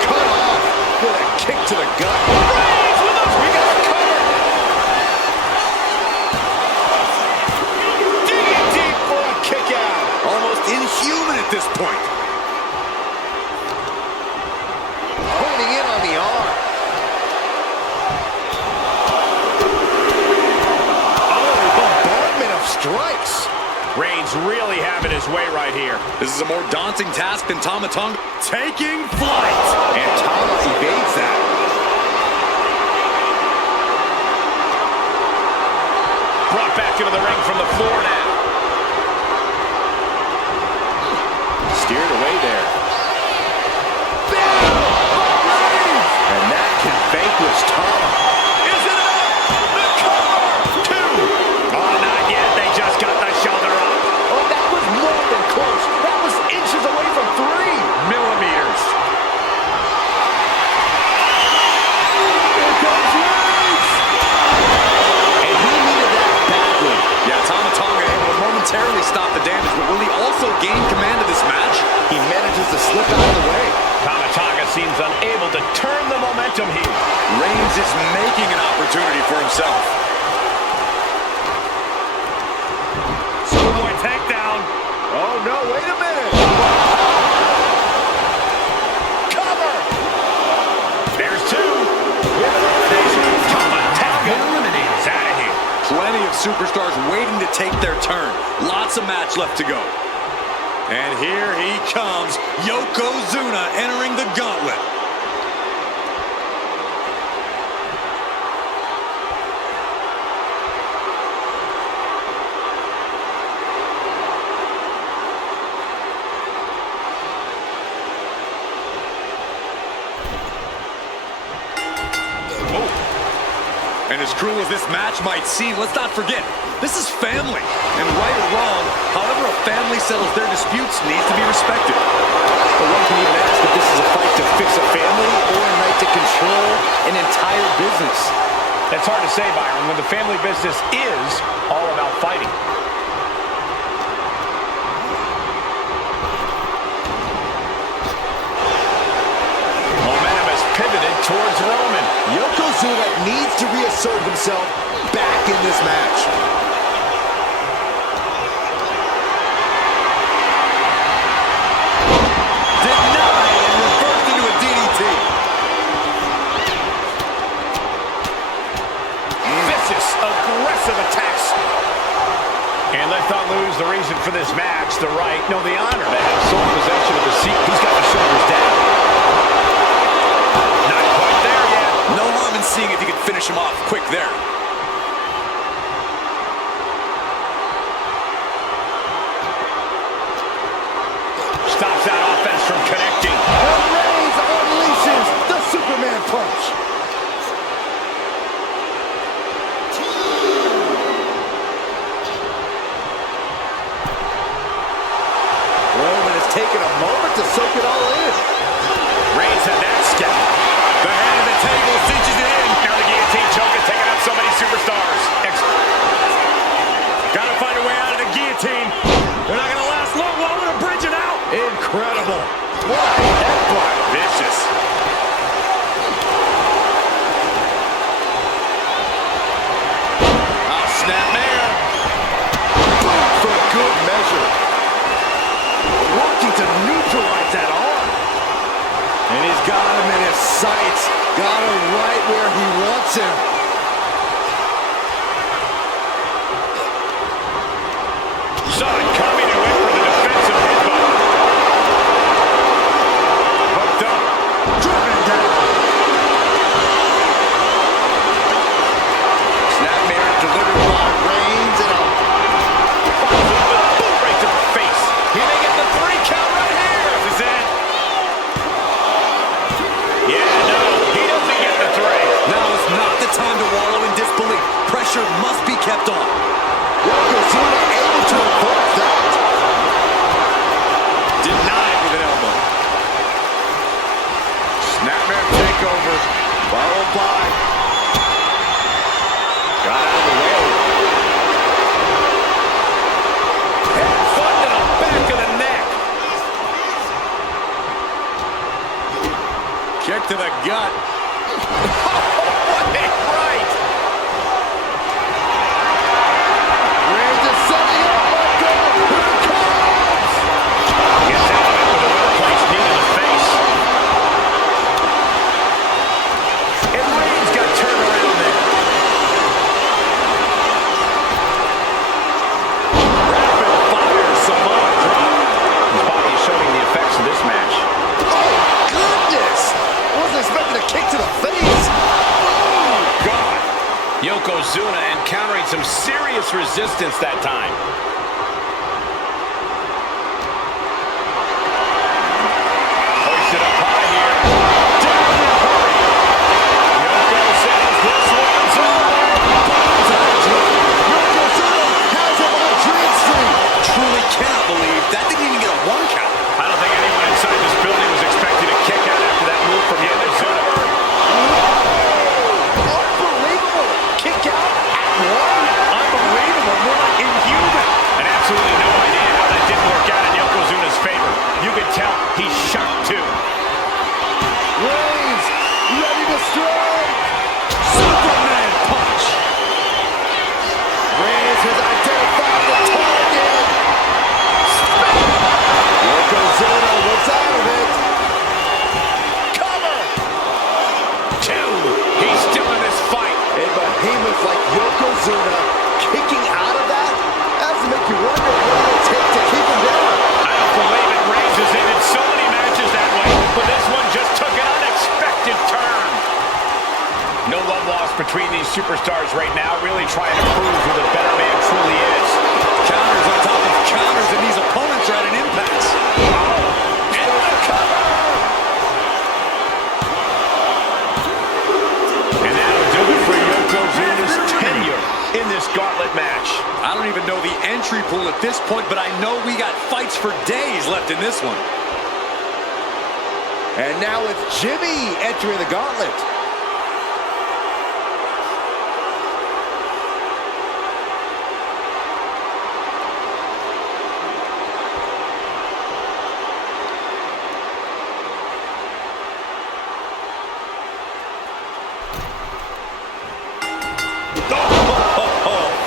Cut off with a kick to the gut. Reigns with us. We got a cover. Digging deep for a kick out. Almost inhuman at this point. Honing in on the arm. Oh, bombardment of strikes. Reigns really having his way right here. This is a more daunting task than Tama Tonga taking flight. And Tama evades that. Brought back into the ring from the floor now. Steered away there. And that can vanquish Tama. Is it enough? The cover! Two! Oh, not yet. They just got the shoulder up. Oh, that was more than close. That was inches away from 3 millimeters. Here comes Reigns. And he needed that badly. Yeah, Tama Tonga able to momentarily stop the damage, but will he also gain command of this match? He manages to slip out of the way. Tama Tonga seems unable to turn the momentum here. Reigns is making an opportunity for himself. Plenty of superstars waiting to take their turn. Lots of match left to go. And here he comes, Yokozuna entering the gauntlet. And as cruel as this match might seem, let's not forget, this is family. And right or wrong, however a family settles their disputes needs to be respected. But one can even ask if this is a fight to fix a family or a night to control an entire business. It's hard to say, Byron, when the family business is all about fighting. Momentum has pivoted towards Roman. Yokozuna needs to reassert himself back in this match. Denied and reversed into a DDT. Vicious, aggressive attacks. And let's not lose the reason for this match, the right, no, the honor to have sole possession of the seat. He's got the shoulders down. Not quite there yet. No harm in seeing if you can finish him off quick there. Stops that offense from connecting. And Reigns unleashes the Superman punch. Roman has taken a moment to soak it all in. Reigns had that scalp. The head of the table cinches it in. Now the guillotine choke is taking out so many superstars. Gotta find a way out of the guillotine. They're not gonna last long while we're bridging out. Incredible. What a headbutt. Vicious. Snapmare. For good measure. Working to neutralize that arm. And he's got him in his sights. Got him right where he wants him. Saw it coming and went for the defensive headbutt. Hooked up. Driven down. Snapmare delivered by Reigns and a Boom right to the face. he may get the 3 count right here. This is it. Yeah, no, he doesn't get the 3. Now is not the time to wallow in disbelief. Pressure must be kept on. Yokozuna able to avoid that. Denied with an elbow. Snapmare takeover. Followed by. Got out of the way. Head foot to the back of the neck. Kick to the gut. What a right. Reigns is setting up. Let go. Here it comes. Gets out of it with a well-placed knee to the face. And Reigns got turned around there. Rapid fire Samoa drop. His body is showing the effects of this match. Oh, goodness. Wasn't expecting a kick to the face. God. Yokozuna encountering some serious resistance that time. Hoisted up high here. Down in a hurry. Yoko says this one's over. Yokozuna has him on a dream streak. Truly cannot believe that didn't even get a 1 count. I don't think anyone inside this building was expecting a kick out after that move from Yokozuna. Unbelievable. Kick out at 1. Unbelievable, more like inhuman. superstars right now really trying to prove who the better man truly is. Counters on top of counters, and these opponents are at an impasse. Oh, and the cover! And that'll do it for Yokozuna's tenure in this gauntlet match. I don't even know the entry pool at this point, but I know we got fights for days left in this one. And now it's Jimmy entering the gauntlet.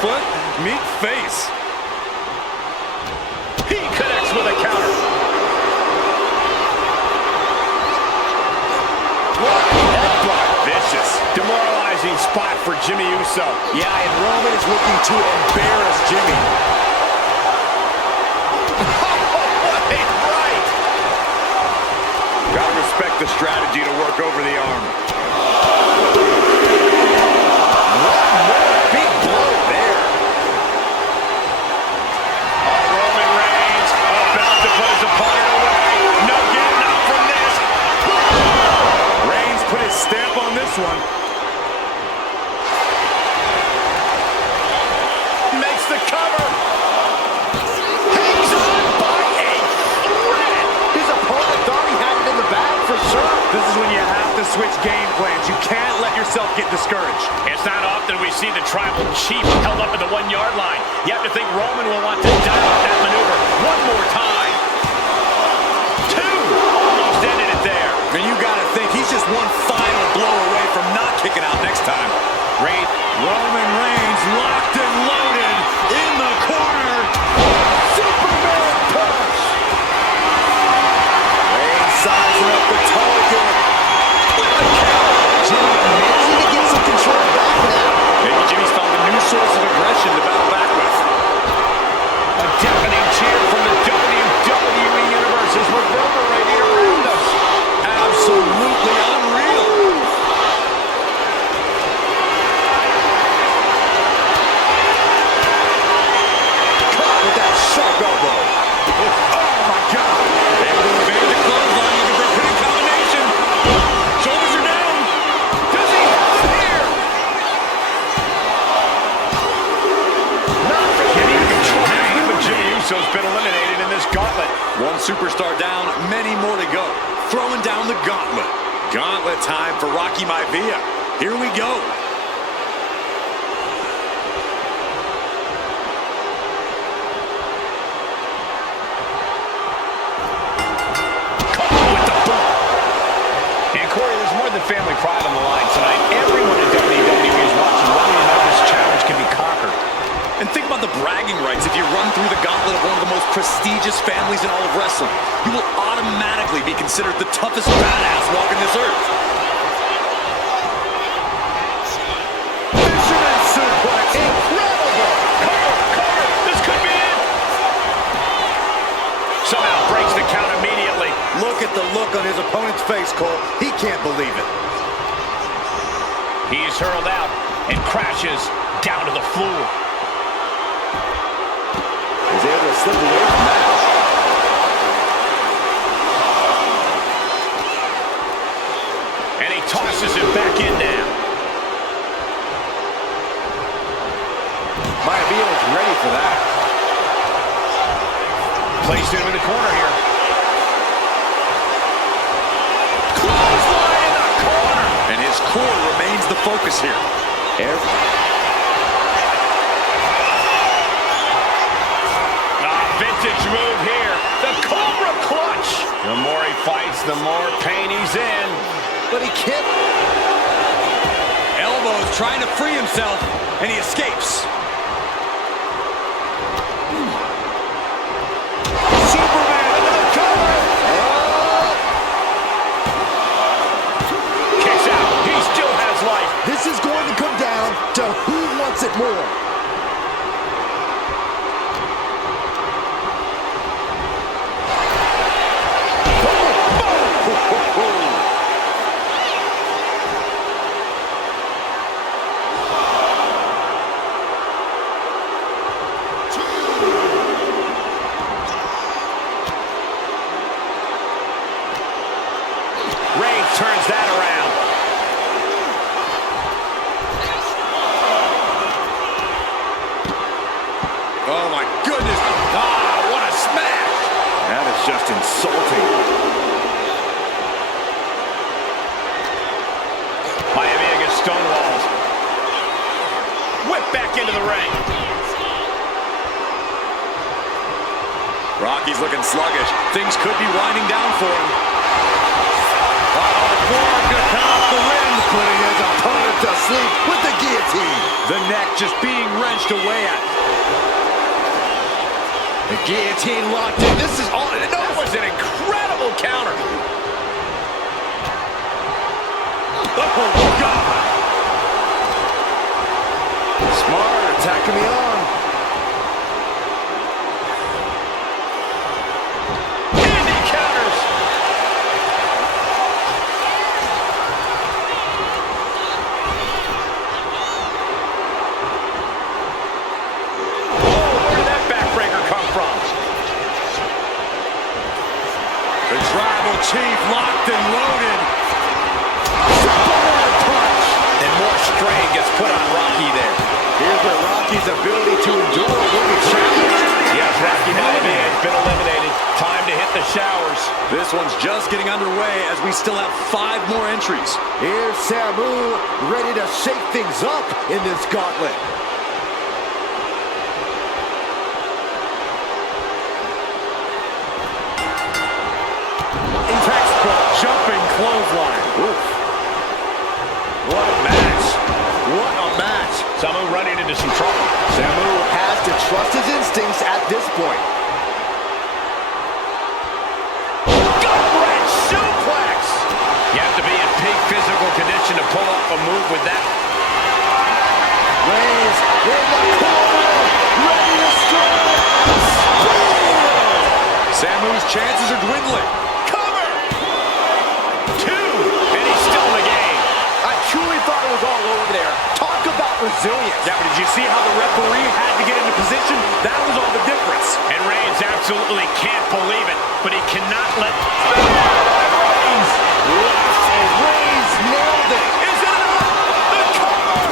Foot, meet face. He connects with a counter. What headbutt. Vicious. Demoralizing spot for Jimmy Uso. Yeah, and Roman is looking to embarrass Jimmy. What a right! Gotta respect the strategy to work over the arm. Big blow there. Roman Reigns about to put his opponent away. No getting up from this. Reigns put his stamp on this one. Makes the cover. Hangs on by a thread. His opponent thought he had it in the bag for sure. This is when you have to switch game plans. You can't let yourself get discouraged. It's not often we see the tribal chief held up at the 1 yard line. You have to think Roman will want to dial up that maneuver one more time. Two. Almost ended it there. And you gotta think he's just one final blow away from not kicking out next time. Roman Reigns locked and loaded in the corner. Superman punch. Reigns sizing up the target. Jimmy managing to get some control back now. Maybe Jimmy's found a new source of aggression to battle back with. A deafening cheer from the WWE Universe is reverberating around us. Absolutely unreal. Caught with that sharp elbow. Oh my God. Able to evade the clothesline, looking for a pinning combination. Shoulders are down. Does he have it here? Not forgetting the trying, but Jimmy Uso's been eliminated in this gauntlet. One superstar down, many more to go. Throwing down the gauntlet. Gauntlet time for Rocky Maivia. Here we go. Caught with the boot. And Corey, there's more than family pride on the line tonight. Everyone in WWE is watching whether or not this challenge can be conquered. And think about the bragging rights. If you run through the gauntlet of one of the most prestigious families in all of wrestling, you will automatically be considered the toughest badass walking this earth. Fisherman suplex. Incredible. Cover. This could be it. Somehow breaks the count immediately. Look at the look on his opponent's face, Cole. He can't believe it. He's hurled out and crashes down to the floor. He's able to slip away from that. And he tosses it back in now. Maivia is ready for that. Placed him in the corner here. Clothesline in the corner. And his core remains the focus here. Vintage move here. The Cobra Clutch. The more he fights, the more pain he's in. But he can't. Elbows trying to free himself, and he escapes. Superman into the cover. Kicks out. He still has life. This is going to come down to who wants it more. Oh my goodness. Ah, what a smash. That is just insulting. Miami against stonewalled. Whip back into the ring. Rocky's looking sluggish. Things could be winding down for him. Forearm gonna come off the rim, putting his opponent to sleep with the guillotine. The neck just being wrenched away at. The guillotine locked in. This is all. That was an incredible counter. Oh, God. Smart, attacking the arm. And he counters. Oh, where did that backbreaker come from? The tribal chief locked and loaded. And more strain gets put on Rocky there. Here's where Rocky's ability to endure will be challenged. Yes, Rocky Maivia has been eliminated. Time to hit the showers. This one's just getting underway as we still have 5 more entries. Here's Samu ready to shake things up in this gauntlet. Textbook jumping clothesline. Oof. What a match. What a match. Samu running into some trouble. Samu has to trust his instincts at this point. Gut-wrench suplex. You have to be in peak physical condition to pull off a move with that. Reigns in the corner, ready to strike. Spear! Samu's chances are dwindling. Cover. 2. And he's still in the game. I truly thought it was all over there. Talk about resilience. Yeah, but did you see how the referee had to get into position? That was all the difference. And Reigns absolutely can't believe it, but he cannot let... Reigns! And Reigns nailed it. Is it enough? The cover!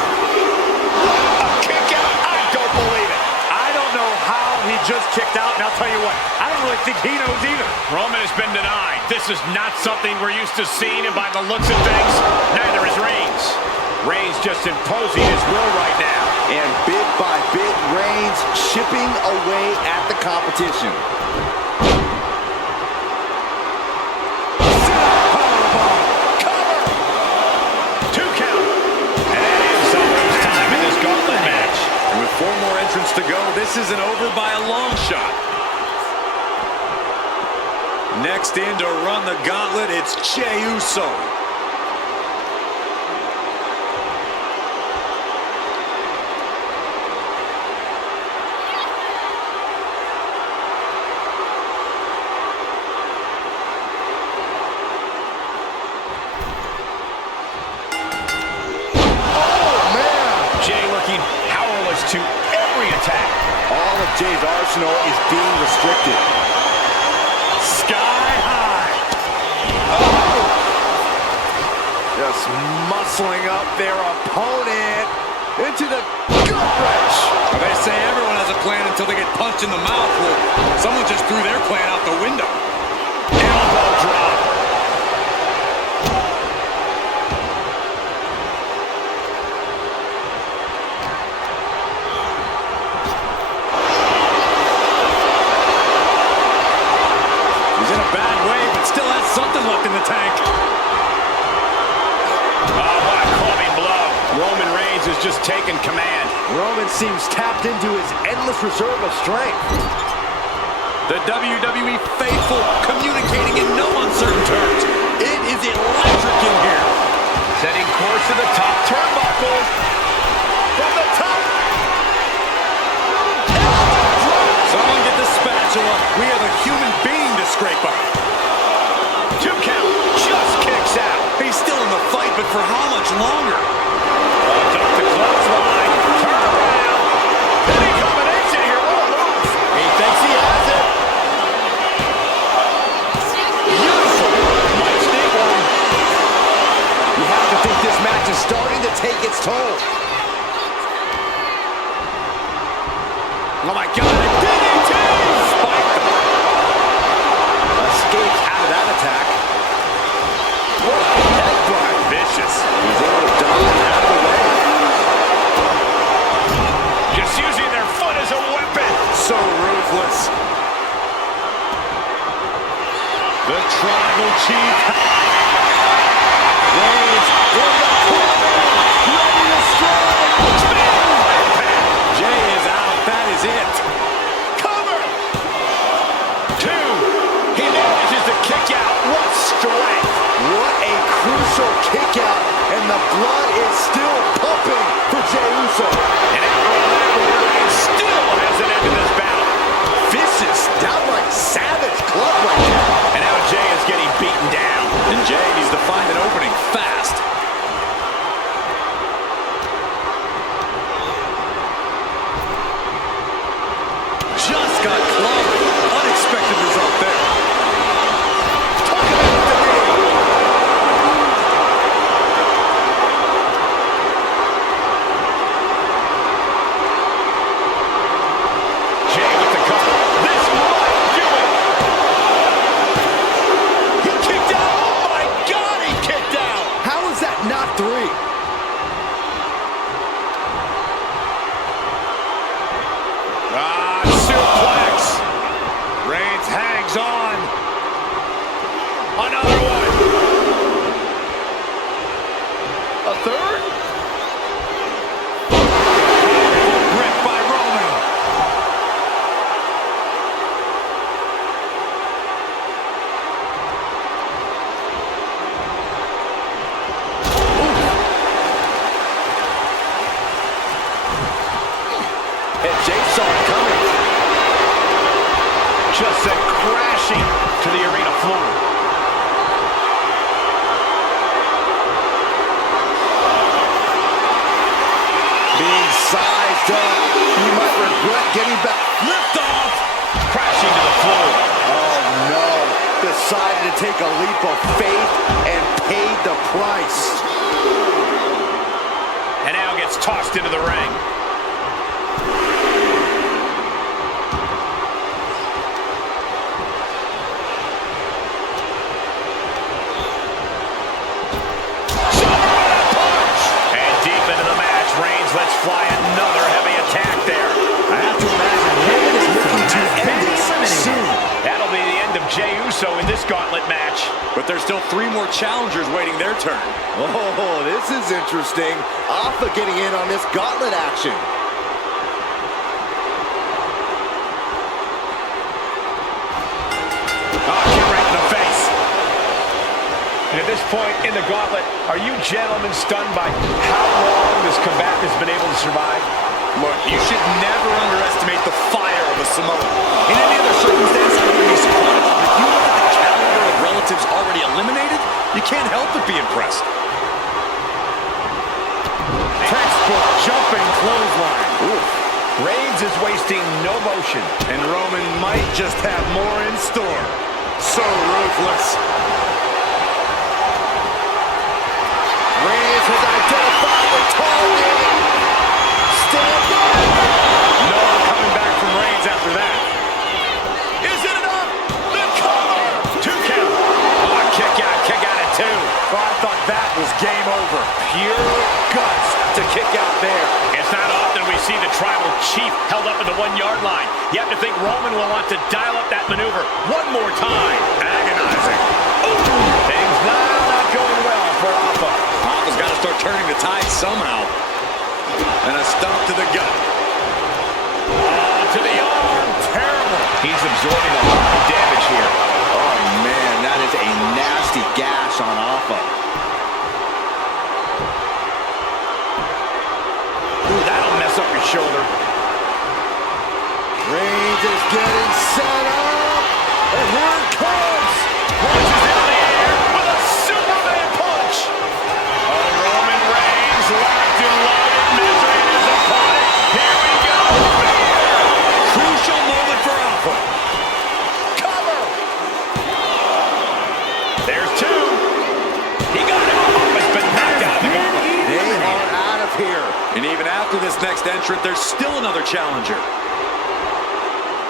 A kick out? I don't believe it. I don't know how he just kicked out, and I'll tell you what, I don't really think he knows either. Roman has been denied. This is not something we're used to seeing, and by the looks of things, neither is Reigns. Reigns just imposing his will right now. And bit by bit, Reigns chipping away at the competition. Cover! 2 count. And that ends Samu's time in this gauntlet match. And with 4 more entrants to go, this isn't over by a long shot. Next in to run the gauntlet, it's Jey Uso. To every attack. All of Jey's arsenal is being restricted. Sky high. Oh. Just muscling up their opponent into the gut wrench. Well, they say everyone has a plan until they get punched in the mouth. Well, someone just threw their plan out the window. Elbow drop. Something left in the tank. Oh, what a clubbing blow. Roman Reigns has just taken command. Roman seems tapped into his endless reserve of strength. The WWE faithful communicating in no uncertain terms. It is electric in here. Setting course to the top turnbuckle. From the top. Someone get the spatula. We have a human being to scrape up. 2 count, just kicks out. He's still in the fight, but for how much longer? Holds up the clothesline, turn around. Big combination here, what a move. He thinks he has it. Beautiful. Might sneak one. You have to think this match is starting to take its toll. Oh my God, a DDT! Spiked him. Escapes out of that attack. What a headbutt. Vicious. He's able to dodge out of the way. Just using their foot as a weapon. So ruthless. The Tribal Chief. Reigns in the corner. Ready to strike. Jay is out. That is it. Cover. 2. He manages to kick out. What strength. What a crucial kick out, and the blood is still pumping for Jey Uso. And after all that, Reigns still hasn't ended this battle. Vicious, downright savage club right now. And now Jay is getting beaten down. And Jay needs to find an opening fast. Just got clobbered. Unexpected result there. Talk about the knee. Jay with the cover. This might do it. He kicked out. Oh my God, he kicked out. How is that not 3? Suplex. Reigns hangs on. Another one. A third? Grip by Roman. And Jay saw it coming. Just sent crashing to the arena floor. Being sized up. He might regret getting back. Lift off. Crashing to the floor. Oh no. Decided to take a leap of faith and paid the price. And now gets tossed into the ring. And deep into the match, Reigns lets fly another heavy attack there. I have to imagine Roman is looking to end this soon. That'll be the end of Jey Uso in this gauntlet match. But there's still 3 more challengers waiting their turn. Oh, this is interesting. Alpha getting in on this gauntlet action. Oh, kick right in the face. And at this point in the gauntlet, are you gentlemen stunned by how long this combatant has been able to survive? Look, you should never underestimate the fire of a Samoan. In any other circumstance, I wouldn't be surprised. But if you look at the caliber of relatives already eliminated, you can't help but be impressed. Textbook jumping clothesline. Oof. Reigns is wasting no motion. And Roman might just have more in store. So ruthless. Reigns has identified the target. Stand by. No coming back from Reigns after that. Is it enough? The cover. 2 count. Oh, kick out at 2. Oh, I thought that was game over. Pure guts to kick out there. It's not often we see the Tribal Chief held up at the 1-yard line. You have to think Roman will want to dial up that maneuver one more time. Agonizing. Ooh, things not going well for Alpha. Alpha's got to start turning the tide somehow. And a stomp to the gut. To the arm. Terrible. He's absorbing a lot of damage here. Oh man, that is a nasty gash on Alpha. Ooh, that'll mess up your shoulder. Reigns is getting set up. And here it comes. Punches into the air with a Superman punch. Oh, Roman Reigns locked and loaded, measuring his opponent. Here we go. Crucial moment for Alpha. Cover. There's 2. He got it. Alpha's been knocked out of the gauntlet. They are out of here. And even after this next entrant, there's still another challenger.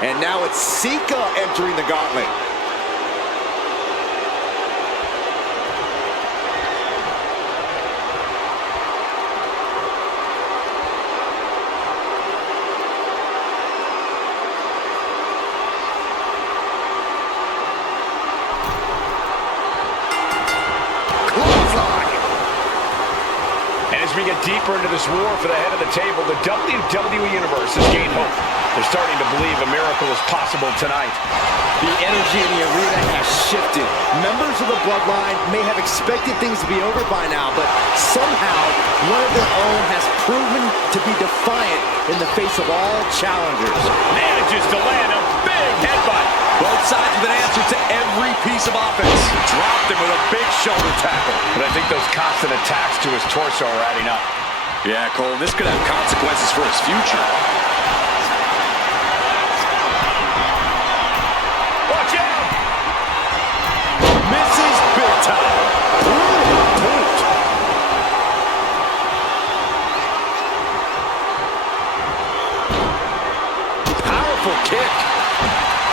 And now it's Sika entering the gauntlet. As we get deeper into this war for the head of the table, the WWE Universe has gained hope. They're starting to believe a miracle is possible tonight. The energy in the arena has shifted. Members of the Bloodline may have expected things to be over by now, but somehow one of their own has proven to be defiant in the face of all challengers. Manages to land a big headbutt. Both sides with an answer to every piece of offense. Dropped him with a big shoulder tackle. But I think those constant attacks to his torso are adding up. Yeah, Cole, this could have consequences for his future. Watch out! Misses big time. Boot. Powerful kick.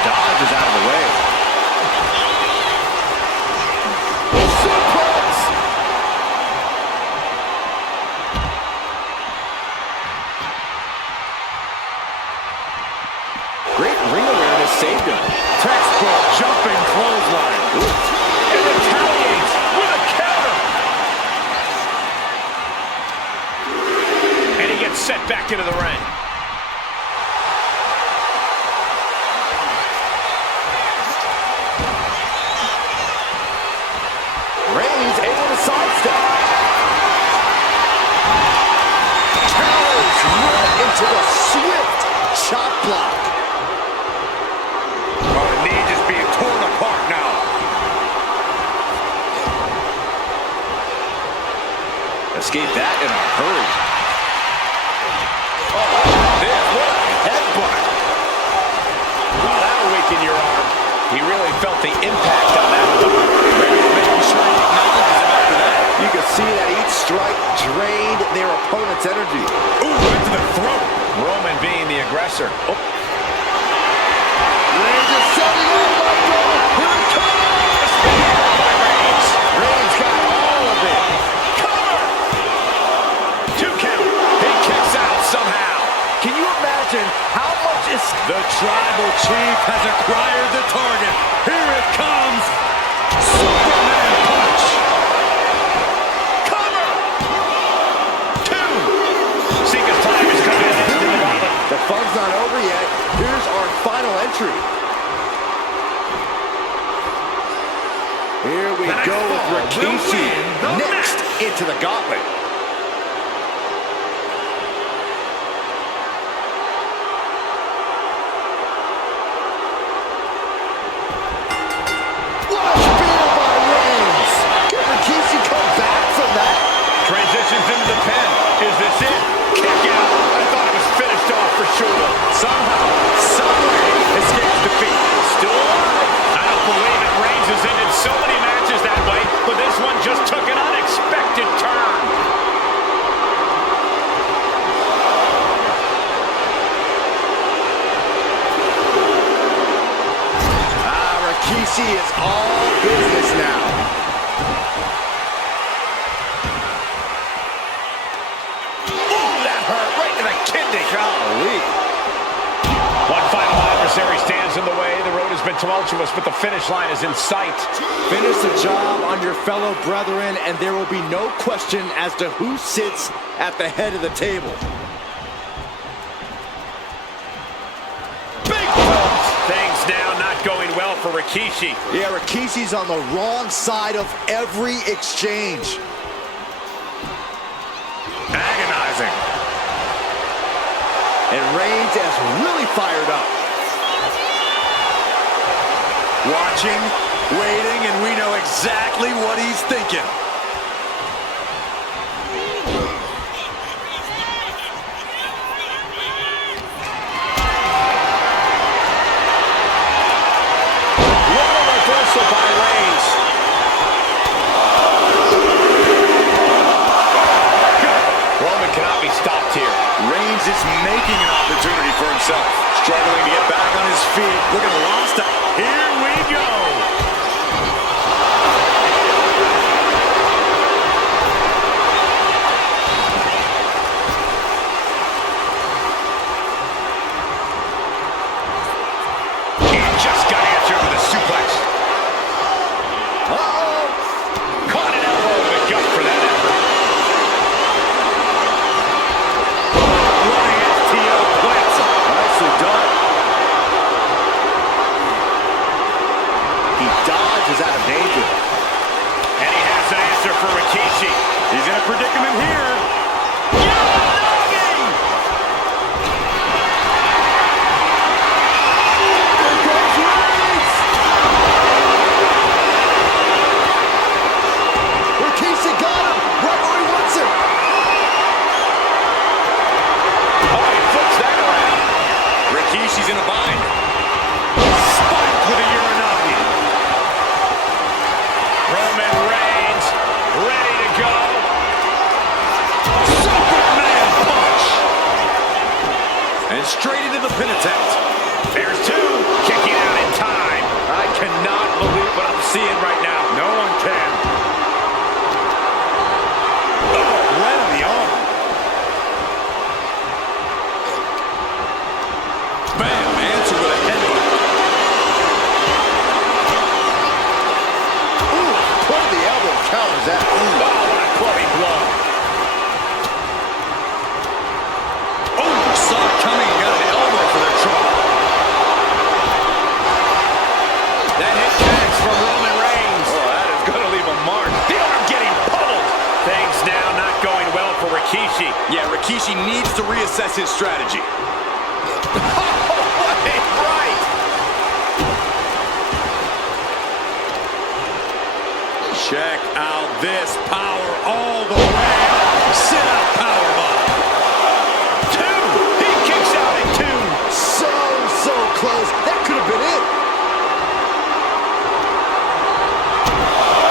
Dodges out of the way. Suplex. Great ring awareness saved him. Textbook jumping clothesline. And retaliates with a counter. And he gets set back into the ring. Reigns able to sidestep. Towers right into the swift chop block. Oh, the knee just being torn apart now. Escape that in a hurry. Oh, this, what a headbutt. Well, that'll weaken your arm. He really felt the impact on that one. Making sure he acknowledges him after that. You can see that each strike drained their opponent's energy. Ooh, right to the throat. Roman being the aggressor. Oh. Reigns is setting up, Michael. Here it comes. By Reigns. Reigns got all of it. Cover! 2 count. He kicks out somehow. Can you imagine how much is... The tribal chief has acquired the target. Here it comes. Superman punch. Cover! 2. Sika's time is coming in. The fun's not over yet. Here's our final entry. Here we go with Rikishi next into the gauntlet. What a spear by Reigns. Can Rikishi come back from that? Transitions into the pin. Is this it? Kick out. I thought it was finished off for sure. Somehow, someway, escapes defeat. Still alive. I don't believe it. Reigns has ended so many matches that way, but this one just took an unexpected turn. Rikishi is all business now. Ooh, that hurt right to the kidney. Golly. One final adversary stands in the way. The road has been tumultuous, but the finish line is in sight. Finish the job on your fellow brethren, and there will be no question as to who sits at the head of the table. Big moves. Things now not going well for Rikishi. Yeah, Rikishi's on the wrong side of every exchange. Agonizing. And Reigns is really fired up. Watching, waiting, and we know exactly what he's thinking. What a reversal by Reigns. Roman cannot be stopped here. Reigns is making an opportunity for himself. Struggling to get back on his feet. Looking lost. Here we go. He just got answered with a suplex. Uh-oh. Caught an elbow to the gut for that effort. Running STO plants. Nicely done. He dodges out of danger. And he has an answer for Rikishi. He's in a predicament here. Rikishi got him right where he wants him. Oh, he flips that around. Rikishi's in a bind. Spiked with a Uranagi. Roman Reigns ready to go. Superman punch. And straight into the pin attempt. There's two. Kicking out in time. I cannot believe what I'm seeing right now. No one can. Oh, right on the arm. Bam, answer with a headbutt. Ooh, put the elbow counters that. Oh, what a clubbing blow. Oh, saw it coming and got an elbow for their trouble. That hit connects from Roman Reigns. Oh, that is going to leave a mark. The arm getting pummeled. Things now not going well for Rikishi. Yeah, Rikishi needs to reassess his strategy. What a right. Check out this power all the way up. Sit up powerbomb. Two. He kicks out at two. So close. That could have been it.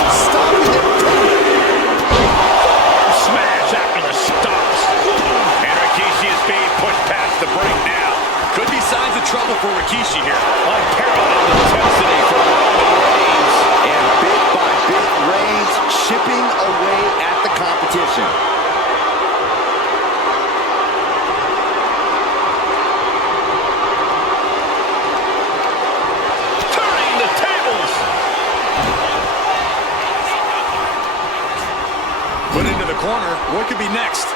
Stopping it. Smash after the stops. And Rikishi is being pushed past the break now. Could be signs of trouble for Rikishi here. Unparalleled intensity for Roman Reigns. And bit by bit, Reigns chipping away at the competition. Turning the tables. Put into the corner. What could be next?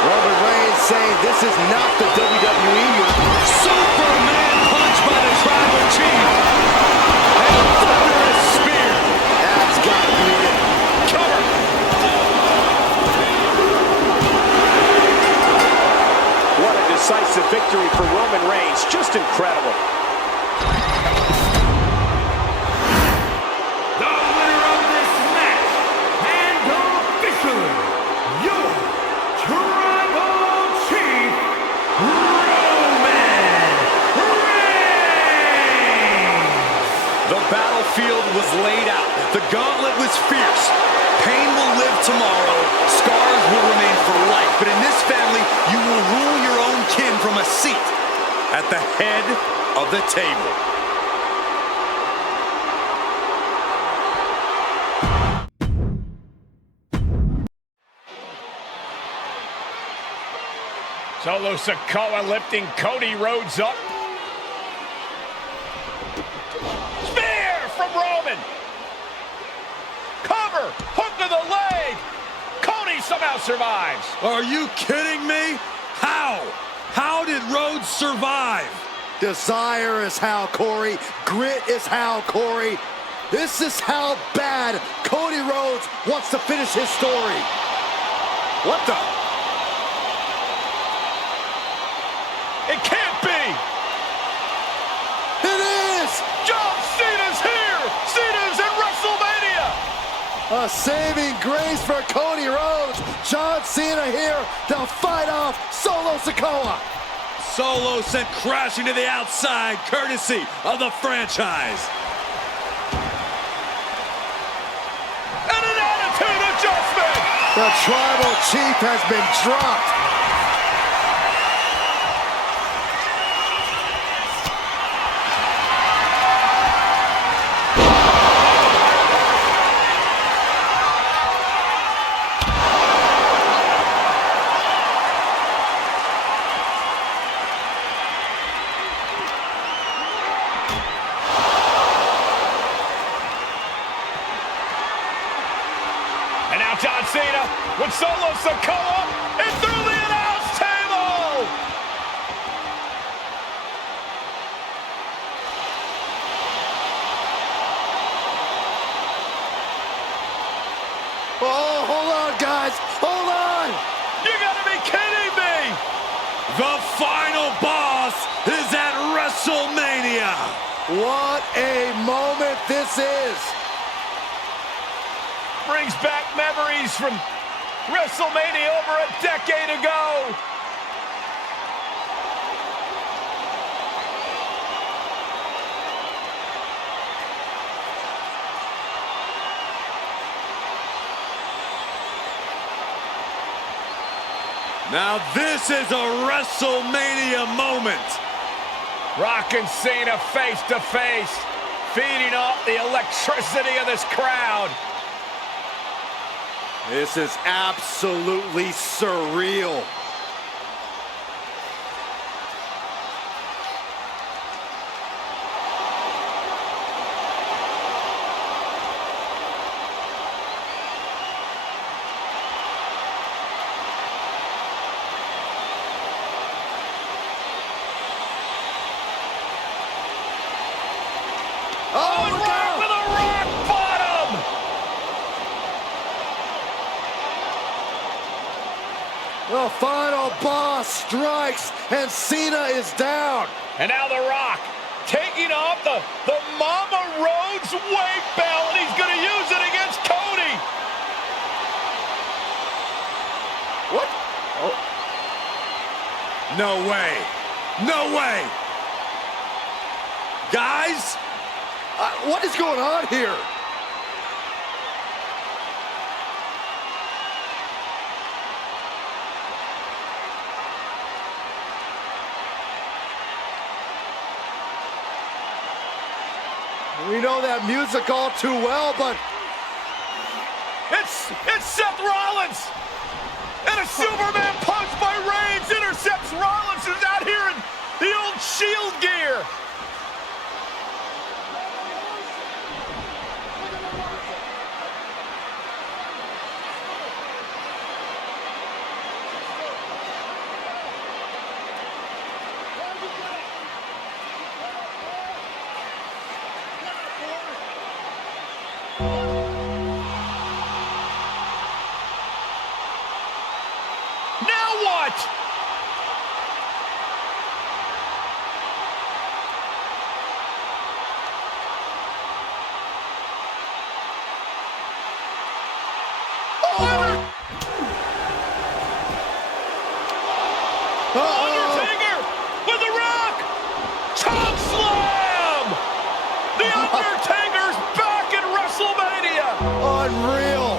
Roman Reigns saying this is not the WWE. Superman punch by the tribal chief. And a thunderous spear. That's got to be it. Cover. What a decisive victory for Roman Reigns. Just incredible. The winner of this match, and officially, your Tribal Chief, Roman Reigns! The battlefield was laid out. The gauntlet was fierce. Pain will live tomorrow. Scars will remain for life. But in this family, you will rule your own kin from a seat at the head of the table. Solo Sikoa lifting Cody Rhodes up. Spear from Roman. Cover. Hook to the leg. Cody somehow survives. Are you kidding me? How? How did Rhodes survive? Desire is how, Corey. Grit is how, Corey. This is how bad Cody Rhodes wants to finish his story. What the? It can't be. It is! John Cena's here. Cena's in WrestleMania. A saving grace for Cody Rhodes. John Cena here to fight off Solo Sikoa. Solo sent crashing to the outside, courtesy of the franchise. And an attitude adjustment! The Tribal Chief has been dropped. John Cena with Solo Sikoa and through the announce table! Oh, hold on, guys. Hold on. You gotta be kidding me! The final boss is at WrestleMania. What a moment this is. Brings back memories from WrestleMania over a decade ago. Now this is a WrestleMania moment. Rock and Cena face to face, feeding off the electricity of this crowd. This is absolutely surreal. Oh, and Rock with a rock bottom! The final boss strikes, and Cena is down. And now The Rock taking off the Mama Rhodes weight belt, and he's going to use it against Cody. What? Oh. No way. No way. Guys, What is going on here? We know that music all too well, but It's Seth Rollins! And a Superman punch by Reigns intercepts Rollins, who's out here in the old Shield gear. Now what? Undertaker with the Rock! Chop slam! The Undertaker's back in WrestleMania! unreal.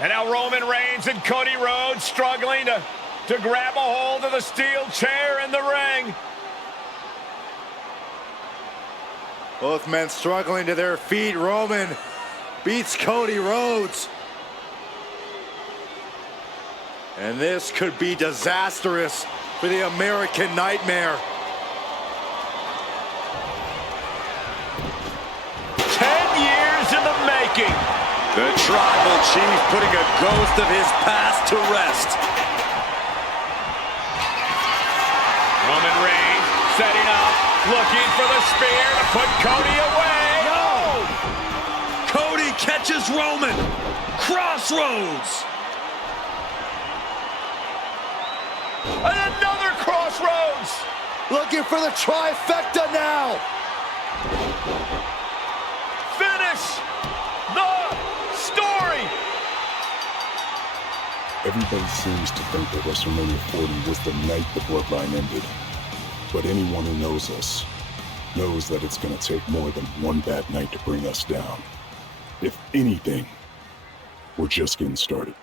And now Roman Reigns and Cody Rhodes struggling to grab a hold of the steel chair in the ring. Both men struggling to their feet. Roman beats Cody Rhodes. And this could be disastrous for the American Nightmare. 10 years in the making. the Tribal Chief putting a ghost of his past to rest. Roman Reigns setting up, looking for the spear to put Cody away. No! Cody catches Roman. Crossroads. And another crossroads. Looking for the trifecta now. Finish the story. Everybody seems to think that WrestleMania 40 was the night the Bloodline ended. But anyone who knows us knows that it's going to take more than one bad night to bring us down. If anything, we're just getting started.